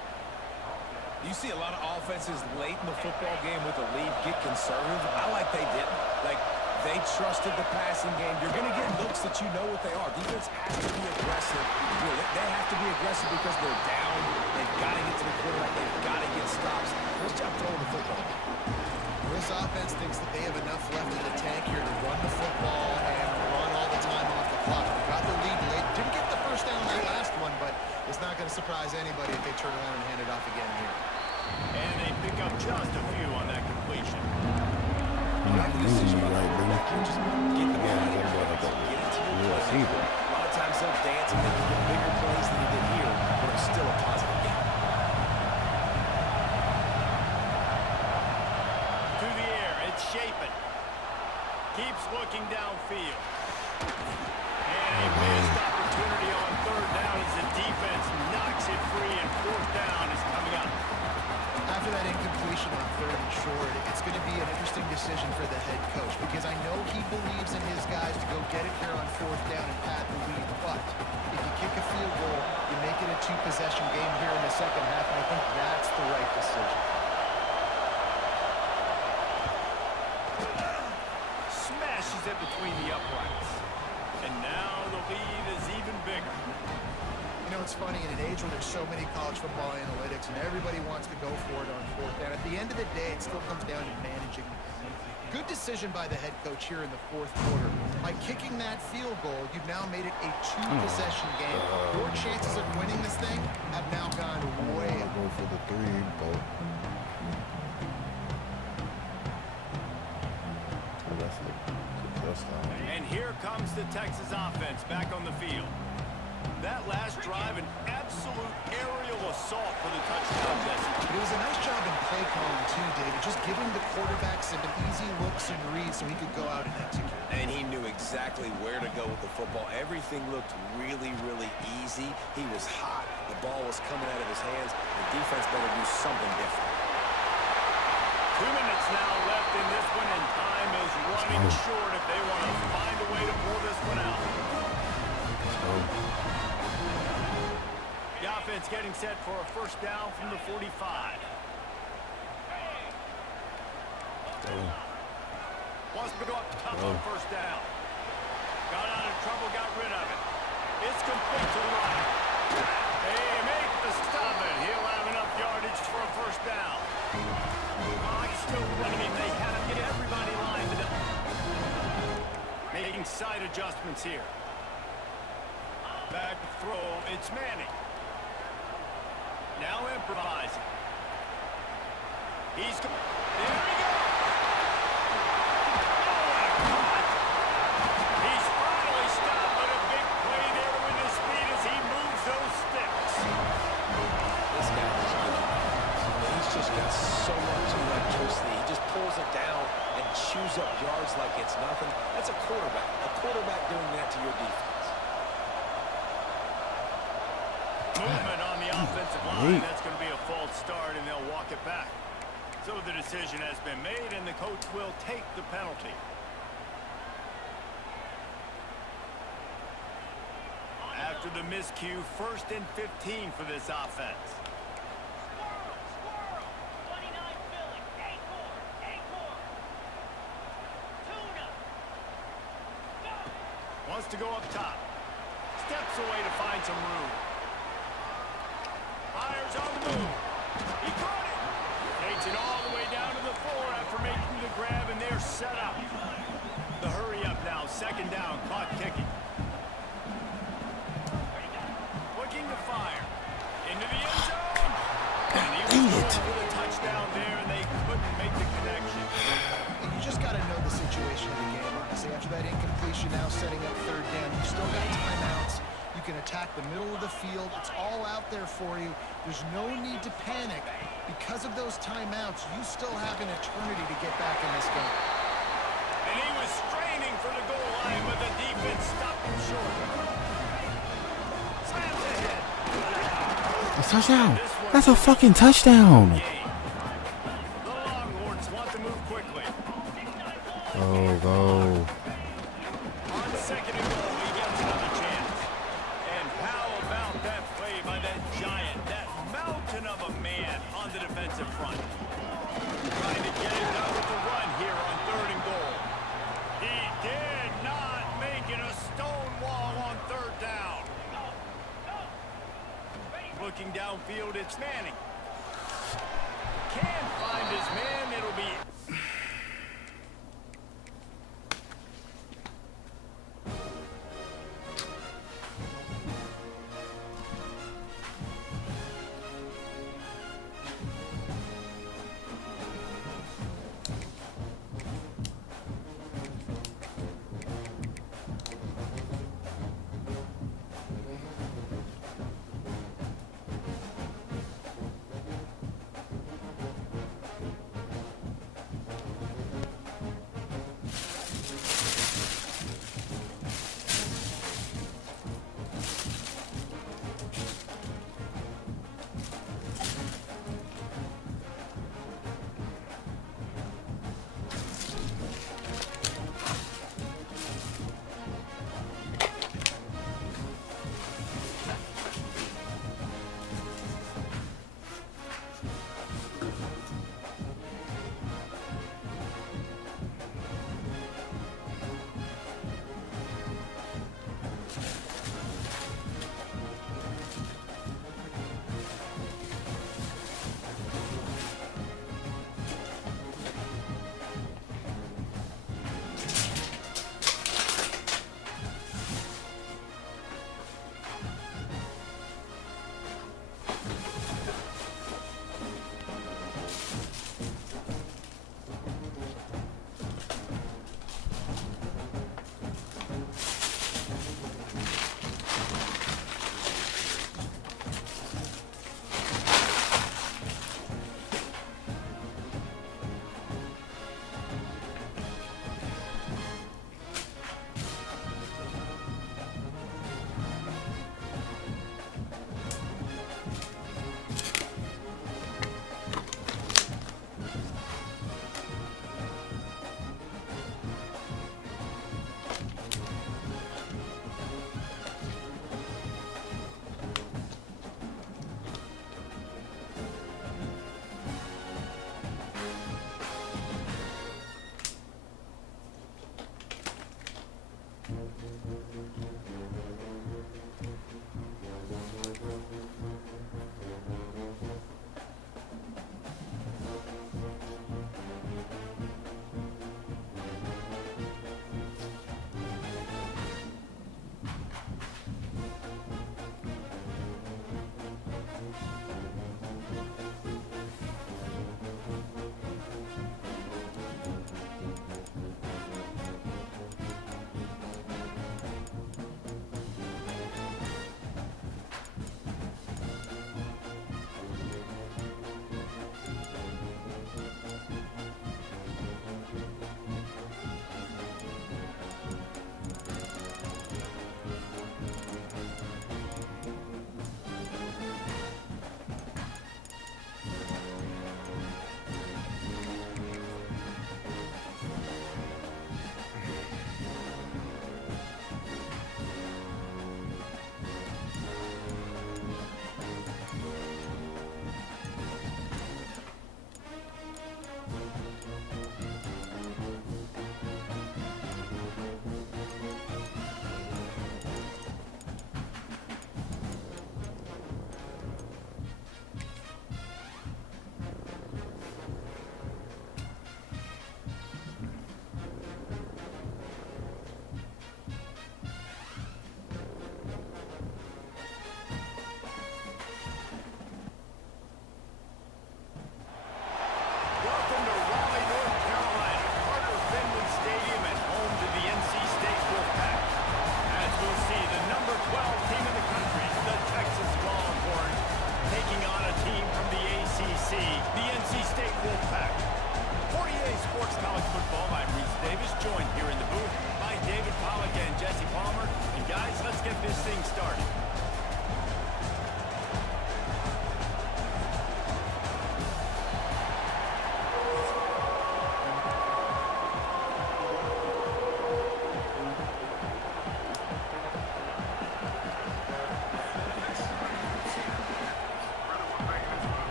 You see a lot of offenses late in the football game with a lead get conservative. I like they didn't. Like, they trusted the passing game. You're going to get looks that you know what they are. Defense has to be aggressive. You know, they have to be aggressive because they're down. They've got to get to the quarterback. They've got to get stops. Nice job throwing the football. This offense thinks that they have enough left in the tank here to run the football and run all the time off the clock. They got the lead late. Didn't get the first down on that last one, but it's not going to surprise anybody if they turn around and hand it off again here. And they pick up just a few on that completion. I'm not using you right, bro. Just get the ball out of your hands. Get it to your receiver. A lot of times they'll dance and they can get bigger plays than they did here, but it's still a positive game. To the air. It's Shapen. Keeps looking downfield. And a missed opportunity on third down as the defense knocks it free, and fourth down is coming up. After that incompletion on third and short, it's going to be an interesting decision for the head coach because I know he believes in his guys to go get it here on fourth down and pad the lead, but if you kick a field goal, you make it a 2-possession game here in the second half, and I think that's the right decision. Smashes it between the uprights. And now the lead is even bigger. You know, it's funny, in an age where there's so many college football analytics and everybody wants to go for it on fourth down, at the end of the day, it still comes down to managing. Good decision by the head coach here in the fourth quarter. By kicking that field goal, you've now made it a 2-possession game. Your chances of winning this thing have now gone way up. Go for the 3, but that's a good touchdown. And here comes the Texas offense back on the field. That last drive, an absolute aerial assault for the touchdown, Jesse. It was a nice job in play calling too, David, just giving the quarterback some easy looks and reads so he could go out and execute. And he knew exactly where to go with the football. Everything looked really, really easy. He was hot. The ball was coming out of his hands. The defense better do something different. 2 minutes now left in this one, and time is running short if they want to find a way to pull this one out. The offense getting set for a first down from the 45. Wants to go up top on first down. Got out of trouble, got rid of it. It's complete to Ryan. They make the stop it. He'll have enough yardage for a first down. They had to get everybody lined up. Making side adjustments here. Back throw, it's Manning. Now improvising. There he goes. He's finally stopped, but a big play there with his speed as he moves those sticks. This guy he's just got so much electricity. He just pulls it down and chews up yards like it's nothing. That's a quarterback. A quarterback doing that to your defense. Movement on the offensive line. That's going to be a false start, and they'll walk it back. So the decision has been made, and the coach will take the penalty. After the miscue, 1st and 15 for this offense. Squirrel. 29 Philly. Acorn. Tuna. Go. Wants to go up top. Steps away to find some room. Fires on the move. He caught it. Takes it all the way down to the 4 after making the grab, and they're set up. The hurry up now. 2nd down. Clock ticking. Looking to fire. Into the end zone. And he was going for the touchdown there, and they couldn't make the connection. You just got to know the situation of the game, honestly. After that incompletion, now setting up 3rd down. You still got timeouts. You can attack the middle of the field. It's all out there for you. There's no need to panic. Because of those timeouts, you still have an eternity to get back in this game. And he was straining for the goal line, but the defense stopped him short. Slams ahead. That's a touchdown. That's a fucking touchdown. The Longhorns want to move quickly. Go. On 2nd and goal, he gets another chance. And how about that play by that giant, that mountain of a man on the defensive front? Trying to get it done with the run here on 3rd and goal. He did not make it a stone wall on 3rd down. Looking downfield, it's Manning. Can't find his man. It'll be...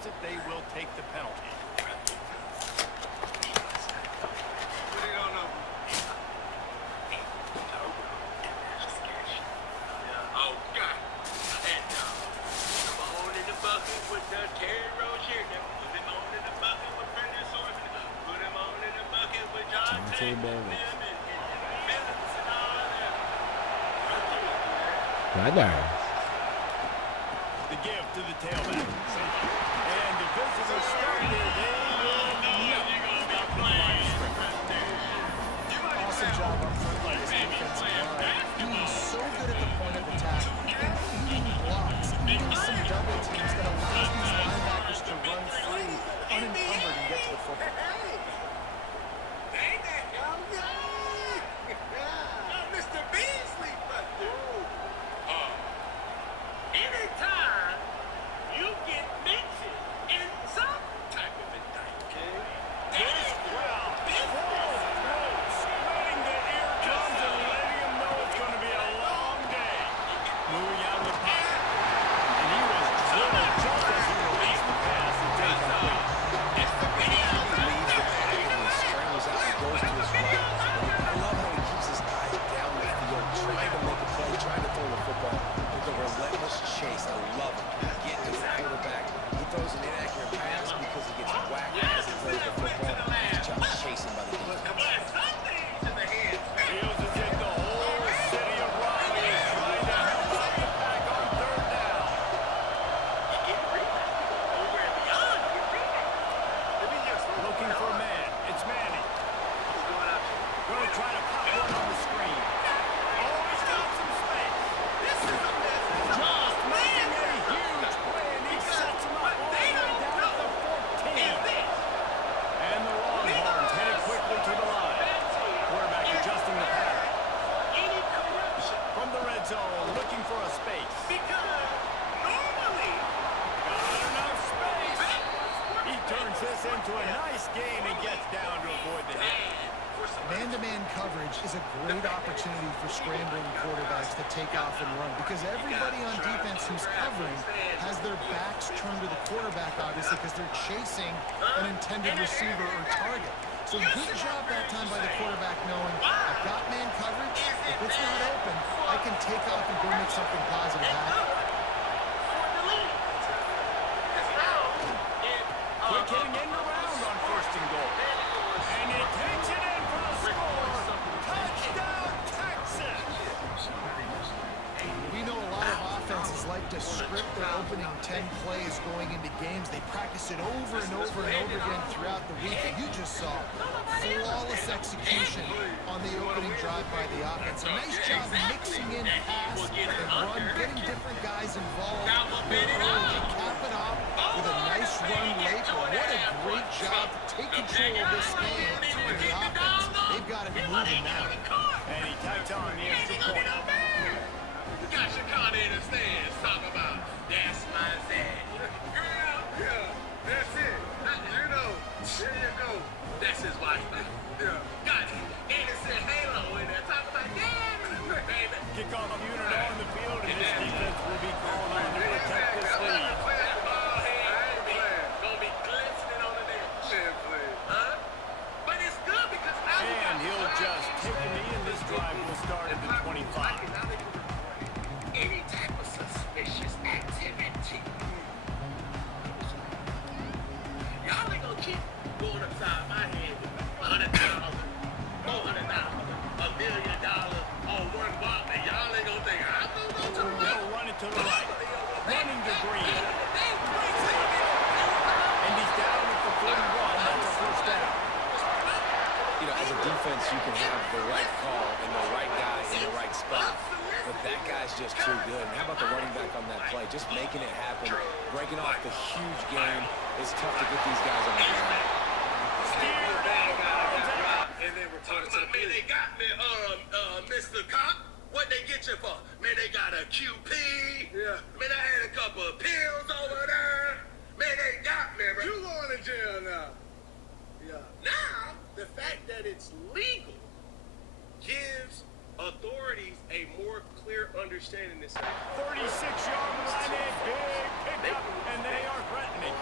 stops it, they will take the penalty. Oh, God. And, come on in the bucket with Terry Rozier. Put him on in the bucket with Brendan Sorkin. Put him on in the bucket with John Taylor. Right there. The give to the tailback. And the visitors start here. They will stop the line of scrimmage. Awesome job up front by this defensive line. Being so good at the point of attack and eating blocks, eating some double teams that allows these linebackers to run free, unencumbered, and get to the football. Mr. Beasley, anytime you get mentioned in some type of indictment, This crowd, full throat, spreading the eardrums and letting him know it's going to be a long day. Moving out of the pocket. And he was drilled just as he released the pass and takes the lead. He leaves the pack and he scrambles out and goes to his right. I love how he keeps his eyes down the field, trying to make a play, trying to throw the football with a relentless chase. I love it. Get to the quarterback. He throws an inaccurate pass because he gets whacked as he throws the football. He's just chasing by the defense. Feels as if the whole city of Raleigh is trying to help out the pack on third down. Looking for a man. It's Manning. Going to try to pop one on the screen. Oh, he's got some space. Just making a huge play, and he sets him up all the way down to the 14. And the Longhorns headed quickly to the line. Quarterback adjusting the pattern. From the red zone, looking for a space. Got enough space. He turns this into a nice game and gets down to avoid the hit. Man-to-man coverage is a great opportunity for scrambling quarterbacks to take off and run because everybody on defense who's covering has their backs turned to the quarterback, obviously, because they're chasing an intended receiver or target. So good job that time by the quarterback knowing I've got man coverage. If it's not open, I can take off and go make something positive happen. Quick hitting in the round on first and goal. And he takes it in for the score. Touchdown, Texas! We know a lot of offenses like to script their opening 10 plays going into games. They practice it over and over and over again throughout the week. And you just saw flawless execution on the opening drive by the offense. A nice job mixing in pass and run, getting different guys involved. They cap it off with a nice run late. But what a great job to take control of this game. And the offense, they've got it moving now. And he tacked on the extra point. Gosh, you can't understand. Talk about that's my dad. Girl, yeah, that's it. You know, there you go. That's his wife. Yeah. Got innocent Halo in there. Talk about dad. Baby. Kickoff unit on the field, and this defense will be called on to protect this lead. Gonna be glistening on the net. Huh? But it's good because And he'll just take a knee, and this drive will start at the 25. any type of suspicious activity. Y'all ain't gonna keep going upside my head with $100,000, $400,000, $1 million on one ball, and y'all ain't gonna think I'm gonna go to the They'll left. run it to the right. Running to Green. And he's down at the 41. That's a first down. You know, as a defense, you can have the right call and the right guy in the right spot. But that guy's just too good. And how about the running back on that play? Just making it happen, breaking off the huge game. It's tough to get these guys on the ground. And then we're talking about, man, they got me, Mr. Cop. What they get you for? Man, they got a QP. Yeah. Man, I had a couple of pills over there. Man, they got me. You going to jail now. Yeah. Now, the fact that it's legal gives authorities a more clear understanding this. 36-yard line, a big pickup, and they are threatening.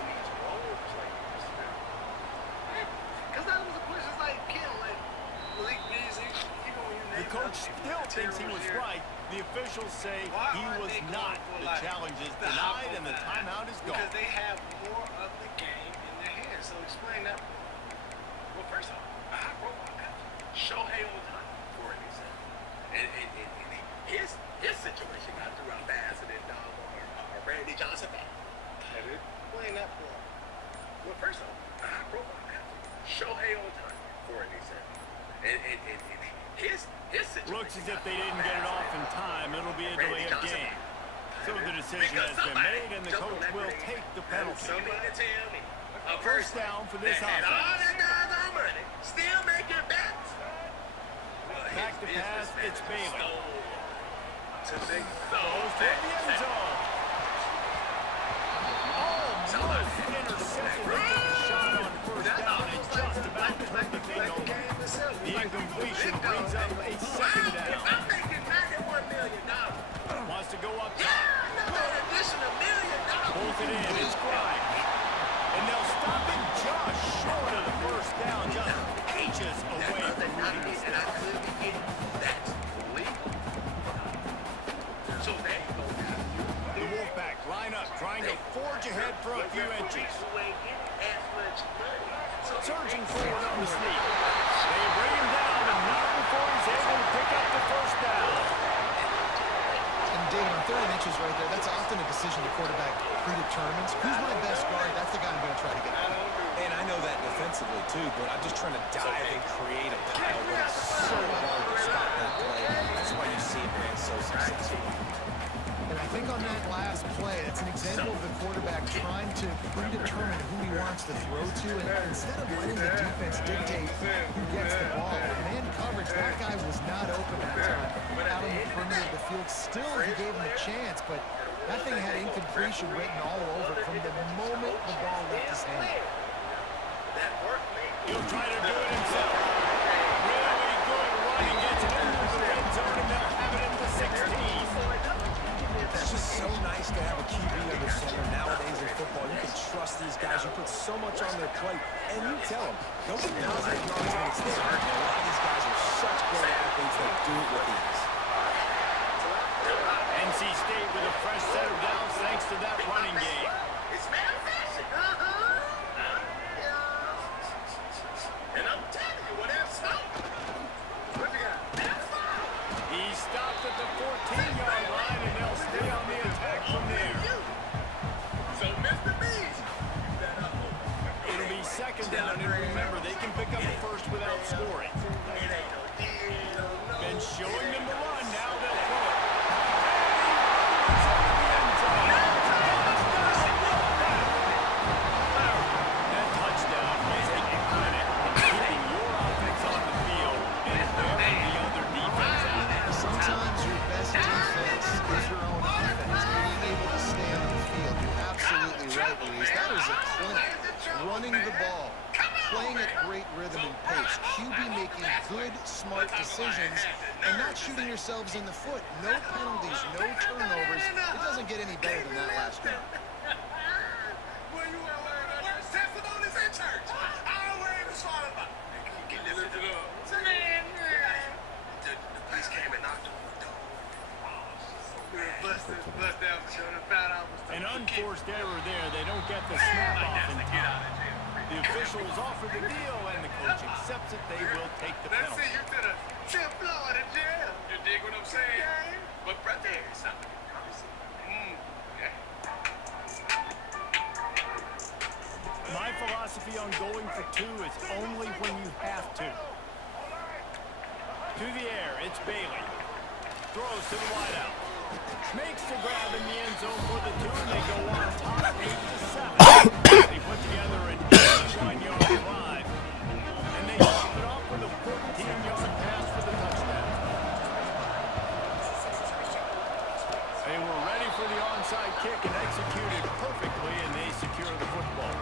coach still thinks he was right. The officials say he was not. The challenge is denied and the timeout is gone. Because they have more of the game in their hands. So explain that. Well, first off, a high profile guy, Shohei Ohtani, for an example. And his situation got through out faster than Randy Johnson. Explain that for him. Well, first off, a high profile guy, Shohei Ohtani, for an example. And his situation Looks as if they didn't get it off in time. It'll be a delay of game. So the decision has been made, and the coach will take the penalty. Somebody tell me. First down for this And all offense. that guys on money, still making bets. Back to pass, it's Bailey. To make Goes to the end zone. Almost intercepted. They took a shot on first down and just about turned the thing over. The incompletion brings up a second down. I'm making $91 million. Wants to go up Yeah, top. another additional $1 million. Pulls it in. It's Grimes. And they'll stop it just short of the first down. Just inches away from leading the And I could be getting that legal. So there you go. The Wolfpack line up, trying to forge ahead for a few inches. Surging forward on the sneak. They bring him down, and not before he's able to pick up the first down. And David, on 30 inches right there, that's often a decision the quarterback predetermines. Who's my best guard? That's the guy I'm going to try to get out. And I know that defensively too, but I'm just trying to dive and create a pile when it's so hard to stop that play. That's why you see it, man, so successful. And I think on that last play, it's an example of the quarterback trying to predetermine who he wants to throw to, and instead of letting the defense dictate who gets the ball. In man coverage, that guy was not open that time. Out on the perimeter of the field, still he gave him a chance, but that thing had incompletion written all over it from the moment the ball left his hand. He'll try to do it himself. Really good running, gets it into the red zone, and they'll have it in the 16. It's just so nice to have a QB under center. Nowadays in football, you can trust these guys. You put so much on their plate, and you tell them, don't get positive yards when it's there. A lot of these guys are such great athletes that do it with ease. NC State with a fresh set of downs thanks to that running game. It's manifesting. And I'm telling you, what else? What you got? He stopped at the 14-yard line, and they'll stay on the attack from there. So, Mr. Beast, you better hope. It'll be second down, and remember, they can pick up the first without scoring. It ain't no deal, no. Been showing them the run, now they'll throw it. That touchdown is taking credit for keeping your offense on the field and wearing the other defense out. Sometimes your best defense is your own offense. Being able to stay on the field. You're absolutely right, Luis. That is a clinic. Running the ball, playing at great rhythm and pace. QB making good, smart decisions, and not shooting yourselves in the foot. No penalties, no turnovers. It doesn't get any better than that last round. Well, you want to learn the worst testimonies in church. I don't worry the swallow about. Get lifted up. The police came and knocked on the door. Bust down for sure. Found out was An unforced error there. They don't get the snap off in time. The officials offer the deal, and the coach accepts it. They will take the Let's penalty. see you to the 10th floor of the jail. You dig what I'm saying? But brother, it's something. Okay. My philosophy on going for two is only when you have to. To the air, it's Bailey. Throws to the wideout. Makes the grab in the end zone for the two, and they go on top 8-7. They put together an 81-yard drive, and they top it off with a 14-yard pass for the touchdown. They were ready for the onside kick and executed perfectly, and they secure the football.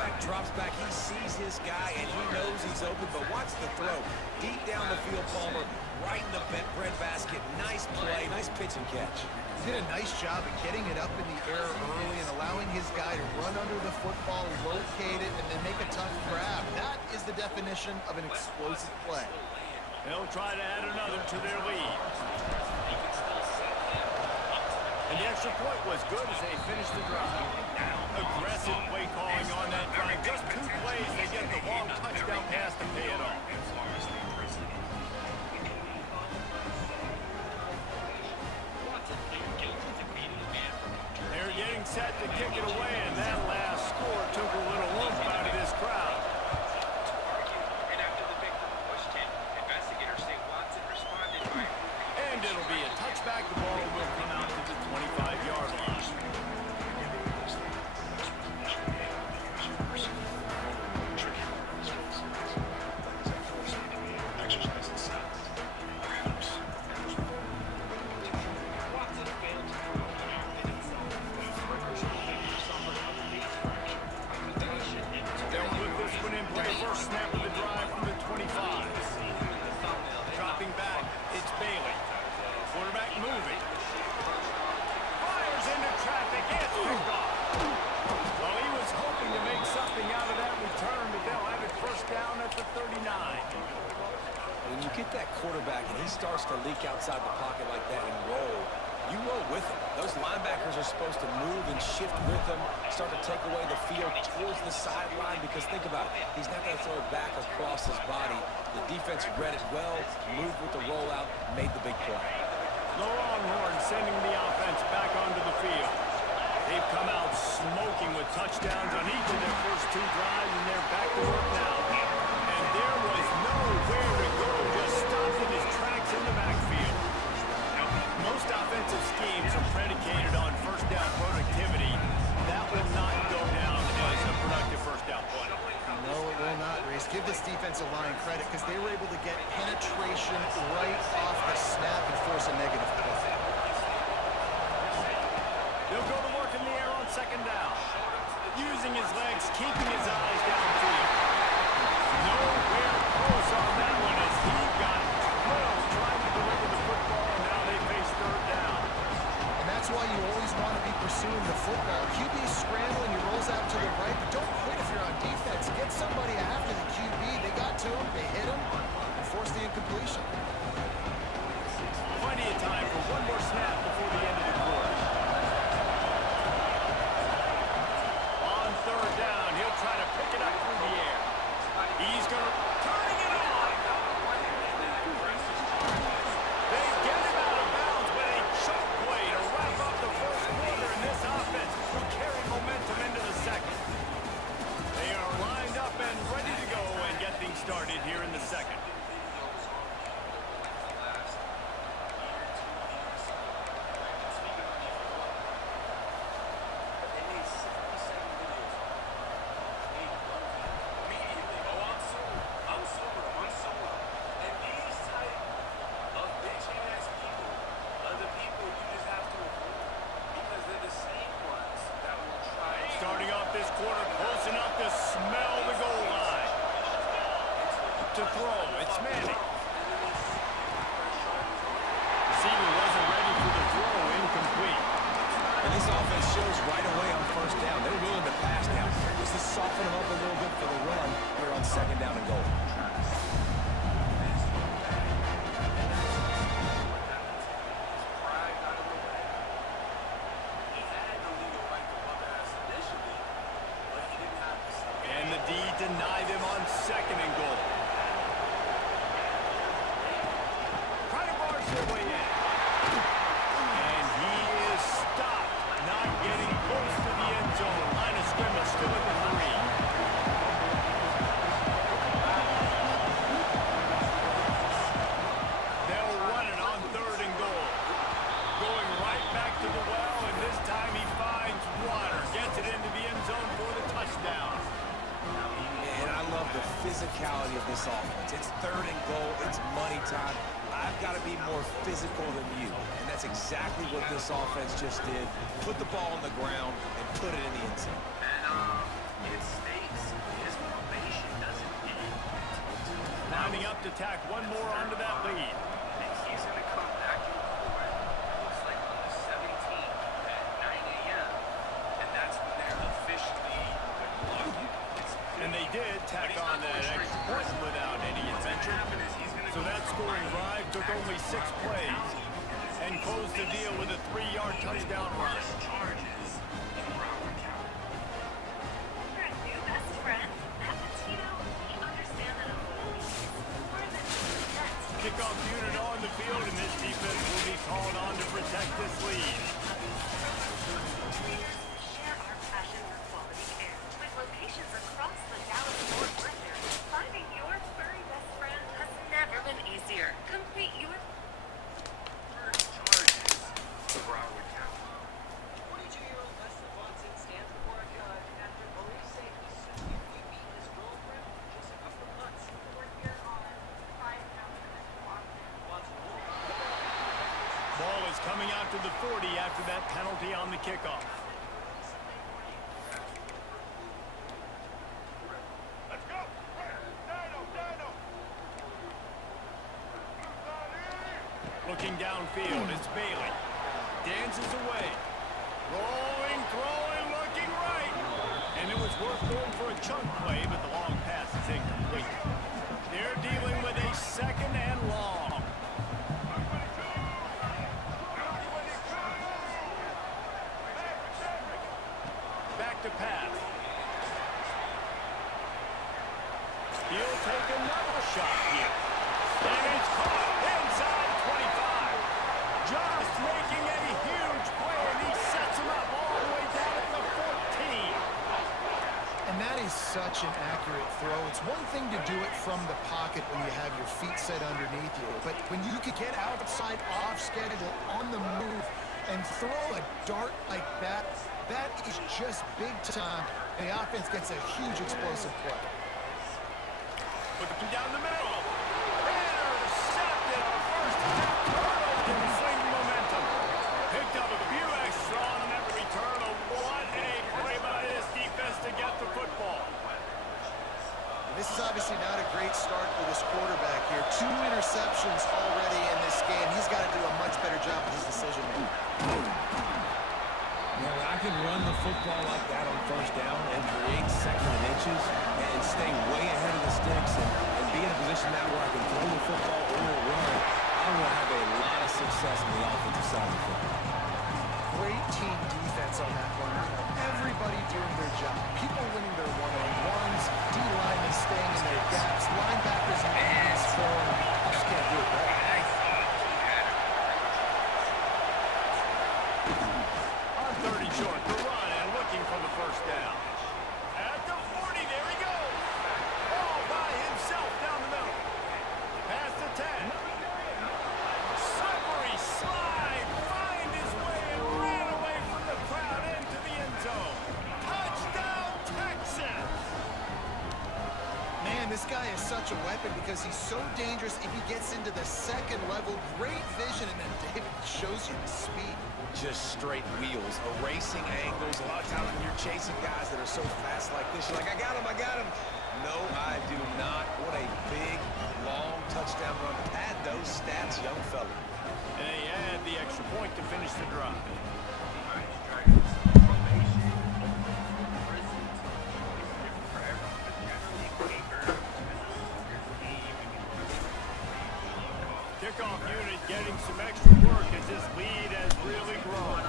quarterback drops back. He sees his guy, and he knows he's open, but watch the throw. Deep down the field, Palmer, right in the bread basket. Nice play, nice pitch and catch. He did a nice job of getting it up in the air early and allowing his guy to run under the football, locate it, and then make a tough grab. That is the definition of an explosive play. They'll try to add another to their lead. And the extra point was good as they finished the drive. Aggressive play calling on that drive. Just 2 plays, they get the long touchdown pass to pay it off. They're getting set to kick it away, and that last score took a little oomph out of this crowd. And it'll be a touchback. The ball will come out to the 25-yard line. They'll put this one in play. First snap of the drive from the 25. Dropping back, it's Bailey. Quarterback moving. Fires into traffic. It's picked off. Well, he was hoping to make something out of that return, but they'll have it first down at the 39. When you get that quarterback and he starts to leak outside the pocket like that and roll, you roll with him. Those linebackers are supposed to move and shift with him, start to take away the field towards the sideline, because think about it, he's not going to throw it back across his body. The defense read it well, moved with the rollout, made the big play. The Longhorns sending the offense back onto the field. They've come out smoking with touchdowns on each of their first 2 drives, and they're back to work now. And there was nowhere to go, just stopped in his tracks in the backfield. Most offensive schemes are predicated on first down productivity. That will not go down as a productive first down play. No, it will not, Reese. Give this defensive line credit because they were able to get penetration right off the snap and force a negative play. They'll go to work in the air on second down. Using his legs, keeping his eyes downfield. Nowhere close on that one as he got 12 trying to deliver the football, and now they face third down. And that's why you always want to be pursuing the football. QB's scrambling, he rolls out to the right, but don't quit if you're on defense. Get somebody after the QB. They got to him, they hit him, and forced the incompletion. Plenty of time for one more snap before the end of the quarter. On third down, he'll try to pick it up through the air. He's going to turning it on. They get him out of bounds with a choke play to wrap up the first quarter, and this offense will carry momentum into the second. They are lined up and ready to go and get things started here in the second. Starting off this quarter, close enough to smell the goal line. To throw, it's Manning. Receiver wasn't ready for the throw, incomplete. And this offense shows right away on first down. They're willing to pass now. Just to soften them up a little bit for the run here on second down and goal. And the D denied him on second and goal. Trying to barge their way in. And he is stopped, not getting close to the end zone. Line of scrimmage still at the 3. They'll run it on third and goal. Going right back to the well, and this time he finds water. Gets it into the end zone for the touchdown. And I love the physicality of this offense. It's third and goal. It's money time. I've got to be more physical than you. And that's exactly what this offense just did. Put the ball on the ground and put it in the end zone. And it states to tack one more onto that lead. He's going to come back in court, looks like on the 17th at 9 a.m. And that's when they're officially locking. And they did tack on that extra point without any adventure. So that scoring drive took only 6 plays and closed the deal with a 3-yard touchdown run. Your new best friend, at Patino, we understand that a goal is more than just net. Kickoff unit on the field, and this defense will be called on to protect this lead. We share our passion for quality care. With locations across the Dallas-Fort Worth area, finding your furry best friend has never been easier. Complete your Ball is coming out to the 40 after that penalty on the kickoff. Looking downfield, it's Bailey. Dances away. Rolling, throwing, looking right. And it was worth going for a chunk play, but the long pass is incomplete. They're dealing with a 2nd and long. Back to pass. He'll take another shot here. And it's caught inside 25. Just making a huge play, and he sets him up all the way down at the 14. And that is such an accurate throw. It's one thing to do it from the pocket when you have your feet set underneath you, but when you could get outside, off schedule, on the move, and throw a dart like that, that is just big time. And the offense gets a huge explosive play. Looking down the middle. Intercepted on first down. Turtle can swing momentum. Picked up a few extra on every return. What a play by this defense to get the football. This is obviously not a great start for this quarterback here. 2 interceptions already in this game. He's got to do a much better job with his decision making. Yeah, when I can run the football like that on first down and create 2nd and inches and stay way ahead of the sticks and be in a position now where I can throw the football or run, I'm going to have a lot of success on the offensive side of the football. Great team defense on that one. Everybody doing their job. People winning their one-on-ones, D-linemen staying in their gaps, linebackers in pass form. You just can't do it right. On 30 short, the run and looking for the first down. At the 40, there he goes. All by himself down the middle. Past the 10. Slippery slide. Find his way and ran away from the crowd into the end zone. Touchdown, Texans. Man, this guy is such a weapon because he's so dangerous if he gets into the 2nd level. Great vision, and then David shows you the speed. Just straight wheels, erasing angles. A lot of times when you're chasing guys that are so fast like this, you're like, I got him, I got him. No, I do not. What a big, long touchdown run. Pad those stats, young fella. And they add the extra point to finish the drive. Kickoff unit getting some extra work as this lead has really grown.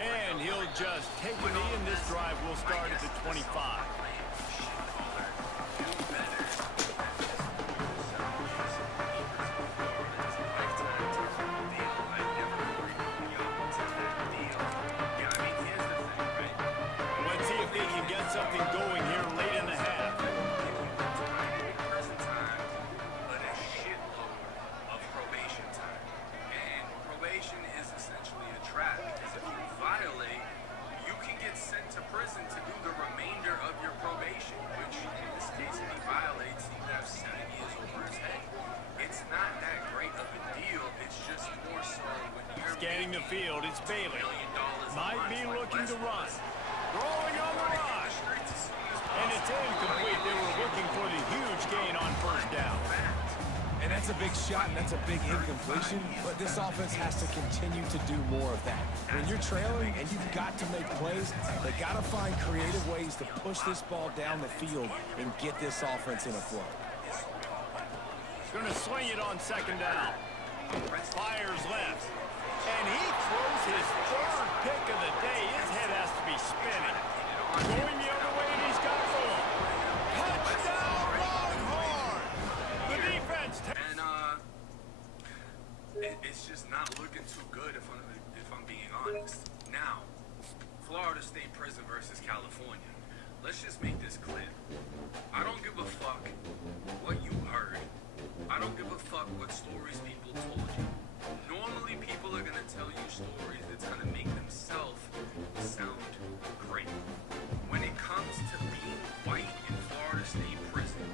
And he'll just take a knee, and this drive will start at the 25. Let's see if they can get something going here late in the half. But a shitload of probation time. And probation is essentially a trap because if you violate, you can get sent to prison to do the remainder of your probation, which in this case, if he violates, he would have 7 years over his head. It's not that great of a deal. It's just more so when you're Scanning the field, it's Bailey. $1 million Might be looking to run. Throwing on the run. And it's incomplete. They were looking for the huge gain on first down. And that's a big shot, and that's a big incompletion, but this offense has to continue to do more of that. When you're trailing and you've got to make plays, they got to find creative ways to push this ball down the field and get this offense in a flow. Going to swing it on second down. Fires left. And he throws his third pick of the day. His head has to be spinning. Going the other way, and he's got room. Touchdown, Longhorn! The defense. And it's just not looking too good if I'm being honest. Now, Florida State Prison versus California. Let's just make this clear. I don't give a fuck what you heard. I don't give a fuck what stories people told you. Normally, people are gonna tell you stories that's gonna make themselves sound great. When it comes to being white in Florida State Prison,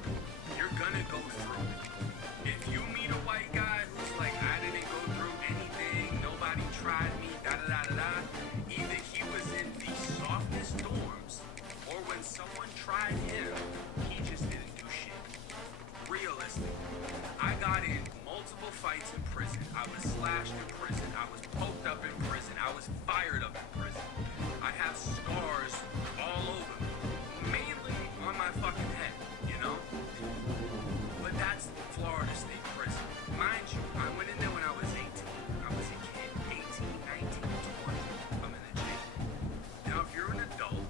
you're gonna go through it. If you meet a white guy who's like, I didn't go through anything, nobody tried me, da-da-da-da-da, either he was in the softest dorms, or when someone tried him, he just didn't do shit. Realistic. I got in multiple fights in prison. I was slashed in prison. I was poked up in prison. I was fired up in prison. I have scars all over me, mainly on my fucking head, you know? But that's Florida State Prison. Mind you, I went in there when I was 18. I was a kid. 18, 19, 20. I'm in the jail. Now, if you're an adult,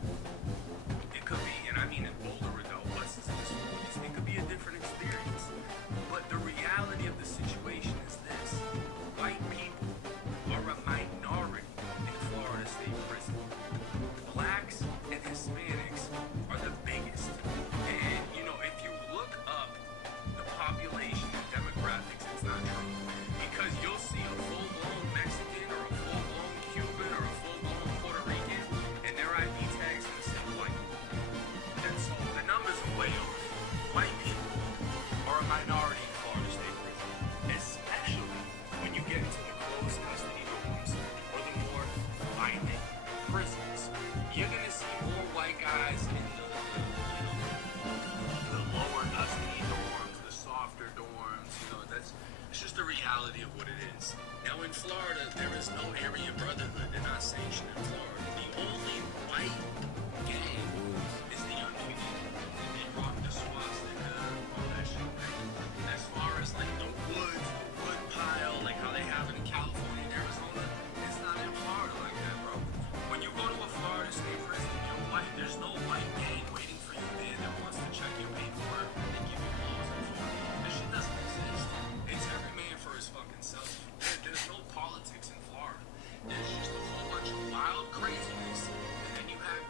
it could be, and I mean an older adult, what's this? It could be a different experience. But the reality of the situation is this. White people are a minority in Florida State Prison. Blacks and Hispanics are the biggest. And, you know, if you look up the population and demographics, it's not true. Because you'll see a full-blown Mexican or a full-blown Cuban or a full-blown Puerto Rican, and their ID tags gonna say white. And so the numbers are way off. White people are a minority in Florida State Prison, especially when you get into the closed custody dorms or the more violent prisons. You're gonna see more white guys in the lower custody dorms, the softer dorms. You know, it's just the reality of what it is. Now in Florida, there is no Aryan Brotherhood. They're not sanctioned in Florida. The only white gang is the undefeated. They rock the swastika, all that shit. As far as like the woods, the wood pile, like how they have it in California and Arizona, it's not in Florida like that, bro. When you go to a Florida State prison, you're white. There's no white gang waiting for you there that wants to check your paperwork and give you laws in Florida. This shit doesn't exist. It's every man for his fucking self. There's no politics in Florida. There's just a whole bunch of wild craziness, and then you have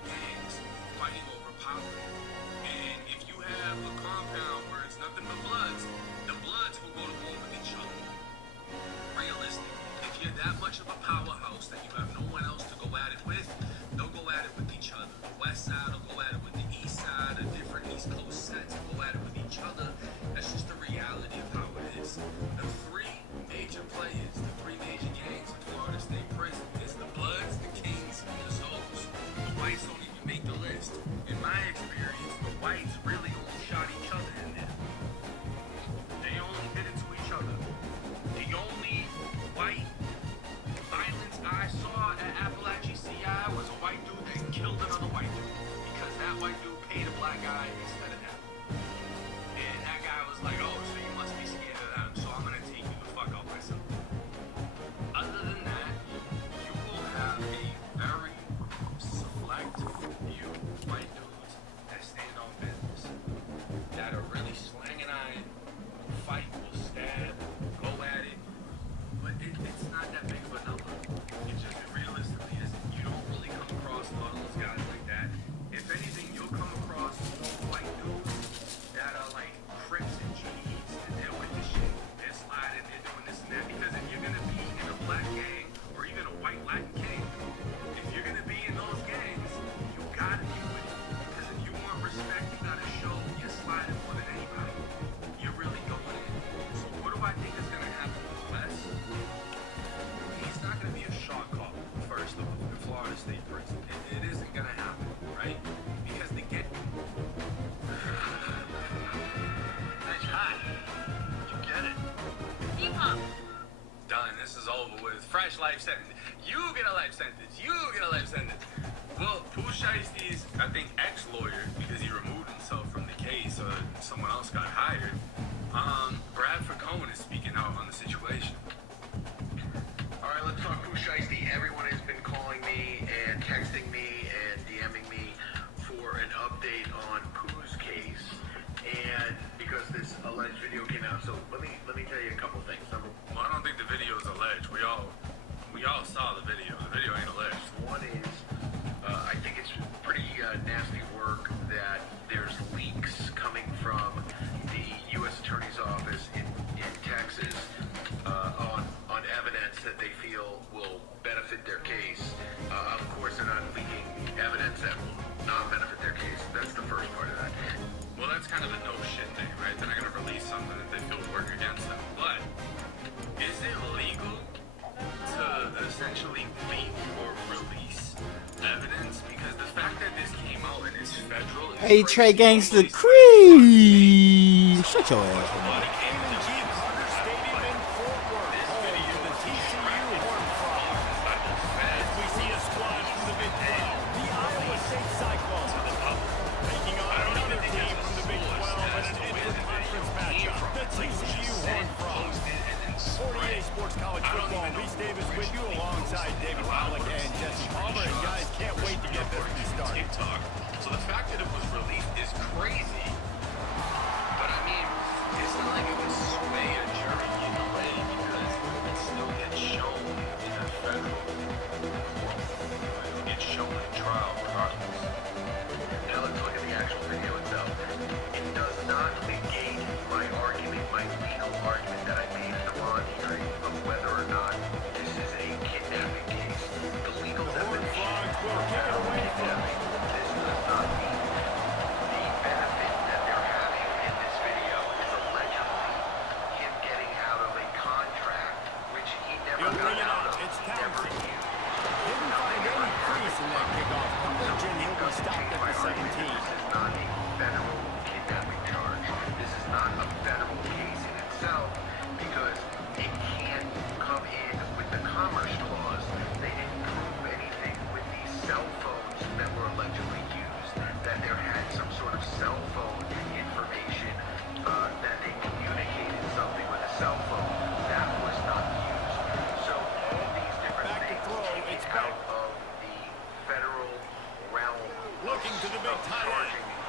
Done. This is over with. Fresh life sentence. You get a life sentence. You get a life sentence. Well, Pooh Shiesty's, I think, ex-lawyer, because he removed himself from the case, so someone else got hired. Bradford Cohen is speaking out on the situation. All right, let's talk Pooh Shiesty. Everyone has been calling me and texting me and DMing me for an update on Pooh's case, and because this alleged video came out. So let me tell you a couple things. Well, I don't think the video is alleged. We all saw the video. The video ain't alleged. One is, I think it's pretty nasty work that there's leaks coming from the U.S. Attorney's Office in Texas on evidence that they feel will benefit their case. Of course, they're not leaking evidence that will not benefit their case. That's the first part of that. Well, that's kind of a no shit thing, right? They're not going to release something that they feel will work against them. But is it legal to essentially leak or release evidence? Because the fact that this came out and is federal is Hey, Trey crazy. Gangsta Creed. Shut your ass. But Amen G. Carter Stadium in Fort Worth, home to the TCU Horned Frogs. As we see a squad from the Big 12, the Iowa State Cyclones, taking on another team from the Big 12 in an inter-conference matchup, the TCU Horned Frogs. 48 Sports College Football, Reese Davis with you alongside David Pollock and Jesse Palmer. And guys, can't wait to get this started. TikTok. So the fact that it was released is crazy. But I mean, it's not like it would sway a jury either way because it still gets shown in a federal court. It gets shown in trial regardless. Now let's look at the actual video itself. It does not negate my argument, my legal argument that I made in the bond hearing of whether or not this is a kidnapping case. The legal definition will kick it away from kidnapping. This does not mean the benefit that they're having in this video is allegedly him getting out of a contract which he never He'll got bring it out out. of, It's never Townsend. used. Didn't find any crease in that kickoff coverage, and he'll be stopped at the 17. This is not a federal kidnapping charge. This is not a federal case in itself because it can't come in with the Commerce Clause. They didn't prove anything with these cell phones that were allegedly used, that there had some sort of cell phone information, that they communicated something with a cell phone. That was not used. So all these different Back to things throw, take it's it out of the federal realm. Looking to the big of tight end. charging a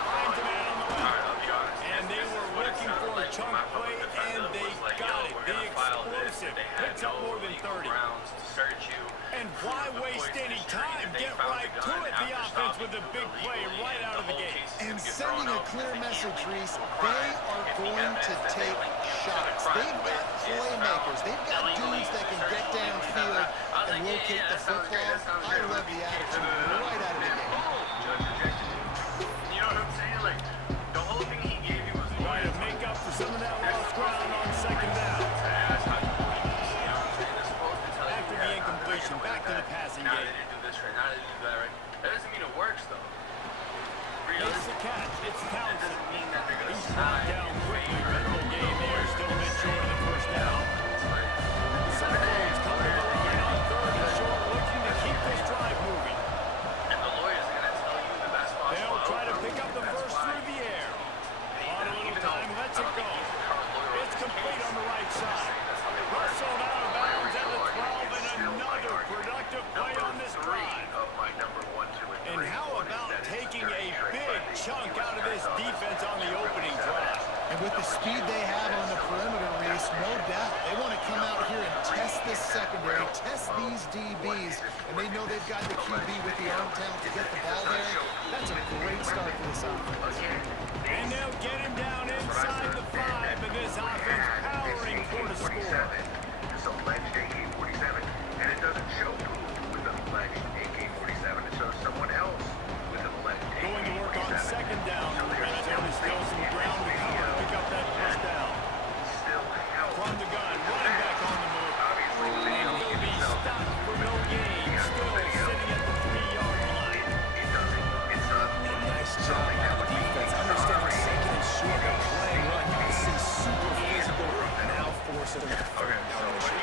Finds a man on the left. Alright, I'll be honest. And they were looking for a chunk play, and they got it. The explosive picks up more than 30. And why waste any time? Get right to it. The offense with a big play right out of the gate. And sending a clear message, Reese, they are going to take shots. They've got playmakers. They've got dudes that can get downfield and locate the football. I love the attitude right out of the gate. You know what I'm saying? Like, the whole thing he gave you was Trying to make up for some of that lost ground on second down. After the incompletion, back to the passing Now game. they didn't do this right. Now they didn't do that right. That doesn't mean it works though. It's the catch. It's That Townsend. doesn't mean that they're gonna He's brought slide down in quickly. favor Middle game there, still a bit short of the first down. The Cyclones come to the line on third and short, looking to keep this drive moving. And the lawyers are gonna tell you the best possible They'll try to outcome. pick up the That's first why through the air. On a little even time, though lets I it don't go. think he's the current lawyer It's complete on the right side. That's how they work. Wrestled out of bounds at the 12, and another productive play on this drive. Of my number 1, 2, and 3. And how about taking a big chunk out of this defense on the opening drive? And with the speed they have on the perimeter, Reese, no doubt, they want to come out here and test this secondary, test these DBs, and they know they've got the QB with the arm talent to get the ball there. That's a great start for this offense. And they'll get him down inside the 5, and this offense powering for the score. This alleged AK-47, and it doesn't show who with an alleged AK-47. It shows someone else with an alleged AK-47. Going to work on second down. There's still some ground to cover to pick up that first down. Still help. From the gun, running back on the move. Obviously, And he'll be stopped for no gain. Still sitting at the 3-yard line. it doesn't. It's not. Nice job by the defense. Understanding second and short and playing run. You can see super physical, now force aggressive in the third down initiative.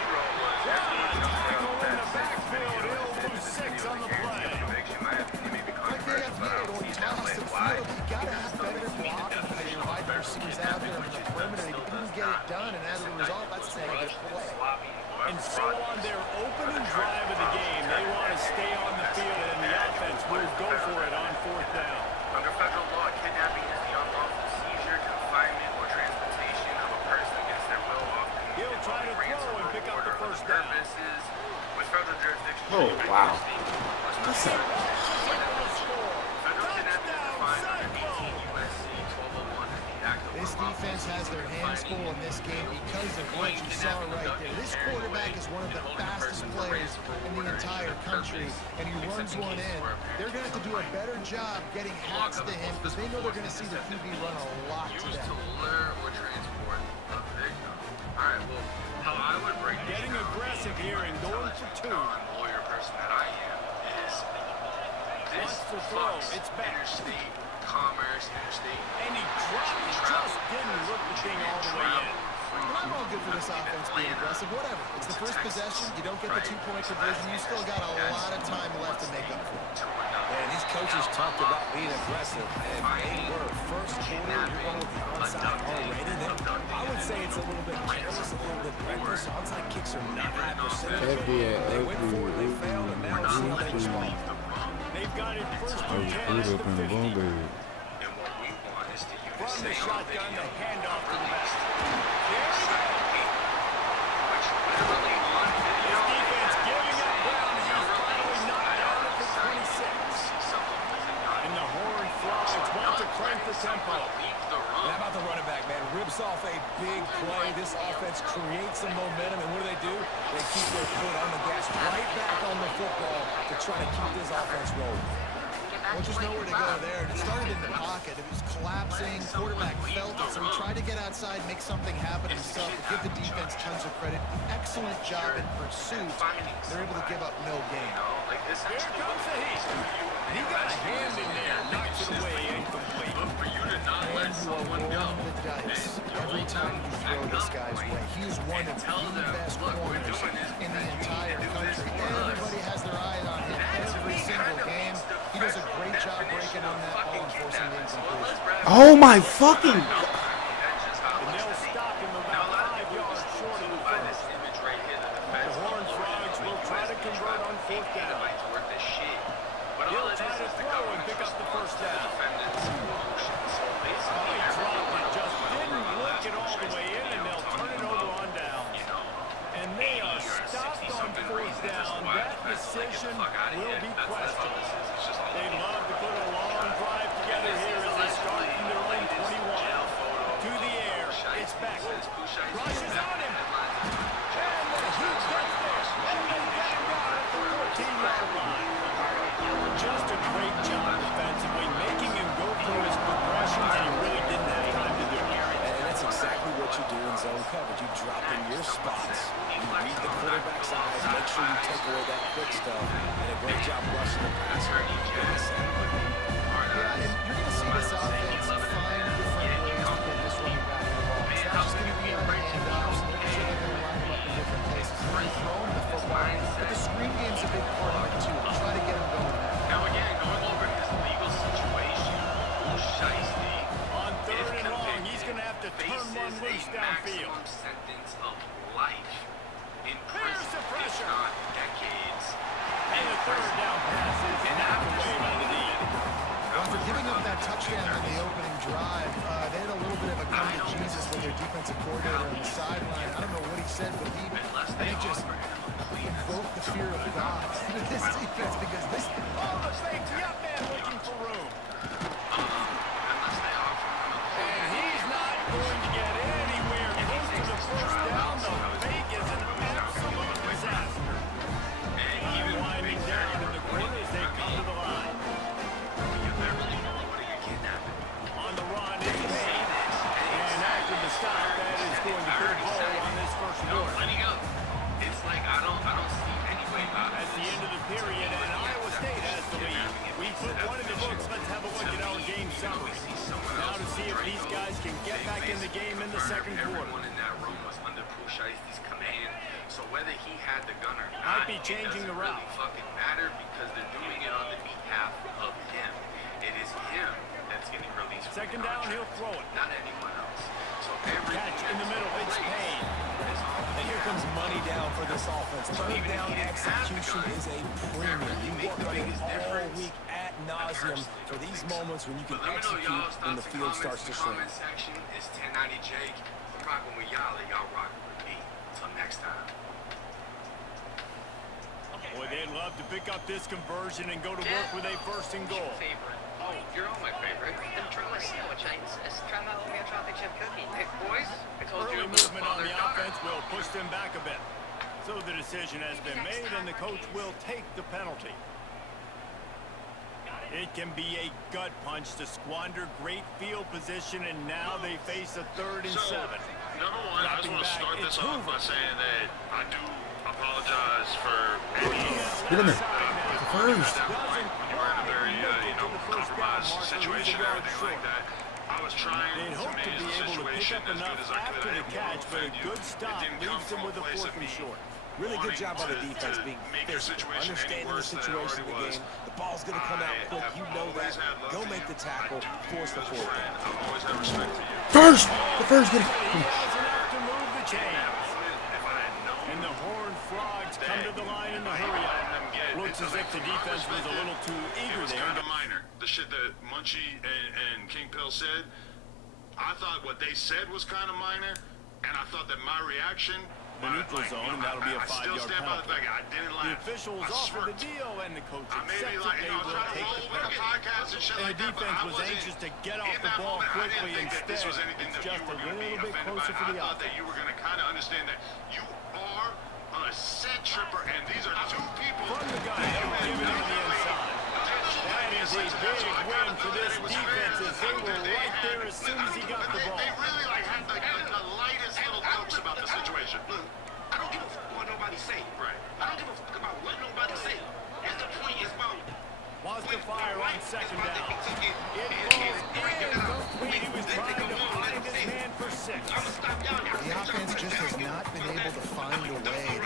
Tackle in the backfield. He'll lose 6 on the play. Like they have made or tossed the field, you gotta have better blocking when you ride the receivers out there on the perimeter. You didn't get it done, and as a result, that's a negative play. And so on their opening drive of the game, they want to stay on the field, and the offense will go for it on 4th down. Under federal law, kidnapping is the unlawful seizure, confinement, or transportation of a person against their will, often He'll try to throw and pick up the first down. purposes with federal jurisdiction. Oh, wow. Federal kidnapping is defined under 18 U.S.C. 1201 as the act of This defense has their hands full in this game because of what you saw right there. This quarterback is one of the fastest players in the entire country, and he runs one in. They're going to have to do a better job getting hats to him because they know they're going to see the QB run a lot to used them. to lure or transport a victim. All right, well, how I would break this Getting down, aggressive being here and the going for intelligent, 2. non-lawyer person that I am, is this Wants to throw. fucks It's back. interstate commerce, interstate And he dropped it. Just didn't look the thing all the way in. I'm all good for this offense being aggressive. Whatever. It's the first possession. You don't get the 2-point conversion. You still got a lot of time left to make up for it. And these coaches talked about being aggressive, and they were. First quarter, you're going with the onside already. Then I would say it's a little bit careless, a little bit reckless. Onside kicks are not high percentage. They went for it, they failed, and now it's how they respond. They've got it first I and was 10 screwed at up the in the 50. bone bed. And what we want is to use From the same shotgun, the video handoff to the released back. inside the gate, which literally on video This defense giving up ground, and he's finally knocked down at the 26. And the horn flies. Want to crank the tempo. And how about the running back, man? Rips off a big play. This offense creates some momentum, and what do? They keep their foot on the gas, right back on the football to try to keep this offense rolling. Well, just nowhere to go there. It started in the pocket. It was collapsing. Quarterback felt it, so he tried to get outside, make something happen himself. But give the defense tons of credit. Excellent job in pursuit. They're able to give up no gain. Here comes the heat. He got a hand in there, knocks it away, incomplete. And you are rolling the dice every time you throw this guy's way. He is one of the best corners in the entire country. Everybody has their eye on him every single game. He does a great job breaking on that ball and forcing the incompletion. Oh my fucking. And they'll stop him about 5 yards short of the first. The Horned Frogs will try to convert on 4th down. He'll try to throw and pick up the first down. He dropped it, just didn't look it all the way in, and they'll turn it over on down. And they are stopped on 4th down. That decision will be questioned. They love to put a long drive together here as they start from their own 21. To the air, it's back. Rushes on him. And the Heat gets there. And they get him down at the 14-yard line. Just a great job defensively, making him go through his progressions, and he really didn't have time to do it. And that's exactly what you do in zone coverage. You drop in your spots. You read the quarterback's eyes, make sure you take away that quick stuff, and a great job rushing the passer. Yeah, and you're going to see this offense find different ways to get this running back involved. It's not just going to be on handoffs. They're sure they're going to line him up in different places. They're going to throw him the football, but the screen game's a big part of it, too. Try to get him going there. Now again, going over his legal situation, Shiesty, On 3rd and long, he's going to have to turn one loose downfield. maximum sentence of life in There's prison, the if pressure. not decades. And the 3rd down pass is knocked away by the D. After giving up that touchdown on the opening drive, they had a little bit of a come to Jesus with their defensive coordinator on the sideline. I don't know what he said, but he, I think, just invoked the fear of God into this defense because this. Oh, the fake up man looking for room. And he's not going to get anywhere close to the first down. The fake is an absolute disaster. And winding down in the corner as they come to the line. On the run is Payne. And after the stop, that is going to put a goal on this first quarter. It's like I don't see any way out of At the end of the period, and Iowa State has the lead. We put one in the books. Let's have a look at our game summary. Now to see if these guys can get back in the game in the second quarter. Everyone in that room was under Pooh Shiesty. be changing the route. Really fucking matter because they're doing it on the behalf of him. It is him that's getting released. Second down, he'll throw it. Not anyone else. So everything Catch in the middle, it's Payne. And here comes money down for this offense. Third down execution is a premium. You work on it all week ad nauseum for these moments when you can execute when the field starts to shrink. Comment section is 1090 Jake. I'm rocking with y'all, and y'all rocking with me. Until next time. Boy, they'd love to pick up this conversion and go to work with a first and goal. Favorite. Oh, you're all my favorite. Then try my sandwich. Try my oatmeal chocolate chip cookie. Hey, boys, I told you Early about movement on the father-daughter. offense will push them back a bit. So the decision has been made, and the coach will take the penalty. It can be a gut punch to squander great field position, and now they face a 3rd and 7. Number one, I just want to start this off by saying that I do apologize for any Get in there. first. At that point, when you were in a very, compromised situation and everything like that, I was trying They'd to hope to manage be the able to pick situation up as good enough as I after could. the catch, but a good stop leaves them with a 4th and short. Really good job by the defense being physical, understanding the situation of the game. The ball's going to come out quick. You know that. Go make the tackle. Force the 4th down. I've always had respect for you. First! The first, get it. He has enough to move the chains. And the Horned Frogs come to the line in the hurry-up. Looks as if the defense was a little too eager It was there. kind of minor. The shit that Munchie and King Pill said, I thought what they said was kind of minor, and I thought that my reaction... The neutral zone, and that'll be a 5-yard penalty. I didn't The laugh. officials I offered the smirked. deal, and the coach I may accepted be like, they I was will trying to take the roll with a penalty. podcast and shit And like the that, but defense I was wasn't anxious to get off in the that ball moment. I quickly. didn't think that this Instead, was anything it's that just you a were going to be little bit offended closer by. for I the thought offense. that you were going to kind of understand that you are a set tripper, and these are two people From the gun, that you they'll give it on the inside. That is a big win for this defense as they were right there as soon as he got the ball. They really had the lightest little jokes about the situation. Look, I don't give a fuck what nobody say. Right. I don't give a fuck about what nobody say. That's the point. Is about Wants to fire on second down. It falls incomplete. He was trying to find his man for 6. The offense just has not been able to find a way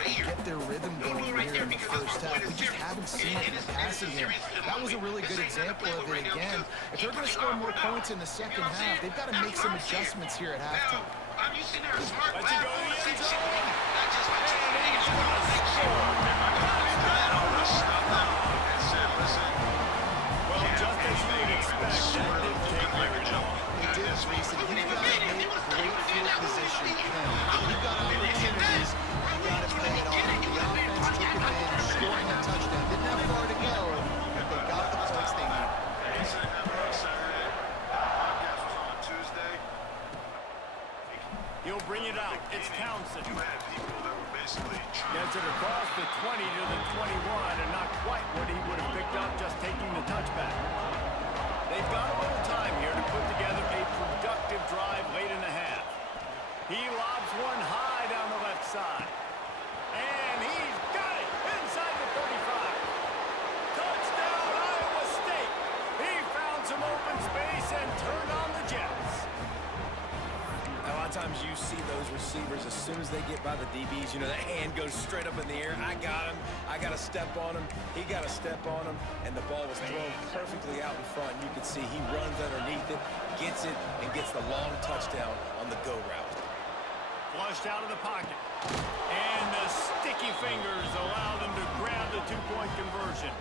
to get their rhythm going here in the first half. We just haven't seen it in the passing game. That was a really good example of it again. If they're going to score more points in the second half, they've got to make some adjustments here at halftime. I'm used to their smart Let's go to the end zone. Not just like Well, just as you would expect, that didn't take very long. It did, Reese, and you've got to make great field position count. You've got opportunities, you've got to play it off. The offense took advantage, scoring a touchdown. Didn't have far to go, but they got the points they needed. He'll bring it out. It's Townsend. You had people that were basically trying Gets it across the 20 to the 21, and not quite what he would have picked up just taking the touchback. They've got a little time here to put together a productive drive late in the half. He lobs one high down the left side. And he's got it inside the 35. Touchdown, Iowa State. He found some open space and turned on the Jets. A lot of times you see those receivers, as soon as they get by the DBs, you know, that hand goes straight up in the air. I got him. I got to step on him. He got to step on him. And the ball was thrown perfectly out in front. You can see he runs underneath it, gets it, and gets the long touchdown on the go route. Flushed out of the pocket. And the sticky fingers allow them to grab the two-point conversion.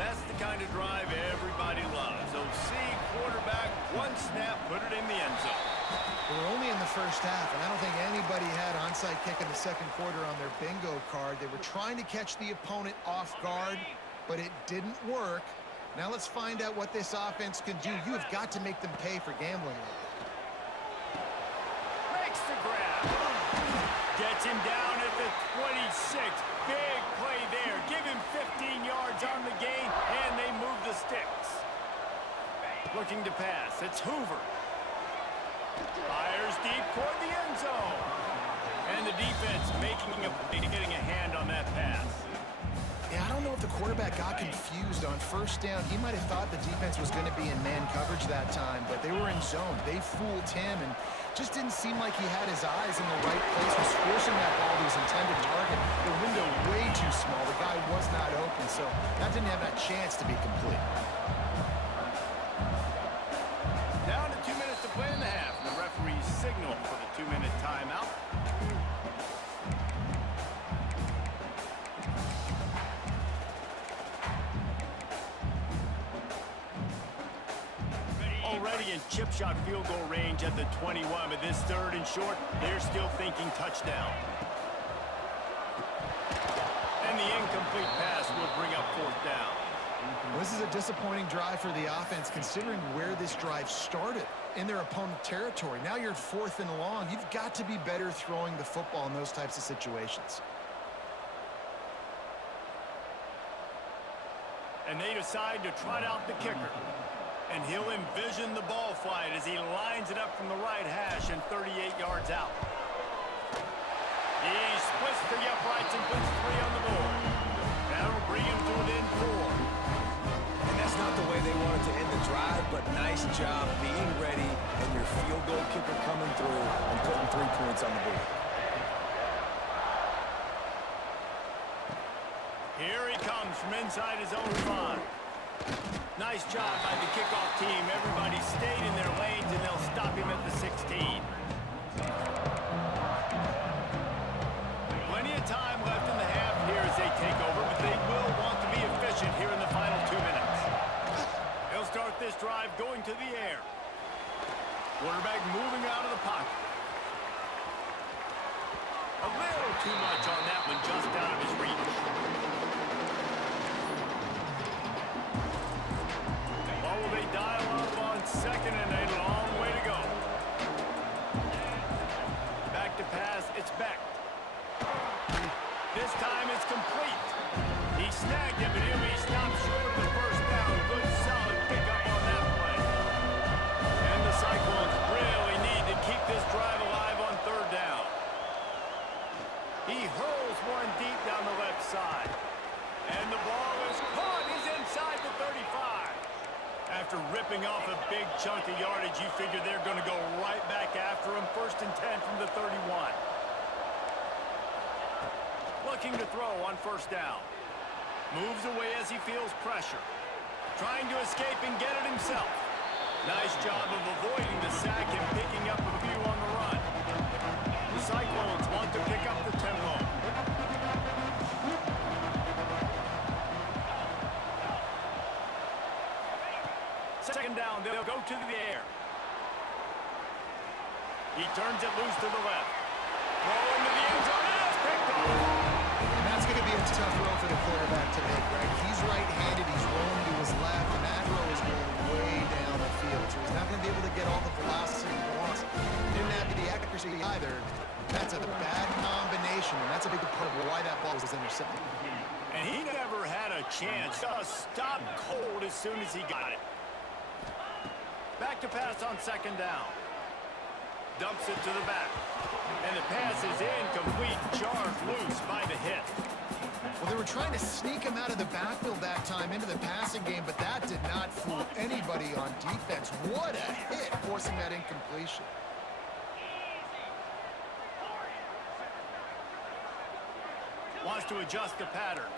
That's the kind of drive everybody loves. OC quarterback, one snap, put it in the end zone. We're only in the first half, and I don't think anybody had onside kick in the second quarter on their bingo card. They were trying to catch the opponent off guard, but it didn't work. Now let's find out what this offense can do. You have got to make them pay for gambling. Makes the grab. Gets him down at the 26. Big play there. Give him 15 yards on the gain, and they move the sticks. Looking to pass. It's Hoover. Fires deep toward the end zone. And the defense getting a hand on that pass. Yeah, I don't know if the quarterback got confused on first down. He might have thought the defense was going to be in man coverage that time, but they were in zone. They fooled him and just didn't seem like he had his eyes in the right place, was forcing that ball to his intended target. The window way too small so that didn't have that chance to be complete. Down to 2 minutes to play in the half. The referee's signal for the 2-minute timeout. Already in chip shot field goal range at the 21, but this 3rd and short, they're still thinking touchdown. And the incomplete pass will bring up 4th down. This is a disappointing drive for the offense, considering where this drive started, in their opponent territory. Now you're at 4th and long. You've got to be better throwing the football in those types of situations. And they decide to trot out the kicker. And he'll envision the ball flight as he lines it up from the right hash and 38 yards out. He splits the uprights and puts 3 on the board. That'll bring him to within 4. And that's not the way they wanted to end the drive, but nice job being ready and your field goal kicker coming through and putting 3 points on the board. Here he comes from inside his own 5. Nice job by the kickoff team. Everybody stayed in their lanes, and they'll stop him at the 16. Plenty of time left in the half here as they take over, but they will want to be efficient here in the final 2 minutes. They'll start this drive going to the air. Quarterback moving out of the pocket. A little too much on that one, just out of his reach. They dial up on 2nd and a long way to go. Back to pass, it's Beck. This time it's complete. He snagged it, but he'll be stopped short of the 1st down. Good solid pickup on that play. And the Cyclones really need to keep this drive alive on 3rd down. He hurls one deep down the left side. And the ball is caught. He's inside the 35. After ripping off a big chunk of yardage, you figure they're going to go right back after him. 1st and 10 from the 31. Looking to throw on 1st down. Moves away as he feels pressure. Trying to escape and get it himself. Nice job of avoiding the sack and picking up a few on the run. The Cyclones want to pick up the tempo. Second down, they'll go to the air. He turns it loose to the left. Throw into the end zone, and it's picked off. And that's going to be a tough throw for the quarterback to make, right? He's right-handed, he's rolling to his left, and that throw is going way down the field. So he's not going to be able to get all the velocity he wants. He didn't have the accuracy either. That's a bad combination, and that's a big part of why that ball was intercepted. And he never had a chance. Just stopped cold as soon as he got it. Back to pass on 2nd down. Dumps it to the back. And the pass is incomplete. Jarred loose by the hit. Well, they were trying to sneak him out of the backfield that time into the passing game, but that did not fool anybody on defense. What a hit, forcing that incompletion. Wants to adjust the pattern.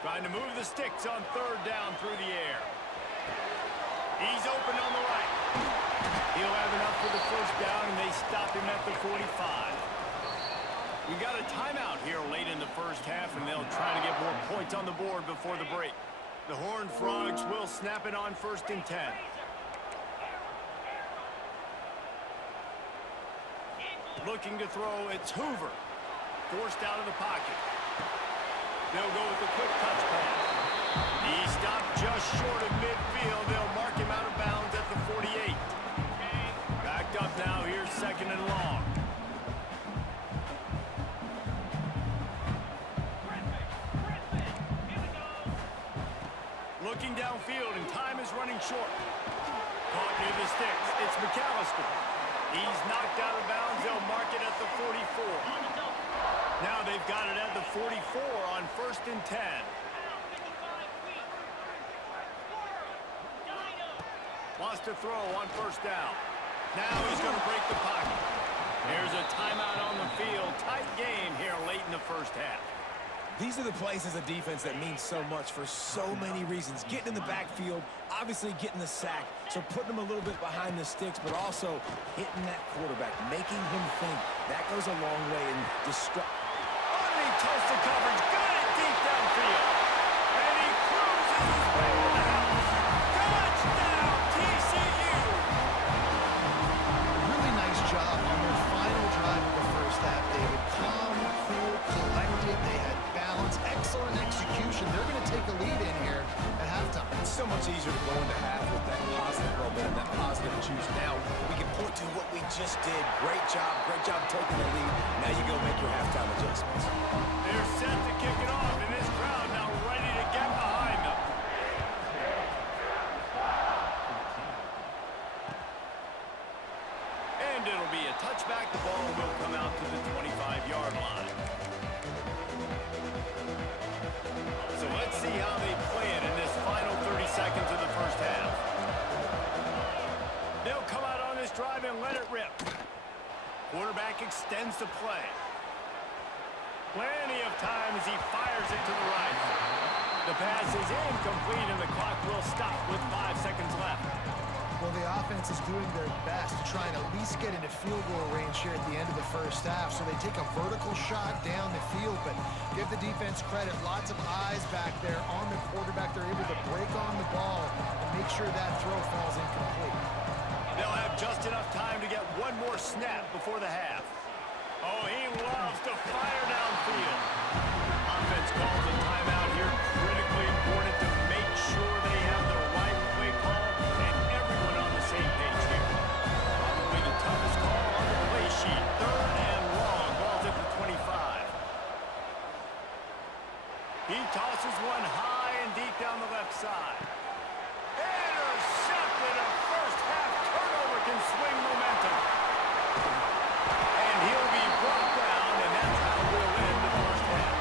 Trying to move the sticks on 3rd down through the air. He's open on the right. He'll have enough for the 1st down, and they stop him at the 45. We got a timeout here late in the 1st half, and they'll try to get more points on the board before the break. The Horned Frogs will snap it on 1st and 10. Looking to throw, it's Hoover. Forced out of the pocket. They'll go with a quick touch pass. He stopped just short of midfield. They'll mark him out of bounds at the 48. Backed up now. Here's 2nd and long. Looking downfield, and time is running short. Caught near the sticks. It's McAllister. He's knocked out of bounds. They'll mark it at the 44. Now they've got it at the 44 on 1st and 10. Wants to throw on 1st down. Now he's going to break the pocket. Here's a timeout on the field. Tight game here late in the first half. These are the plays as a defense that mean so much for so many reasons. Getting in the backfield, obviously getting the sack, so putting them a little bit behind the sticks, but also hitting that quarterback, making him think. That goes a long way in Underneath toasted coverage, got it deep downfield. And he cruises his way to the house. Touchdown, TCU! Really nice job on their final drive of the first half, David. Calm, cool, collected. They had balance, excellent execution. They're going to take a lead in here at halftime. It's so much easier to go into half with that positive momentum, that positive juice. Now, we can point to what we just did. Great job taking the lead. Now you go make your halftime adjustments. They're set to kick it off, and this crowd now ready to get behind them. And it'll be a touchback. The ball will come out to the 25-yard line. So let's see how they play it in this final 30 seconds of the first half. They'll come out on this drive and let it rip. Quarterback extends the play. Plenty of time as he fires it to the right. The pass is incomplete and the clock will stop with 5 seconds left. Well, the offense is doing their best to try and at least get into field goal range here at the end of the first half. So they take a vertical shot down the field, but give the defense credit. Lots of eyes back there on the quarterback. They're able to break on the ball and make sure that throw falls incomplete. They'll have just enough time to get one more snap before the half. Oh, he loves to fire downfield. Offense calls a timeout here. Critically important to make sure they have the right play call and everyone on the same page here. Probably the toughest call on the play sheet. 3rd and long. Ball's at the 25. He tosses one high and deep down the left side. Intercepted. A first half turnover can swing momentum. And he'll be brought down, and that's how we'll end the first half.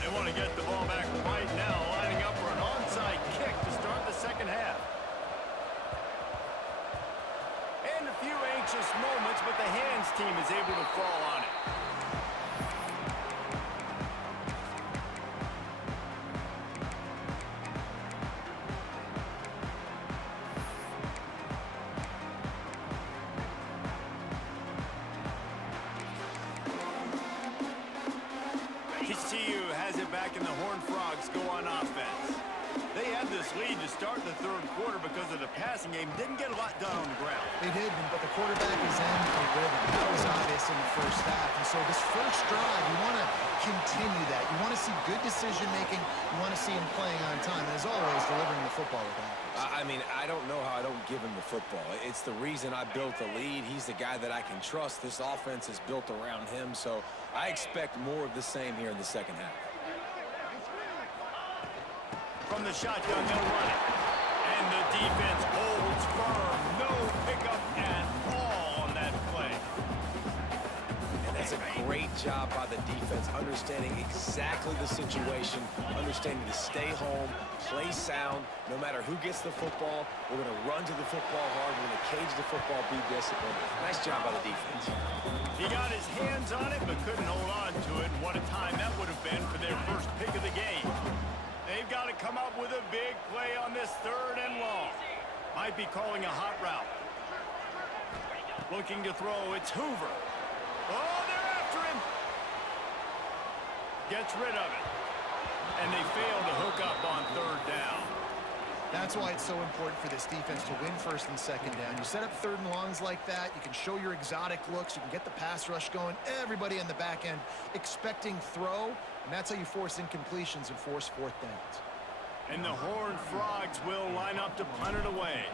They want to get the ball back right now, lining up for an onside kick to start the second half. And a few anxious moments, but the hands team is able to fall on it. TCU has it back and the Horned Frogs go on offense. They had this lead to start the third quarter because of the passing game. Didn't get a lot done on the ground. They did, but the quarterback is in a rhythm. That was obvious in the first half. And so this first drive, you want to continue that. You want to see good decision-making. You want to see him playing on time. And as always, delivering the football with accuracy. I mean, I don't know how I don't give him the football. It's the reason I built the lead. He's the guy that I can trust. This offense is built around him, so I expect more of the same here in the second half. From the shotgun, they'll run it. And the defense holds firm. No pickup at all on that play. And that's a great job by the defense, understanding exactly the situation, understanding to stay home, play sound. No matter who gets the football, we're going to run to the football hard. We're going to cage the football, be disciplined. Nice job by the defense. He got his hands on it, but couldn't hold on to it. And what a time that would have been for their first pick of the game. They've got to come up with a big play on this 3rd and long. Might be calling a hot route. Looking to throw, it's Hoover. Oh, they're after him. Gets rid of it. And they fail to hook up on 3rd down. That's why it's so important for this defense to win 1st and 2nd down. You set up 3rd and longs like that, you can show your exotic looks, you can get the pass rush going, everybody in the back end expecting throw, and that's how you force incompletions and force 4th downs. And the Horned Frogs will line up to punt it away.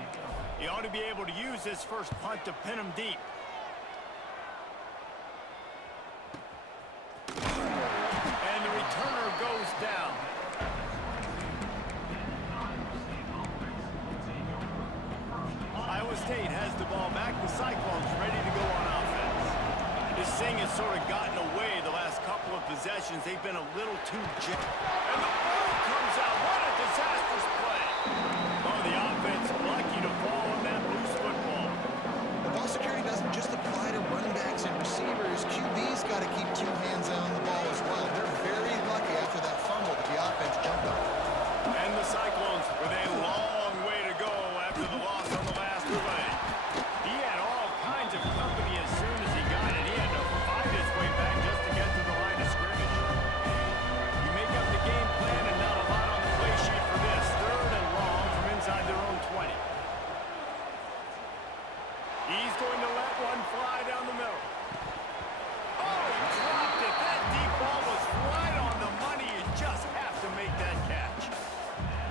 He ought to be able to use this first punt to pin him deep. And the returner goes down. State has the ball back. The Cyclones ready to go on offense. This thing has sort of gotten away the last couple of possessions. They've been a little too and the ball comes out. What a disastrous play. Oh, the offense lucky to fall on that loose football. The ball security doesn't just apply to running backs and receivers. QB's got to keep two hands on the ball as well. They're very lucky after that fumble that the offense jumped on. And the Cyclones with a long way to go after the loss on the last play. He had all kinds of company as soon as he got it. He had to fight his way back just to get to the line of scrimmage. You make up the game plan and not a lot on the play sheet for this. 3rd and long from inside their own 20. He's going to let one fly down the middle. Oh, he dropped it. That deep ball was right on the money. You just have to make that catch.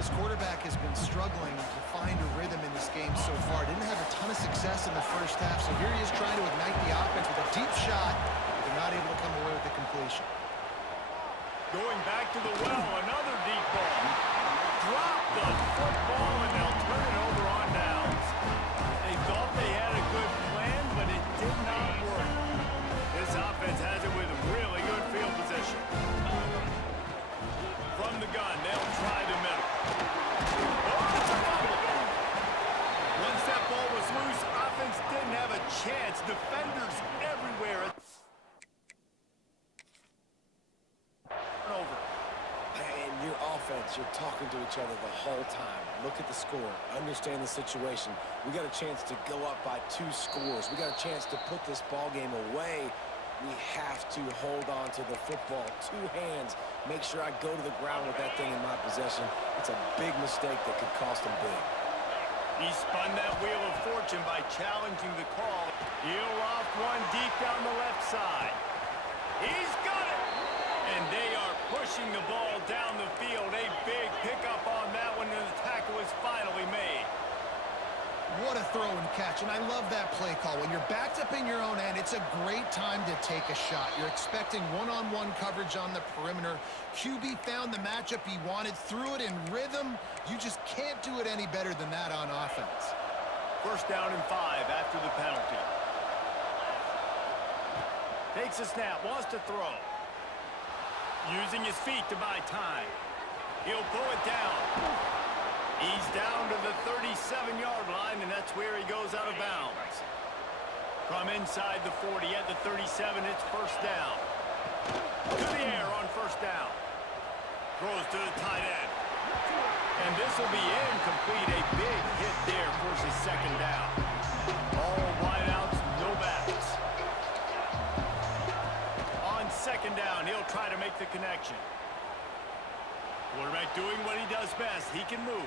This quarterback has been struggling to find a rhythm in this game so far. Didn't have a ton of success in the first half, so here he is trying to ignite the offense with a deep shot. They're not able to come away with the completion. Going back to the well, another deep ball. Drop the football, and they'll turn it over on downs. They thought they had a good plan, but it did not work. This offense has it with really good field position. From the gun, they'll try the middle. Oh, it's a fumble. Once that ball was loose, offense didn't have a chance. Defenders everywhere. Over. And your offense, you're talking to each other the whole time. Look at the score. Understand the situation. We got a chance to go up by 2 scores. We got a chance to put this ball game away. We have to hold on to the football. 2 hands. Make sure I go to the ground with that thing in my possession. It's a big mistake that could cost him big. He spun that wheel of fortune by challenging the call. He'll loft one deep down the left side. He's got it! And they are pushing the ball down the field. A big pickup on that one, and the tackle is finally made. What a throw and catch, and I love that play call. When you're backed up in your own end, it's a great time to take a shot. You're expecting one-on-one coverage on the perimeter. QB found the matchup he wanted, threw it in rhythm. You just can't do it any better than that on offense. 1st down and 5 after the penalty. Takes a snap, wants to throw. Using his feet to buy time. He'll pull it down. He's down to the 37-yard line, and that's where he goes out of bounds. From inside the 40 at the 37, it's 1st down. To the air on 1st down. Throws to the tight end. And this will be incomplete. A big hit there forces 2nd down. All wideouts, no backs. On 2nd down, he'll try to make the connection. Quarterback doing what he does best. He can move.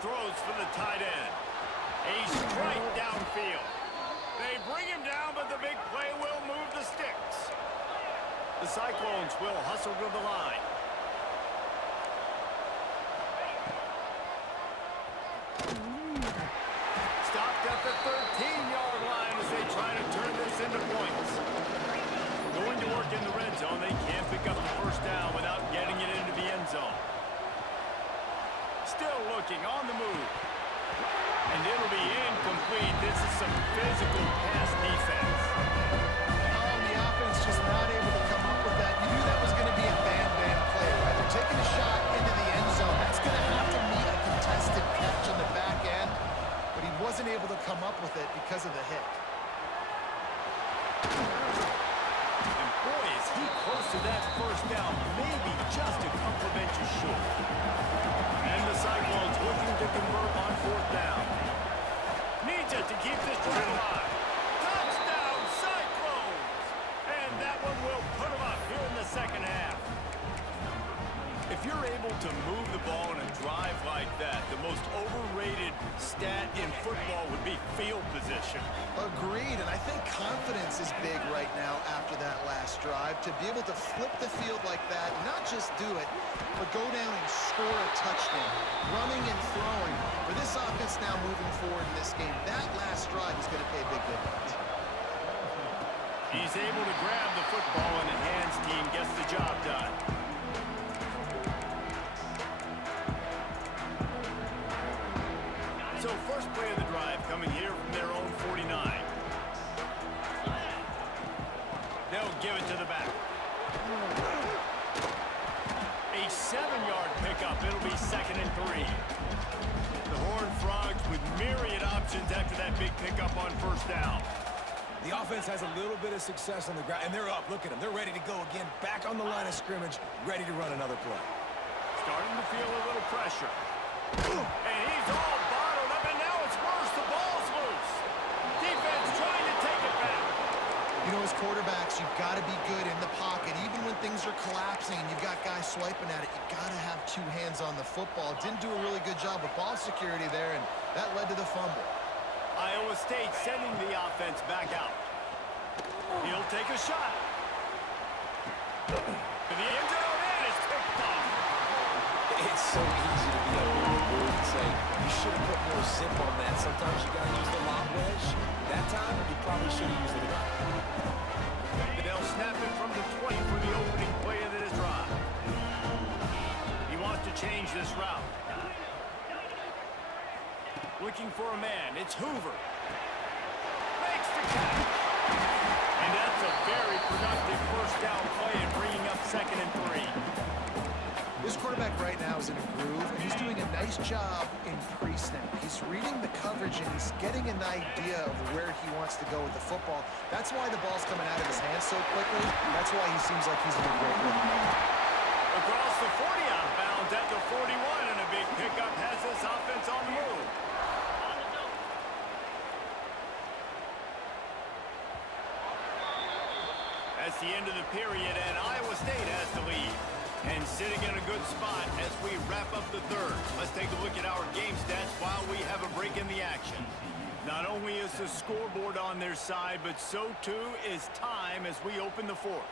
Throws for the tight end. A strike downfield. They bring him down, but the big play will move the sticks. The Cyclones will hustle to the line. Stopped at the 13-yard line as they try to turn this into points. Going to work in the red zone. They can't pick up the 1st down without getting it into the end zone. Still looking on the move. And it'll be incomplete. This is some physical pass defense. Oh, the offense just not able to come up with that. You knew that was going to be a bam-bam play, right? They're taking a shot into the end zone. That's going to have to meet a contested catch on the back end. But he wasn't able to come up with it because of the hit. And boy, is he close to that 1st down. Maybe just a couple of inches short. And the Cyclones looking to convert on 4th down. Needs it to keep this drive alive. Touchdown, Cyclones! And that one will put them up here in the 2nd half. If you're able to move the ball in a drive like that, the most overrated stat in football would be field position. Agreed, and I think confidence is big right now after that last drive. To be able to flip the field like that, not just do it, but go down and score a touchdown. Running and throwing. For this offense now moving forward in this game, that last drive is going to pay big dividends. He's able to grab the football, and the hands team gets the job done. So 1st play of 7-yard pickup. It'll be 2nd and 3. The Horned Frogs with myriad options after that big pickup on 1st down. The offense has a little bit of success on the ground, and they're up. Look at them. They're ready to go again, back on the line of scrimmage, ready to run another play. Starting to feel a little pressure. And he's all bottled up, and now it's worse. The ball's loose. Defense trying to take it back. You know, as quarterbacks, you've got to be good in the pocket. Even when things are collapsing and you've got guys swiping at it, you've got to have 2 hands on the football. Didn't do a really good job with ball security there, and that led to the fumble. Iowa State sending the offense back out. He'll take a shot. To the end zone, and it's picked off. It's so easy to be up in the booth and say, you should have put more zip on that. Sometimes you got to use the lob wedge. That time, you probably should have used it enough. They'll snap it from the 20 for the opening play of this drive. He wants to change this route. Looking for a man. It's Hoover. Makes the catch. And that's a very productive 1st down play and bringing up 2nd and 3. This quarterback right now is in a groove, and he's doing a nice job in pre-snap. He's reading the coverage, and he's getting an idea of where he wants to go with the football. That's why the ball's coming out of his hands so quickly. That's why he seems like he's in a great rhythm. Across the 40 out of bounds at the 41, and a big pickup has this offense on the move. That's the end of the period, and Iowa State has the lead. And sitting in a good spot as we wrap up the 3rd. Let's take a look at our game stats while we have a break in the action. Not only is the scoreboard on their side, but so too is time as we open the 4th.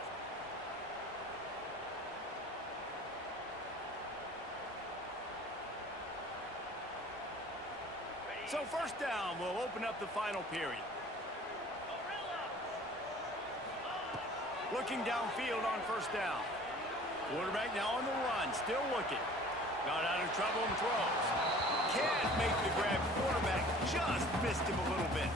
So 1st down will open up the final period. Looking downfield on 1st down. Quarterback now on the run, still looking. Got out of trouble and throws. Can't make the grab. Quarterback just missed him a little bit.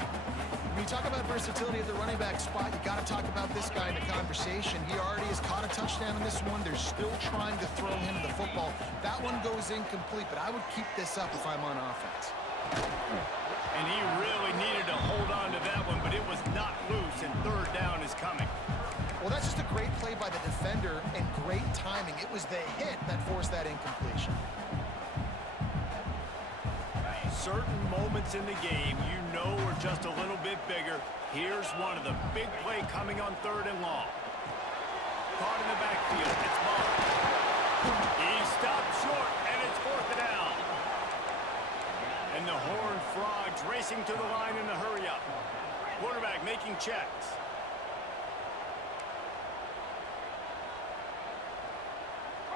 When you talk about versatility at the running back spot, you got to talk about this guy in the conversation. He already has caught a touchdown in this one. They're still trying to throw him the football. That one goes incomplete, but I would keep this up if I'm on offense. And he really needed to hold on to that one, but it was not loose, and 3rd down is coming. Well, that's just a great play by the defender and great timing. It was the hit that forced that incompletion. Certain moments in the game you know are just a little bit bigger. Here's one of the big play coming on 3rd and long. Caught in the backfield. It's Ball. He stopped short, and it's 4th down. And the Horned Frogs racing to the line in the hurry-up. Quarterback making checks.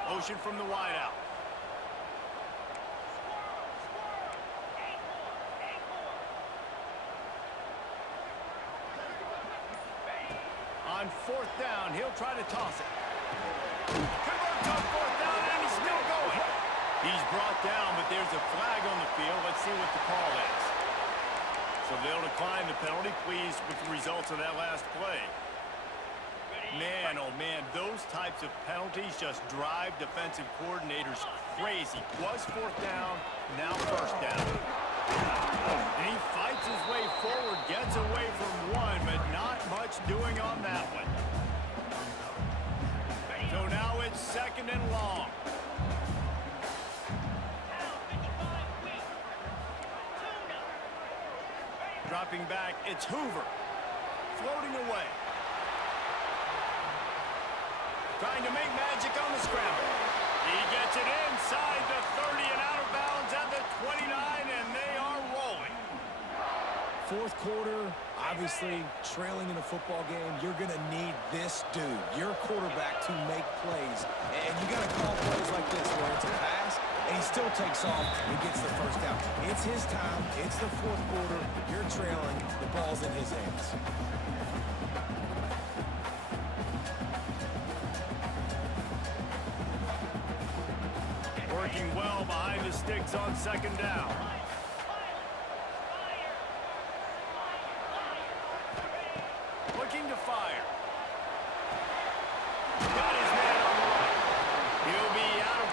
Motion from the wideout. On 4th down, he'll try to toss it. Converts on 4th down, and he's still going. He's brought down, but there's a flag on the field. Let's see what the call is. So they'll decline the penalty. Pleased with the results of that last play. Man, oh man, those types of penalties just drive defensive coordinators crazy. Was 4th down, now 1st down. And he fights his way forward, gets away from one, but not much doing on that one. So now it's 2nd and long. Dropping back, it's Hoover. Floating away. Trying to make magic on the scramble. He gets it inside the 30 and out of bounds at the 29, and they are rolling. 4th quarter, obviously trailing in a football game, you're going to need this dude, your quarterback, to make plays. And you got to call plays like this where it's a pass, and he still takes off and gets the 1st down. It's his time. It's the 4th quarter. You're trailing. The ball's in his hands. Working well behind the sticks on 2nd down. Looking to fire. Got his man on the right. He'll be out of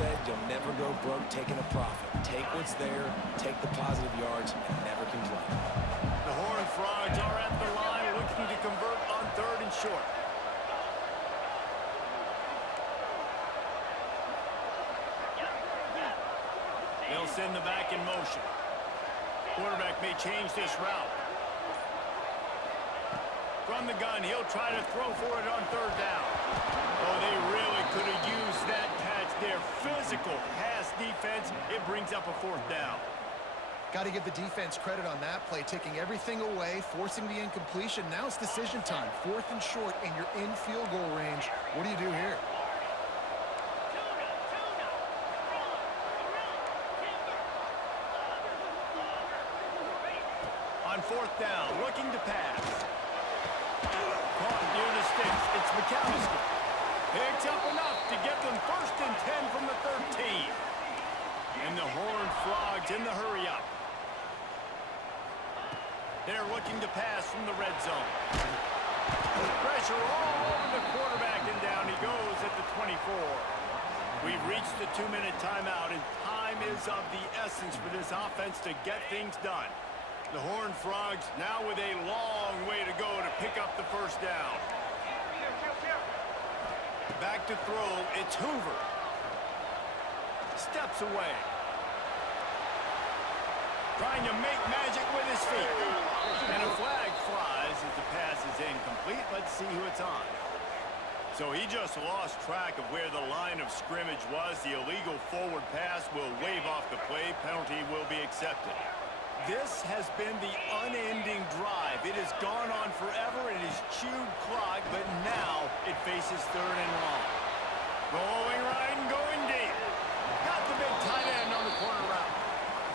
said, you'll never go broke taking a profit. Take what's there, take the positive yards, and never complain. The Horned Frogs are at the line looking to convert on 3rd and short. They'll send the back in motion. Quarterback may change this route. From the gun, he'll try to throw for it on 3rd down. Oh, they really could have used that patch there. Physical pass defense. It brings up a 4th down. Got to give the defense credit on that play, taking everything away, forcing the incompletion. Now it's decision time. 4th and short, and you're in field goal range. What do you do here? On 4th down, looking to pass. Caught near the sticks. It's McAllister. Picks up enough to get them 1st and 10 from the 13. And the Horned Frogs in the hurry-up. They're looking to pass from the red zone. Pressure all over the quarterback, and down he goes at the 24. We've reached the 2-minute timeout, and time is of the essence for this offense to get things done. The Horned Frogs now with a long way to go to pick up the 1st down. Back to throw, it's Hoover. Steps away. Trying to make magic with his feet. And a flag flies as the pass is incomplete. Let's see who it's on. So he just lost track of where the line of scrimmage was. The illegal forward pass will wave off the play. Penalty will be accepted. This has been the unending drive. It has gone on forever. It has chewed clock, but now it faces 3rd and long. Rolling right and going deep. Got the big tight end on the corner route.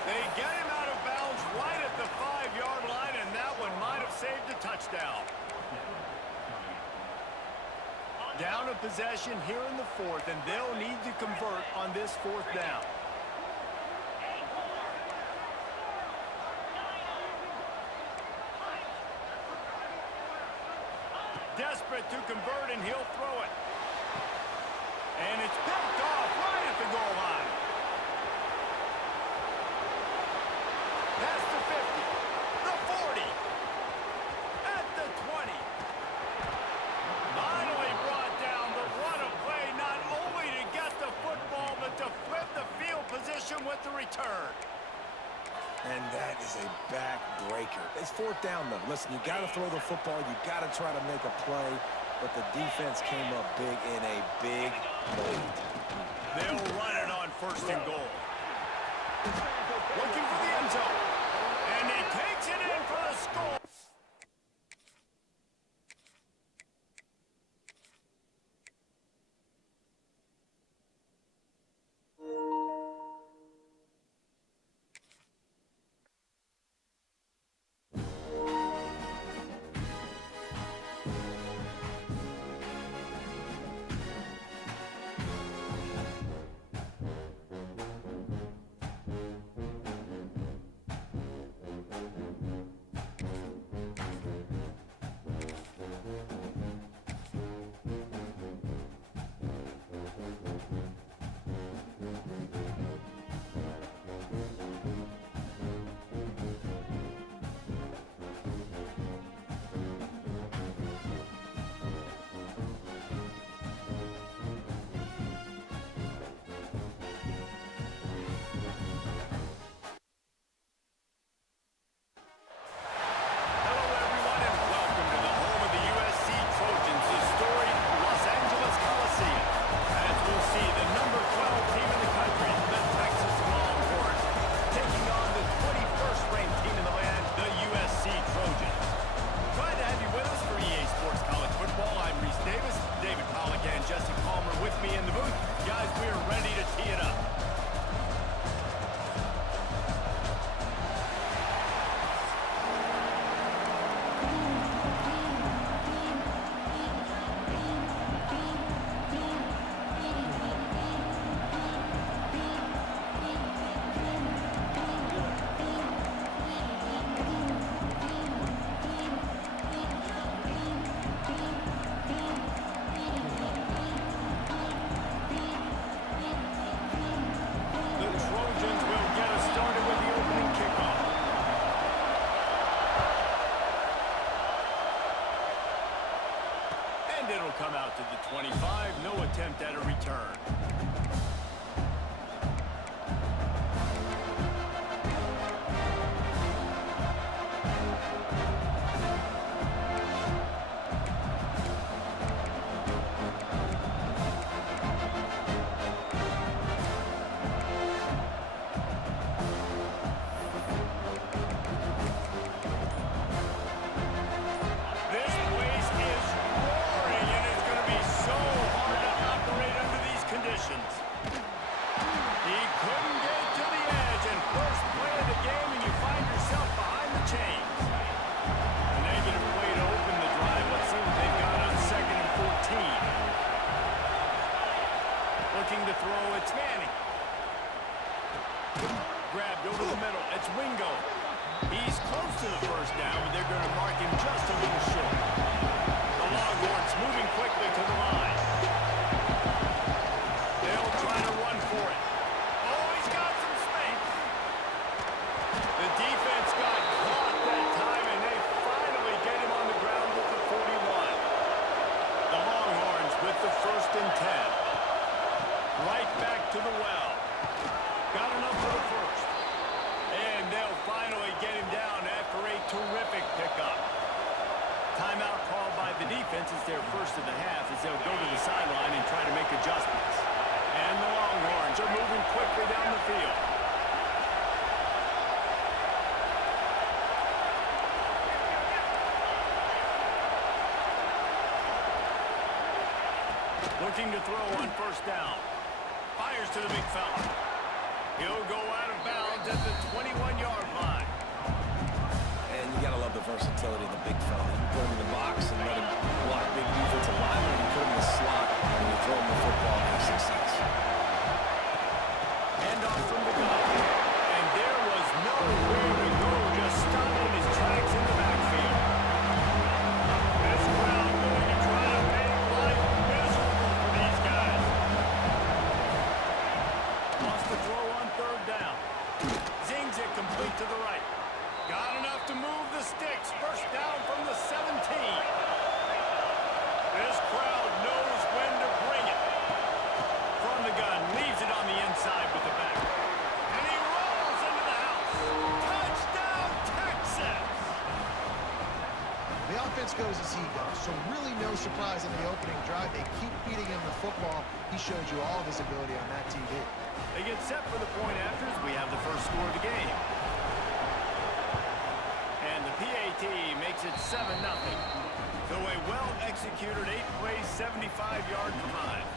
They get him out of bounds right at the 5-yard line, and that one might have saved a touchdown. Down a possession here in the 4th, and they'll need to convert on this 4th down. Desperate to convert, and he'll throw it. And it's picked off right at the goal line. Past the 50, the 40, at the 20. Finally brought down, but what a play, not only to get the football, but to flip the field position with the return. And that is a backbreaker. It's 4th down, though. Listen, you got to throw the football. You got to try to make a play. But the defense came up big in a big lead. They'll run it on 1st and goal. Looking for the end zone. And he takes it in for the score. to the 25, no attempt at a return. Looking to throw, it's Manning. Grabbed over the middle, it's Wingo. He's close to the first down, but they're going to mark him just a little short. The Longhorns moving quickly to the line. They'll try to run for it. Oh, he's got some space. The defense got caught that time, and they finally get him on the ground with the 41. The Longhorns with the 1st and 10. Right back to the well. Got enough for the first. And they'll finally get him down after a terrific pickup. Timeout called by the defense is their first of the half as they'll go to the sideline and try to make adjustments. And the Longhorns are moving quickly down the field. Looking to throw on first down. Fires to the big fella. He'll go out of bounds at the 21-yard line. And you gotta love the versatility of the big fella. You put him in the box and let him block big defensive linemen, and you put him in the slot and you throw him the football and have success. Hand off from the gun. And there was nowhere to go, just stopped in his tracks in the backfield. This crowd going to try to make life miserable for these guys. Wants to throw on third down. Zings it complete to the right. Got enough to move the sticks. First down from the 17. This crowd knows when to bring it. From the gun, leaves it on the inside with the back. And he rolls into the house. Touchdown, Texas! The offense goes as he goes, so really no surprise in the opening drive. They keep feeding him the football. He showed you all of his ability on that TV. They get set for the point after as we have the first score of the game. And the PAT makes it 7-0. So a well-executed 8-play, 75-yard drive.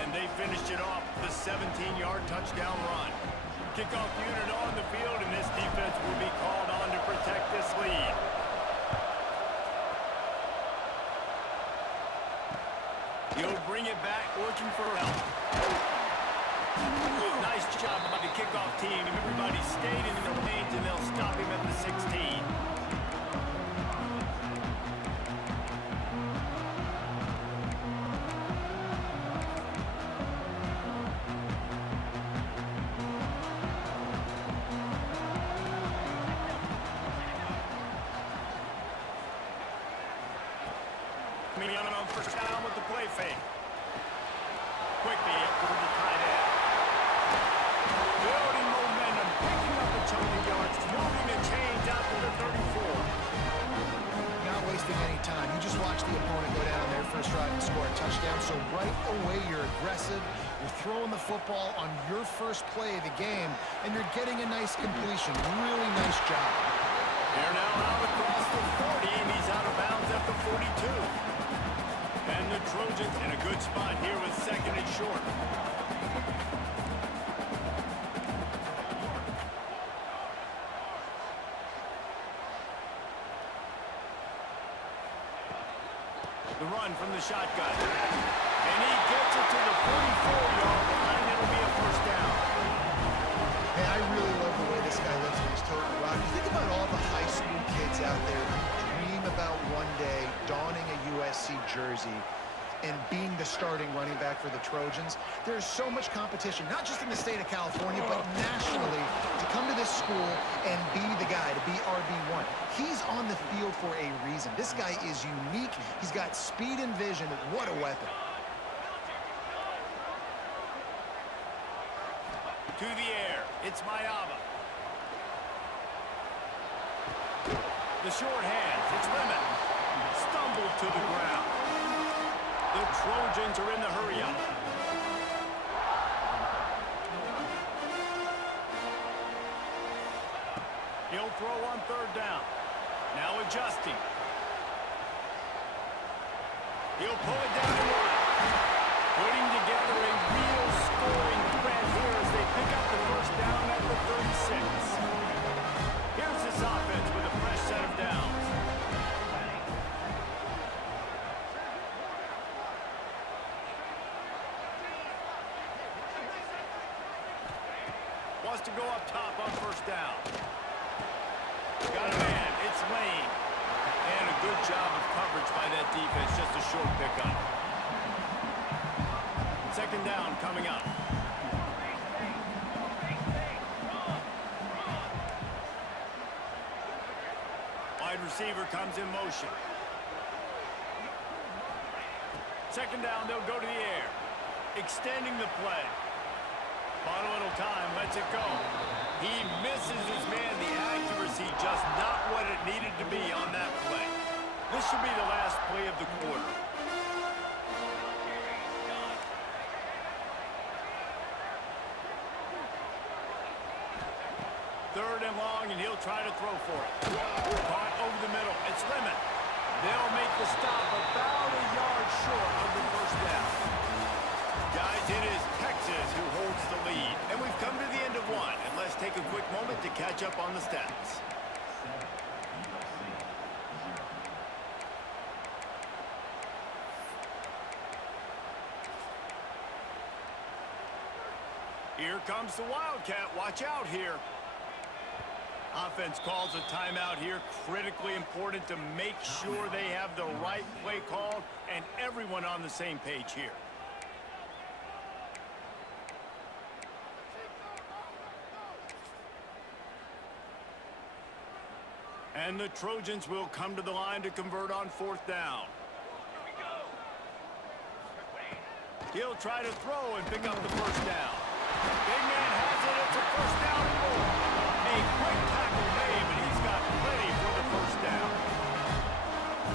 And they finished it off with a 17-yard touchdown run. Kickoff unit on the field, and this defense will be called on to protect this lead. He'll bring it back, looking for help. Nice job by the kickoff team. Everybody stayed in their lanes, and they'll stop him at the 16. On first down with the play fake. Quickly up to the tight end. Building momentum, picking up a chunk of yards, moving the chains out to the 34. Not wasting any time. You just watch the opponent go down their first drive and score a touchdown. So right away, you're aggressive. You're throwing the football on your first play of the game, and you're getting a nice completion. Really nice job. They're now out across the 40, and he's out of bounds at the 42. And the Trojans in a good spot here with 2nd and short. The run from the shotgun. And he gets it to the 44-yard line. It'll be a first down. Hey, I really love the way this guy looks when he's toting the rock. You think about all the high school kids out there who dream about one day donning a USC jersey and being the starting running back for the Trojans. There's so much competition, not just in the state of California, but nationally, to come to this school and be the guy, to be RB1. He's on the field for a reason. This guy is unique. He's got speed and vision. What a weapon. To the air, it's Mayava. The short hands, it's Lemon. Stumbled to the ground. The Trojans are in the hurry-up. He'll throw on third down. Now adjusting. He'll pull it down and run. Putting together a real scoring threat here as they pick up the first down at the 36. Here's this offense with a fresh set of downs. Wants to go up top on first down. Got a man, it's Lane. And a good job of coverage by that defense, just a short pickup. Second down coming up. Wide receiver comes in motion. Second down, they'll go to the air. Extending the play. Bought a little time, lets it go. He misses his man. The accuracy just not what it needed to be on that play. This should be the last play of the quarter. Third and long, and he'll try to throw for it. Caught over the middle. It's Lemon. They'll make the stop about a yard short of the first down. Guys, it is Texas who holds the lead. And we've come to the end of one. And let's take a quick moment to catch up on the stats. Here comes the Wildcat. Watch out here. Offense calls a timeout here. Critically important to make sure they have the right play called and everyone on the same page here. And the Trojans will come to the line to convert on fourth down. He'll try to throw and pick up the first down. Big man has it. It's a first down and more. A quick tackle made, but he's got plenty for the first down.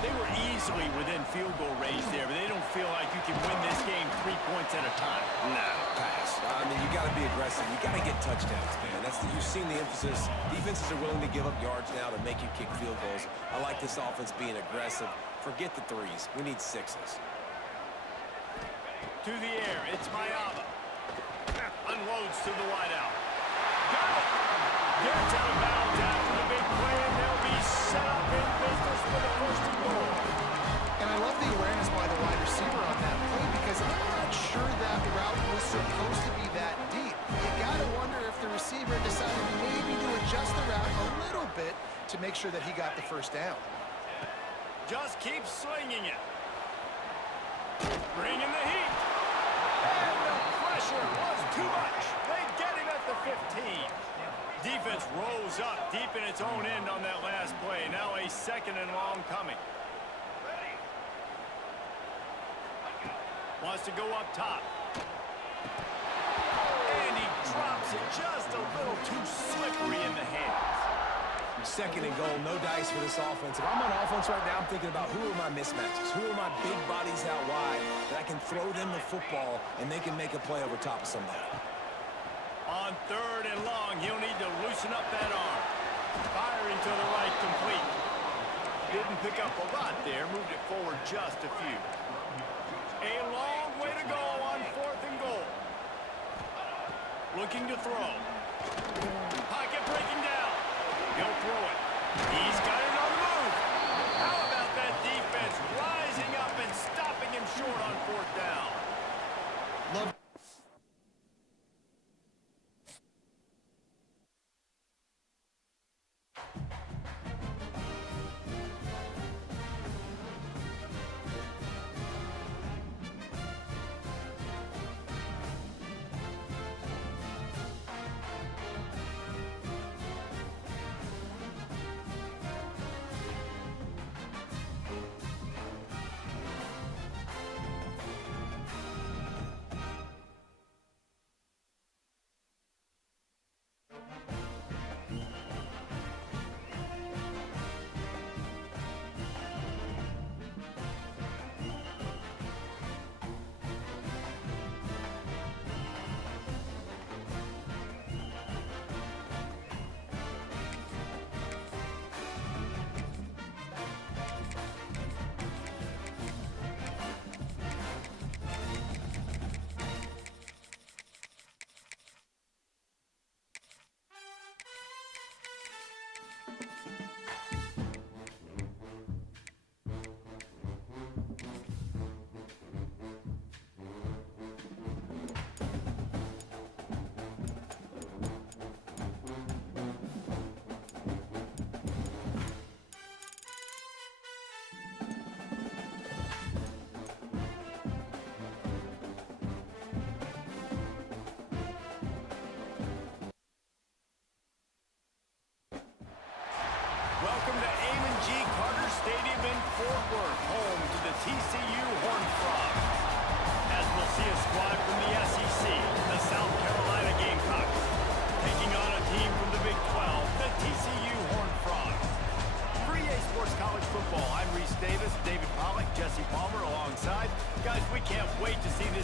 They were easily within field goal range there, but they don't feel like you can win this game 3 points at a time. No, pass. I mean, you got to be aggressive. You got to get touchdowns, man. You've seen the emphasis. Defenses are willing to give up yards now to make you kick field goals. I like this offense being aggressive. Forget the threes. We need sixes. To the air, it's Mayava. Unloads to the wideout. Got it! Gets out of bounds after the big play, and they'll be set up in business for the first and goal. And I love the awareness by the wide receiver on that play because I'm not sure that route was supposed to be that deep. You got to wonder if the receiver decided maybe to adjust the route a little bit to make sure that he got the first down. Just keep slinging it. Bringing the heat. And the pressure was too much. They get him at the 15. Defense rose up deep in its own end on that last play. Now a second and long coming. Wants to go up top. And he drops it just a little too slippery in the hands. Second and goal, no dice for this offense. If I'm on offense right now, I'm thinking about who are my mismatches? Who are my big bodies out wide that I can throw them the football and they can make a play over top of somebody? On third and long, he'll need to loosen up that arm. Firing to the right, complete. Didn't pick up a lot there, moved it forward just a few. A long way to go on fourth and goal. Looking to throw. Pocket breaking down. He'll throw it. He's got it on the move. How about that defense rising up and stopping him short on fourth down? Love.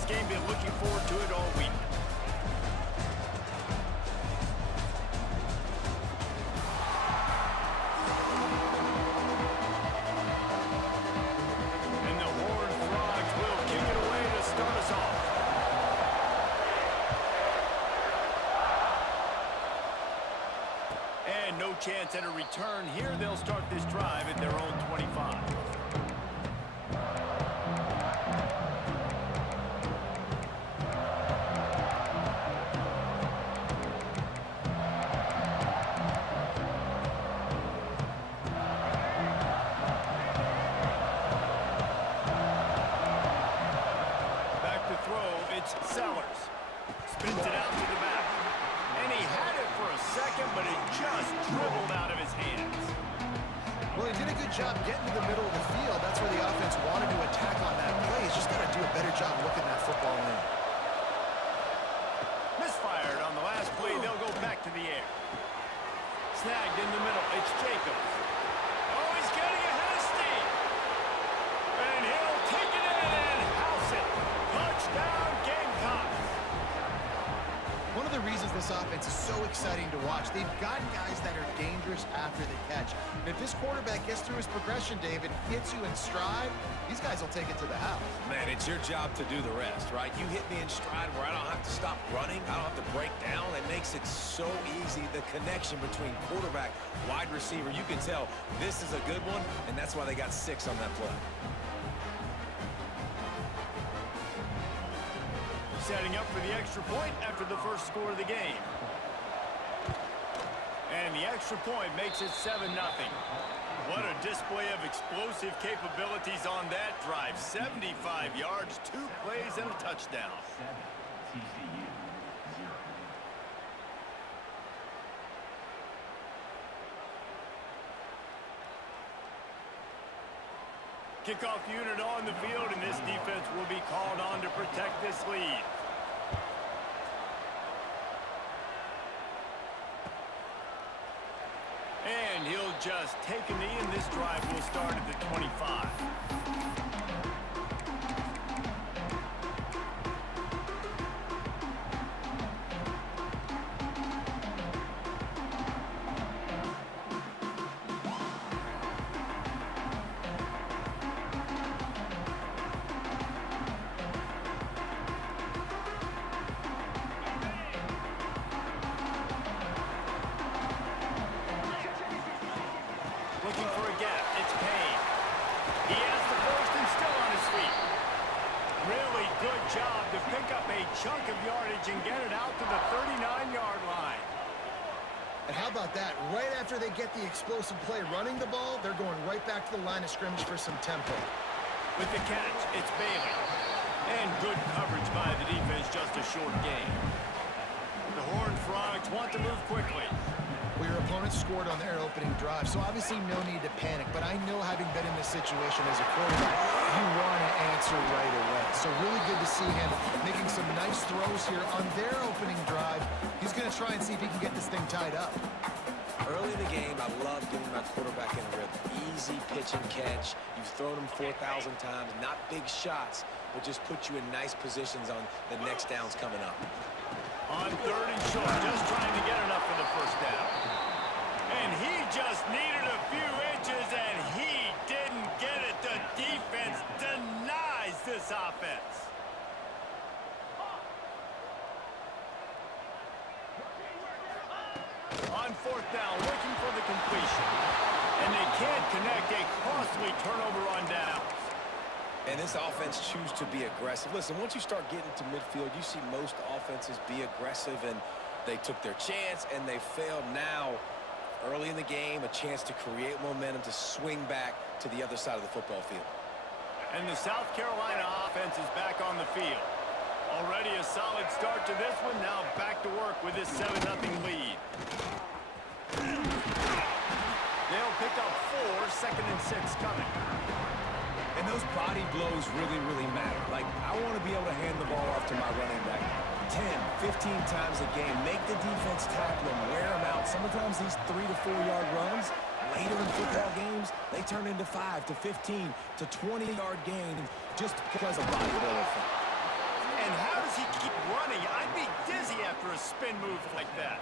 game. Been looking forward to it all week. And the Horned Frogs will kick it away to start us off. And no chance at a return here. They'll start this drive at their own 25. Back to throw, it's Sellers. Spins it out to the back. And he had it for a second, but it just dribbled out of his hands. Well, he did a good job getting to the middle of the field. That's where the offense wanted to attack on that play. He's just got to do a better job looking that football in. Misfired on the last play. They'll go back to the air. Snagged in the middle. It's Jacobs. Oh, he's getting ahead of steam. And he'll take it in and house it. Touchdown, Gamecocks. One of the reasons this offense is so exciting to watch, they've got guys that are dangerous after the catch. And if this quarterback gets through his progression, David, hits you in stride, these guys will take it to the house. Man, it's your job to do the rest, right? You hit me in stride where I don't have to stop running. I don't have to break down. It makes it so easy. The connection between quarterback, wide receiver, you can tell this is a good one, and that's why they got 6 on that play. Setting up for the extra point after the first score of the game. And the extra point makes it 7-0. What a display of explosive capabilities on that drive. 75 yards, 2 plays, and a touchdown. Kickoff unit on the field, and this defense will be called on to protect this lead. And he'll just take a knee, and this drive will start at the 25. Looking for a gap. It's Payne. He has the first and still on his feet. Really good job to pick up a chunk of yardage and get it out to the 39-yard line. And how about that? Right after they get the explosive play running the ball, they're going right back to the line of scrimmage for some tempo. With the catch, it's Bailey. And good coverage by the defense, just a short gain. The Horned Frogs want to move quickly. Well, your opponent scored on their opening drive, so obviously no need to panic. But I know, having been in this situation as a quarterback, you want to answer right away. So really good to see him making some nice throws here on their opening drive. He's going to try and see if he can get this thing tied up. Early in the game, I love getting my quarterback in a rhythm. Easy pitch and catch. You've thrown him 4,000 times. Not big shots, but just put you in nice positions on the next downs coming up. On 3rd and short, just trying to get enough for the first down. And he just needed a few inches, and he didn't get it. The defense denies this offense. On 4th down, looking for the completion. And they can't connect. A costly turnover on downs. And this offense choose to be aggressive. Listen, once you start getting to midfield, you see most offenses be aggressive, and they took their chance, and they failed. Now, early in the game, a chance to create momentum to swing back to the other side of the football field. And the South Carolina offense is back on the field. Already a solid start to this one. Now back to work with this 7-0 lead. They'll pick up 4, 2nd and 6 coming. And those body blows really, really matter. Like, I want to be able to hand the ball off to my running back 10, 15 times a game. Make the defense tackle them, wear them out. Sometimes these 3 to 4 yard runs, later in football games, they turn into 5 to 15 to 20 yard gains just because of body blow effect. And move like that.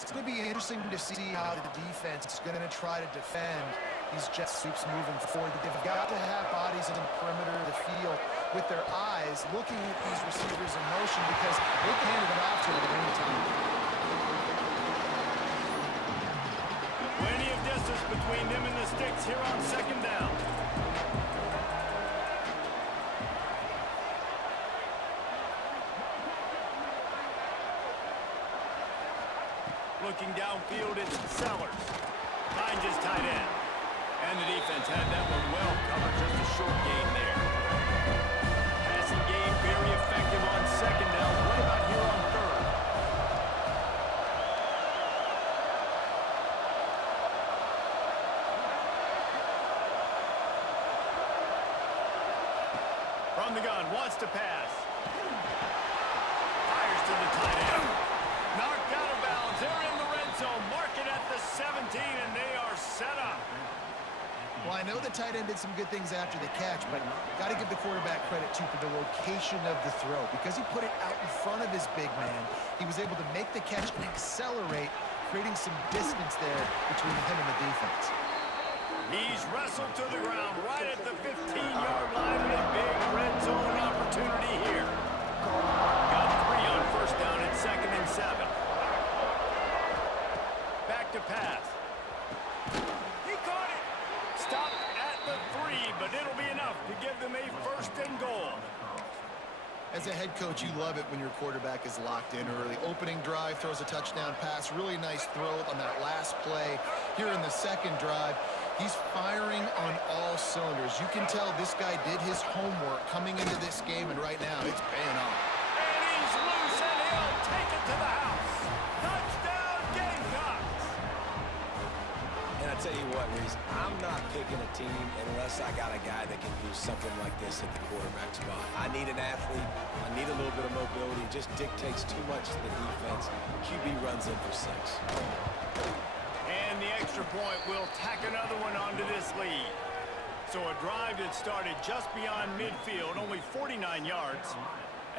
It's going to be interesting to see how the defense is going to try to defend these jet sweeps moving forward. They've got to have bodies in the perimeter of the field with their eyes looking at these receivers in motion because they can hand it off to them at any time. Plenty of distance between them and the sticks here on second down. Looking downfield, it's Sellers. Finds his tight end. And the defense had that one well covered, just a short gain there. Passing game very effective on second down. What about here on third? From the gun, wants to pass. Fires to the tight end. Knocked out of bounds. They're in the red zone. Mark it at the 17, and they are set up. Well, I know the tight end did some good things after the catch, but got to give the quarterback credit, too, for the location of the throw. Because he put it out in front of his big man, he was able to make the catch and accelerate, creating some distance there between him and the defense. He's wrestled to the ground right at the 15-yard line with a big red zone opportunity here. Got 3 on first down at 2nd and 7. Back to pass. He caught it. Stopped at the 3, but it'll be enough to give them a 1st and goal. As a head coach, you love it when your quarterback is locked in early. Opening drive, throws a touchdown pass. Really nice throw on that last play. Here in the second drive, he's firing on all cylinders. You can tell this guy did his homework coming into this game, and right now it's paying off. And he's loose, and he'll take it to the house. Touchdown, Gamecocks! And I tell you what, Reese, I'm not picking a team unless I got a guy that can do something like this at the quarterback spot. I need an athlete. I need a little bit of mobility. It just dictates too much to the defense. QB runs in for 6. And the extra point will tack another one onto this lead. So a drive that started just beyond midfield, only 49 yards,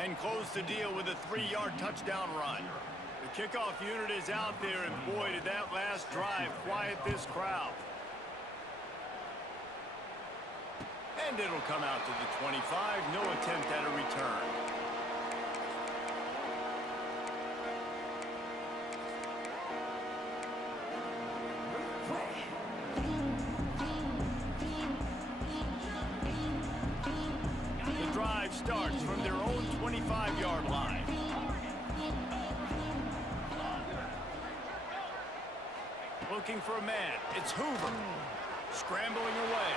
and closed the deal with a 3-yard touchdown run. The kickoff unit is out there, and boy, did that last drive quiet this crowd. And it'll come out to the 25, no attempt at a return. The drive starts from their own 25-yard line. Looking for a man. It's Hoover. Scrambling away.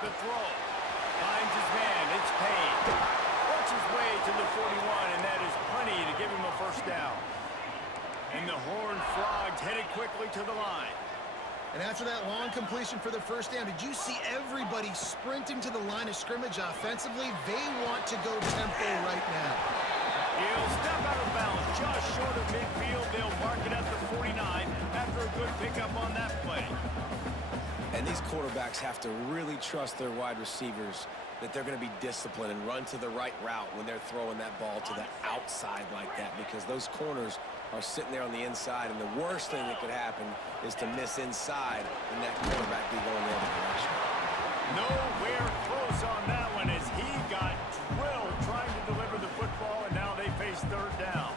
The throw. Finds his man. It's Payne. Works his way to the 41, and that is plenty to give him a 1st down. And the Horned Frogs headed quickly to the line. And after that long completion for the 1st down, did you see everybody sprinting to the line of scrimmage offensively? They want to go tempo right now. He'll step out of bounds just short of midfield. They'll mark it at the 49 after a good pickup on that play. And these quarterbacks have to really trust their wide receivers that they're going to be disciplined and run to the right route when they're throwing that ball to the outside like that, because those corners are sitting there on the inside, and the worst thing that could happen is to miss inside and that quarterback be going the other direction. Nowhere close on that one as he got drilled trying to deliver the football, and now they face 3rd down.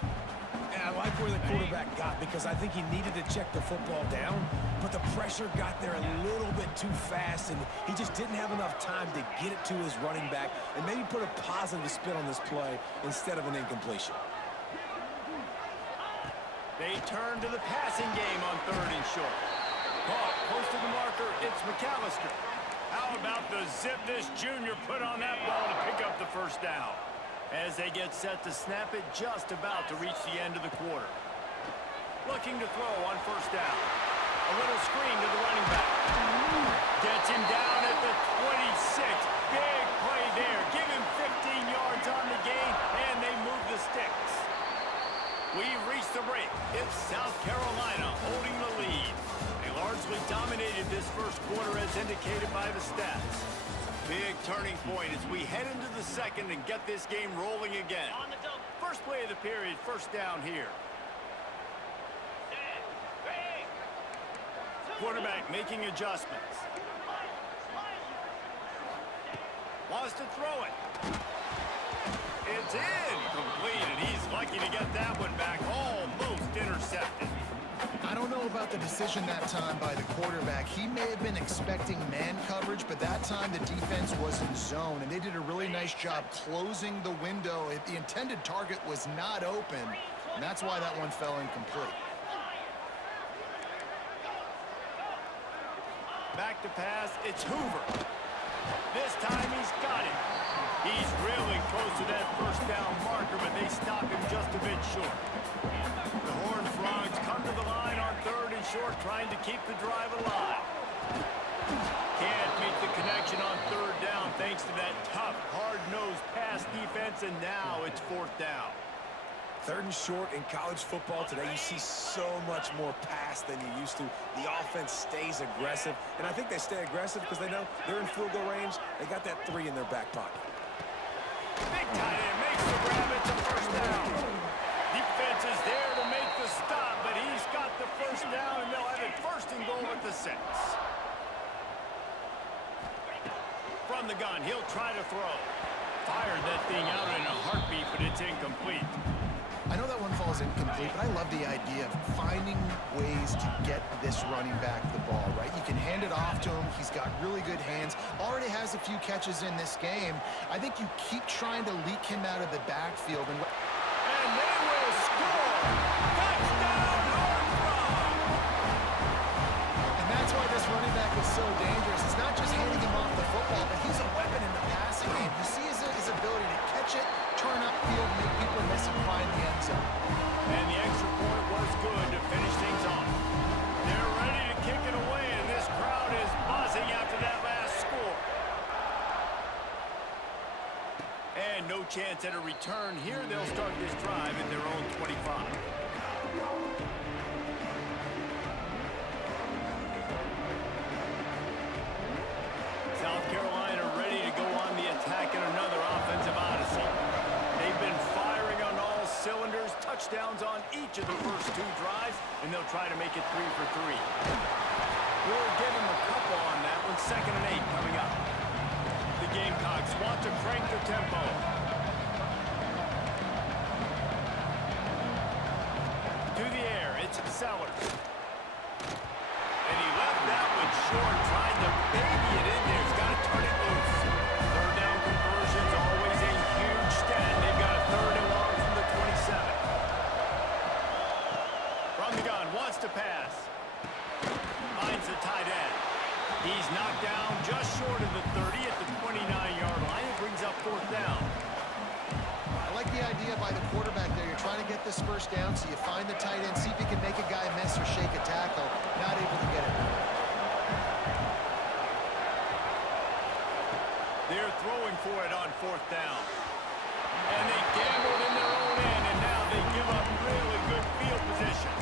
And I like where the quarterback got, because I think he needed to check the football down, but the pressure got there a little bit too fast, and he just didn't have enough time to get it to his running back and maybe put a positive spin on this play instead of an incompletion. They turn to the passing game on 3rd and short. Caught close to the marker, it's McAllister. How about the zip this junior put on that ball to pick up the 1st down? As they get set to snap it, just about to reach the end of the quarter. Looking to throw on 1st down. A little screen to the running back. Gets him down at the 26. Big play there. Give him 15 yards on the gain, and they move the sticks. We've reached the break. It's South Carolina holding the lead. They largely dominated this 1st quarter as indicated by the stats. Big turning point as we head into the second and get this game rolling again. First play of the period, first down here. Quarterback making adjustments. Wants to throw it. It's incomplete, and he's lucky to get that one back. Almost intercepted. I don't know about the decision that time by the quarterback. He may have been expecting man coverage, but that time the defense was in zone, and they did a really nice job closing the window. The intended target was not open, and that's why that one fell incomplete. Back to pass, it's Hoover. This time he's got it. He's really close to that first down marker, but they stop him just a bit short. The Horned Frogs come to the line on third and short, trying to keep the drive alive. Can't make the connection on third down thanks to that tough, hard-nosed pass defense, and now it's fourth down. Third and short in college football today, you see so much more pass than you used to. The offense stays aggressive, and I think they stay aggressive because they know they're in field goal range. They got that 3 in their back pocket. Big tight end makes the grab. It's a first down. Defense is there to make the stop, but he's got the first down, and they'll have it first and goal at the 6. From the gun, he'll try to throw. Fired that thing out in a heartbeat, but it's incomplete. I know that one falls incomplete, but I love the idea of finding ways to get this running back the ball, right? You can hand it off to him. He's got really good hands. Already has a few catches in this game. I think you keep trying to leak him out of the backfield. And they will score! Touchdown, Horned Frogs! And that's why this running back is so dangerous. It's not just handing him off the football, but he's a weapon in the passing game. You see his ability to catch it, turn upfield, make people miss, and find the end zone. And the extra point was good to finish things off. They're ready to kick it away, and this crowd is buzzing after that last score. And no chance at a return here. They'll start this drive at their own 25. South Carolina ready to go on the attack in another offensive odyssey. They've been firing on all cylinders, touchdowns on each of the first 2 drives, and they'll try to make it 3 for 3. We'll give them a couple on that one. 2nd and 8 coming up. The Gamecocks want to crank the tempo. To the air, it's Sellers. And he left that one short, tried to baby it in there. He's got to turn it loose. Third down conversion's always a huge stat. They've got a 3rd and long from the 27. From the gun, wants to pass. Finds the tight end. He's knocked down just short of the 30 at the 29-yard line. It brings up 4th down. I like the idea by the quarterback there. You're trying to get this first down, so you find the tight end, see if he can make a guy miss or shake a tackle. Not able to get it done. They're throwing for it on 4th down. And they gambled in their own end, and now they give up really good field position.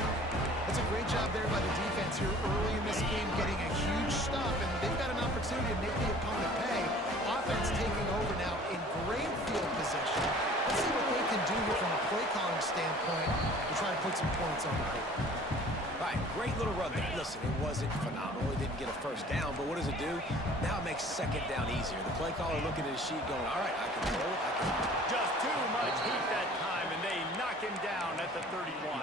That's a great job there by the defense here early in this game, getting a huge stop, and they've got an opportunity to make the opponent pay. Offense taking over now in great field position. Let's see what they can do here from a play calling standpoint and try to put some points on the board. All right, great little run there. Listen, it wasn't phenomenal. It didn't get a first down, but what does it do? Now it makes 2nd down easier. The play caller looking at his sheet going, all right, I can throw it. Just too much heat that time, and they knock him down at the 31.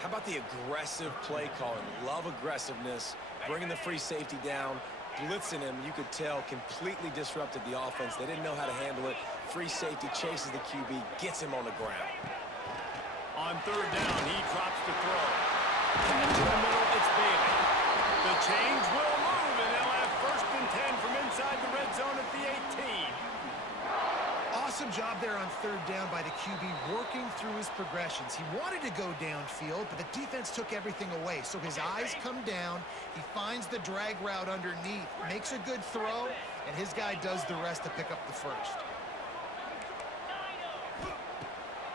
How about the aggressive play calling? Love aggressiveness, bringing the free safety down, blitzing him. You could tell completely disrupted the offense. They didn't know how to handle it. Free safety chases the QB, gets him on the ground. On 3rd down, he drops the throw. Catch in the middle, it's Bailey. The change will move, and they'll have 1st and 10 from inside the red zone at the 18. Awesome job there on 3rd down by the QB, working through his progressions. He wanted to go downfield, but the defense took everything away. So his eyes come down, he finds the drag route underneath, makes a good throw, and his guy does the rest to pick up the 1st.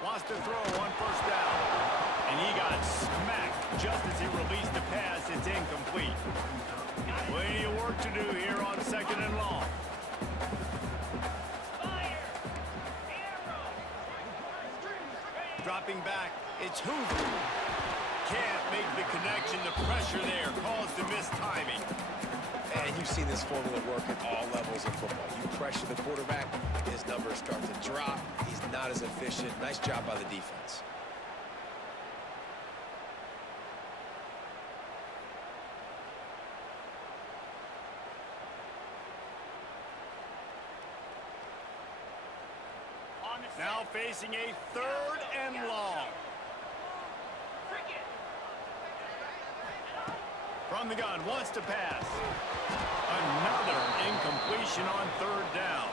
Wants to throw on 1st down, and he got smacked just as he released the pass. It's incomplete. Plenty of work to do here on 2nd and long. Dropping back, it's Hoover. Can't make the connection. The pressure there caused the mistiming. And you've seen this formula work at all levels of football. You pressure the quarterback, his numbers start to drop. He's not as efficient. Nice job by the defense. Now facing a 3rd and long. From the gun, wants to pass. Another incompletion on 3rd down.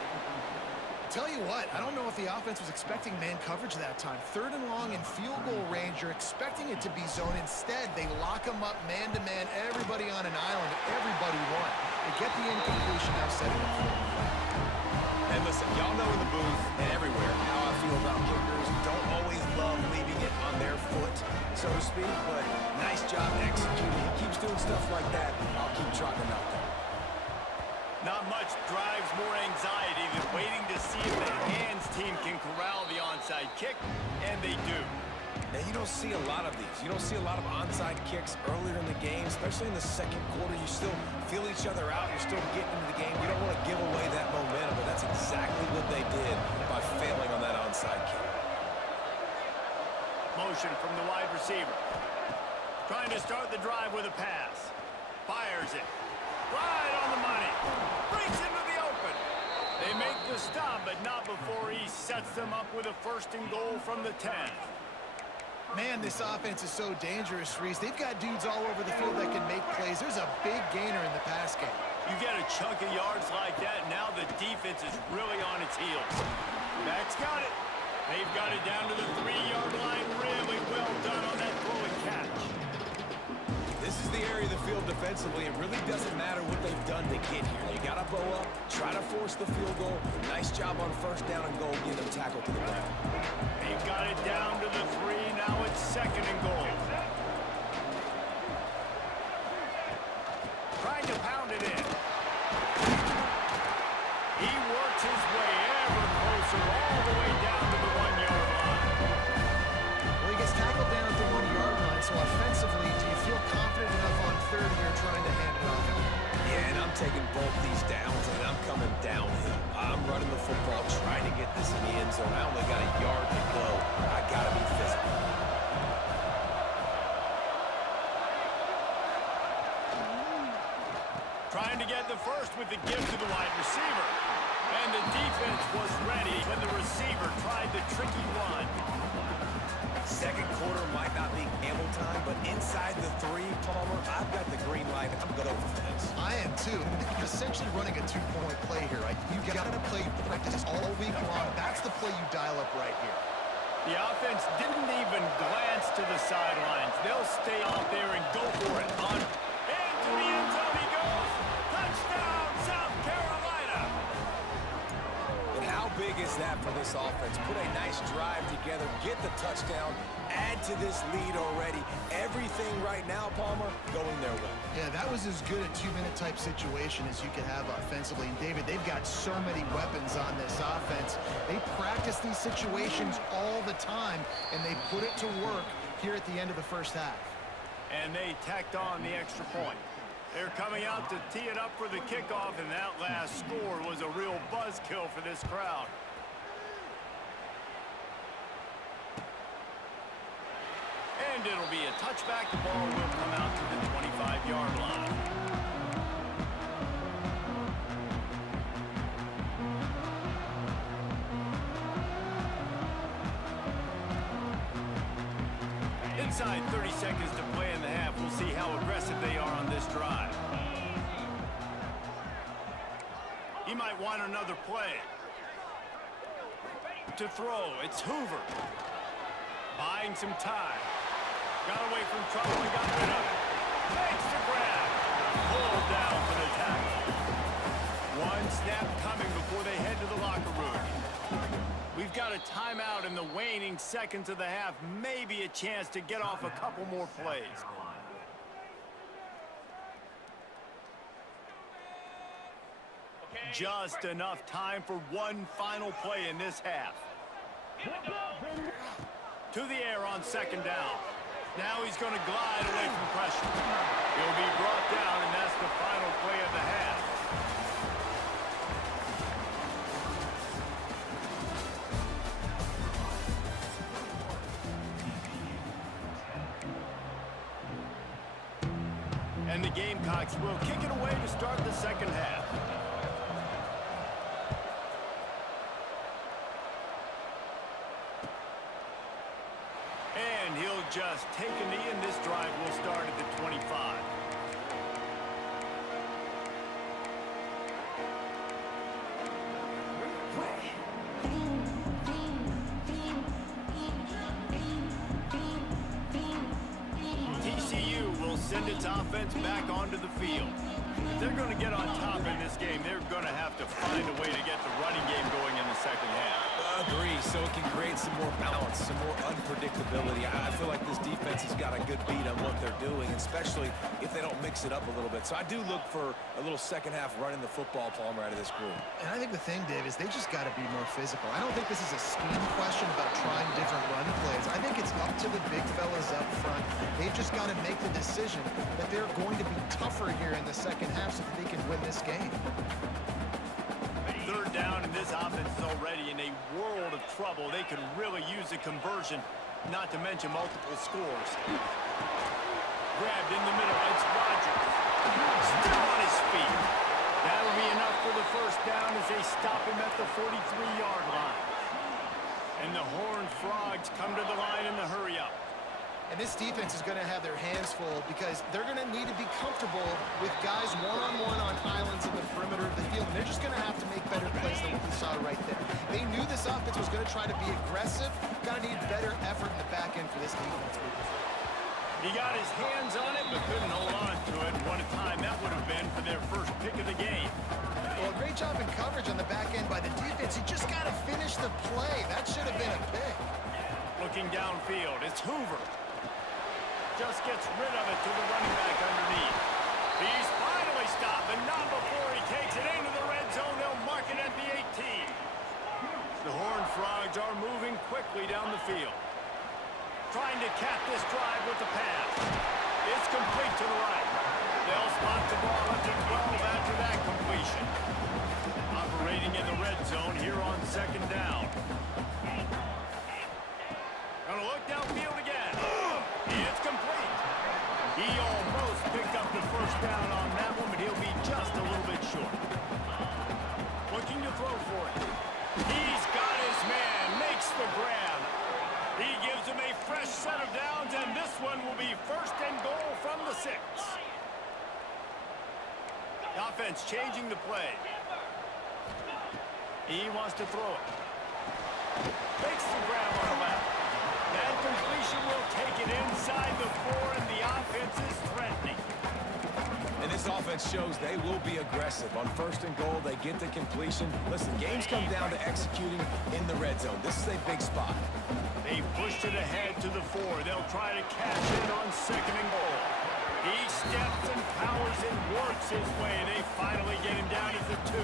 Tell you what, I don't know if the offense was expecting man coverage that time. 3rd and long in field goal range, you're expecting it to be zone. Instead, they lock them up man-to-man, everybody on an island, everybody won. They get the incompletion, now setting up for them. And listen, y'all know in the booth and everywhere how I feel about kickers. Don't always love leaving it on their foot, so to speak, but nice job executing. He keeps doing stuff like that. I'll keep trotting him out there. Not much drives more anxiety than waiting to see if the hands team can corral the onside kick, and they do. Now, you don't see a lot of these. You don't see a lot of onside kicks earlier in the game, especially in the second quarter. You still feel each other out. You're still getting into the game. You don't want to give away that momentum, but that's exactly what they did by failing on that onside kick. Motion from the wide receiver. Trying to start the drive with a pass. Fires it. Right on the money. Breaks into the open. They make the stop, but not before he sets them up with a 1st and goal from the 10. Man, this offense is so dangerous, Reese. They've got dudes all over the field that can make plays. There's a big gainer in the pass game. You get a chunk of yards like that, now the defense is really on its heels. Back's got it. They've got it down to the 3-yard line. Really well done on that throw and catch. This is the area of the field defensively. It really doesn't matter what they've done to get here. You got to bow up, try to force the field goal. Nice job on 1st down and goal, get them tackled to the ground. They've got it down to the 3. Now it's 2nd and goal. Trying to pound it in. He works his way ever closer all the way down to the 1-yard line. Well, he gets tackled down at the 1-yard line, so offensively, do you feel confident enough on 3rd here trying to hand it off? Yeah, and I'm taking both these downs, and I'm coming downhill. I'm running the football, trying to get this in the end zone. I only got a yard to go. I got to be physical. Trying to get the 1st with the gift to the wide receiver. And the defense was ready when the receiver tried the tricky run. Second quarter might not be gamble time, but inside the 3, Palmer, I've got the green light. I'm going to go for this. I am too. You're essentially running a 2-point play here. Right? You got to play practice all week long. That's the play you dial up right here. The offense didn't even glance to the sidelines. They'll stay out there and go for it. On into the end zone he goes. Touchdown, South Carolina. And how big is that for this offense? Put a nice drive together, get the touchdown, add to this lead already. Everything right now, Palmer, going their way. Yeah, that was as good a 2-minute type situation as you could have offensively. And David, they've got so many weapons on this offense. They practice these situations all the time, and they put it to work here at the end of the 1st half. And they tacked on the extra point. They're coming out to tee it up for the kickoff, and that last score was a real buzzkill for this crowd. And it'll be a touchback. The ball will come out to the 25-yard line. Inside 30 seconds to play in the half. We'll see how aggressive they are on this drive. He might want another play. To throw, it's Hoover. Buying some time. Got away from trouble and got rid of it. Makes the grab. Pulled down for the tackle. One snap coming before they head to the locker room. We've got a timeout in the waning seconds of the half. Maybe a chance to get off a couple more plays. just enough time for one final play in this half. To the air on second down. Now he's going to glide away from pressure. He'll be brought down, and that's the final play of the half. And the Gamecocks will kick it away to start the second half. And he'll just take a knee, and this drive will start at the 25. TCU will send its offense back onto the field. If they're going to get on top in this game, they're going to have to find a way to get the running game going in the second half. Agree, so it can create some more balance, some more unpredictability. I feel like this defense has got a good beat on what they're doing, especially if they don't mix it up a little bit. So I do look for a little second half running the football, Palmer, out of this group. And I think the thing, Dave, is they just got to be more physical. I don't think this is a scheme question about trying different run plays. I think it's up to the big fellas up front. They've just got to make the decision that they're going to be tougher here in the second half so that they can win this game. Third down, and this offense is already in a world of trouble. They could really use a conversion, not to mention multiple scores. Grabbed in the middle, it's Rodgers. Still on his feet. That'll be enough for the first down as they stop him at the 43-yard line. And the Horned Frogs come to the line in the hurry-up. And this defense is going to have their hands full because they're going to need to be comfortable with guys one-on-one on islands in the perimeter of the field. And they're just going to have to make better plays than what we saw right there. They knew this offense was going to try to be aggressive. Going to need better effort in the back end for this defense. He got his hands on it, but couldn't hold on to it. What a time that would have been for their first pick of the game. Well, a great job in coverage on the back end by the defense. He just got to finish the play. That should have been a pick. Looking downfield, it's Hoover. Just gets rid of it to the running back underneath. He's finally stopped, but not before he takes it into the red zone. They'll mark it at the 18. The Horned Frogs are moving quickly down the field. Trying to cap this drive with the pass. It's complete to the right. They'll spot the ball at the 12 after that completion. Operating in the red zone here on second down. Gonna look downfield again. It's complete. He almost picked up the first down on that one, but he'll be just a little bit short. Looking to throw for it. He's got his man, makes the grab. He gives him a fresh set of downs, and this one will be first and goal from the 6. The offense changing the play. He wants to throw it. Makes the grab on the left. That completion will take it inside the 4, and the offense is threatening. And this offense shows they will be aggressive. On first and goal, they get the completion. Listen, games come down to executing in the red zone. This is a big spot. They've pushed it ahead to the 4. They'll try to cash in on second and goal. He steps and powers and works his way. They finally get him down at the 2.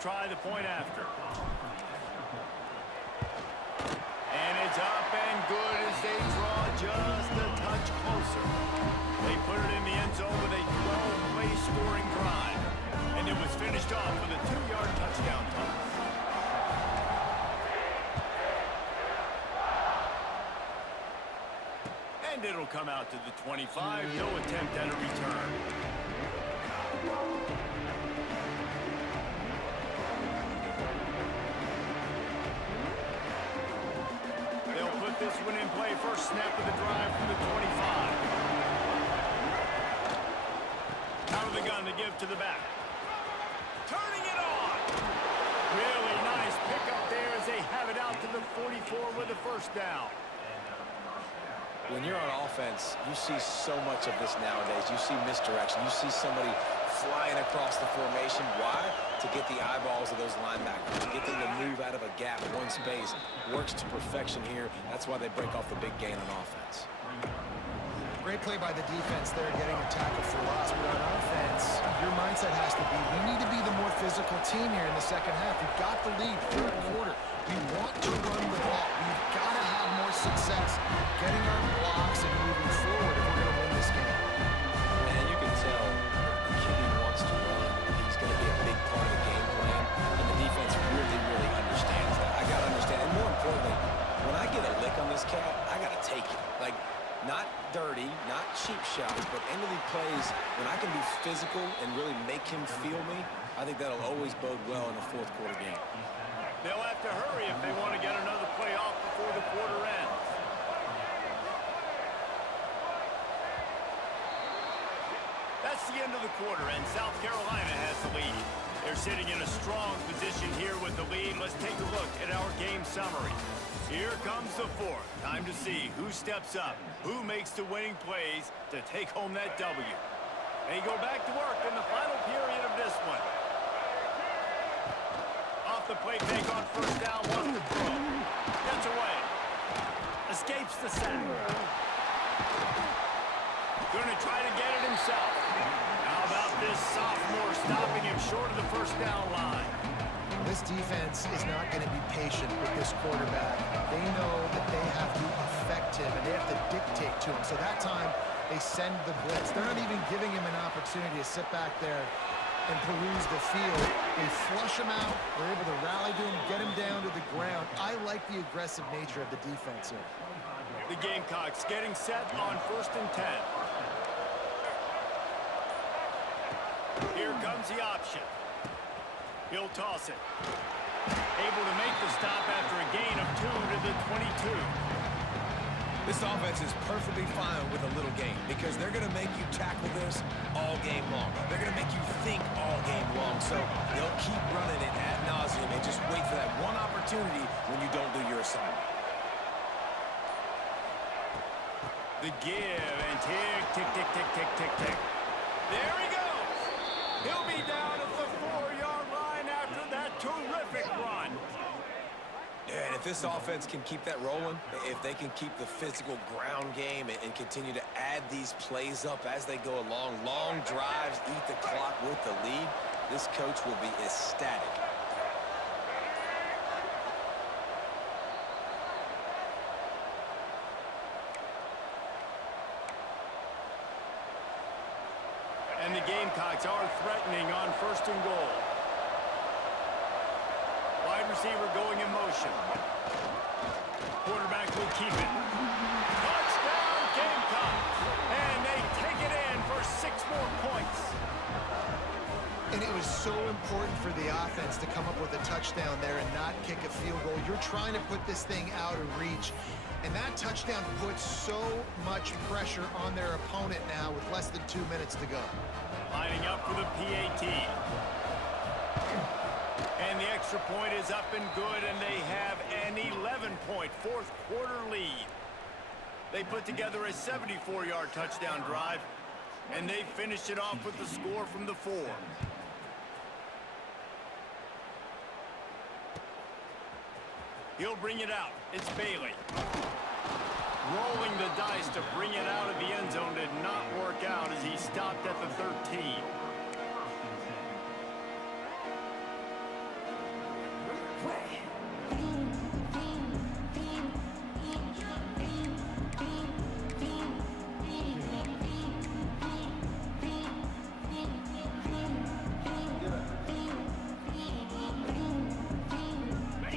Try the point after. And it's up and good as they draw just a touch closer. They put it in the end zone with a 12-play scoring drive. And it was finished off with a 2-yard touchdown toss. And it'll come out to the 25. No attempt at a return. This one in play, first snap of the drive from the 25. the gun to give to the back. Turning it on. Really nice pickup there as they have it out to the 44 with a first down. When you're on offense, you see so much of this nowadays. You see misdirection. You see somebody flying across the formation. Why? To get the eyeballs of those linebackers, to get them to move out of a gap, one space. Works to perfection here. That's why they break off the big gain on offense. Great play by the defense there, getting a tackle for loss. But on offense, your mindset has to be, we need to be the more physical team here in the second half. We've got the lead, third quarter. We want to run the ball. We've got to have more success getting our blocks and moving forward if we're going to win this game. Man, you can tell the kid wants to run. He's going to be a big part of the game plan. And the defense really, really understands that. I got to understand. And more importantly, when I get a lick on this cat, I got to take it. Like, not dirty, not cheap shots, but end of the plays, when I can be physical and really make him feel me, I think that'll always bode well in a fourth quarter game. They'll have to hurry if they want to get another play off before the quarter ends. That's the end of the quarter, and South Carolina has the lead. They're sitting in a strong position here with the lead. Let's take a look at our game summary. Here comes the fourth. Time to see who steps up, who makes the winning plays to take home that W. They go back to work in the final period of this one. Off the play fake on first down, wants to throw. Gets away. Escapes the sack. Gonna try to get it himself. How about this sophomore stopping him short of the first down line? This defense is not going to be patient with this quarterback. They know that they have to affect him, and they have to dictate to him. So that time, they send the blitz. They're not even giving him an opportunity to sit back there and peruse the field. They flush him out. They're able to rally to him, get him down to the ground. I like the aggressive nature of the defense here. The Gamecocks getting set on 1st and 10. Here comes the option. He'll toss it. Able to make the stop after a gain of 2 to the 22. This offense is perfectly fine with a little game because they're going to make you tackle this all game long. They're going to make you think all game long. So they'll keep running it ad nauseum and just wait for that one opportunity when you don't do your assignment. The give and tick, tick, tick, tick, tick, tick, tick. There he goes. He'll be down at the 4-yard line after that terrific run. Yeah, and if this offense can keep that rolling, if they can keep the physical ground game and continue to add these plays up as they go along, long drives, eat the clock with the lead, this coach will be ecstatic. And the Gamecocks are threatening on 1st and goal. Wide receiver going in motion. Quarterback will keep it. Touchdown Gamecocks! And they take it in for 6 more points. And it was so important for the offense to come up with a touchdown there and not kick a field goal. You're trying to put this thing out of reach. And that touchdown puts so much pressure on their opponent now with less than 2 minutes to go. Lining up for the PAT. And the extra point is up and good, and they have an 11-point fourth quarter lead. They put together a 74-yard touchdown drive, and they finished it off with the score from the 4. He'll bring it out. It's Bailey. Rolling the dice to bring it out of the end zone did not work out as he stopped at the 13.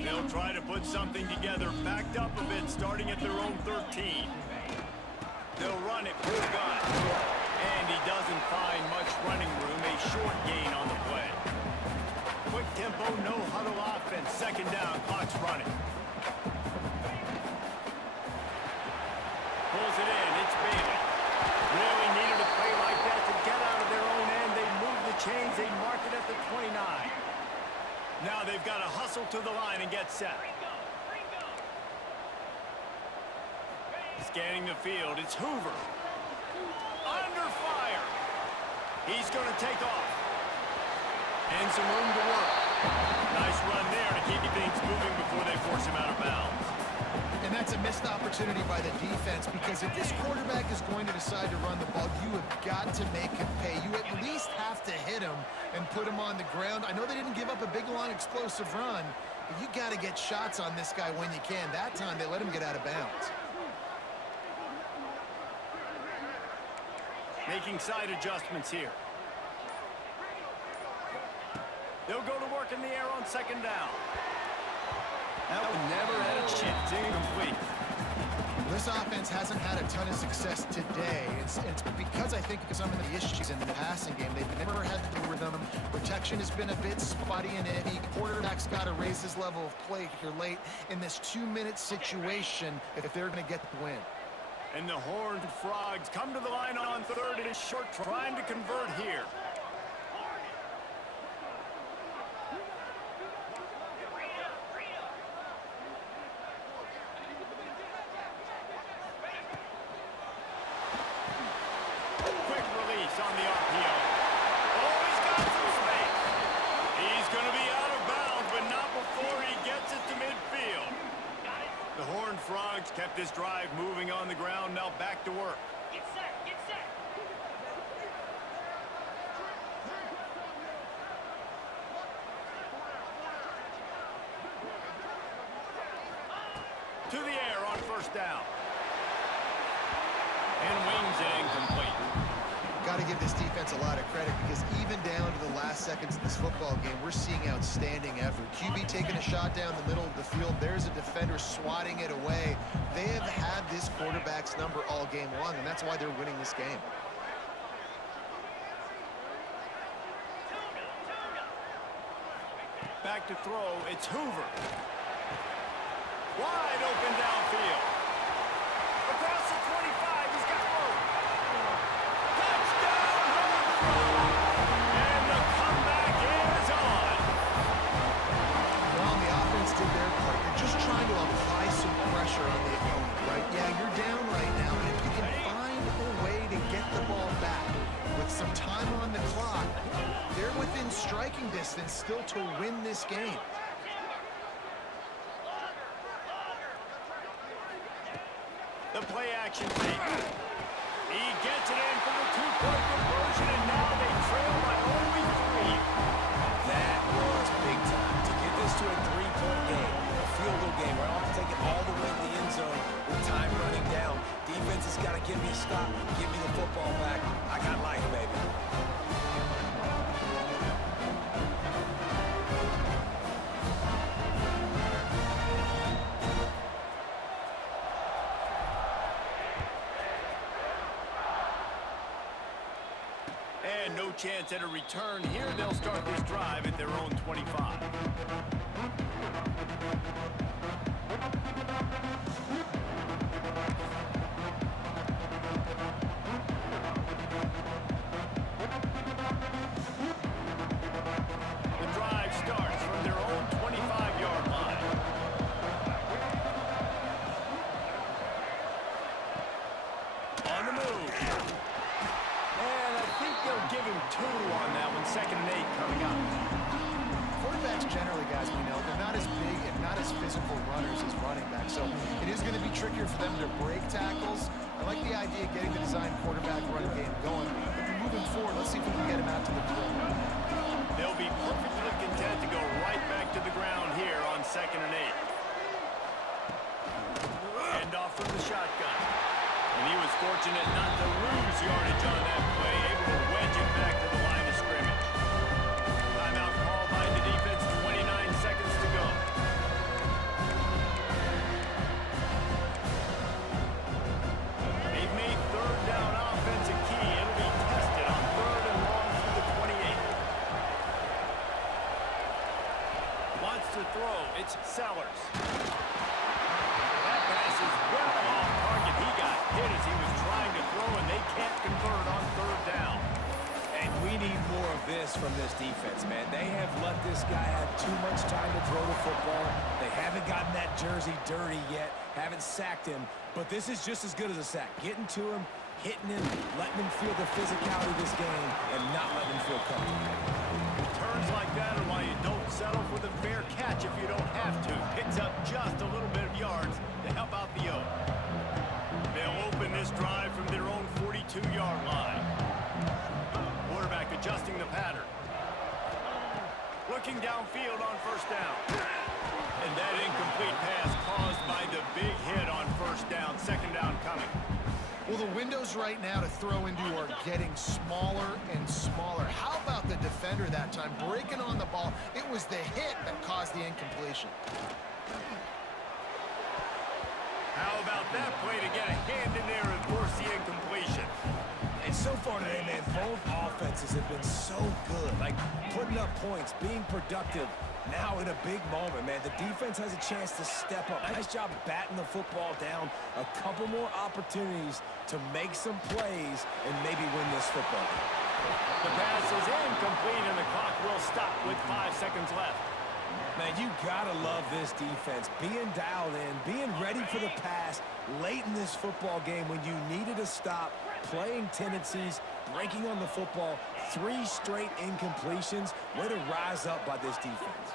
They'll try to put something together, backed up a bit, starting at their own 13. They'll run it with a gun. And he doesn't find much running room, a short gain on the play. Quick tempo, no huddle offense, 2nd down, clock's running. Pulls it in, it's Bailey. Really needed a play like that to get out of their own end. They as they mark it at the 29. Now they've got to hustle to the line and get set. Scanning the field, it's Hoover. Under fire. He's going to take off. And some room to work. Nice run there to keep things moving before they force him out of bounds. And that's a missed opportunity by the defense, because if this quarterback is going to decide to run the ball, you have got to make him pay. You at least have to hit him and put him on the ground. I know they didn't give up a big, long, explosive run, but you got to get shots on this guy when you can. That time, they let him get out of bounds. Making side adjustments here. They'll go to work in the air on second down. That one never had a chance. Incomplete. This offense hasn't had a ton of success today. It's because I think of some of the issues in the passing game. They've never had the rhythm. Protection has been a bit spotty and iffy. Quarterback's got to raise his level of play here late in this 2-minute situation if they're going to get the win. And the Horned Frogs come to the line on third and short, trying to convert here. Quick release on the RPO. Oh, he's got some space. He's going to be out of bounds, but not before he gets it to midfield. The Horned Frogs kept this drive moving on the ground, now back to work. Get set, get set. To the air on first down. And wings it incomplete. Got to give this defense a lot of credit, because even down to the last seconds of this football game, we're seeing outstanding effort. QB taking a shot down the middle of the field. There's a defender swatting it away. They have had this quarterback's number all game long, and that's why they're winning this game. Back to throw, it's Hoover. Wide open downfield. Across the 25, he's got room. Touchdown, Horned Frogs! And the comeback is on. Well, the offense did their part. They're just trying to apply some pressure on the opponent, right? Yeah, you're down right now, but if you can find a way to get the ball back with some time on the clock, they're within striking distance still to win this game. The play action fake. He gets it in for the two-point conversion, and now they trail by only 3. That was big time. To get this to a 3-point game, a field goal game, we're off to take it all the way to the end zone with time running down. Defense has got to give me a stop, give me the football back. I got life, baby. And no chance at a return here. They'll start this drive at their own 25. The drive starts from their own 25-yard line. On the move. And I think they'll give him 2 on that one. 2nd and 8 coming up. Quarterbacks generally, guys, we know, they're not as big and not as physical runners as running backs, so it is going to be trickier for them to break tackles. I like the idea of getting the design quarterback run game going. But moving forward, let's see if we can get him out to the drill. They'll be perfectly content to go right back to the ground here on 2nd and 8. Hand off from the shotgun. And he was fortunate not to lose yardage on that play, able to wedge it back to the line of scrimmage. Timeout called by the defense, 29 seconds to go. They've made 3rd down offense a key. It'll be tested on 3rd and long through the 28. Wants to throw, it's Sellers. That pass is well off target. He got hit as he was trying to throw, and they can't convert on 3rd down. And we We need more of this from this defense, man. They have let this guy have too much time to throw the football. They haven't gotten that jersey dirty yet, haven't sacked him, but this is just as good as a sack. Getting to him, hitting him, letting him feel the physicality of this game, and not letting him feel comfortable. Turns like that are why you don't settle for the fair catch if you don't have to. Picks up just a little bit of yards to help out the O. They'll open this drive from their own 42-yard line. Quarterback adjusting the pattern. Looking downfield on first down. And that incomplete pass caused by the big hit on first down. Second down coming. Well, the windows right now to throw into are getting smaller and smaller. How about the defender that time breaking on the ball? It was the hit that caused the incompletion. How about that play to get a hand in there and force the incompletion? And so far today, man, both offenses have been so good. Like, putting up points, being productive. Now in a big moment, man, the defense has a chance to step up. Nice job batting the football down. A couple more opportunities to make some plays and maybe win this football game. The pass is incomplete and the clock will stop with 5 seconds left. Man, you gotta love this defense. Being dialed in, being ready for the pass late in this football game when you needed a stop, playing tendencies, breaking on the football, 3 straight incompletions. Way to rise up by this defense.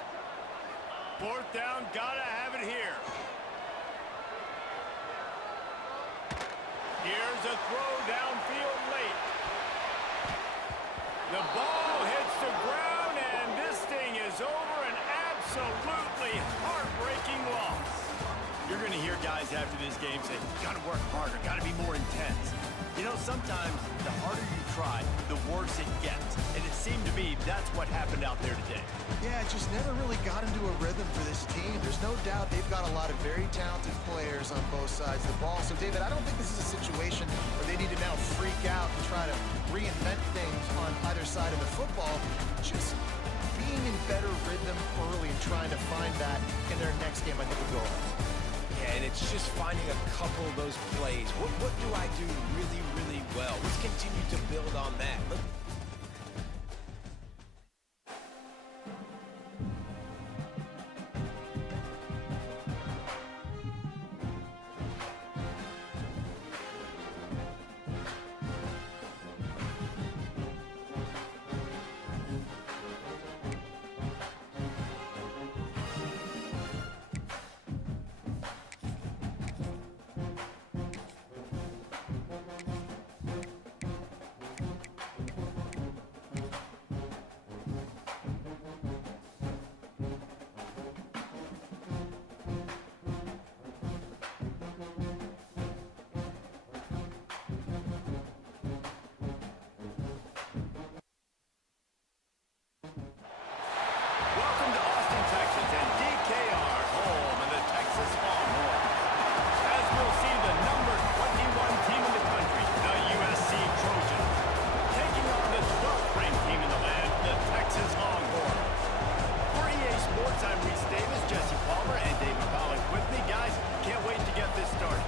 Fourth down, gotta have it here. Here's a throw downfield late. The ball hits the ground and this thing is over. An absolutely heartbreaking loss. You're going to hear guys after this game say, got to work harder, got to be more intense. You know, sometimes the harder you try, the worse it gets. And it seemed to me that's what happened out there today. Yeah, it just never really got into a rhythm for this team. There's no doubt they've got a lot of very talented players on both sides of the ball. So, David, I don't think this is a situation where they need to now freak out and try to reinvent things on either side of the football. Just being in better rhythm early and trying to find that in their next game, I think would go on. Yeah, and it's just finding a couple of those plays. What do I do really, really well? Let's continue to build on that. Welcome to Austin, Texas, and DKR, home of the Texas Longhorns. As we'll see the number 21 team in the country, the USC Trojans, taking on the 12th ranked team in the land, the Texas Longhorns. For EA Sports, I'm Reese Davis, Jesse Palmer, and David Pollack with me. Guys, can't wait to get this started.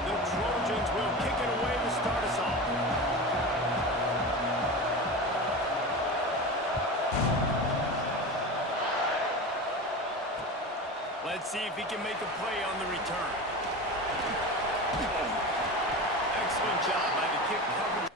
The Trojans will kick it away to start us off. Let's see if he can make a play on the return. Excellent job by the kick coverage.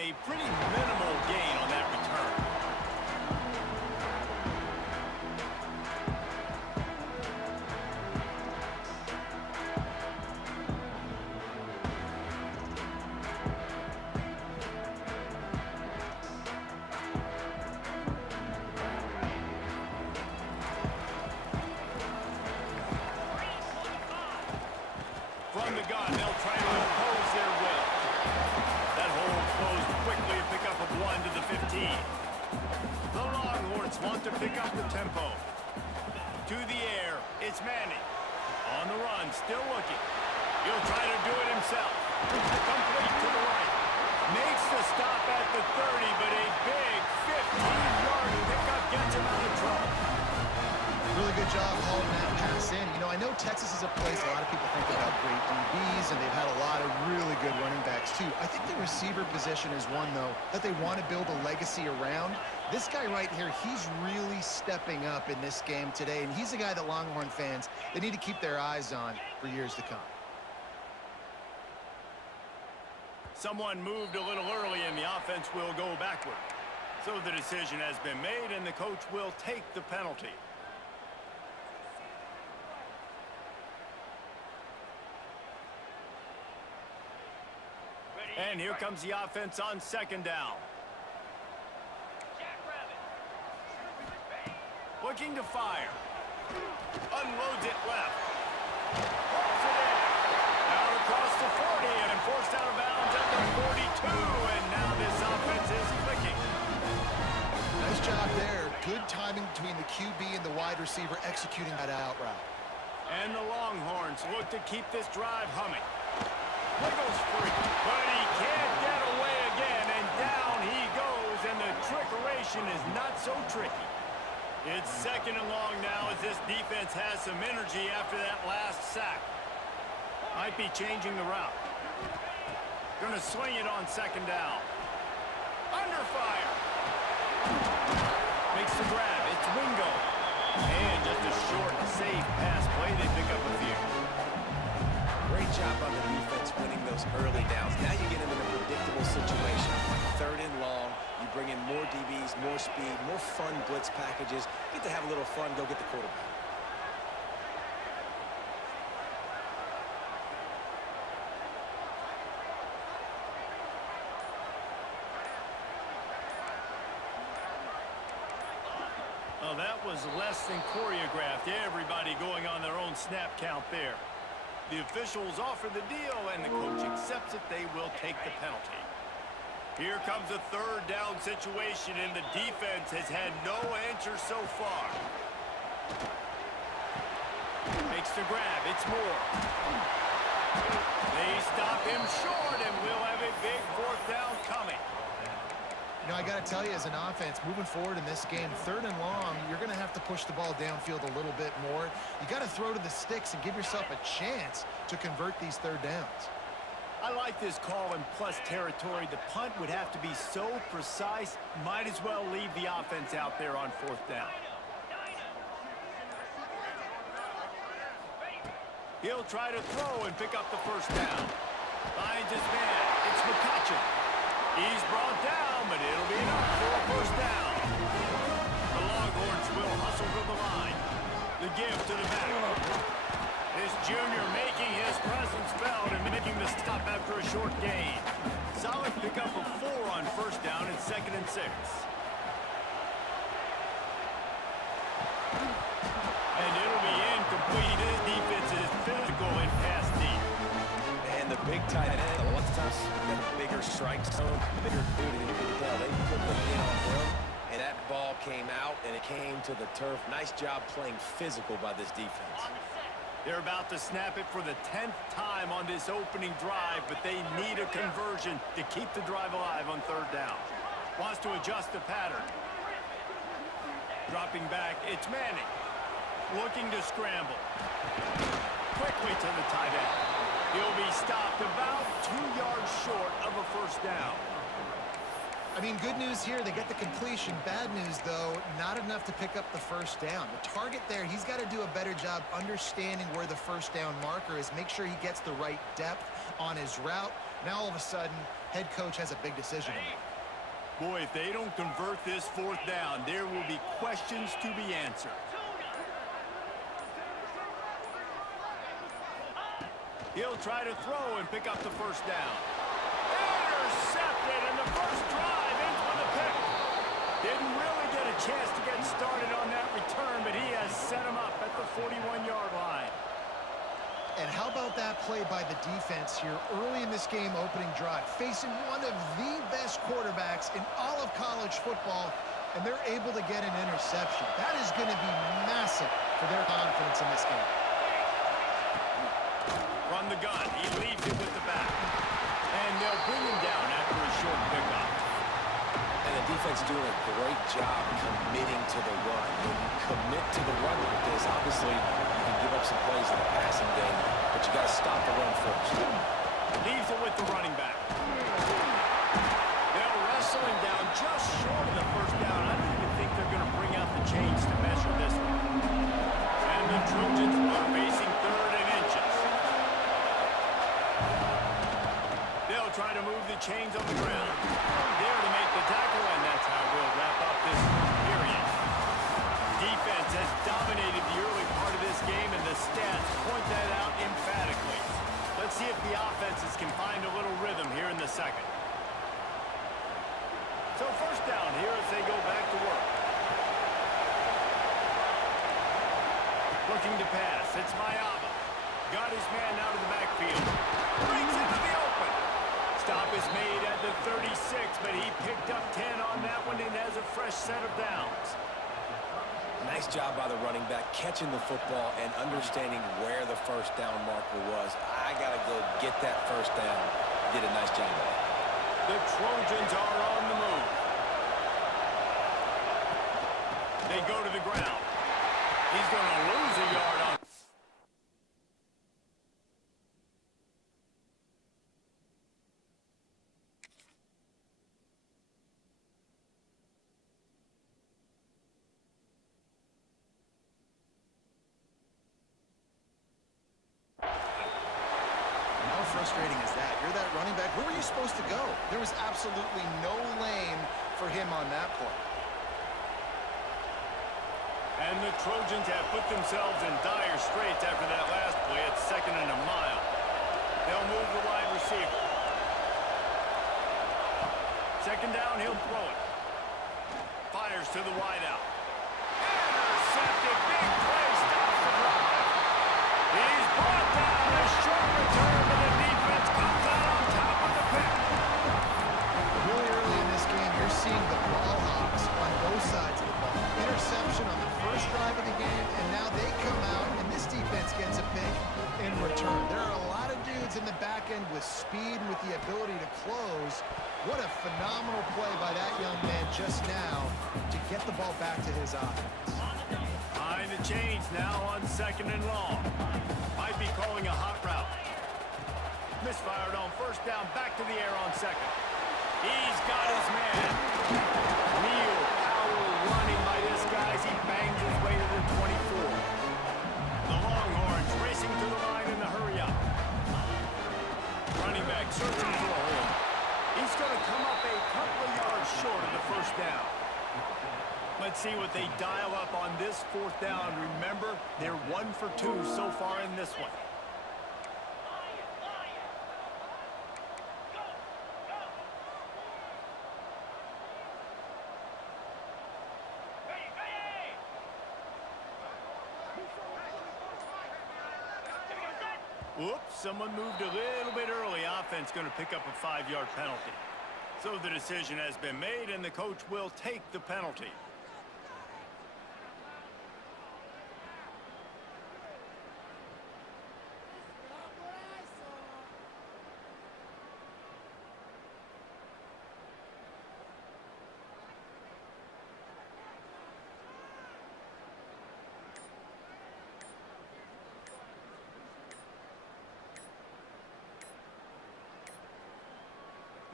A pretty minimal gain on that to pick up the tempo. To the air, it's Manning. On the run, still looking. He'll try to do it himself. Complete to the right. Makes the stop at the 30, but a big 15-yard pickup gets him out of trouble. Really good job hauling that pass in. You know, I know Texas is a place a lot of people think about great DBs, and they've had a lot of really good running backs, too. I think the receiver position is one, though, that they want to build a legacy around. This guy right here, he's really stepping up in this game today, and he's a guy that Longhorn fans, they need to keep their eyes on for years to come. Someone moved a little early, and the offense will go backward. So the decision has been made, and the coach will take the penalty. And here comes the offense on second down. Looking to fire. Unloads it left. Pulls it in. Out across the 40 and enforced out of bounds at the 42. And now this offense is clicking. Nice job there. Good timing between the QB and the wide receiver executing that out route. And the Longhorns look to keep this drive humming. Wiggles free, but he can't get away again, and down he goes, and the trickeration is not so tricky. It's second and long now as this defense has some energy after that last sack. Might be changing the route. Gonna swing it on second down. Under fire. Makes the grab, it's Wingo. And just a short, safe pass play, they pick up a few. Great job on the defense winning those early downs. Now you get them in a predictable situation. Third and long, you bring in more DBs, more speed, more fun blitz packages. Get to have a little fun, go get the quarterback. Oh, that was less than choreographed. Everybody going on their own snap count there. The officials offer the deal, and the coach accepts it. They will take the penalty. Here comes a third down situation, and the defense has had no answer so far. Makes the grab. It's Moore. They stop him short, and we'll have a big fourth down coming. You know, I got to tell you, as an offense, moving forward in this game, third and long, you're going to have to push the ball downfield a little bit more. You got to throw to the sticks and give yourself a chance to convert these third downs. I like this call in plus territory. The punt would have to be so precise, might as well leave the offense out there on fourth down. He'll try to throw and pick up the first down. Finds his man. It's McCutcheon. He's brought down, but it'll be enough for a first down. The Longhorns will hustle to the line. The give to the back. This junior making his presence felt and making the stop after a short gain. Solid pickup of 4 on first down and 2nd and 6. And it'll be incomplete. His defense is physical and pass deep. And the big tight end, a lot of times, got a bigger strike zone, bigger dude, and you can tell they put the pin on him, and that ball came out, and it came to the turf. Nice job playing physical by this defense. They're about to snap it for the 10th time on this opening drive, but they need a conversion to keep the drive alive on third down. Wants to adjust the pattern. Dropping back, it's Manning. Looking to scramble. Quickly to the tight end. He'll be stopped about 2 yards short of a first down. I mean, good news here, they get the completion. Bad news, though, not enough to pick up the first down. The target there, he's got to do a better job understanding where the first down marker is, make sure he gets the right depth on his route. Now, all of a sudden, head coach has a big decision to make. Boy, if they don't convert this fourth down, there will be questions to be answered. He'll try to throw and pick up the first down. Intercepted, and the first drive ends with a pick. Didn't really get a chance to get started on that return, but he has set him up at the 41-yard line. And how about that play by the defense here early in this game opening drive, facing one of the best quarterbacks in all of college football. and they're able to get an interception. That is going to be massive for their confidence in this game. From the gun, he leaves it with the back. And they'll bring him down after a short pickup. And the defense doing a great job committing to the run. When you commit to the run like this, obviously you can give up some plays in the passing game, but you got to stop the run first. Leaves it with the running back. They'll wrestle him down just short of the first down. I don't even think they're going to bring out the chains to measure this one. And the Trojans are facing 3rd and inches. They'll try to move the chains on the ground. There to make the tackle, and that's how we'll wrap up this period. Defense has dominated the early part of this game, and the stats point that out emphatically. Let's see if the offenses can find a little rhythm here in the second. So first down here as they go back to work. Looking to pass. It's Mayava. Got his man out of the backfield. Brings it to the open. Stop is made at the 36, but he picked up 10 on that one and has a fresh set of downs. Nice job by the running back, catching the football and understanding where the first down marker was. I got to go get that first down. Did a nice job of it. The Trojans are on the move. They go to the ground. He's going to lose a yard on. Frustrating as that. You're that running back. Where were you supposed to go? There was absolutely no lane for him on that play. And the Trojans have put themselves in dire straits after that last play. It's 2nd and a mile. They'll move the wide receiver. 2nd down, he'll throw it. Fires to the wide out. Intercepted. Big play. Stops the drive. He's brought down. A short return, but the defense comes out on top of the pick. Really early in this game, you're seeing the ball hawks on both sides of the ball. Interception on the first drive of the game, and now they come out, and this defense gets a pick in return. There are a lot of dudes in the back end with speed and with the ability to close. What a phenomenal play by that young man just now to get the ball back to his offense. Behind the chains now on 2nd and long. Might be calling a hot route. Misfired on first down, back to the air on 2nd. He's got his man. Real power running by this guy as he bangs his way to the 24. The Longhorns racing to the line in the hurry up. Running back searching for a hole. He's going to come up a couple of yards short of the first down. Let's see what they dial up on this 4th down. Remember, they're 1 for 2 so far in this one. Whoops, someone moved a little bit early. Offense going to pick up a 5-yard penalty. So the decision has been made, and the coach will take the penalty.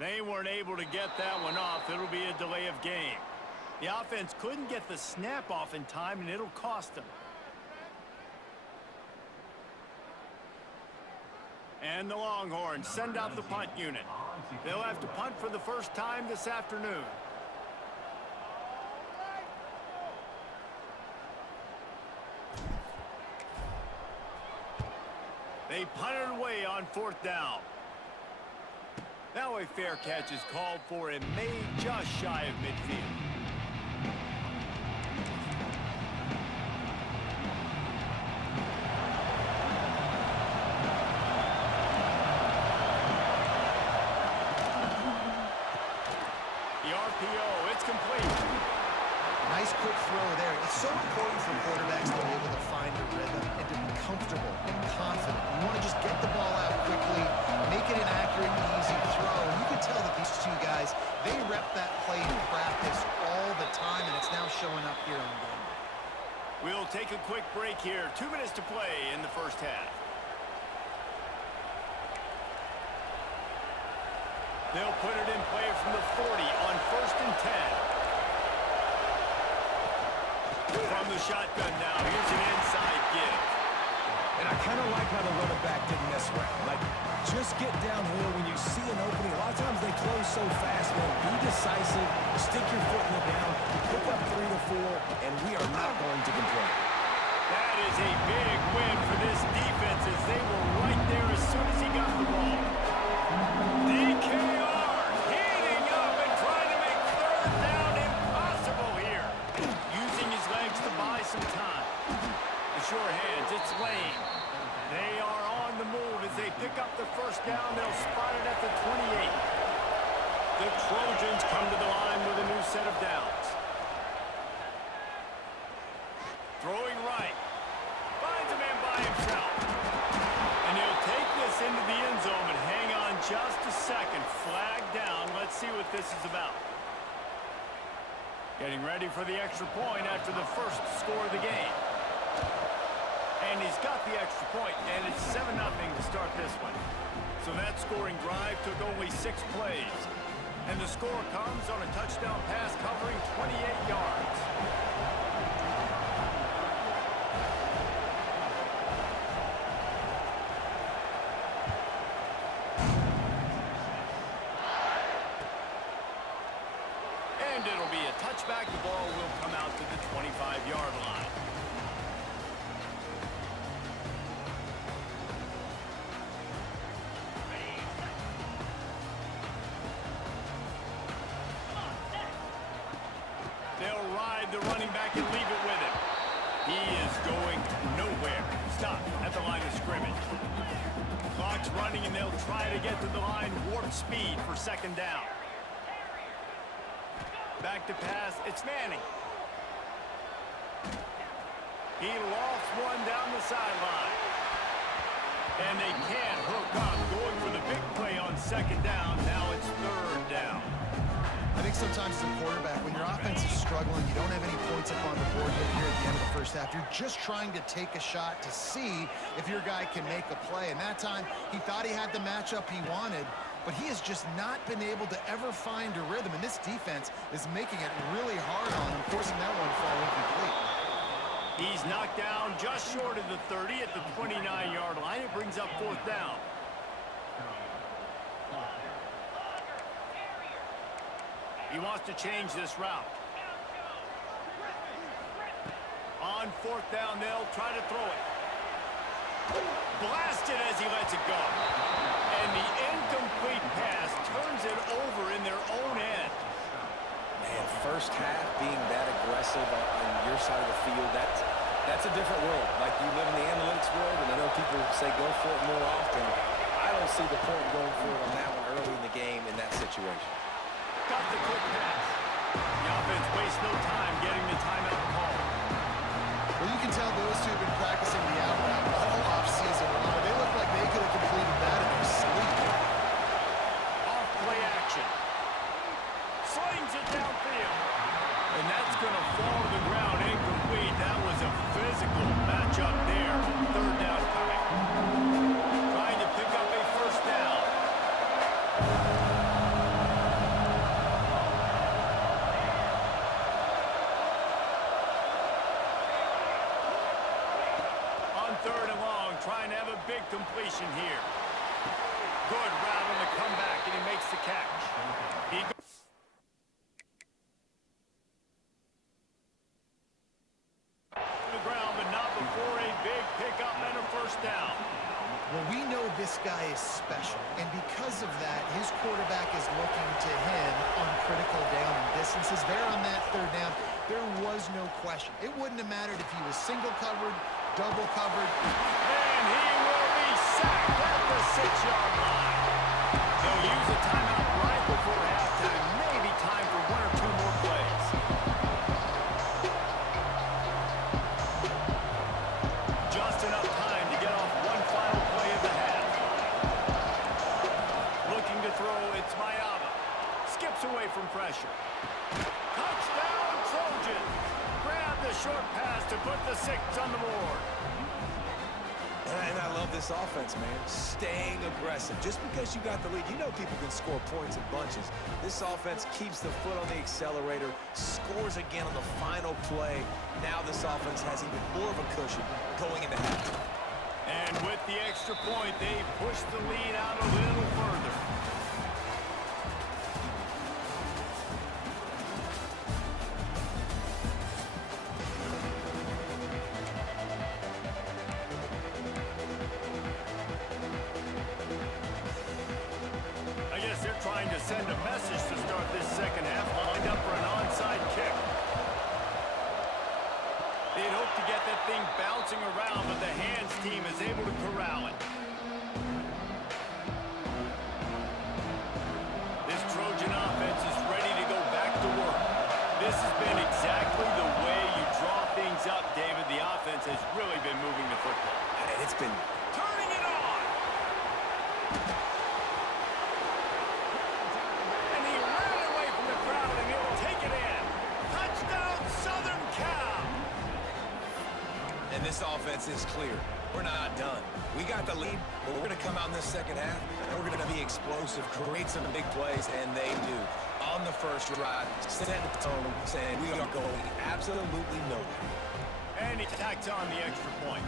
They weren't able to get that one off. It'll be a delay of game. The offense couldn't get the snap off in time, and it'll cost them. And the Longhorns send out the punt unit. They'll have to punt for the first time this afternoon. They punted away on 4th down. Now a fair catch is called for and made just shy of midfield. The RPO, it's complete. quick throw there. It's so important for quarterbacks to be able to find a rhythm and to be comfortable and confident. You want to just get the ball out quickly, make it an accurate and easy throw. And you can tell that these two guys, they rep that play in practice all the time, and it's now showing up here on game. We'll take a quick break here. 2 minutes to play in the first half. They'll put it in play from the 40 on 1st and 10. From the shotgun now, here's an inside give. And I kind of like how the running back didn't mess around. Like, just get downhill when you see an opening. A lot of times they close so fast, man. Be decisive, stick your foot in the down, pick up 3 to 4, and we are not going to complain. That is a big win for this defense as they were right there as soon as he got the ball. DKR heating up and trying to make 3rd down impossible here. Using his legs to buy some time. The sure hands, it's Lane. They are on the move as they pick up the 1st down. They'll spot it at the 28. The Trojans come to the line with a new set of downs. Throwing right. Finds a man by himself. And he'll take this into the end zone, but hang on just a second. Flag down. Let's see what this is about. Getting ready for the extra point after the first score of the game. And he's got the extra point, and it's 7-0 to start this one. So that scoring drive took only 6 plays. And the score comes on a touchdown pass covering 28 yards. And it'll be a touchback. The ball will come out to the 25-yard line. They'll ride the running back and leave it with him. He is going nowhere. Stop at the line of scrimmage. Clock's running, and they'll try to get to the line warp speed for 2nd down. Back to pass. It's Manning. He lofts one down the sideline. And they can't hook up. Going for the big play on 2nd down. Now it's 3rd down. I think sometimes as a quarterback, when your offense is struggling, you don't have any points up on the board yet here at the end of the first half. You're just trying to take a shot to see if your guy can make a play. And that time, he thought he had the matchup he wanted, but he has just not been able to ever find a rhythm. And this defense is making it really hard on him, forcing that one to fall incomplete. He's knocked down just short of the 30 at the 29-yard line. It brings up 4th down. He wants to change this route. On 4th down, they'll try to throw it. Blasted as he lets it go. And the incomplete pass turns it over in their own end. Man, first half being that aggressive on your side of the field, that's a different world. Like, you live in the analytics world, and I know people say go for it more often. I don't see the point in going for it on that one early in the game in that situation. Got the quick pass. The offense wastes no time getting the timeout call. Well, you can tell those two have been practicing the out route all offseason. They look like they could have completed that in their sleep. Off play action. Slings it downfield. And that's going to fall to the ground incomplete. That was a physical matchup there. 3rd down coming. Trying to pick up a 1st down. On 3rd and long, trying to have a big completion here. Good route on the comeback, and he makes the catch. He goes to the ground, but not before a big pickup and a 1st down. Well, we know this guy is special, and because of that, his quarterback is looking to him on critical down and distances. There on that 3rd down, there was no question. It wouldn't have mattered if he was single covered, double covered. And he will be sacked at the 6-yard line. They'll use a timeout right before halftime. Maybe time for 1 or 2 more plays. short pass to put the 6 on the board. And I love this offense, man. Staying aggressive. Just because you got the lead, you know people can score points in bunches. This offense keeps the foot on the accelerator, scores again on the final play. Now this offense has even more of a cushion going into half. And with the extra point, they push the lead out a little further. I guess they're trying to send a message to start this second half, lined up for an onside kick. They'd hope to get that thing bouncing around, but the hands team is able to corral it. This Trojan offense is ready to go back to work. This has been exactly the way you draw things up, David. The offense has really been moving the football. And it's been Turning it on! And he ran away from the crowd, and he'll take it in. Touchdown, Southern Cal! And this offense is clear. We're not done. We got the lead, but we're going to come out in this second half, and we're going to be explosive, create some big plays, and they do. On the first drive, set the tone, saying we are going absolutely nowhere. And he tacks on the extra point.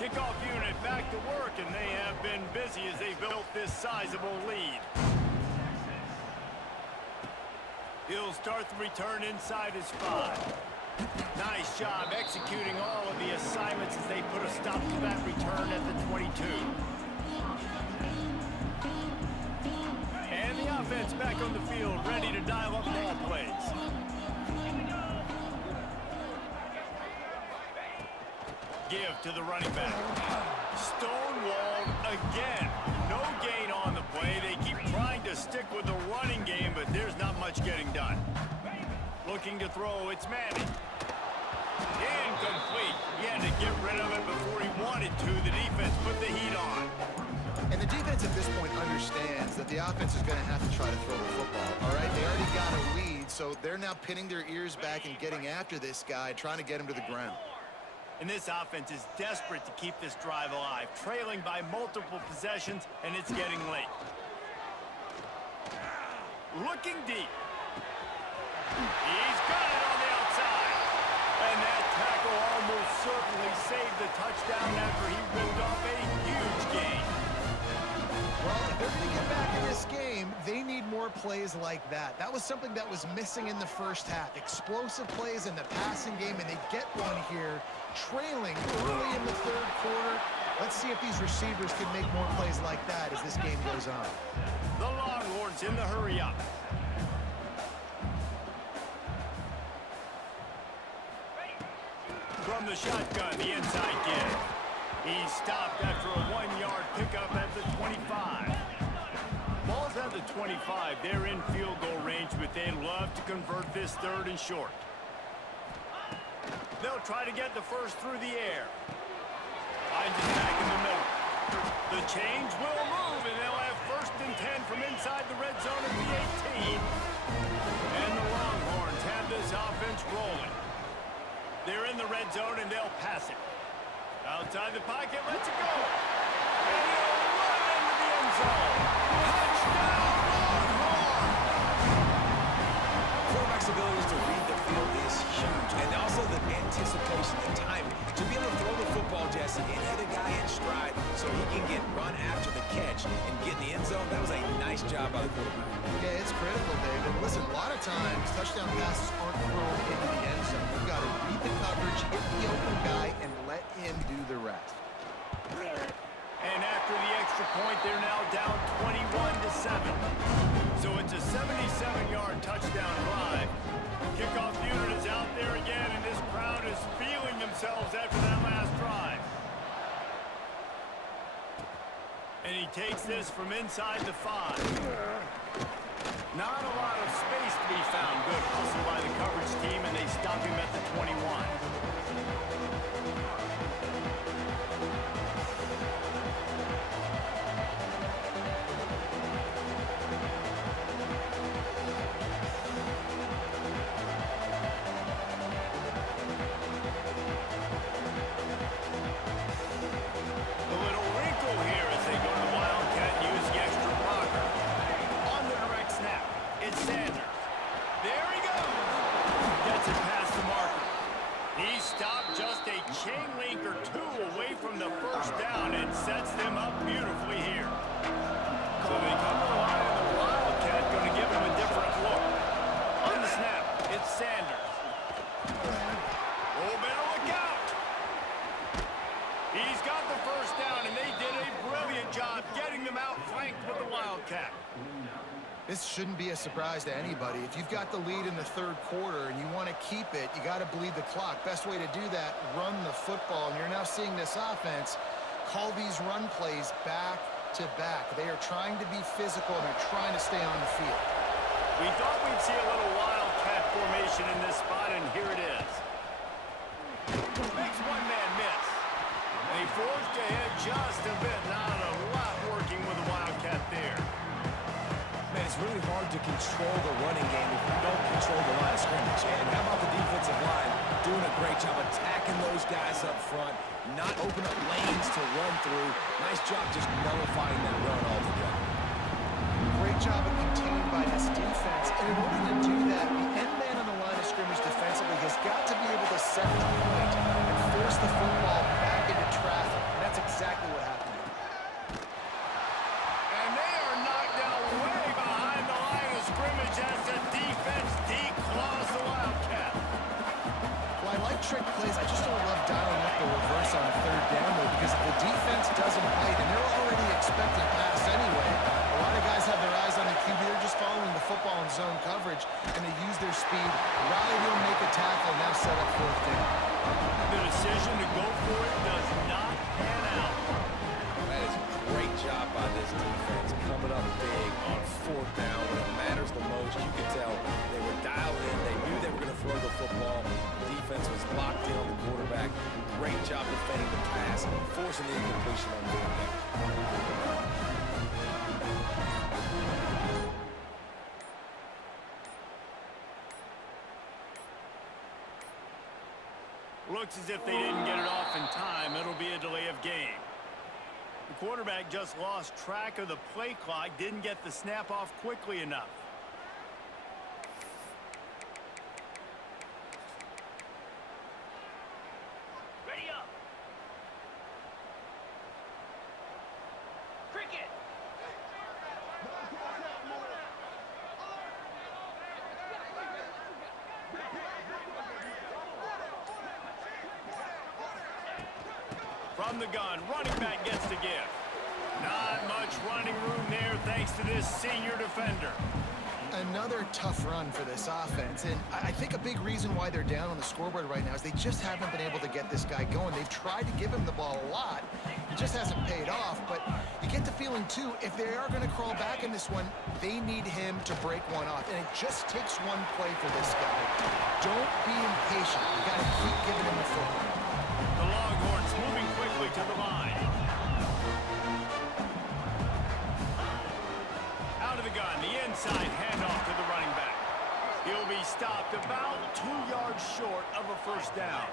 Kickoff unit back to work, and they have been busy as they built this sizable lead. He'll start the return inside his 5. Nice job executing all of the assignments as they put a stop to that return at the 22. And the offense back on the field, ready to dial up ball plays. Give to the running back. Stonewalled again. No gain on the play. They keep trying to stick with the running game, but there's not much getting done. Looking to throw, it's Manning. Incomplete. He had to get rid of it before he wanted to. The defense put the heat on. And the defense at this point understands that the offense is going to have to try to throw the football, all right? They already got a lead, so they're now pinning their ears back and getting after this guy, trying to get him to the ground. And this offense is desperate to keep this drive alive, trailing by multiple possessions, and it's getting late. Looking deep. He's got it on the outside. And that tackle almost certainly saved the touchdown after he ripped off a huge gain. Well, if they're going to get back in this game, they need more plays like that. That was something that was missing in the first half. Explosive plays in the passing game, and they get one here, trailing early in the third quarter. Let's see if these receivers can make more plays like that as this game goes on. The Longhorns in the hurry-up. From the shotgun, the inside give. He's stopped after a 1-yard pickup at the 25. Ball's at the 25. They're in field goal range, but they'd love to convert this 3rd and short. They'll try to get the first through the air. Finds it back in the middle. The chains will move, and they'll have 1st and 10 from inside the red zone at the 18. And the Longhorns have this offense rolling. They're in the red zone, and they'll pass it. Outside the pocket, lets it go. And he'll run into the end zone. Touchdown, Longhorns! Quarterback's ability to read the field is huge, and also the anticipation, the timing. To be able to throw the football, Jesse, and hit a guy in stride so he can get run after the catch and get in the end zone, that was a nice job by the quarterback. Yeah, it's critical, David. Listen, a lot of times, touchdown passes aren't thrown into the end zone. You've got to read the coverage, hit the open guy, and let him do the rest. And after the extra point, they're now down 21-7. So it's a 77-yard touchdown drive. Kickoff unit is out there again, and this crowd is feeling themselves after that last drive. And he takes this from inside the 5. Not a lot of space to be found. Good hustle by the coverage team, and they stop him at the 21. chain link or two away from the first down and sets them up beautifully here. So they come to the line, and the Wildcat going to give him a different look. On the snap, it's Sanders. Oh, better look out. He's got the first down, and they did a brilliant job getting them out flanked with the Wildcat. This shouldn't be a surprise to anybody. If you've got the lead in the third quarter and you want to keep it, you got to bleed the clock. Best way to do that, run the football. And you're now seeing this offense call these run plays back to back. They are trying to be physical, and they're trying to stay on the field. We thought we'd see a little Wildcat formation in this spot, and here it is. Makes one man miss. And he forced ahead just a bit. Not a lot working with the Wildcat there. Man, it's really hard to control the running game if you don't control the line of scrimmage. And how about the defensive line doing a great job attacking those guys up front, not open up lanes to run through. Nice job just nullifying that run altogether. Great job of contained by this defense. And in order to do that, the end man on the line of scrimmage defensively has got to be able to set the point and force the football back into traffic. And that's exactly what happened. And they are knocked down way behind the line of scrimmage as the defense declaws the Wildcat. Well, I like trick plays. I just don't love dialing up the reverse on third down, though, because if the defense doesn't bite, and they're already expecting pass anyway, a lot of guys have their eyes on the QB. They're just following the football in zone coverage, and they use their speed. Riley will make a tackle, now set up fourth down. The decision to go for it does not pan out. That is a great job by this defense, coming up big on fourth down when it matters the most. You could tell they were dialed in. They knew they were going to throw the football. The defense was locked in on the quarterback. Great job defending the pass, forcing the incompletion on fourth down. Looks as if they didn't get it off in time. It'll be a delay of game. The quarterback just lost track of the play clock, didn't get the snap off quickly enough. Ready up. Cricket. From the gun, running back gets the give. Not much running room there thanks to this senior defender. Another tough run for this offense, and I think a big reason why they're down on the scoreboard right now is they just haven't been able to get this guy going. They've tried to give him the ball a lot. It just hasn't paid off, but you get the feeling, too, if they are going to crawl back in this one, they need him to break one off, and it just takes one play for this guy. Don't be impatient. You got to keep giving him the football. The Longhorns moving quickly to the line. Out of the gun, the inside handoff to the running back. He'll be stopped about 2 yards short of a first down.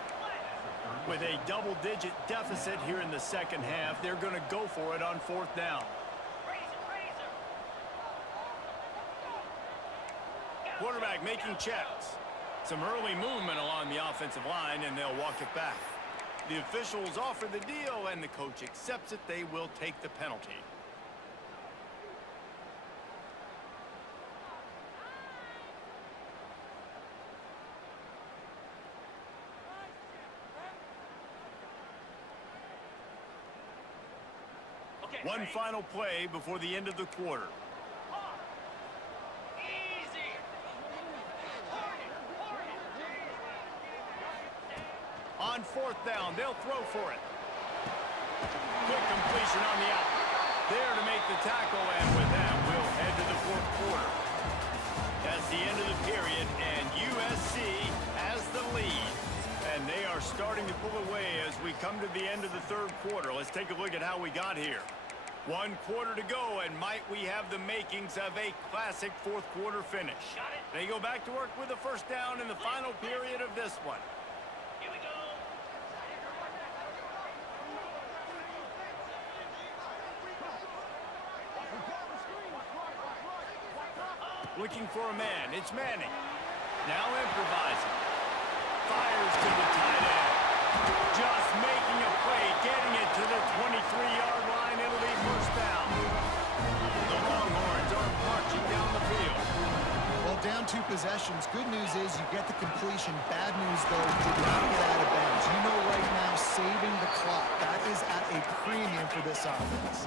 With a double-digit deficit here in the second half, they're going to go for it on fourth down. Quarterback making checks. Some early movement along the offensive line, and they'll walk it back. The officials offer the deal, and the coach accepts it. They will take the penalty. One final play before the end of the quarter. On fourth down, they'll throw for it. Quick completion on the out. There to make the tackle, and with that, we'll head to the fourth quarter. That's the end of the period, and USC has the lead. And they are starting to pull away as we come to the end of the third quarter. Let's take a look at how we got here. 1 quarter to go, and might we have the makings of a classic fourth quarter finish. They go back to work with a first down in the final period of this one. Here we go. Looking for a man. It's Manning. Now improvising. Fires to the tight end. just making a play, getting it to the 23-yard line. It'll be first down. The Longhorns are marching down the field. Well, down 2 possessions. Good news is you get the completion. Bad news, though, did not get out of bounds. You know right now, saving the clock. That is at a premium for this offense.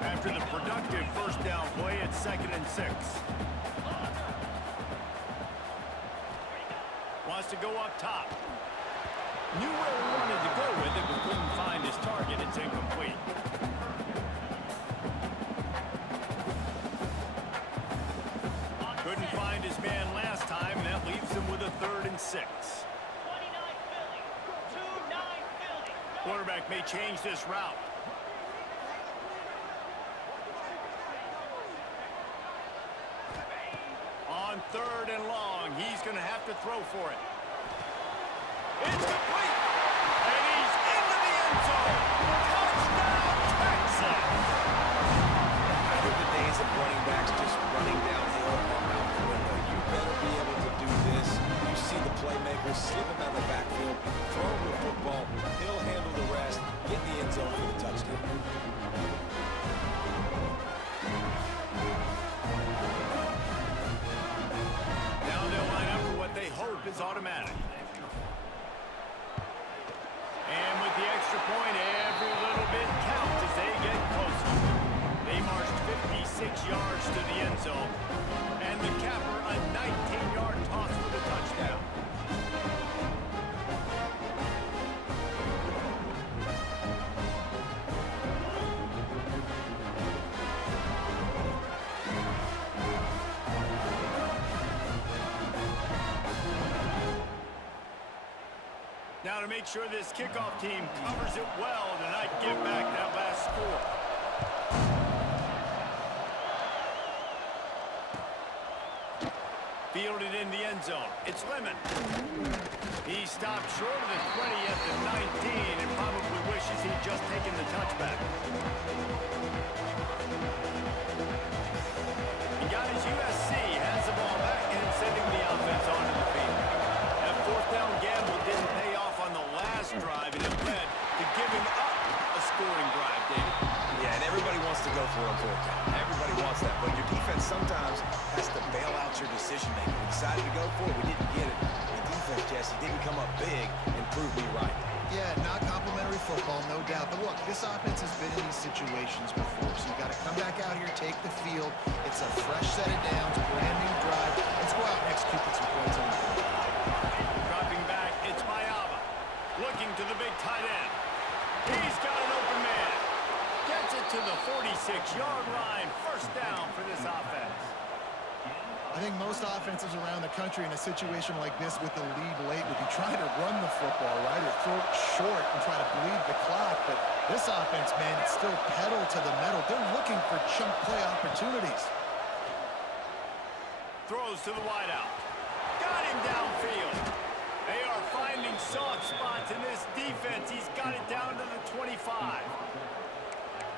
After the productive first down play, it's 2nd and 6. Wants to go up top. Knew where he wanted to go with it, but couldn't find his target. It's incomplete. Couldn't find his man last time, and that leaves him with a 3rd and 6. Quarterback may change this route. On 3rd and long, he's going to have to throw for it. It's complete! And he's into the end zone! Touchdown, Texas! I think the days of running backs just running downhill are out the window. You better be able to do this. You see the playmaker slip him out of the backfield, throw him the football, he'll handle the rest, get in the end zone for the touchdown. Now they'll line up for what they hope is automatic. And with the extra point, every little bit counts as they get closer. They marched 56 yards to the end zone. And the capper, a 19-yard toss for the touchdown. Now to make sure this kickoff team covers it well to not give back that last score. Fielded in the end zone. It's Lemon. He stopped short of the 20 at the 19 and probably wishes he'd just taken the touchback. He got his USC, has the ball back, and sending the offense onto the field. That 4th down gamble didn't pay off on the last drive, and it led to giving up a scoring drive, David. Yeah, and everybody wants to go for a 4th down. Everybody wants that, but your defense sometimes has to bail out your decision-making. We decided to go for it. We didn't get it. The defense, Jesse, didn't come up big and prove me right. Yeah, not complimentary football, no doubt. But look, this offense has been in these situations before, so you got to come back out here, take the field. It's a fresh set of downs, brand new drive. Let's go out and execute with some points on the board. Dropping back, it's Mayava. Looking to the big tight end. He's got an open man. Gets it to the 46-yard line. First down for this offense. I think most offenses around the country in a situation like this with the lead late would be trying to run the football, right, or throw it short and try to bleed the clock. But this offense, man, it's still pedal to the metal. They're looking for chunk play opportunities. Throws to the wideout. Got him downfield. They are finding soft spots in this defense. He's got it down to the 25.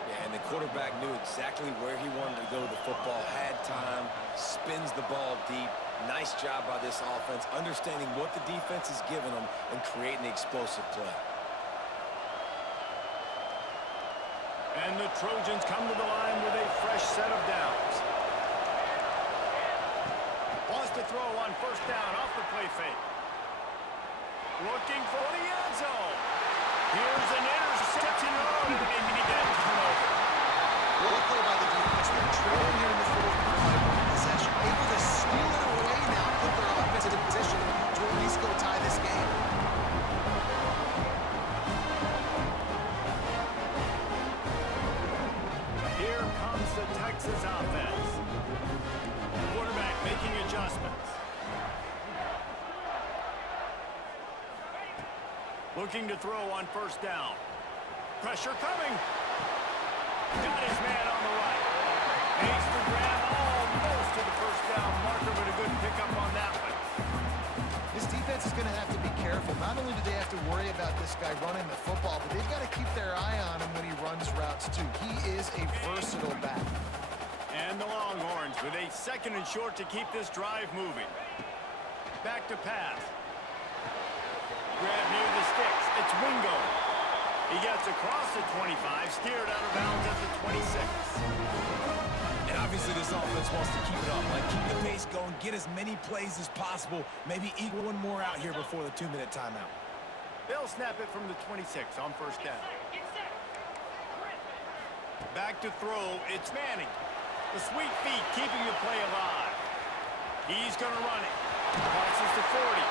Yeah, and the quarterback knew exactly where he wanted to go with the football, had time, spins the ball deep. Nice job by this offense, understanding what the defense is giving them and creating the explosive play. And the Trojans come to the line with a fresh set of downs. Wants to throw on 1st down off the play fake. Looking for the end zone. Here's an interception. Oh, they need that turnover. Well play by the defense. They're trailing here in the 4th quarter by 1 possession. Able to steal it away now, put their offense in a position to at least go tie this game. Here comes the Texas offense. Quarterback making adjustments. Looking to throw on 1st down. Pressure coming. Got his man on the right. Makes the grab almost to the 1st down marker, but a good pickup on that one. This defense is going to have to be careful. Not only do they have to worry about this guy running the football, but they've got to keep their eye on him when he runs routes too. He is a versatile back. And the Longhorns with a 2nd and short to keep this drive moving. Back to pass. grab near the sticks. It's Wingo. He gets across the 25, steered out of bounds at the 26. And obviously this offense wants to keep it up, like keep the pace going, get as many plays as possible, maybe equal one more out here before the 2-minute timeout. They'll snap it from the 26 on first down. Back to throw, it's Manning. The sweet feet keeping the play alive. He's going to run it. Crosses the 40.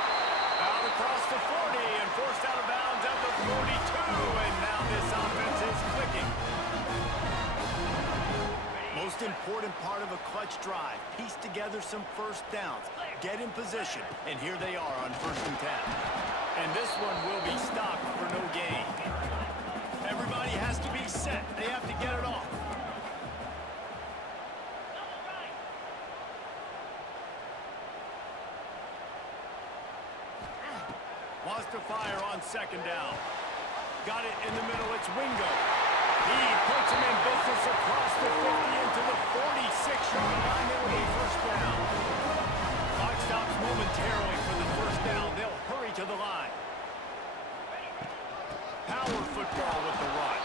Out across the 40 and forced out of bounds at the 42. And now this offense is clicking. Most important part of a clutch drive. Piece together some first downs. Get in position. And here they are on 1st and 10. And this one will be stopped for no gain. Everybody has to be set. They have to get it off. Wants to fire on 2nd down. Got it in the middle. It's Wingo. He puts him in business across the 50 into the 46-yard line. It will be 1st down. Clock stops momentarily for the 1st down. They'll hurry to the line. Power football with the run.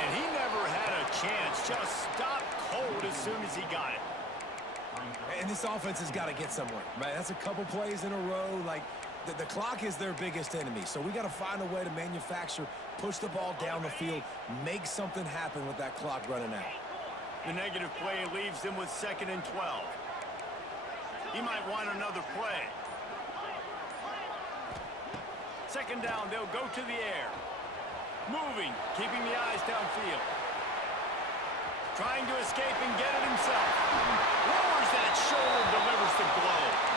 And he never had a chance. Just stopped cold as soon as he got it. And this offense has got to get somewhere, right? That's a couple plays in a row. Like, the clock is their biggest enemy. So we got to find a way to manufacture, push the ball down the field, make something happen with that clock running out. The negative play leaves him with 2nd and 12. He might want another play. 2nd down, they'll go to the air. Moving, keeping the eyes downfield. Trying to escape and get it himself. Lowers that shoulder, delivers the blow.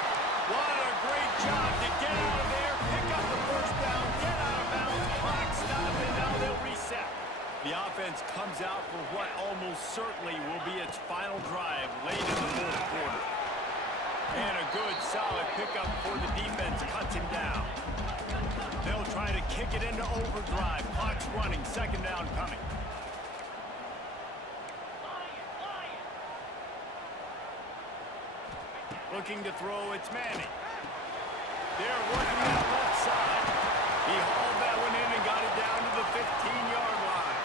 What a great job to get out of there, pick up the 1st down, get out of bounds, clock stop, and now they'll reset. The offense comes out for what almost certainly will be its final drive late in the 4th quarter. And a good, solid pickup before the defense cuts him down. They'll try to kick it into overdrive. Clock's running, 2nd down coming. Looking to throw, it's Manning. They're working that left side. He hauled that one in and got it down to the 15-yard line.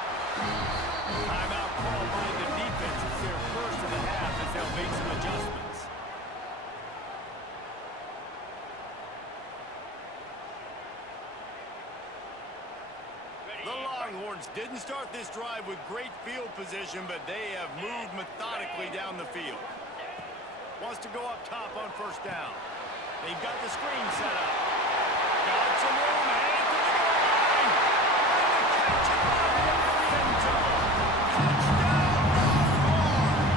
Timeout call by the defense. It's their 1st of the half as they'll make some adjustments. The Longhorns didn't start this drive with great field position, but they have moved methodically down the field. Wants to go up top on 1st down. They've got the screen set up. Got some room, headed to the goal line. And the catch it right into the end zone. Touchdown, Longhorns!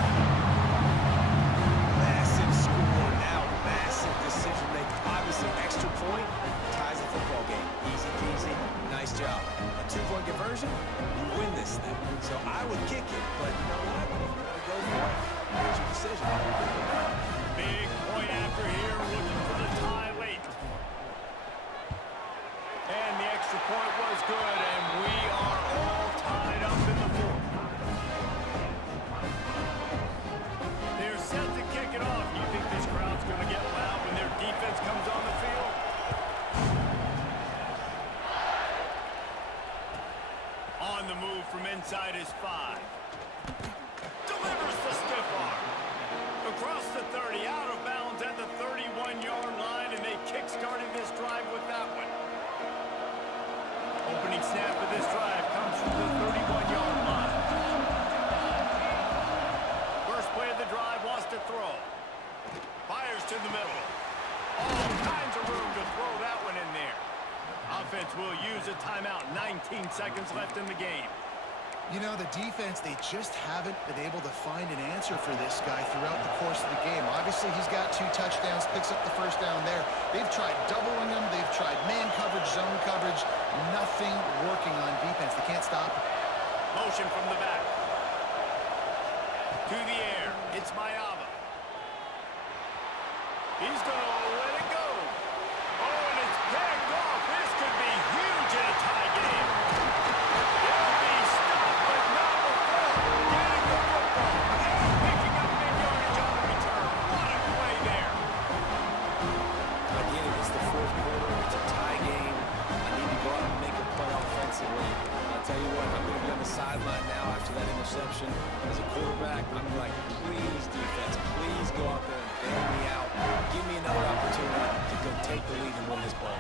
Massive score, now massive decision making. Obviously, extra point ties the football game. Easy peasy, nice job. A 2-point conversion, you win this thing. So I would kick it, but you know what? If you want to go for it, here's your decision. Big point after here, looking for the tie late. And the extra point was good, and we are all tied up in the 4th. They're set to kick it off. You think this crowd's going to get loud when their defense comes on the field? On the move from inside his 5. Delivers the stiff arm. Across the 30, out of bounds at the 31-yard line, and they kick-started this drive with that one. Opening snap of this drive comes from the 31-yard line. First play of the drive wants to throw. Fires to the middle. All kinds of room to throw that one in there. Offense will use a timeout. 19 seconds left in the game. You know, the defense, they just haven't been able to find an answer for this guy throughout the course of the game. Obviously, he's got 2 touchdowns, picks up the 1st down there. They've tried doubling him. They've tried man coverage, zone coverage. Nothing working on defense. They can't stop him. Motion from the back. To the air. It's Mayava. He's going to let it go. Oh, and it's pegged off. This could be huge in a tie game. They'll be stopped, but not before getting the football and picking up mid-yardage on the return. What a play there. Again, it's the 4th quarter. It's a tie game. sideline now after that interception. As a quarterback, I'm like, please, defense, please go out there and bail me out. Give me another opportunity to go take the lead and win this ball.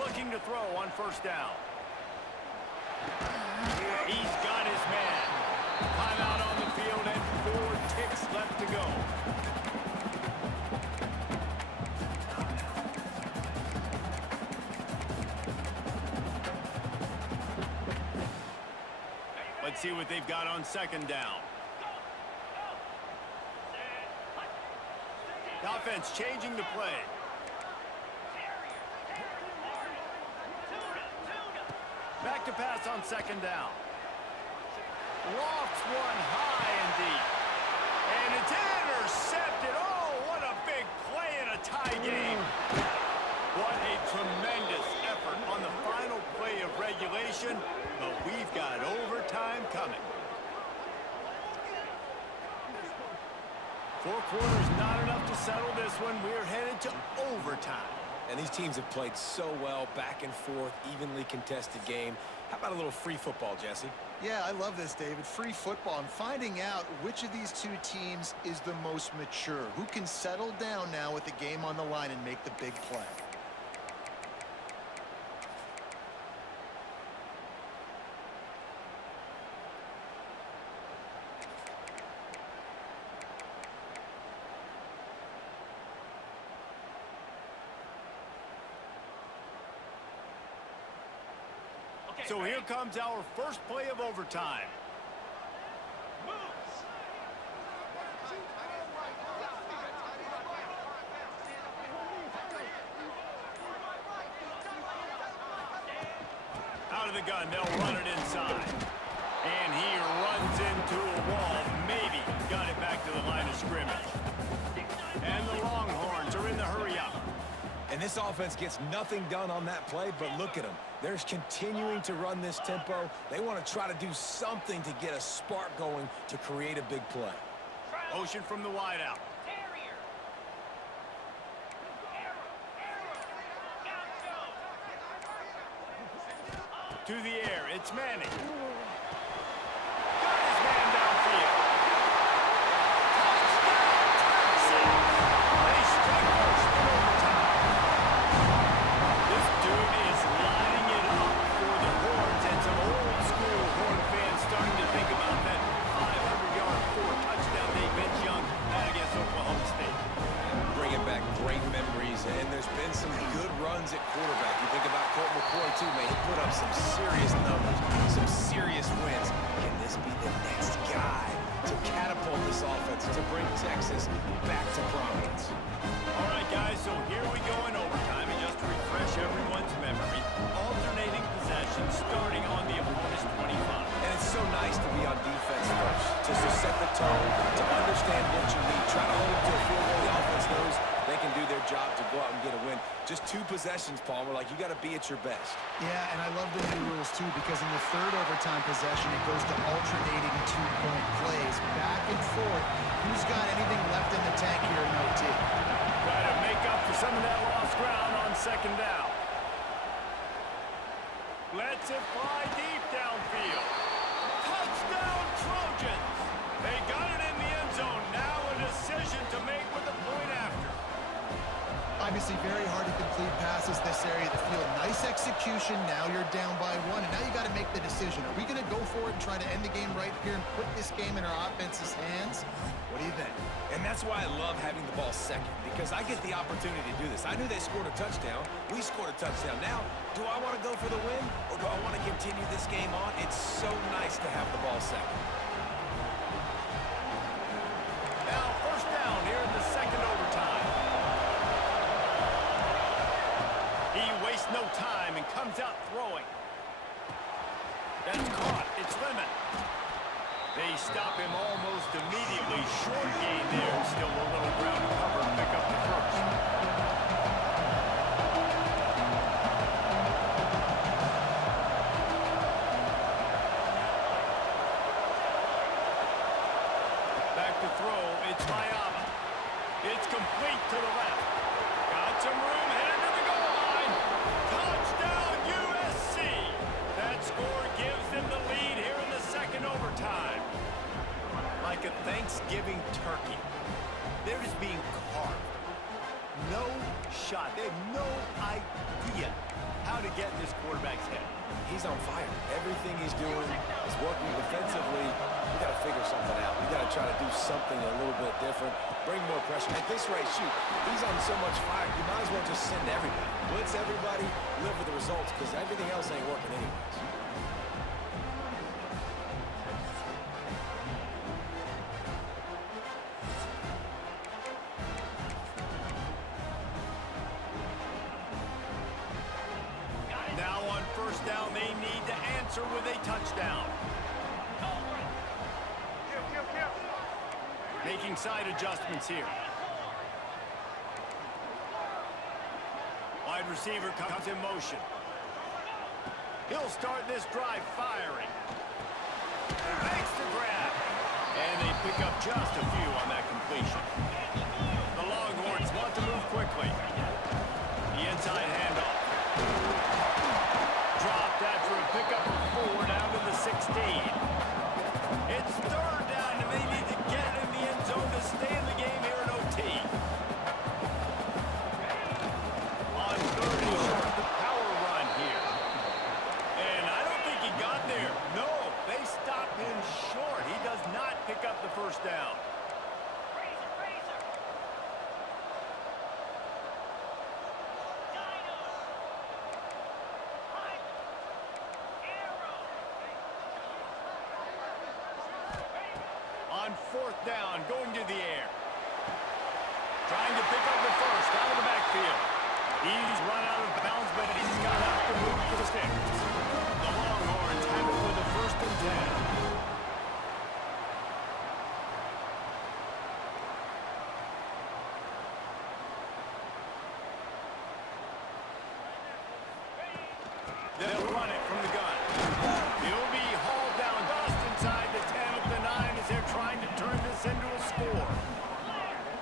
Looking to throw on first down. He's got his man. Timeout on the field and 4 ticks left to go. Let's see what they've got on second down. The offense changing the play. Back to pass on second down. Lofts one high and deep. And it's intercepted. Oh, what a big play in a tie game. What a tremendous effort on the final play of regulation. But we've got overtime coming. 4 quarters not enough to settle this one. We're headed to overtime. And these teams have played so well, back and forth, evenly contested game. How about a little free football, Jesse? Yeah, I love this, David. Free football and finding out which of these two teams is the most mature. Who can settle down now with the game on the line and make the big play. So here comes our first play of overtime. Out of the gun, they'll run it inside. And he runs into a wall. Maybe got it back to the line of scrimmage. And the Longhorns are in the hurry-up. And this offense gets nothing done on that play, but look at them. They're continuing to run this tempo. They want to try to do something to get a spark going to create a big play. Motion from the wideout. To the air, it's Manning. Got his man downfield. Touchdown, Texans! They strike first in overtime. This dude is lining it up for the Horns, and some old school Horn fans starting to think about that 500-yard 4-touchdown Dave Vince Young had against Oklahoma State. Bringing back great memories, and there's been some good runs at quarterback. You think about Colt McCoy, too, man. He put up some serious numbers, some serious wins. Can this be the next guy to catapult this offense, to bring Texas back to prominence? All right, guys, so here we go in overtime, and just to refresh everyone's memory, alternating possessions starting on the opponent's 25. And it's so nice to be on defense first, just to set the tone, to understand what you need, try to hold it to a field goal. The offense knows they can do their job to go out and get a win. Just 2 possessions, Palmer, like you got to be at your best. Yeah, and I love the new rules, too, because in the third overtime possession, it goes to alternating 2-point plays, back and forth. Who's got anything left in the tank here in OT? Try to make up for some of that lost ground on second down. Lets it fly deep downfield. Touchdown, Trojans! They got it in the end zone. Now a decision to make with the point after. Obviously very hard to complete passes this area of the field. Nice execution. Now you're down by 1, and now you got to make the decision. Are we going to go for it and try to end the game right here and put this game in our offense's hands? What do you think? And that's why I love having the ball second, because I get the opportunity to do this. I knew they scored a touchdown. We scored a touchdown. Now, do I want to go for the win, or do I want to continue this game on? It's so nice to have the ball second. Now first down here in the second overtime. He wastes no time and comes out throwing. That's caught. It's Lemon. They stop him almost immediately. Short gain there, and still a little ground to cover and pick up the first. Back to throw, it's Mayama. It's complete to the left. Got some room, headed to the goal line. Touchdown, USC! That score gives them the lead here giving turkey. They're just being carved. No shot. They have no idea how to get in this quarterback's head. He's on fire. Everything he's doing is working defensively. You got to figure something out. You got to try to do something a little bit different. Bring more pressure. At this rate, shoot, he's on so much fire, you might as well just send everybody. Blitz everybody, live with the results, because everything else ain't working anyways. Now on first down, they need to answer with a touchdown. Making side adjustments here. Wide receiver comes in motion. He'll start this drive firing. Makes the grab. And they pick up just a few on that completion. The Longhorns want to move quickly. The inside handoff. Dropped after a pickup of 4 down to the 16. It's third down, and they need to get it in the end zone to stay in the game here in OT. On third and short, the power run here. And I don't think he got there. No, they stopped him short. He does not pick up the first down. On fourth down, going to the air. Trying to pick up the first out of the backfield. He's run out of bounds, but he's got enough to move to the sticks. The Longhorns have it with a 1st and 10. They'll run it from the gun. He'll be hauled down just inside the 10 of the 9 as they're trying to turn this into a score.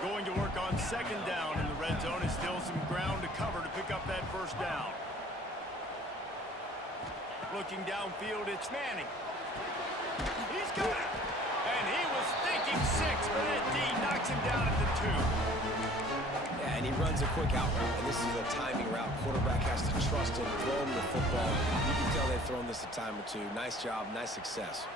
Going to work on 2nd down in the red zone is still some ground to cover to pick up that first down. Looking downfield, it's Manning. He's got it. And he was thinking 6, but that D knocks him down at the 2. Yeah, and he runs a quick out route, and this is a timing route. Quarterback has to trust him, throw him the football. You can tell they've thrown this a time or two. Nice job, nice success.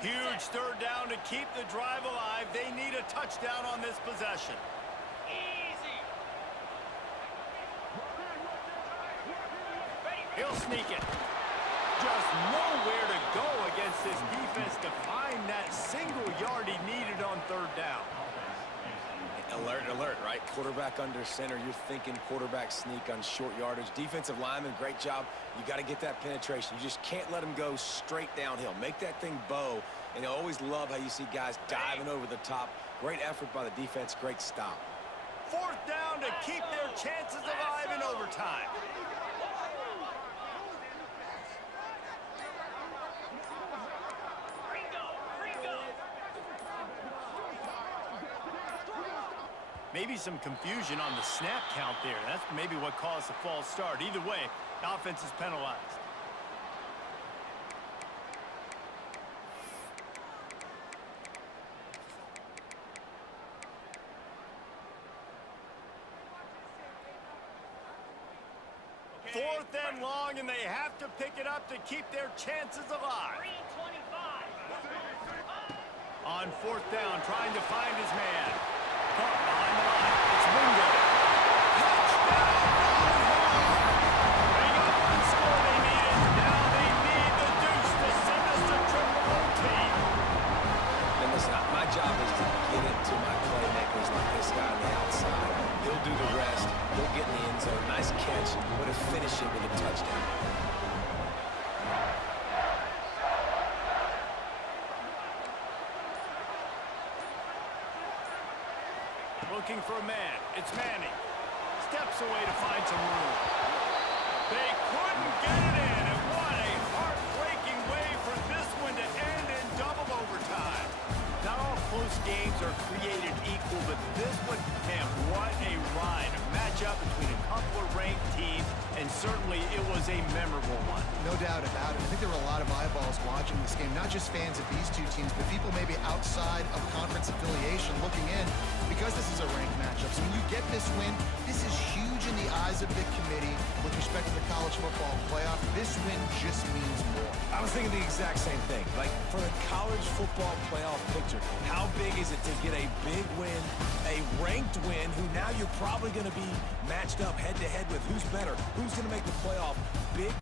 Huge third down to keep the drive alive. They need a touchdown on this possession. He'll sneak it. Just nowhere to go against this defense to find that single yard he needed on third down. Alert, alert, right? Quarterback under center. You're thinking quarterback sneak on short yardage. Defensive lineman, great job. You got to get that penetration. You just can't let him go straight downhill. Make that thing bow. And I always love how you see guys diving over the top. Great effort by the defense. Great stop. Fourth down to keep their chances alive in overtime. Maybe some confusion on the snap count there. That's maybe what caused the false start. Either way, the offense is penalized. Fourth and long, and they have to pick it up to keep their chances alive. On fourth down, trying to find his man. Caught behind the line. It's Wingo. Touchdown! They got one score they needed. Now they need the deuce to send us to triple OT. And listen, my job is to get it to my playmakers like this guy on the outside. He'll do the rest. He'll get in the end zone. Nice catch, but to finish it with a touchdown. Looking for a man. It's Manning. Steps away to find some room. They couldn't get it in, and what a heartbreaking way for this one to end in double overtime. Not all close games are created equal, but this one, man, what a ride. A matchup between a couple of ranked teams, and certainly it was a memorable one. No doubt about it. I think there were a lot of eyeballs watching this game, not just fans of these two teams, but people maybe outside of conference affiliation looking in because this is a ranked matchup. So when you get this win, this is huge in the eyes of the committee with respect to the college football playoff. This win just means more. I was thinking the exact same thing. Like, for the college football playoff picture, how big is it to get a big win, a ranked win, who now you're probably going to be matched up head-to-head with who's better, who's going to make the playoff big.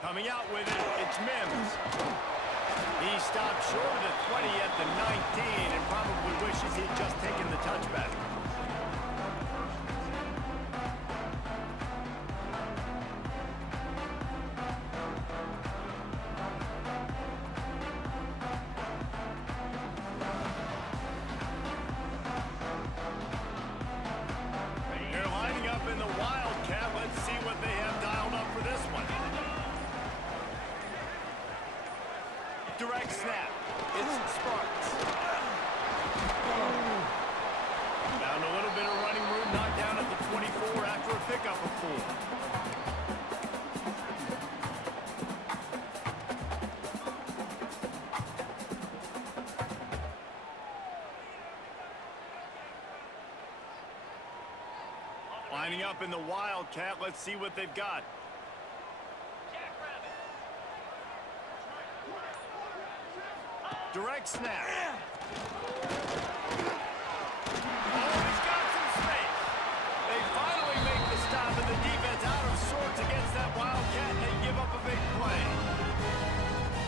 Coming out with it, it's Mims. He stopped short of the 20 at the 19 and probably wishes he'd just taken the touchback. They're lining up in the Wildcat. Let's see what they have dialed up for this one. Direct snap. It's Sparks. Down Lining up in the Wildcat. Let's see what they've got. Direct snap. Oh, he's got some space. They finally make the stop, and the defense out of sorts against that Wildcat, and they give up a big play.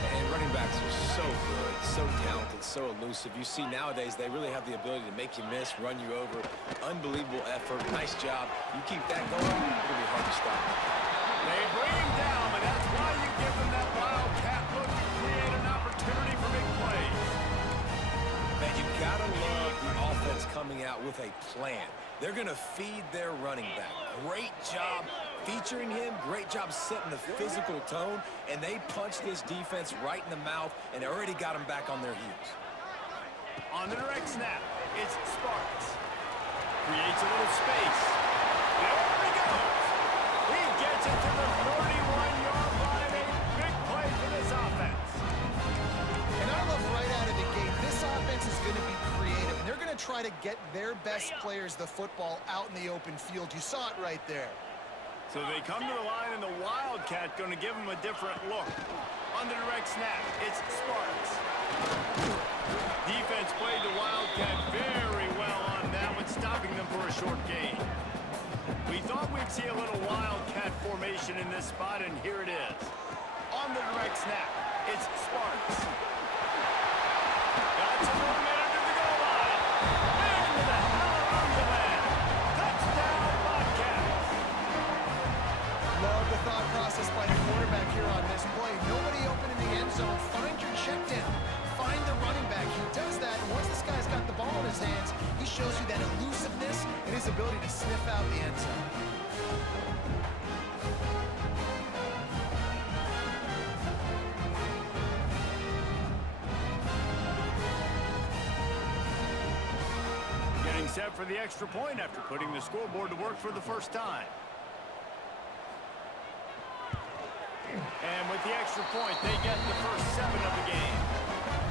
And running backs are so good, so talented, so elusive. You see nowadays they really have the ability to make you miss, run you over. Unbelievable effort. Nice job. You keep that going, it'll be hard to stop. They bring him down, but that's why you give them that Wildcat look to create an opportunity for big plays. Man, you gotta love the offense coming out with a plan. They're gonna feed their running back. Great job featuring him, great job setting the physical tone, and they punched this defense right in the mouth and already got them back on their heels. On the direct snap, it's Sparks. Creates a little space. There he goes. He gets it to the 31-yard line. A big play for this offense. And I love right out of the gate, this offense is going to be creative, and they're going to try to get their best players the football out in the open field. You saw it right there. So they come to the line, and the Wildcat going to give them a different look. On the direct snap, it's Sparks. Defense played the Wildcat very well on that one, stopping them for a short gain. We thought we'd see a little Wildcat formation in this spot, and here it is. On the direct snap, it's Sparks. Got some momentum to the goal line. Into the hallelujah land. Touchdown, Bobcats. Love the thought process by the quarterback here on this play. Nobody open in the end zone. Find your check down. Find the running back. He does that, and once this guy's got the ball in his hands, he shows you that elusiveness and his ability to sniff out the end zone. Getting set for the extra point after putting the scoreboard to work for the first time. And with the extra point, they get the first 7 of the game.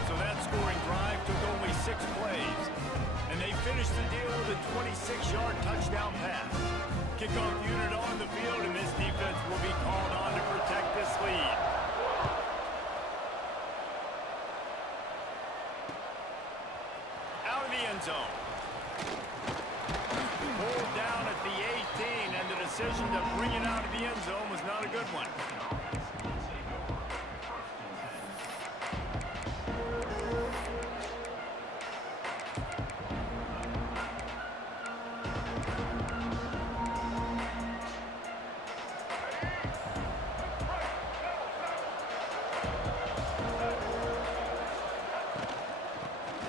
So that scoring drive took only 6 plays. And they finished the deal with a 26-yard touchdown pass. Kickoff unit on the field, and this defense will be called on to protect this lead. Out of the end zone. Pulled down at the 18, and the decision to bring it out of the end zone was not a good one.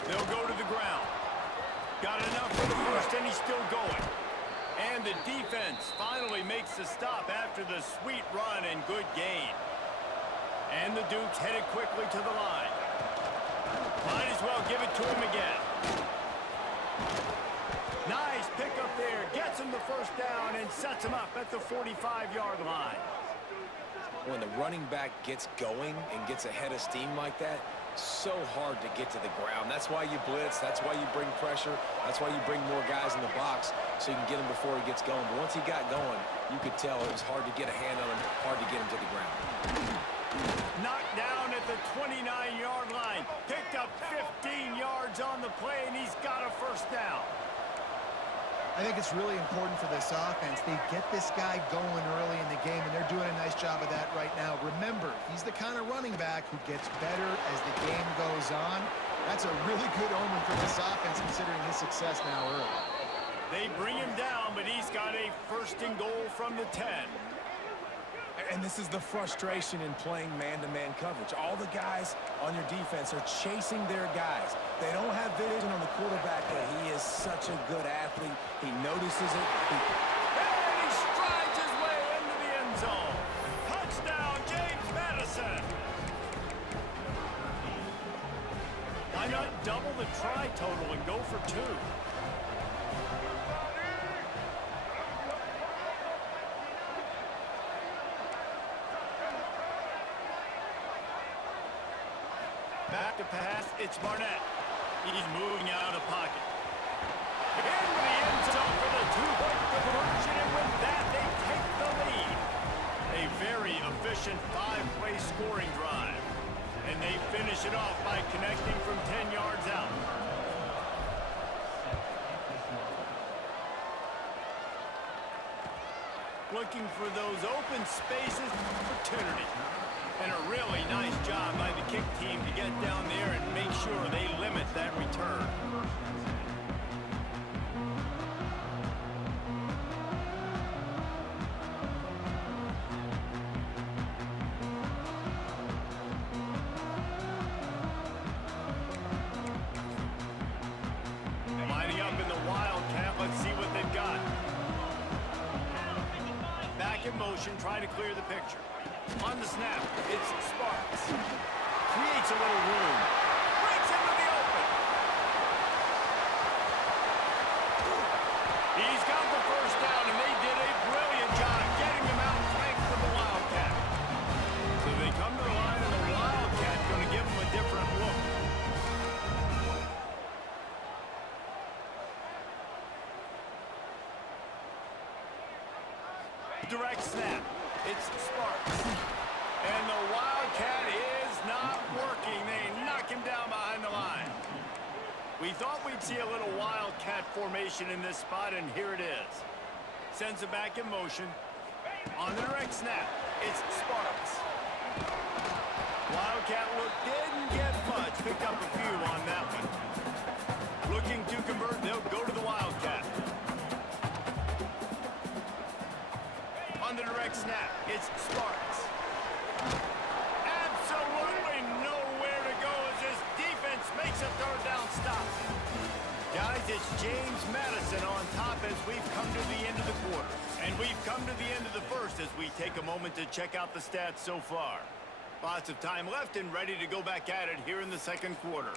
They'll go to the ground. Got enough for the first, and he's still going. And the defense finally makes the stop after the sweet run and good gain. And the Dukes headed quickly to the line. Might as well give it to him again. Nice pickup there. Gets him the first down and sets him up at the 45-yard line. When the running back gets going and gets ahead of steam like that, so hard to get to the ground. That's why you blitz. That's why you bring pressure. That's why you bring more guys in the box so you can get him before he gets going. But once he got going, you could tell it was hard to get a hand on him, hard to get him to the ground. Knocked down at the 29-yard line. Picked up 15 yards on the play, and he's got a first down. I think it's really important for this offense. They get this guy going early in the game, and they're doing a nice job of that right now. Remember, he's the kind of running back who gets better as the game goes on. That's a really good omen for this offense, considering his success now early. They bring him down, but he's got a first and goal from the 10. And this is the frustration in playing man-to-man coverage. All the guys on your defense are chasing their guys. They don't have vision on the quarterback, but he is such a good athlete. He notices it. And he strides his way into the end zone. Touchdown, James Madison. Why not double the try total and go for 2? Back to pass, it's Barnett. He's moving out of the pocket. Into the end zone for the 2-point conversion, and finish it off by connecting from 10 yards out. Looking for those open spaces, opportunity. And a really nice job by the kick team to get down there and make sure they limit that return. Lining up in the Wildcat, let's see what they've got. Back in motion, trying to clear the picture. On the snap, it's Sparks. Creates a little room. Breaks into the open. He's got the first down, and they did a brilliant job getting him out flanked with the Wildcat. So they come to the line, and the Wildcat's going to give them a different look. Direct snap. It's Sparks. And the Wildcat is not working. They knock him down behind the line. We thought we'd see a little Wildcat formation in this spot, and here it is. Sends it back in motion. On the direct snap, it's Sparks. Wildcat look didn't get much. Picked up a few on that one. Looking to convert, they'll go to the Wildcat. On the direct snap, it's Sparks. Absolutely nowhere to go as this defense makes a third down stop. Guys, it's James Madison on top as we've come to the end of the quarter. And we've come to the end of the first as we take a moment to check out the stats so far. Lots of time left and ready to go back at it here in the second quarter.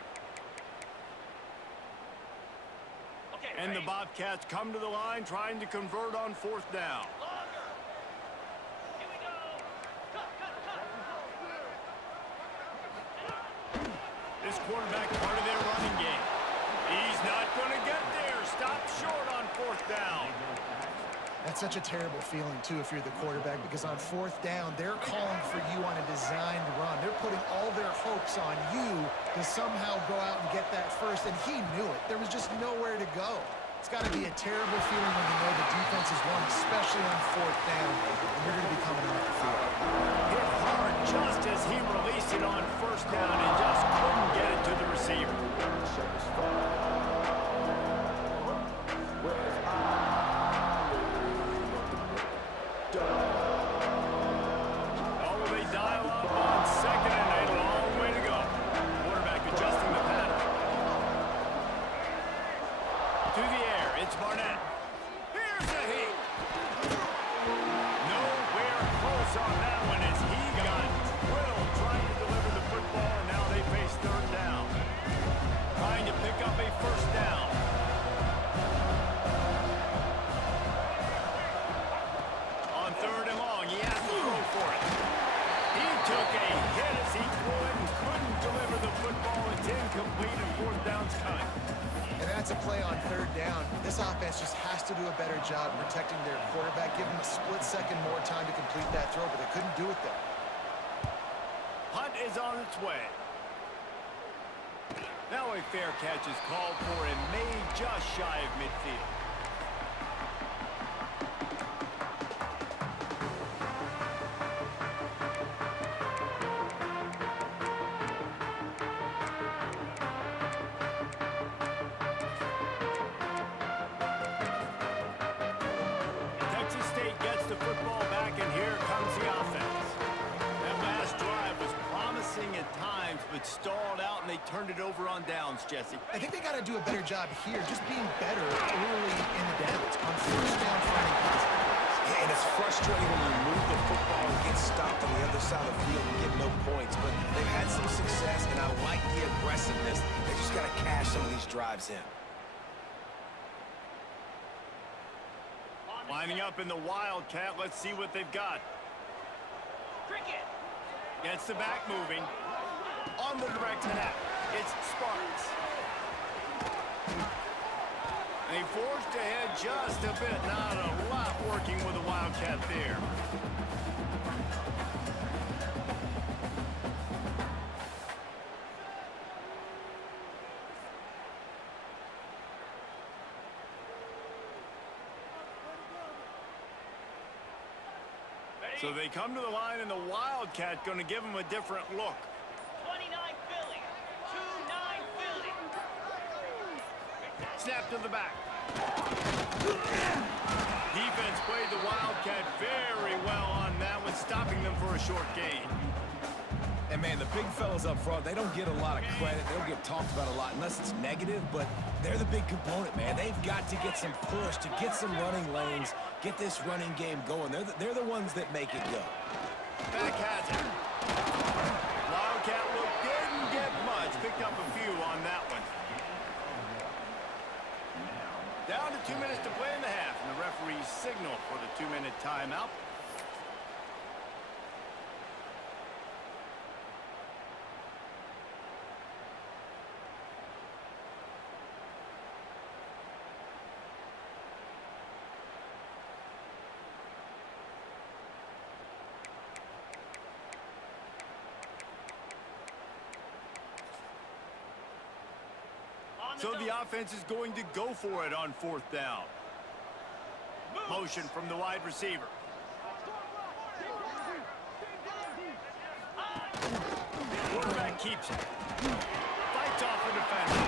And the Bobcats come to the line trying to convert on fourth down. This quarterback part of their running game. He's not going to get there. Stop short on fourth down. That's such a terrible feeling, too, if you're the quarterback, because on fourth down, they're calling for you on a designed run. They're putting all their hopes on you to somehow go out and get that first, and he knew it. There was just nowhere to go. It's got to be a terrible feeling when you know the defense is won, especially on fourth down, and you're going to be coming off the field. Hit hard just as he released it on first down and just couldn't get it to the receiver. Oh, they dial up on second and a long way to go. Quarterback adjusting the pattern. To the air, it's Barnett. Here's a heat. Nowhere close on that one as he got drilled trying to deliver the football, and now they face third down. Trying to pick up a first down. On third and long, he has to go for it. He took a hit as he threw it and couldn't deliver the football. It's incomplete and fourth down's coming. And that's a play on third down. This offense just has to do a better job protecting their quarterback. Give them a split second more time to complete that throw, but they couldn't do it there. Punt is on its way. Now a fair catch is called for and made just shy of midfield. Texas State gets the football back, and here comes the offense. That last drive was promising at times, but stalled out, and they turned it over on downs, Jesse. I think they got to do a better job here, just being better early in the downs on first down finding passes. Yeah, and it's frustrating when you move the football and get stopped on the other side of the field and get no points. But they've had some success, and I like the aggressiveness. They just got to cash some of these drives in. Lining up in the Wildcat, let's see what they've got. Cricket gets the back moving. On the direct snap, it's Sparks. They forced ahead just a bit, not a lot working with the Wildcat there. So they come to the line, and the Wildcat going to give them a different look. 29 Philly. 2-9 Philly. Snap to the back. Defense played the Wildcat very well on that one, stopping them for a short gain. And, man, the big fellas up front, they don't get a lot of credit. They don't get talked about a lot unless it's negative, but they're the big component, man. They've got to get some push, to get some running lanes, get this running game going. They're the ones that make it go. Back has it. Wildcat look didn't get much. Picked up a few on that one. Down to 2 minutes to play in the half, and the referee's signal for the 2-minute timeout. So the offense is going to go for it on 4th down. Motion from the wide receiver. Quarterback keeps it. Fights off the defender.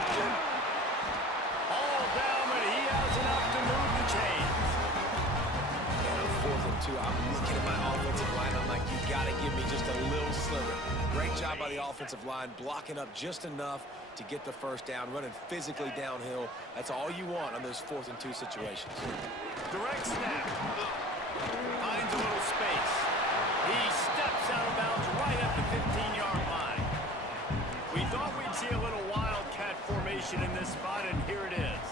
All down, but he has enough to move the chains. And on 4th and 2, I'm looking at my offensive line. I'm like, you got to give me just a little sliver. Great job by the offensive line, blocking up just enough to get the first down, running physically downhill. That's all you want on those 4th and 2 situations. Direct snap. Finds a little space. He steps out of bounds right at the 15-yard line. We thought we'd see a little Wildcat formation in this spot, and here it is.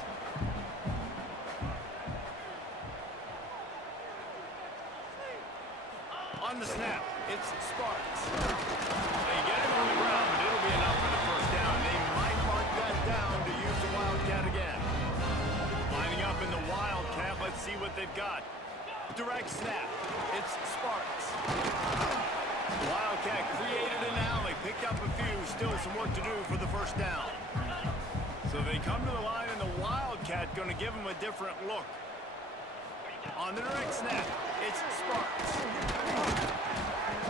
On the snap, it's Sparks. They get him on the ground, but it'll be enough for the first down. They might mark that down to use the Wildcat again. Lining up in the Wildcat, let's see what they've got. Direct snap, it's Sparks. The Wildcat created an alley, picked up a few, still some work to do for the first down. So they come to the line, and the Wildcat going to give them a different look. On the direct snap, it's Sparks.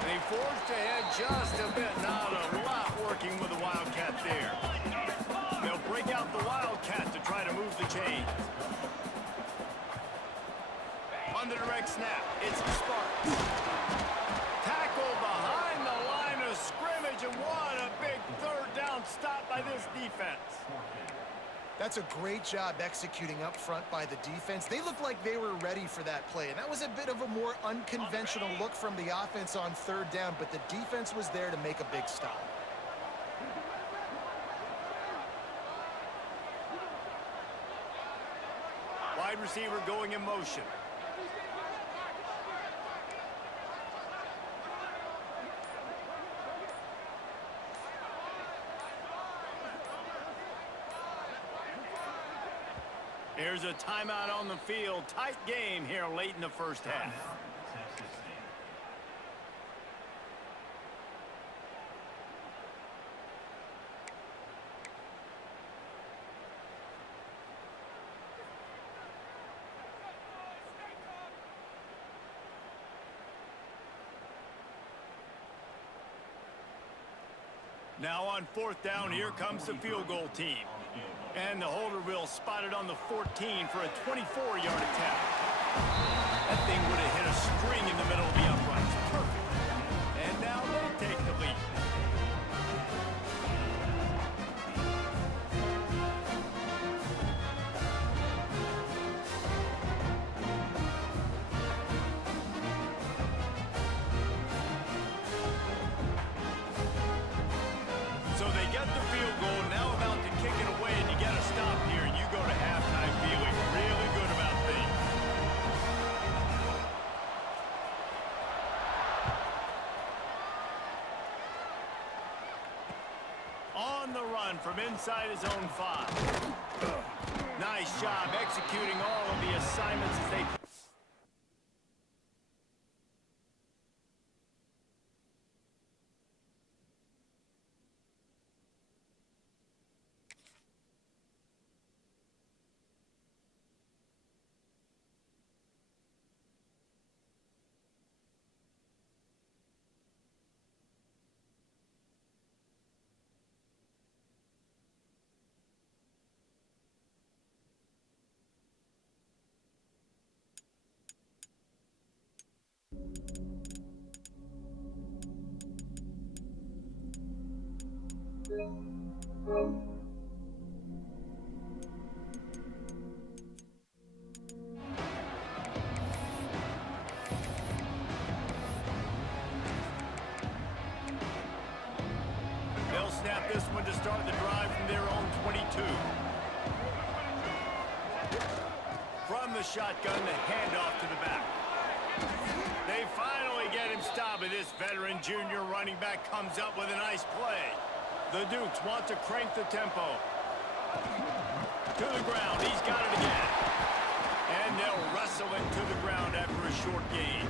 They forged ahead just a bit, not a lot working with the Wildcat there. They'll break out the Wildcat to try to move the chains. On the direct snap, it's Sparks. Tackle behind the line of scrimmage, and what a big 3rd down stop by this defense. That's a great job executing up front by the defense. They looked like they were ready for that play, and that was a bit of a more unconventional look from the offense on 3rd down, but the defense was there to make a big stop. Wide receiver going in motion. Here's a timeout on the field. Tight game here late in the first half. Now on 4th down, here comes the field goal team. And the holder will spot it on the 14 for a 24-yard attempt. That thing would have hit a string in the middle of the uprights. Perfect. And now they take the lead. So they get the field goal, now about to kick it away, and you get a stop here. You go to halftime feeling really good about things. On the run from inside his own 5. Nice job executing all of the assignments as they... They'll snap this one to start the drive from their own 22. From the shotgun, the handoff to the back. They finally get him stopped, and this veteran junior running back comes up with a nice play. The Dukes want to crank the tempo. To the ground, he's got it again. And they'll wrestle him to the ground after a short gain.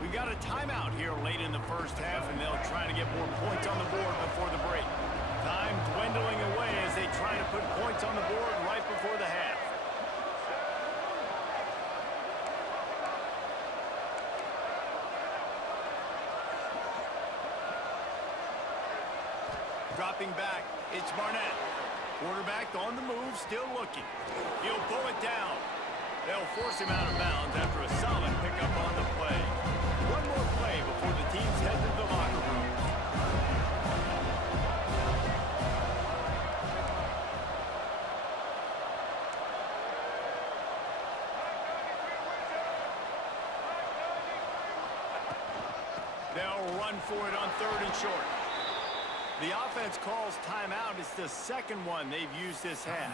We got a timeout here late in the first half, and they'll try to get more points on the board before the break. Time dwindling away as they try to put points on the board right before the half. Dropping back, it's Barnett. Quarterback on the move, still looking. He'll pull it down. They'll force him out of bounds after a solid pickup on the play. One more play before the teams head to the locker room. They'll run for it on 3rd and short. The offense calls timeout. It's the second one they've used this half.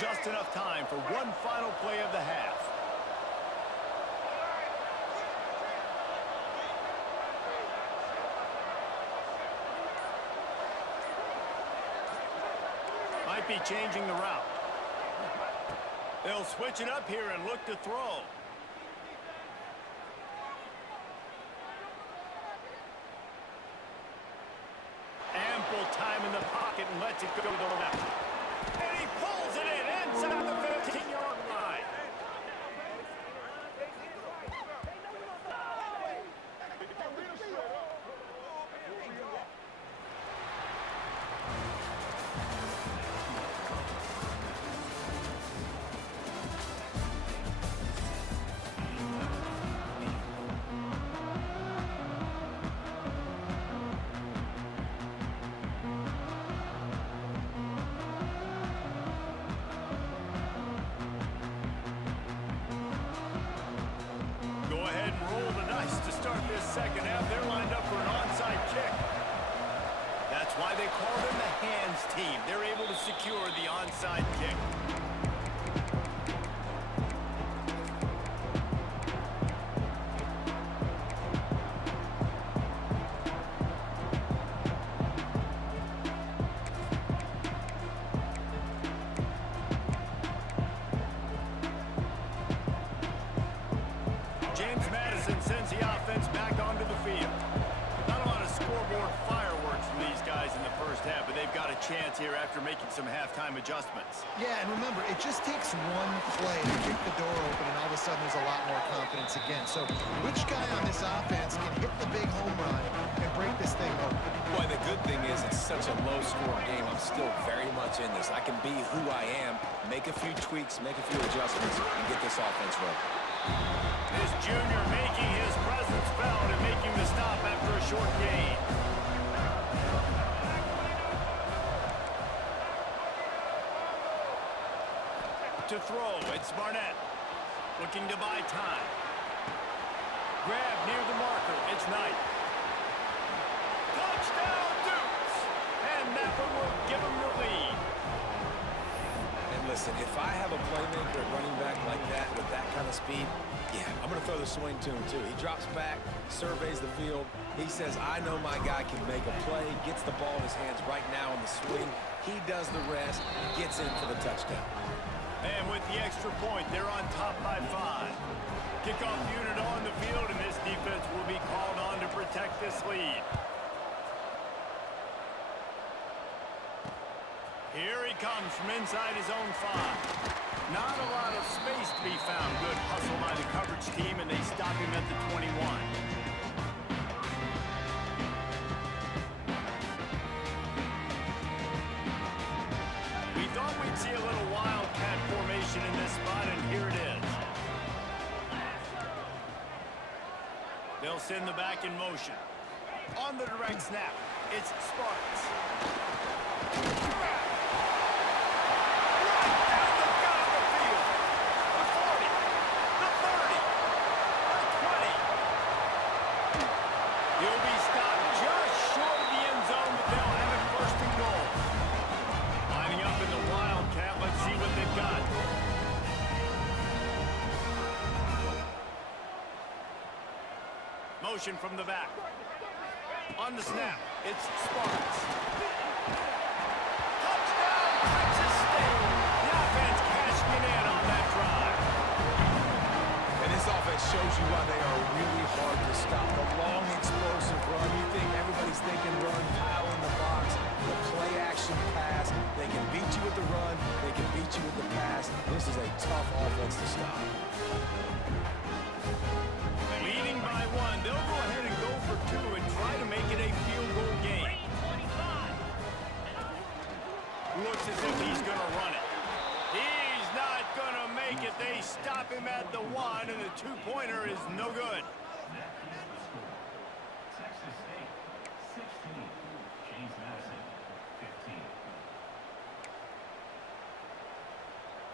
Just enough time for one final play of the half. Might be changing the route. They'll switch it up here and look to throw. Ample time in the pocket and lets it go to the left. And he pulls it in inside the 15-yard line. Second half, they're lined up for an onside kick. That's why they call them the hands team. They're able to secure the onside kick. James Madison sends the offense back onto the field. Not a lot of scoreboard fireworks from these guys in the first half, but they've got a chance here after making some halftime adjustments. Yeah, and remember, it just takes one play to kick the door open, and all of a sudden there's a lot more confidence again. So which guy on this offense can hit the big home run and break this thing open? Boy, the good thing is it's such a low-scoring game. I'm still very much in this. I can be who I am, make a few tweaks, make a few adjustments, and get this offense rolling. This junior making his presence felt and making the stop after a short gain. To throw, it's Barnett. Looking to buy time. Grab near the marker, it's Knight. Touchdown Dukes! And that one will give them the lead. And listen, if I have a playmaker at running back like that with that kind of speed, yeah, I'm going to throw the swing to him too. He drops back, surveys the field. He says, I know my guy can make a play, gets the ball in his hands right now in the swing. He does the rest, gets in for the touchdown. And with the extra point, they're on top by 5. Kickoff unit on the field, and this defense will be called on to protect this lead. Here he comes from inside his own 5. Not a lot of space to be found. Good hustle by the coverage team, and they stop him at the 21. We thought we'd see a little wildcat formation in this spot, and here it is. They'll send the back in motion. On the direct snap, it's Sparks. Right down the gut of the field. The 40, the 30, the 20. He'll be stopped just short of the end zone, but they'll have it first and goal. Lining up in the Wildcat, let's see what they've got. Motion from the back. On the snap, it's Sparks. Touchdown, Texas State. The offense cashing it in on that drive. And this offense shows you why they are really hard to stop. The long, explosive run. You think everybody's thinking run, pile in the box. The play-action pass. They can beat you with the run. They can beat you with the pass. This is a tough offense to stop. Leading by one, they'll go ahead and go for two and try to make it a field goal game. Looks as if he's going to run it. He's not going to make it. They stop him at the one, and the two-pointer is no good. Texas State, 16. James Madison, 15.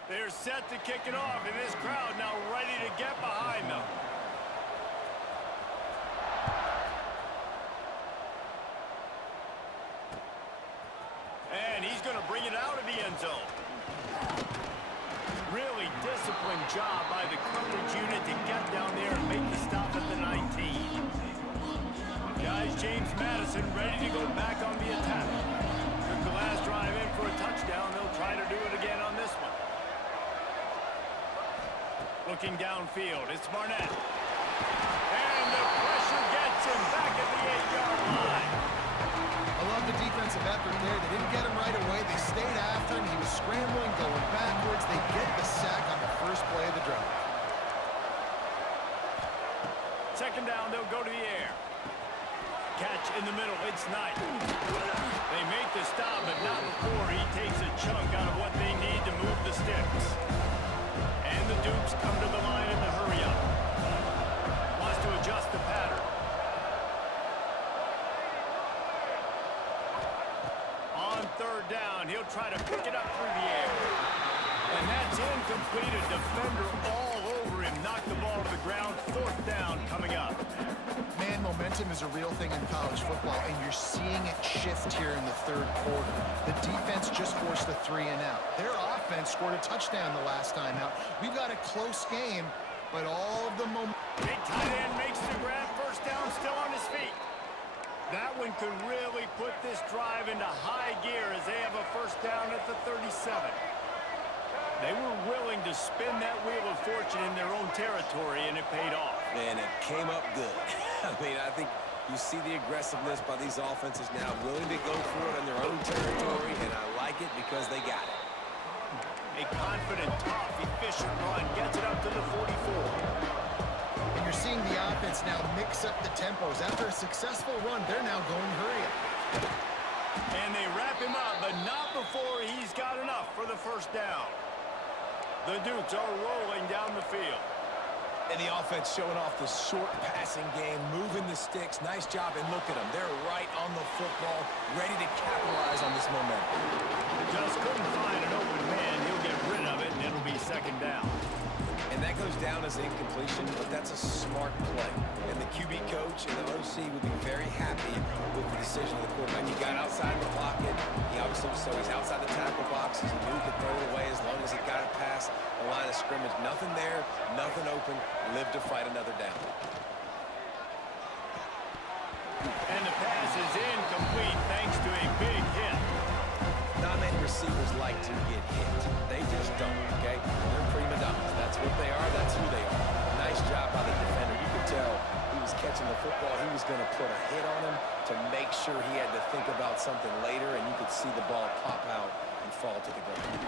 They're set to kick it off, and this crowd now ready to get behind them. And he's going to bring it out of the end zone. Really disciplined job by the coverage unit to get down there and make the stop at the 19. Guys, James Madison ready to go back on the attack. Took the last drive in for a touchdown. They'll try to do it again on this one. Looking downfield, it's Barnett. And the pressure gets him back at the 8-yard line. I love the defensive effort there. They didn't get him right away. They stayed after him. He was scrambling, going backwards. They get the sack on the first play of the drive. Second down, they'll go to the air. Catch in the middle, it's Knight. They make the stop, but not before he takes a chunk out of what they need to move the sticks. And the Dukes come to the line in the hurry-up. Wants to adjust the pattern. On third down, he'll try to pick it up through the air. And that's incomplete. A defender all over him. Knocked the ball to the ground. Fourth down coming up. Man, momentum is a real thing in college football, and you're seeing it shift here in the third quarter. The defense just forced a 3-and-out. Their offense scored a touchdown the last time out. We've got a close game, but all of the momentum. Big tight end makes the grab. First down, still on his feet. That one could really put this drive into high gear as they have a first down at the 37. They were willing to spin that wheel of fortune in their own territory, and it paid off. Man, it came up good. I mean, I think you see the aggressiveness by these offenses now, willing to go for it in their own territory, and I like it because they got it. A confident, tough, efficient run gets it up to the 44. And you're seeing the offense now mix up the tempos. After a successful run, they're now going hurry up. And they wrap him up, but not before he's got enough for the first down. The Dukes are rolling down the field. And the offense showing off the short passing game, moving the sticks. Nice job, and look at them. They're right on the football, ready to capitalize on this momentum. Just couldn't find an open man. He'll get rid of it, and it'll be second down. And that goes down as incompletion, but that's a smart play. And the QB coach and the OC would be very happy with the decision of the quarterback. He got outside the pocket. He obviously, so he's outside the tackle box. He knew he could throw it away as long as he got it past the line of scrimmage. Nothing there, nothing open. Live to fight another down. And the pass is incomplete thanks to a big hit. Not many receivers like to get hit. They just don't, okay? They're prima donnas. That's what they are. That's who they are. Nice job by the defender. You could tell he was catching the football. He was going to put a hit on him to make sure he had to think about something later, and you could see the ball pop out and fall to the ground.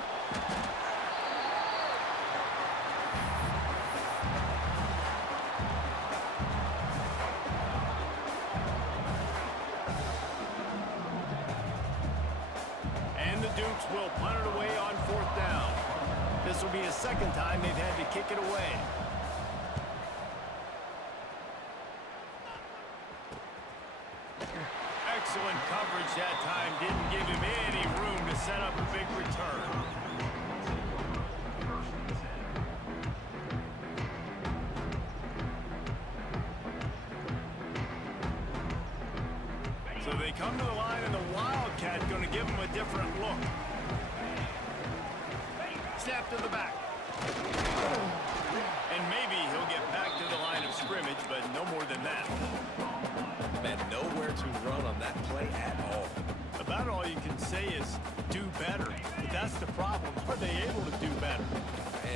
And the Dukes will punt it away on fourth down. This will be the second time they've had to kick it away. him any room to set up a big return. So they come to the line, and the Wildcat going to give him a different look. Snap to the back. And maybe he'll get back to the line of scrimmage, but no more than that. Man, nowhere to run on that play at all. About all you can say is do better. But that's the problem. Are they able to do better?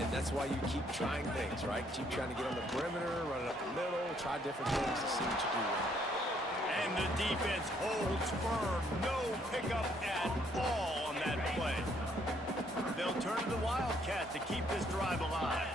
And that's why you keep trying things, right? Keep trying to get on the perimeter, run it up the middle, try different things to see what you do well. And the defense holds firm. No pickup at all on that play. They'll turn to the Wildcat to keep this drive alive.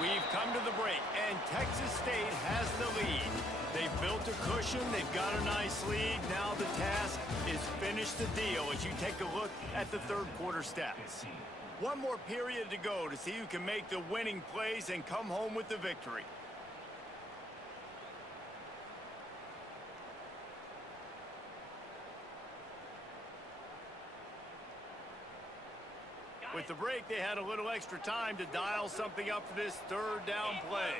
We've come to the break, and Texas State has the lead. They've built a cushion. They've got a nice lead. Now the task is finish the deal as you take a look at the third quarter stats. One more period to go to see who can make the winning plays and come home with the victory. With the break, they had a little extra time to dial something up for this third down play.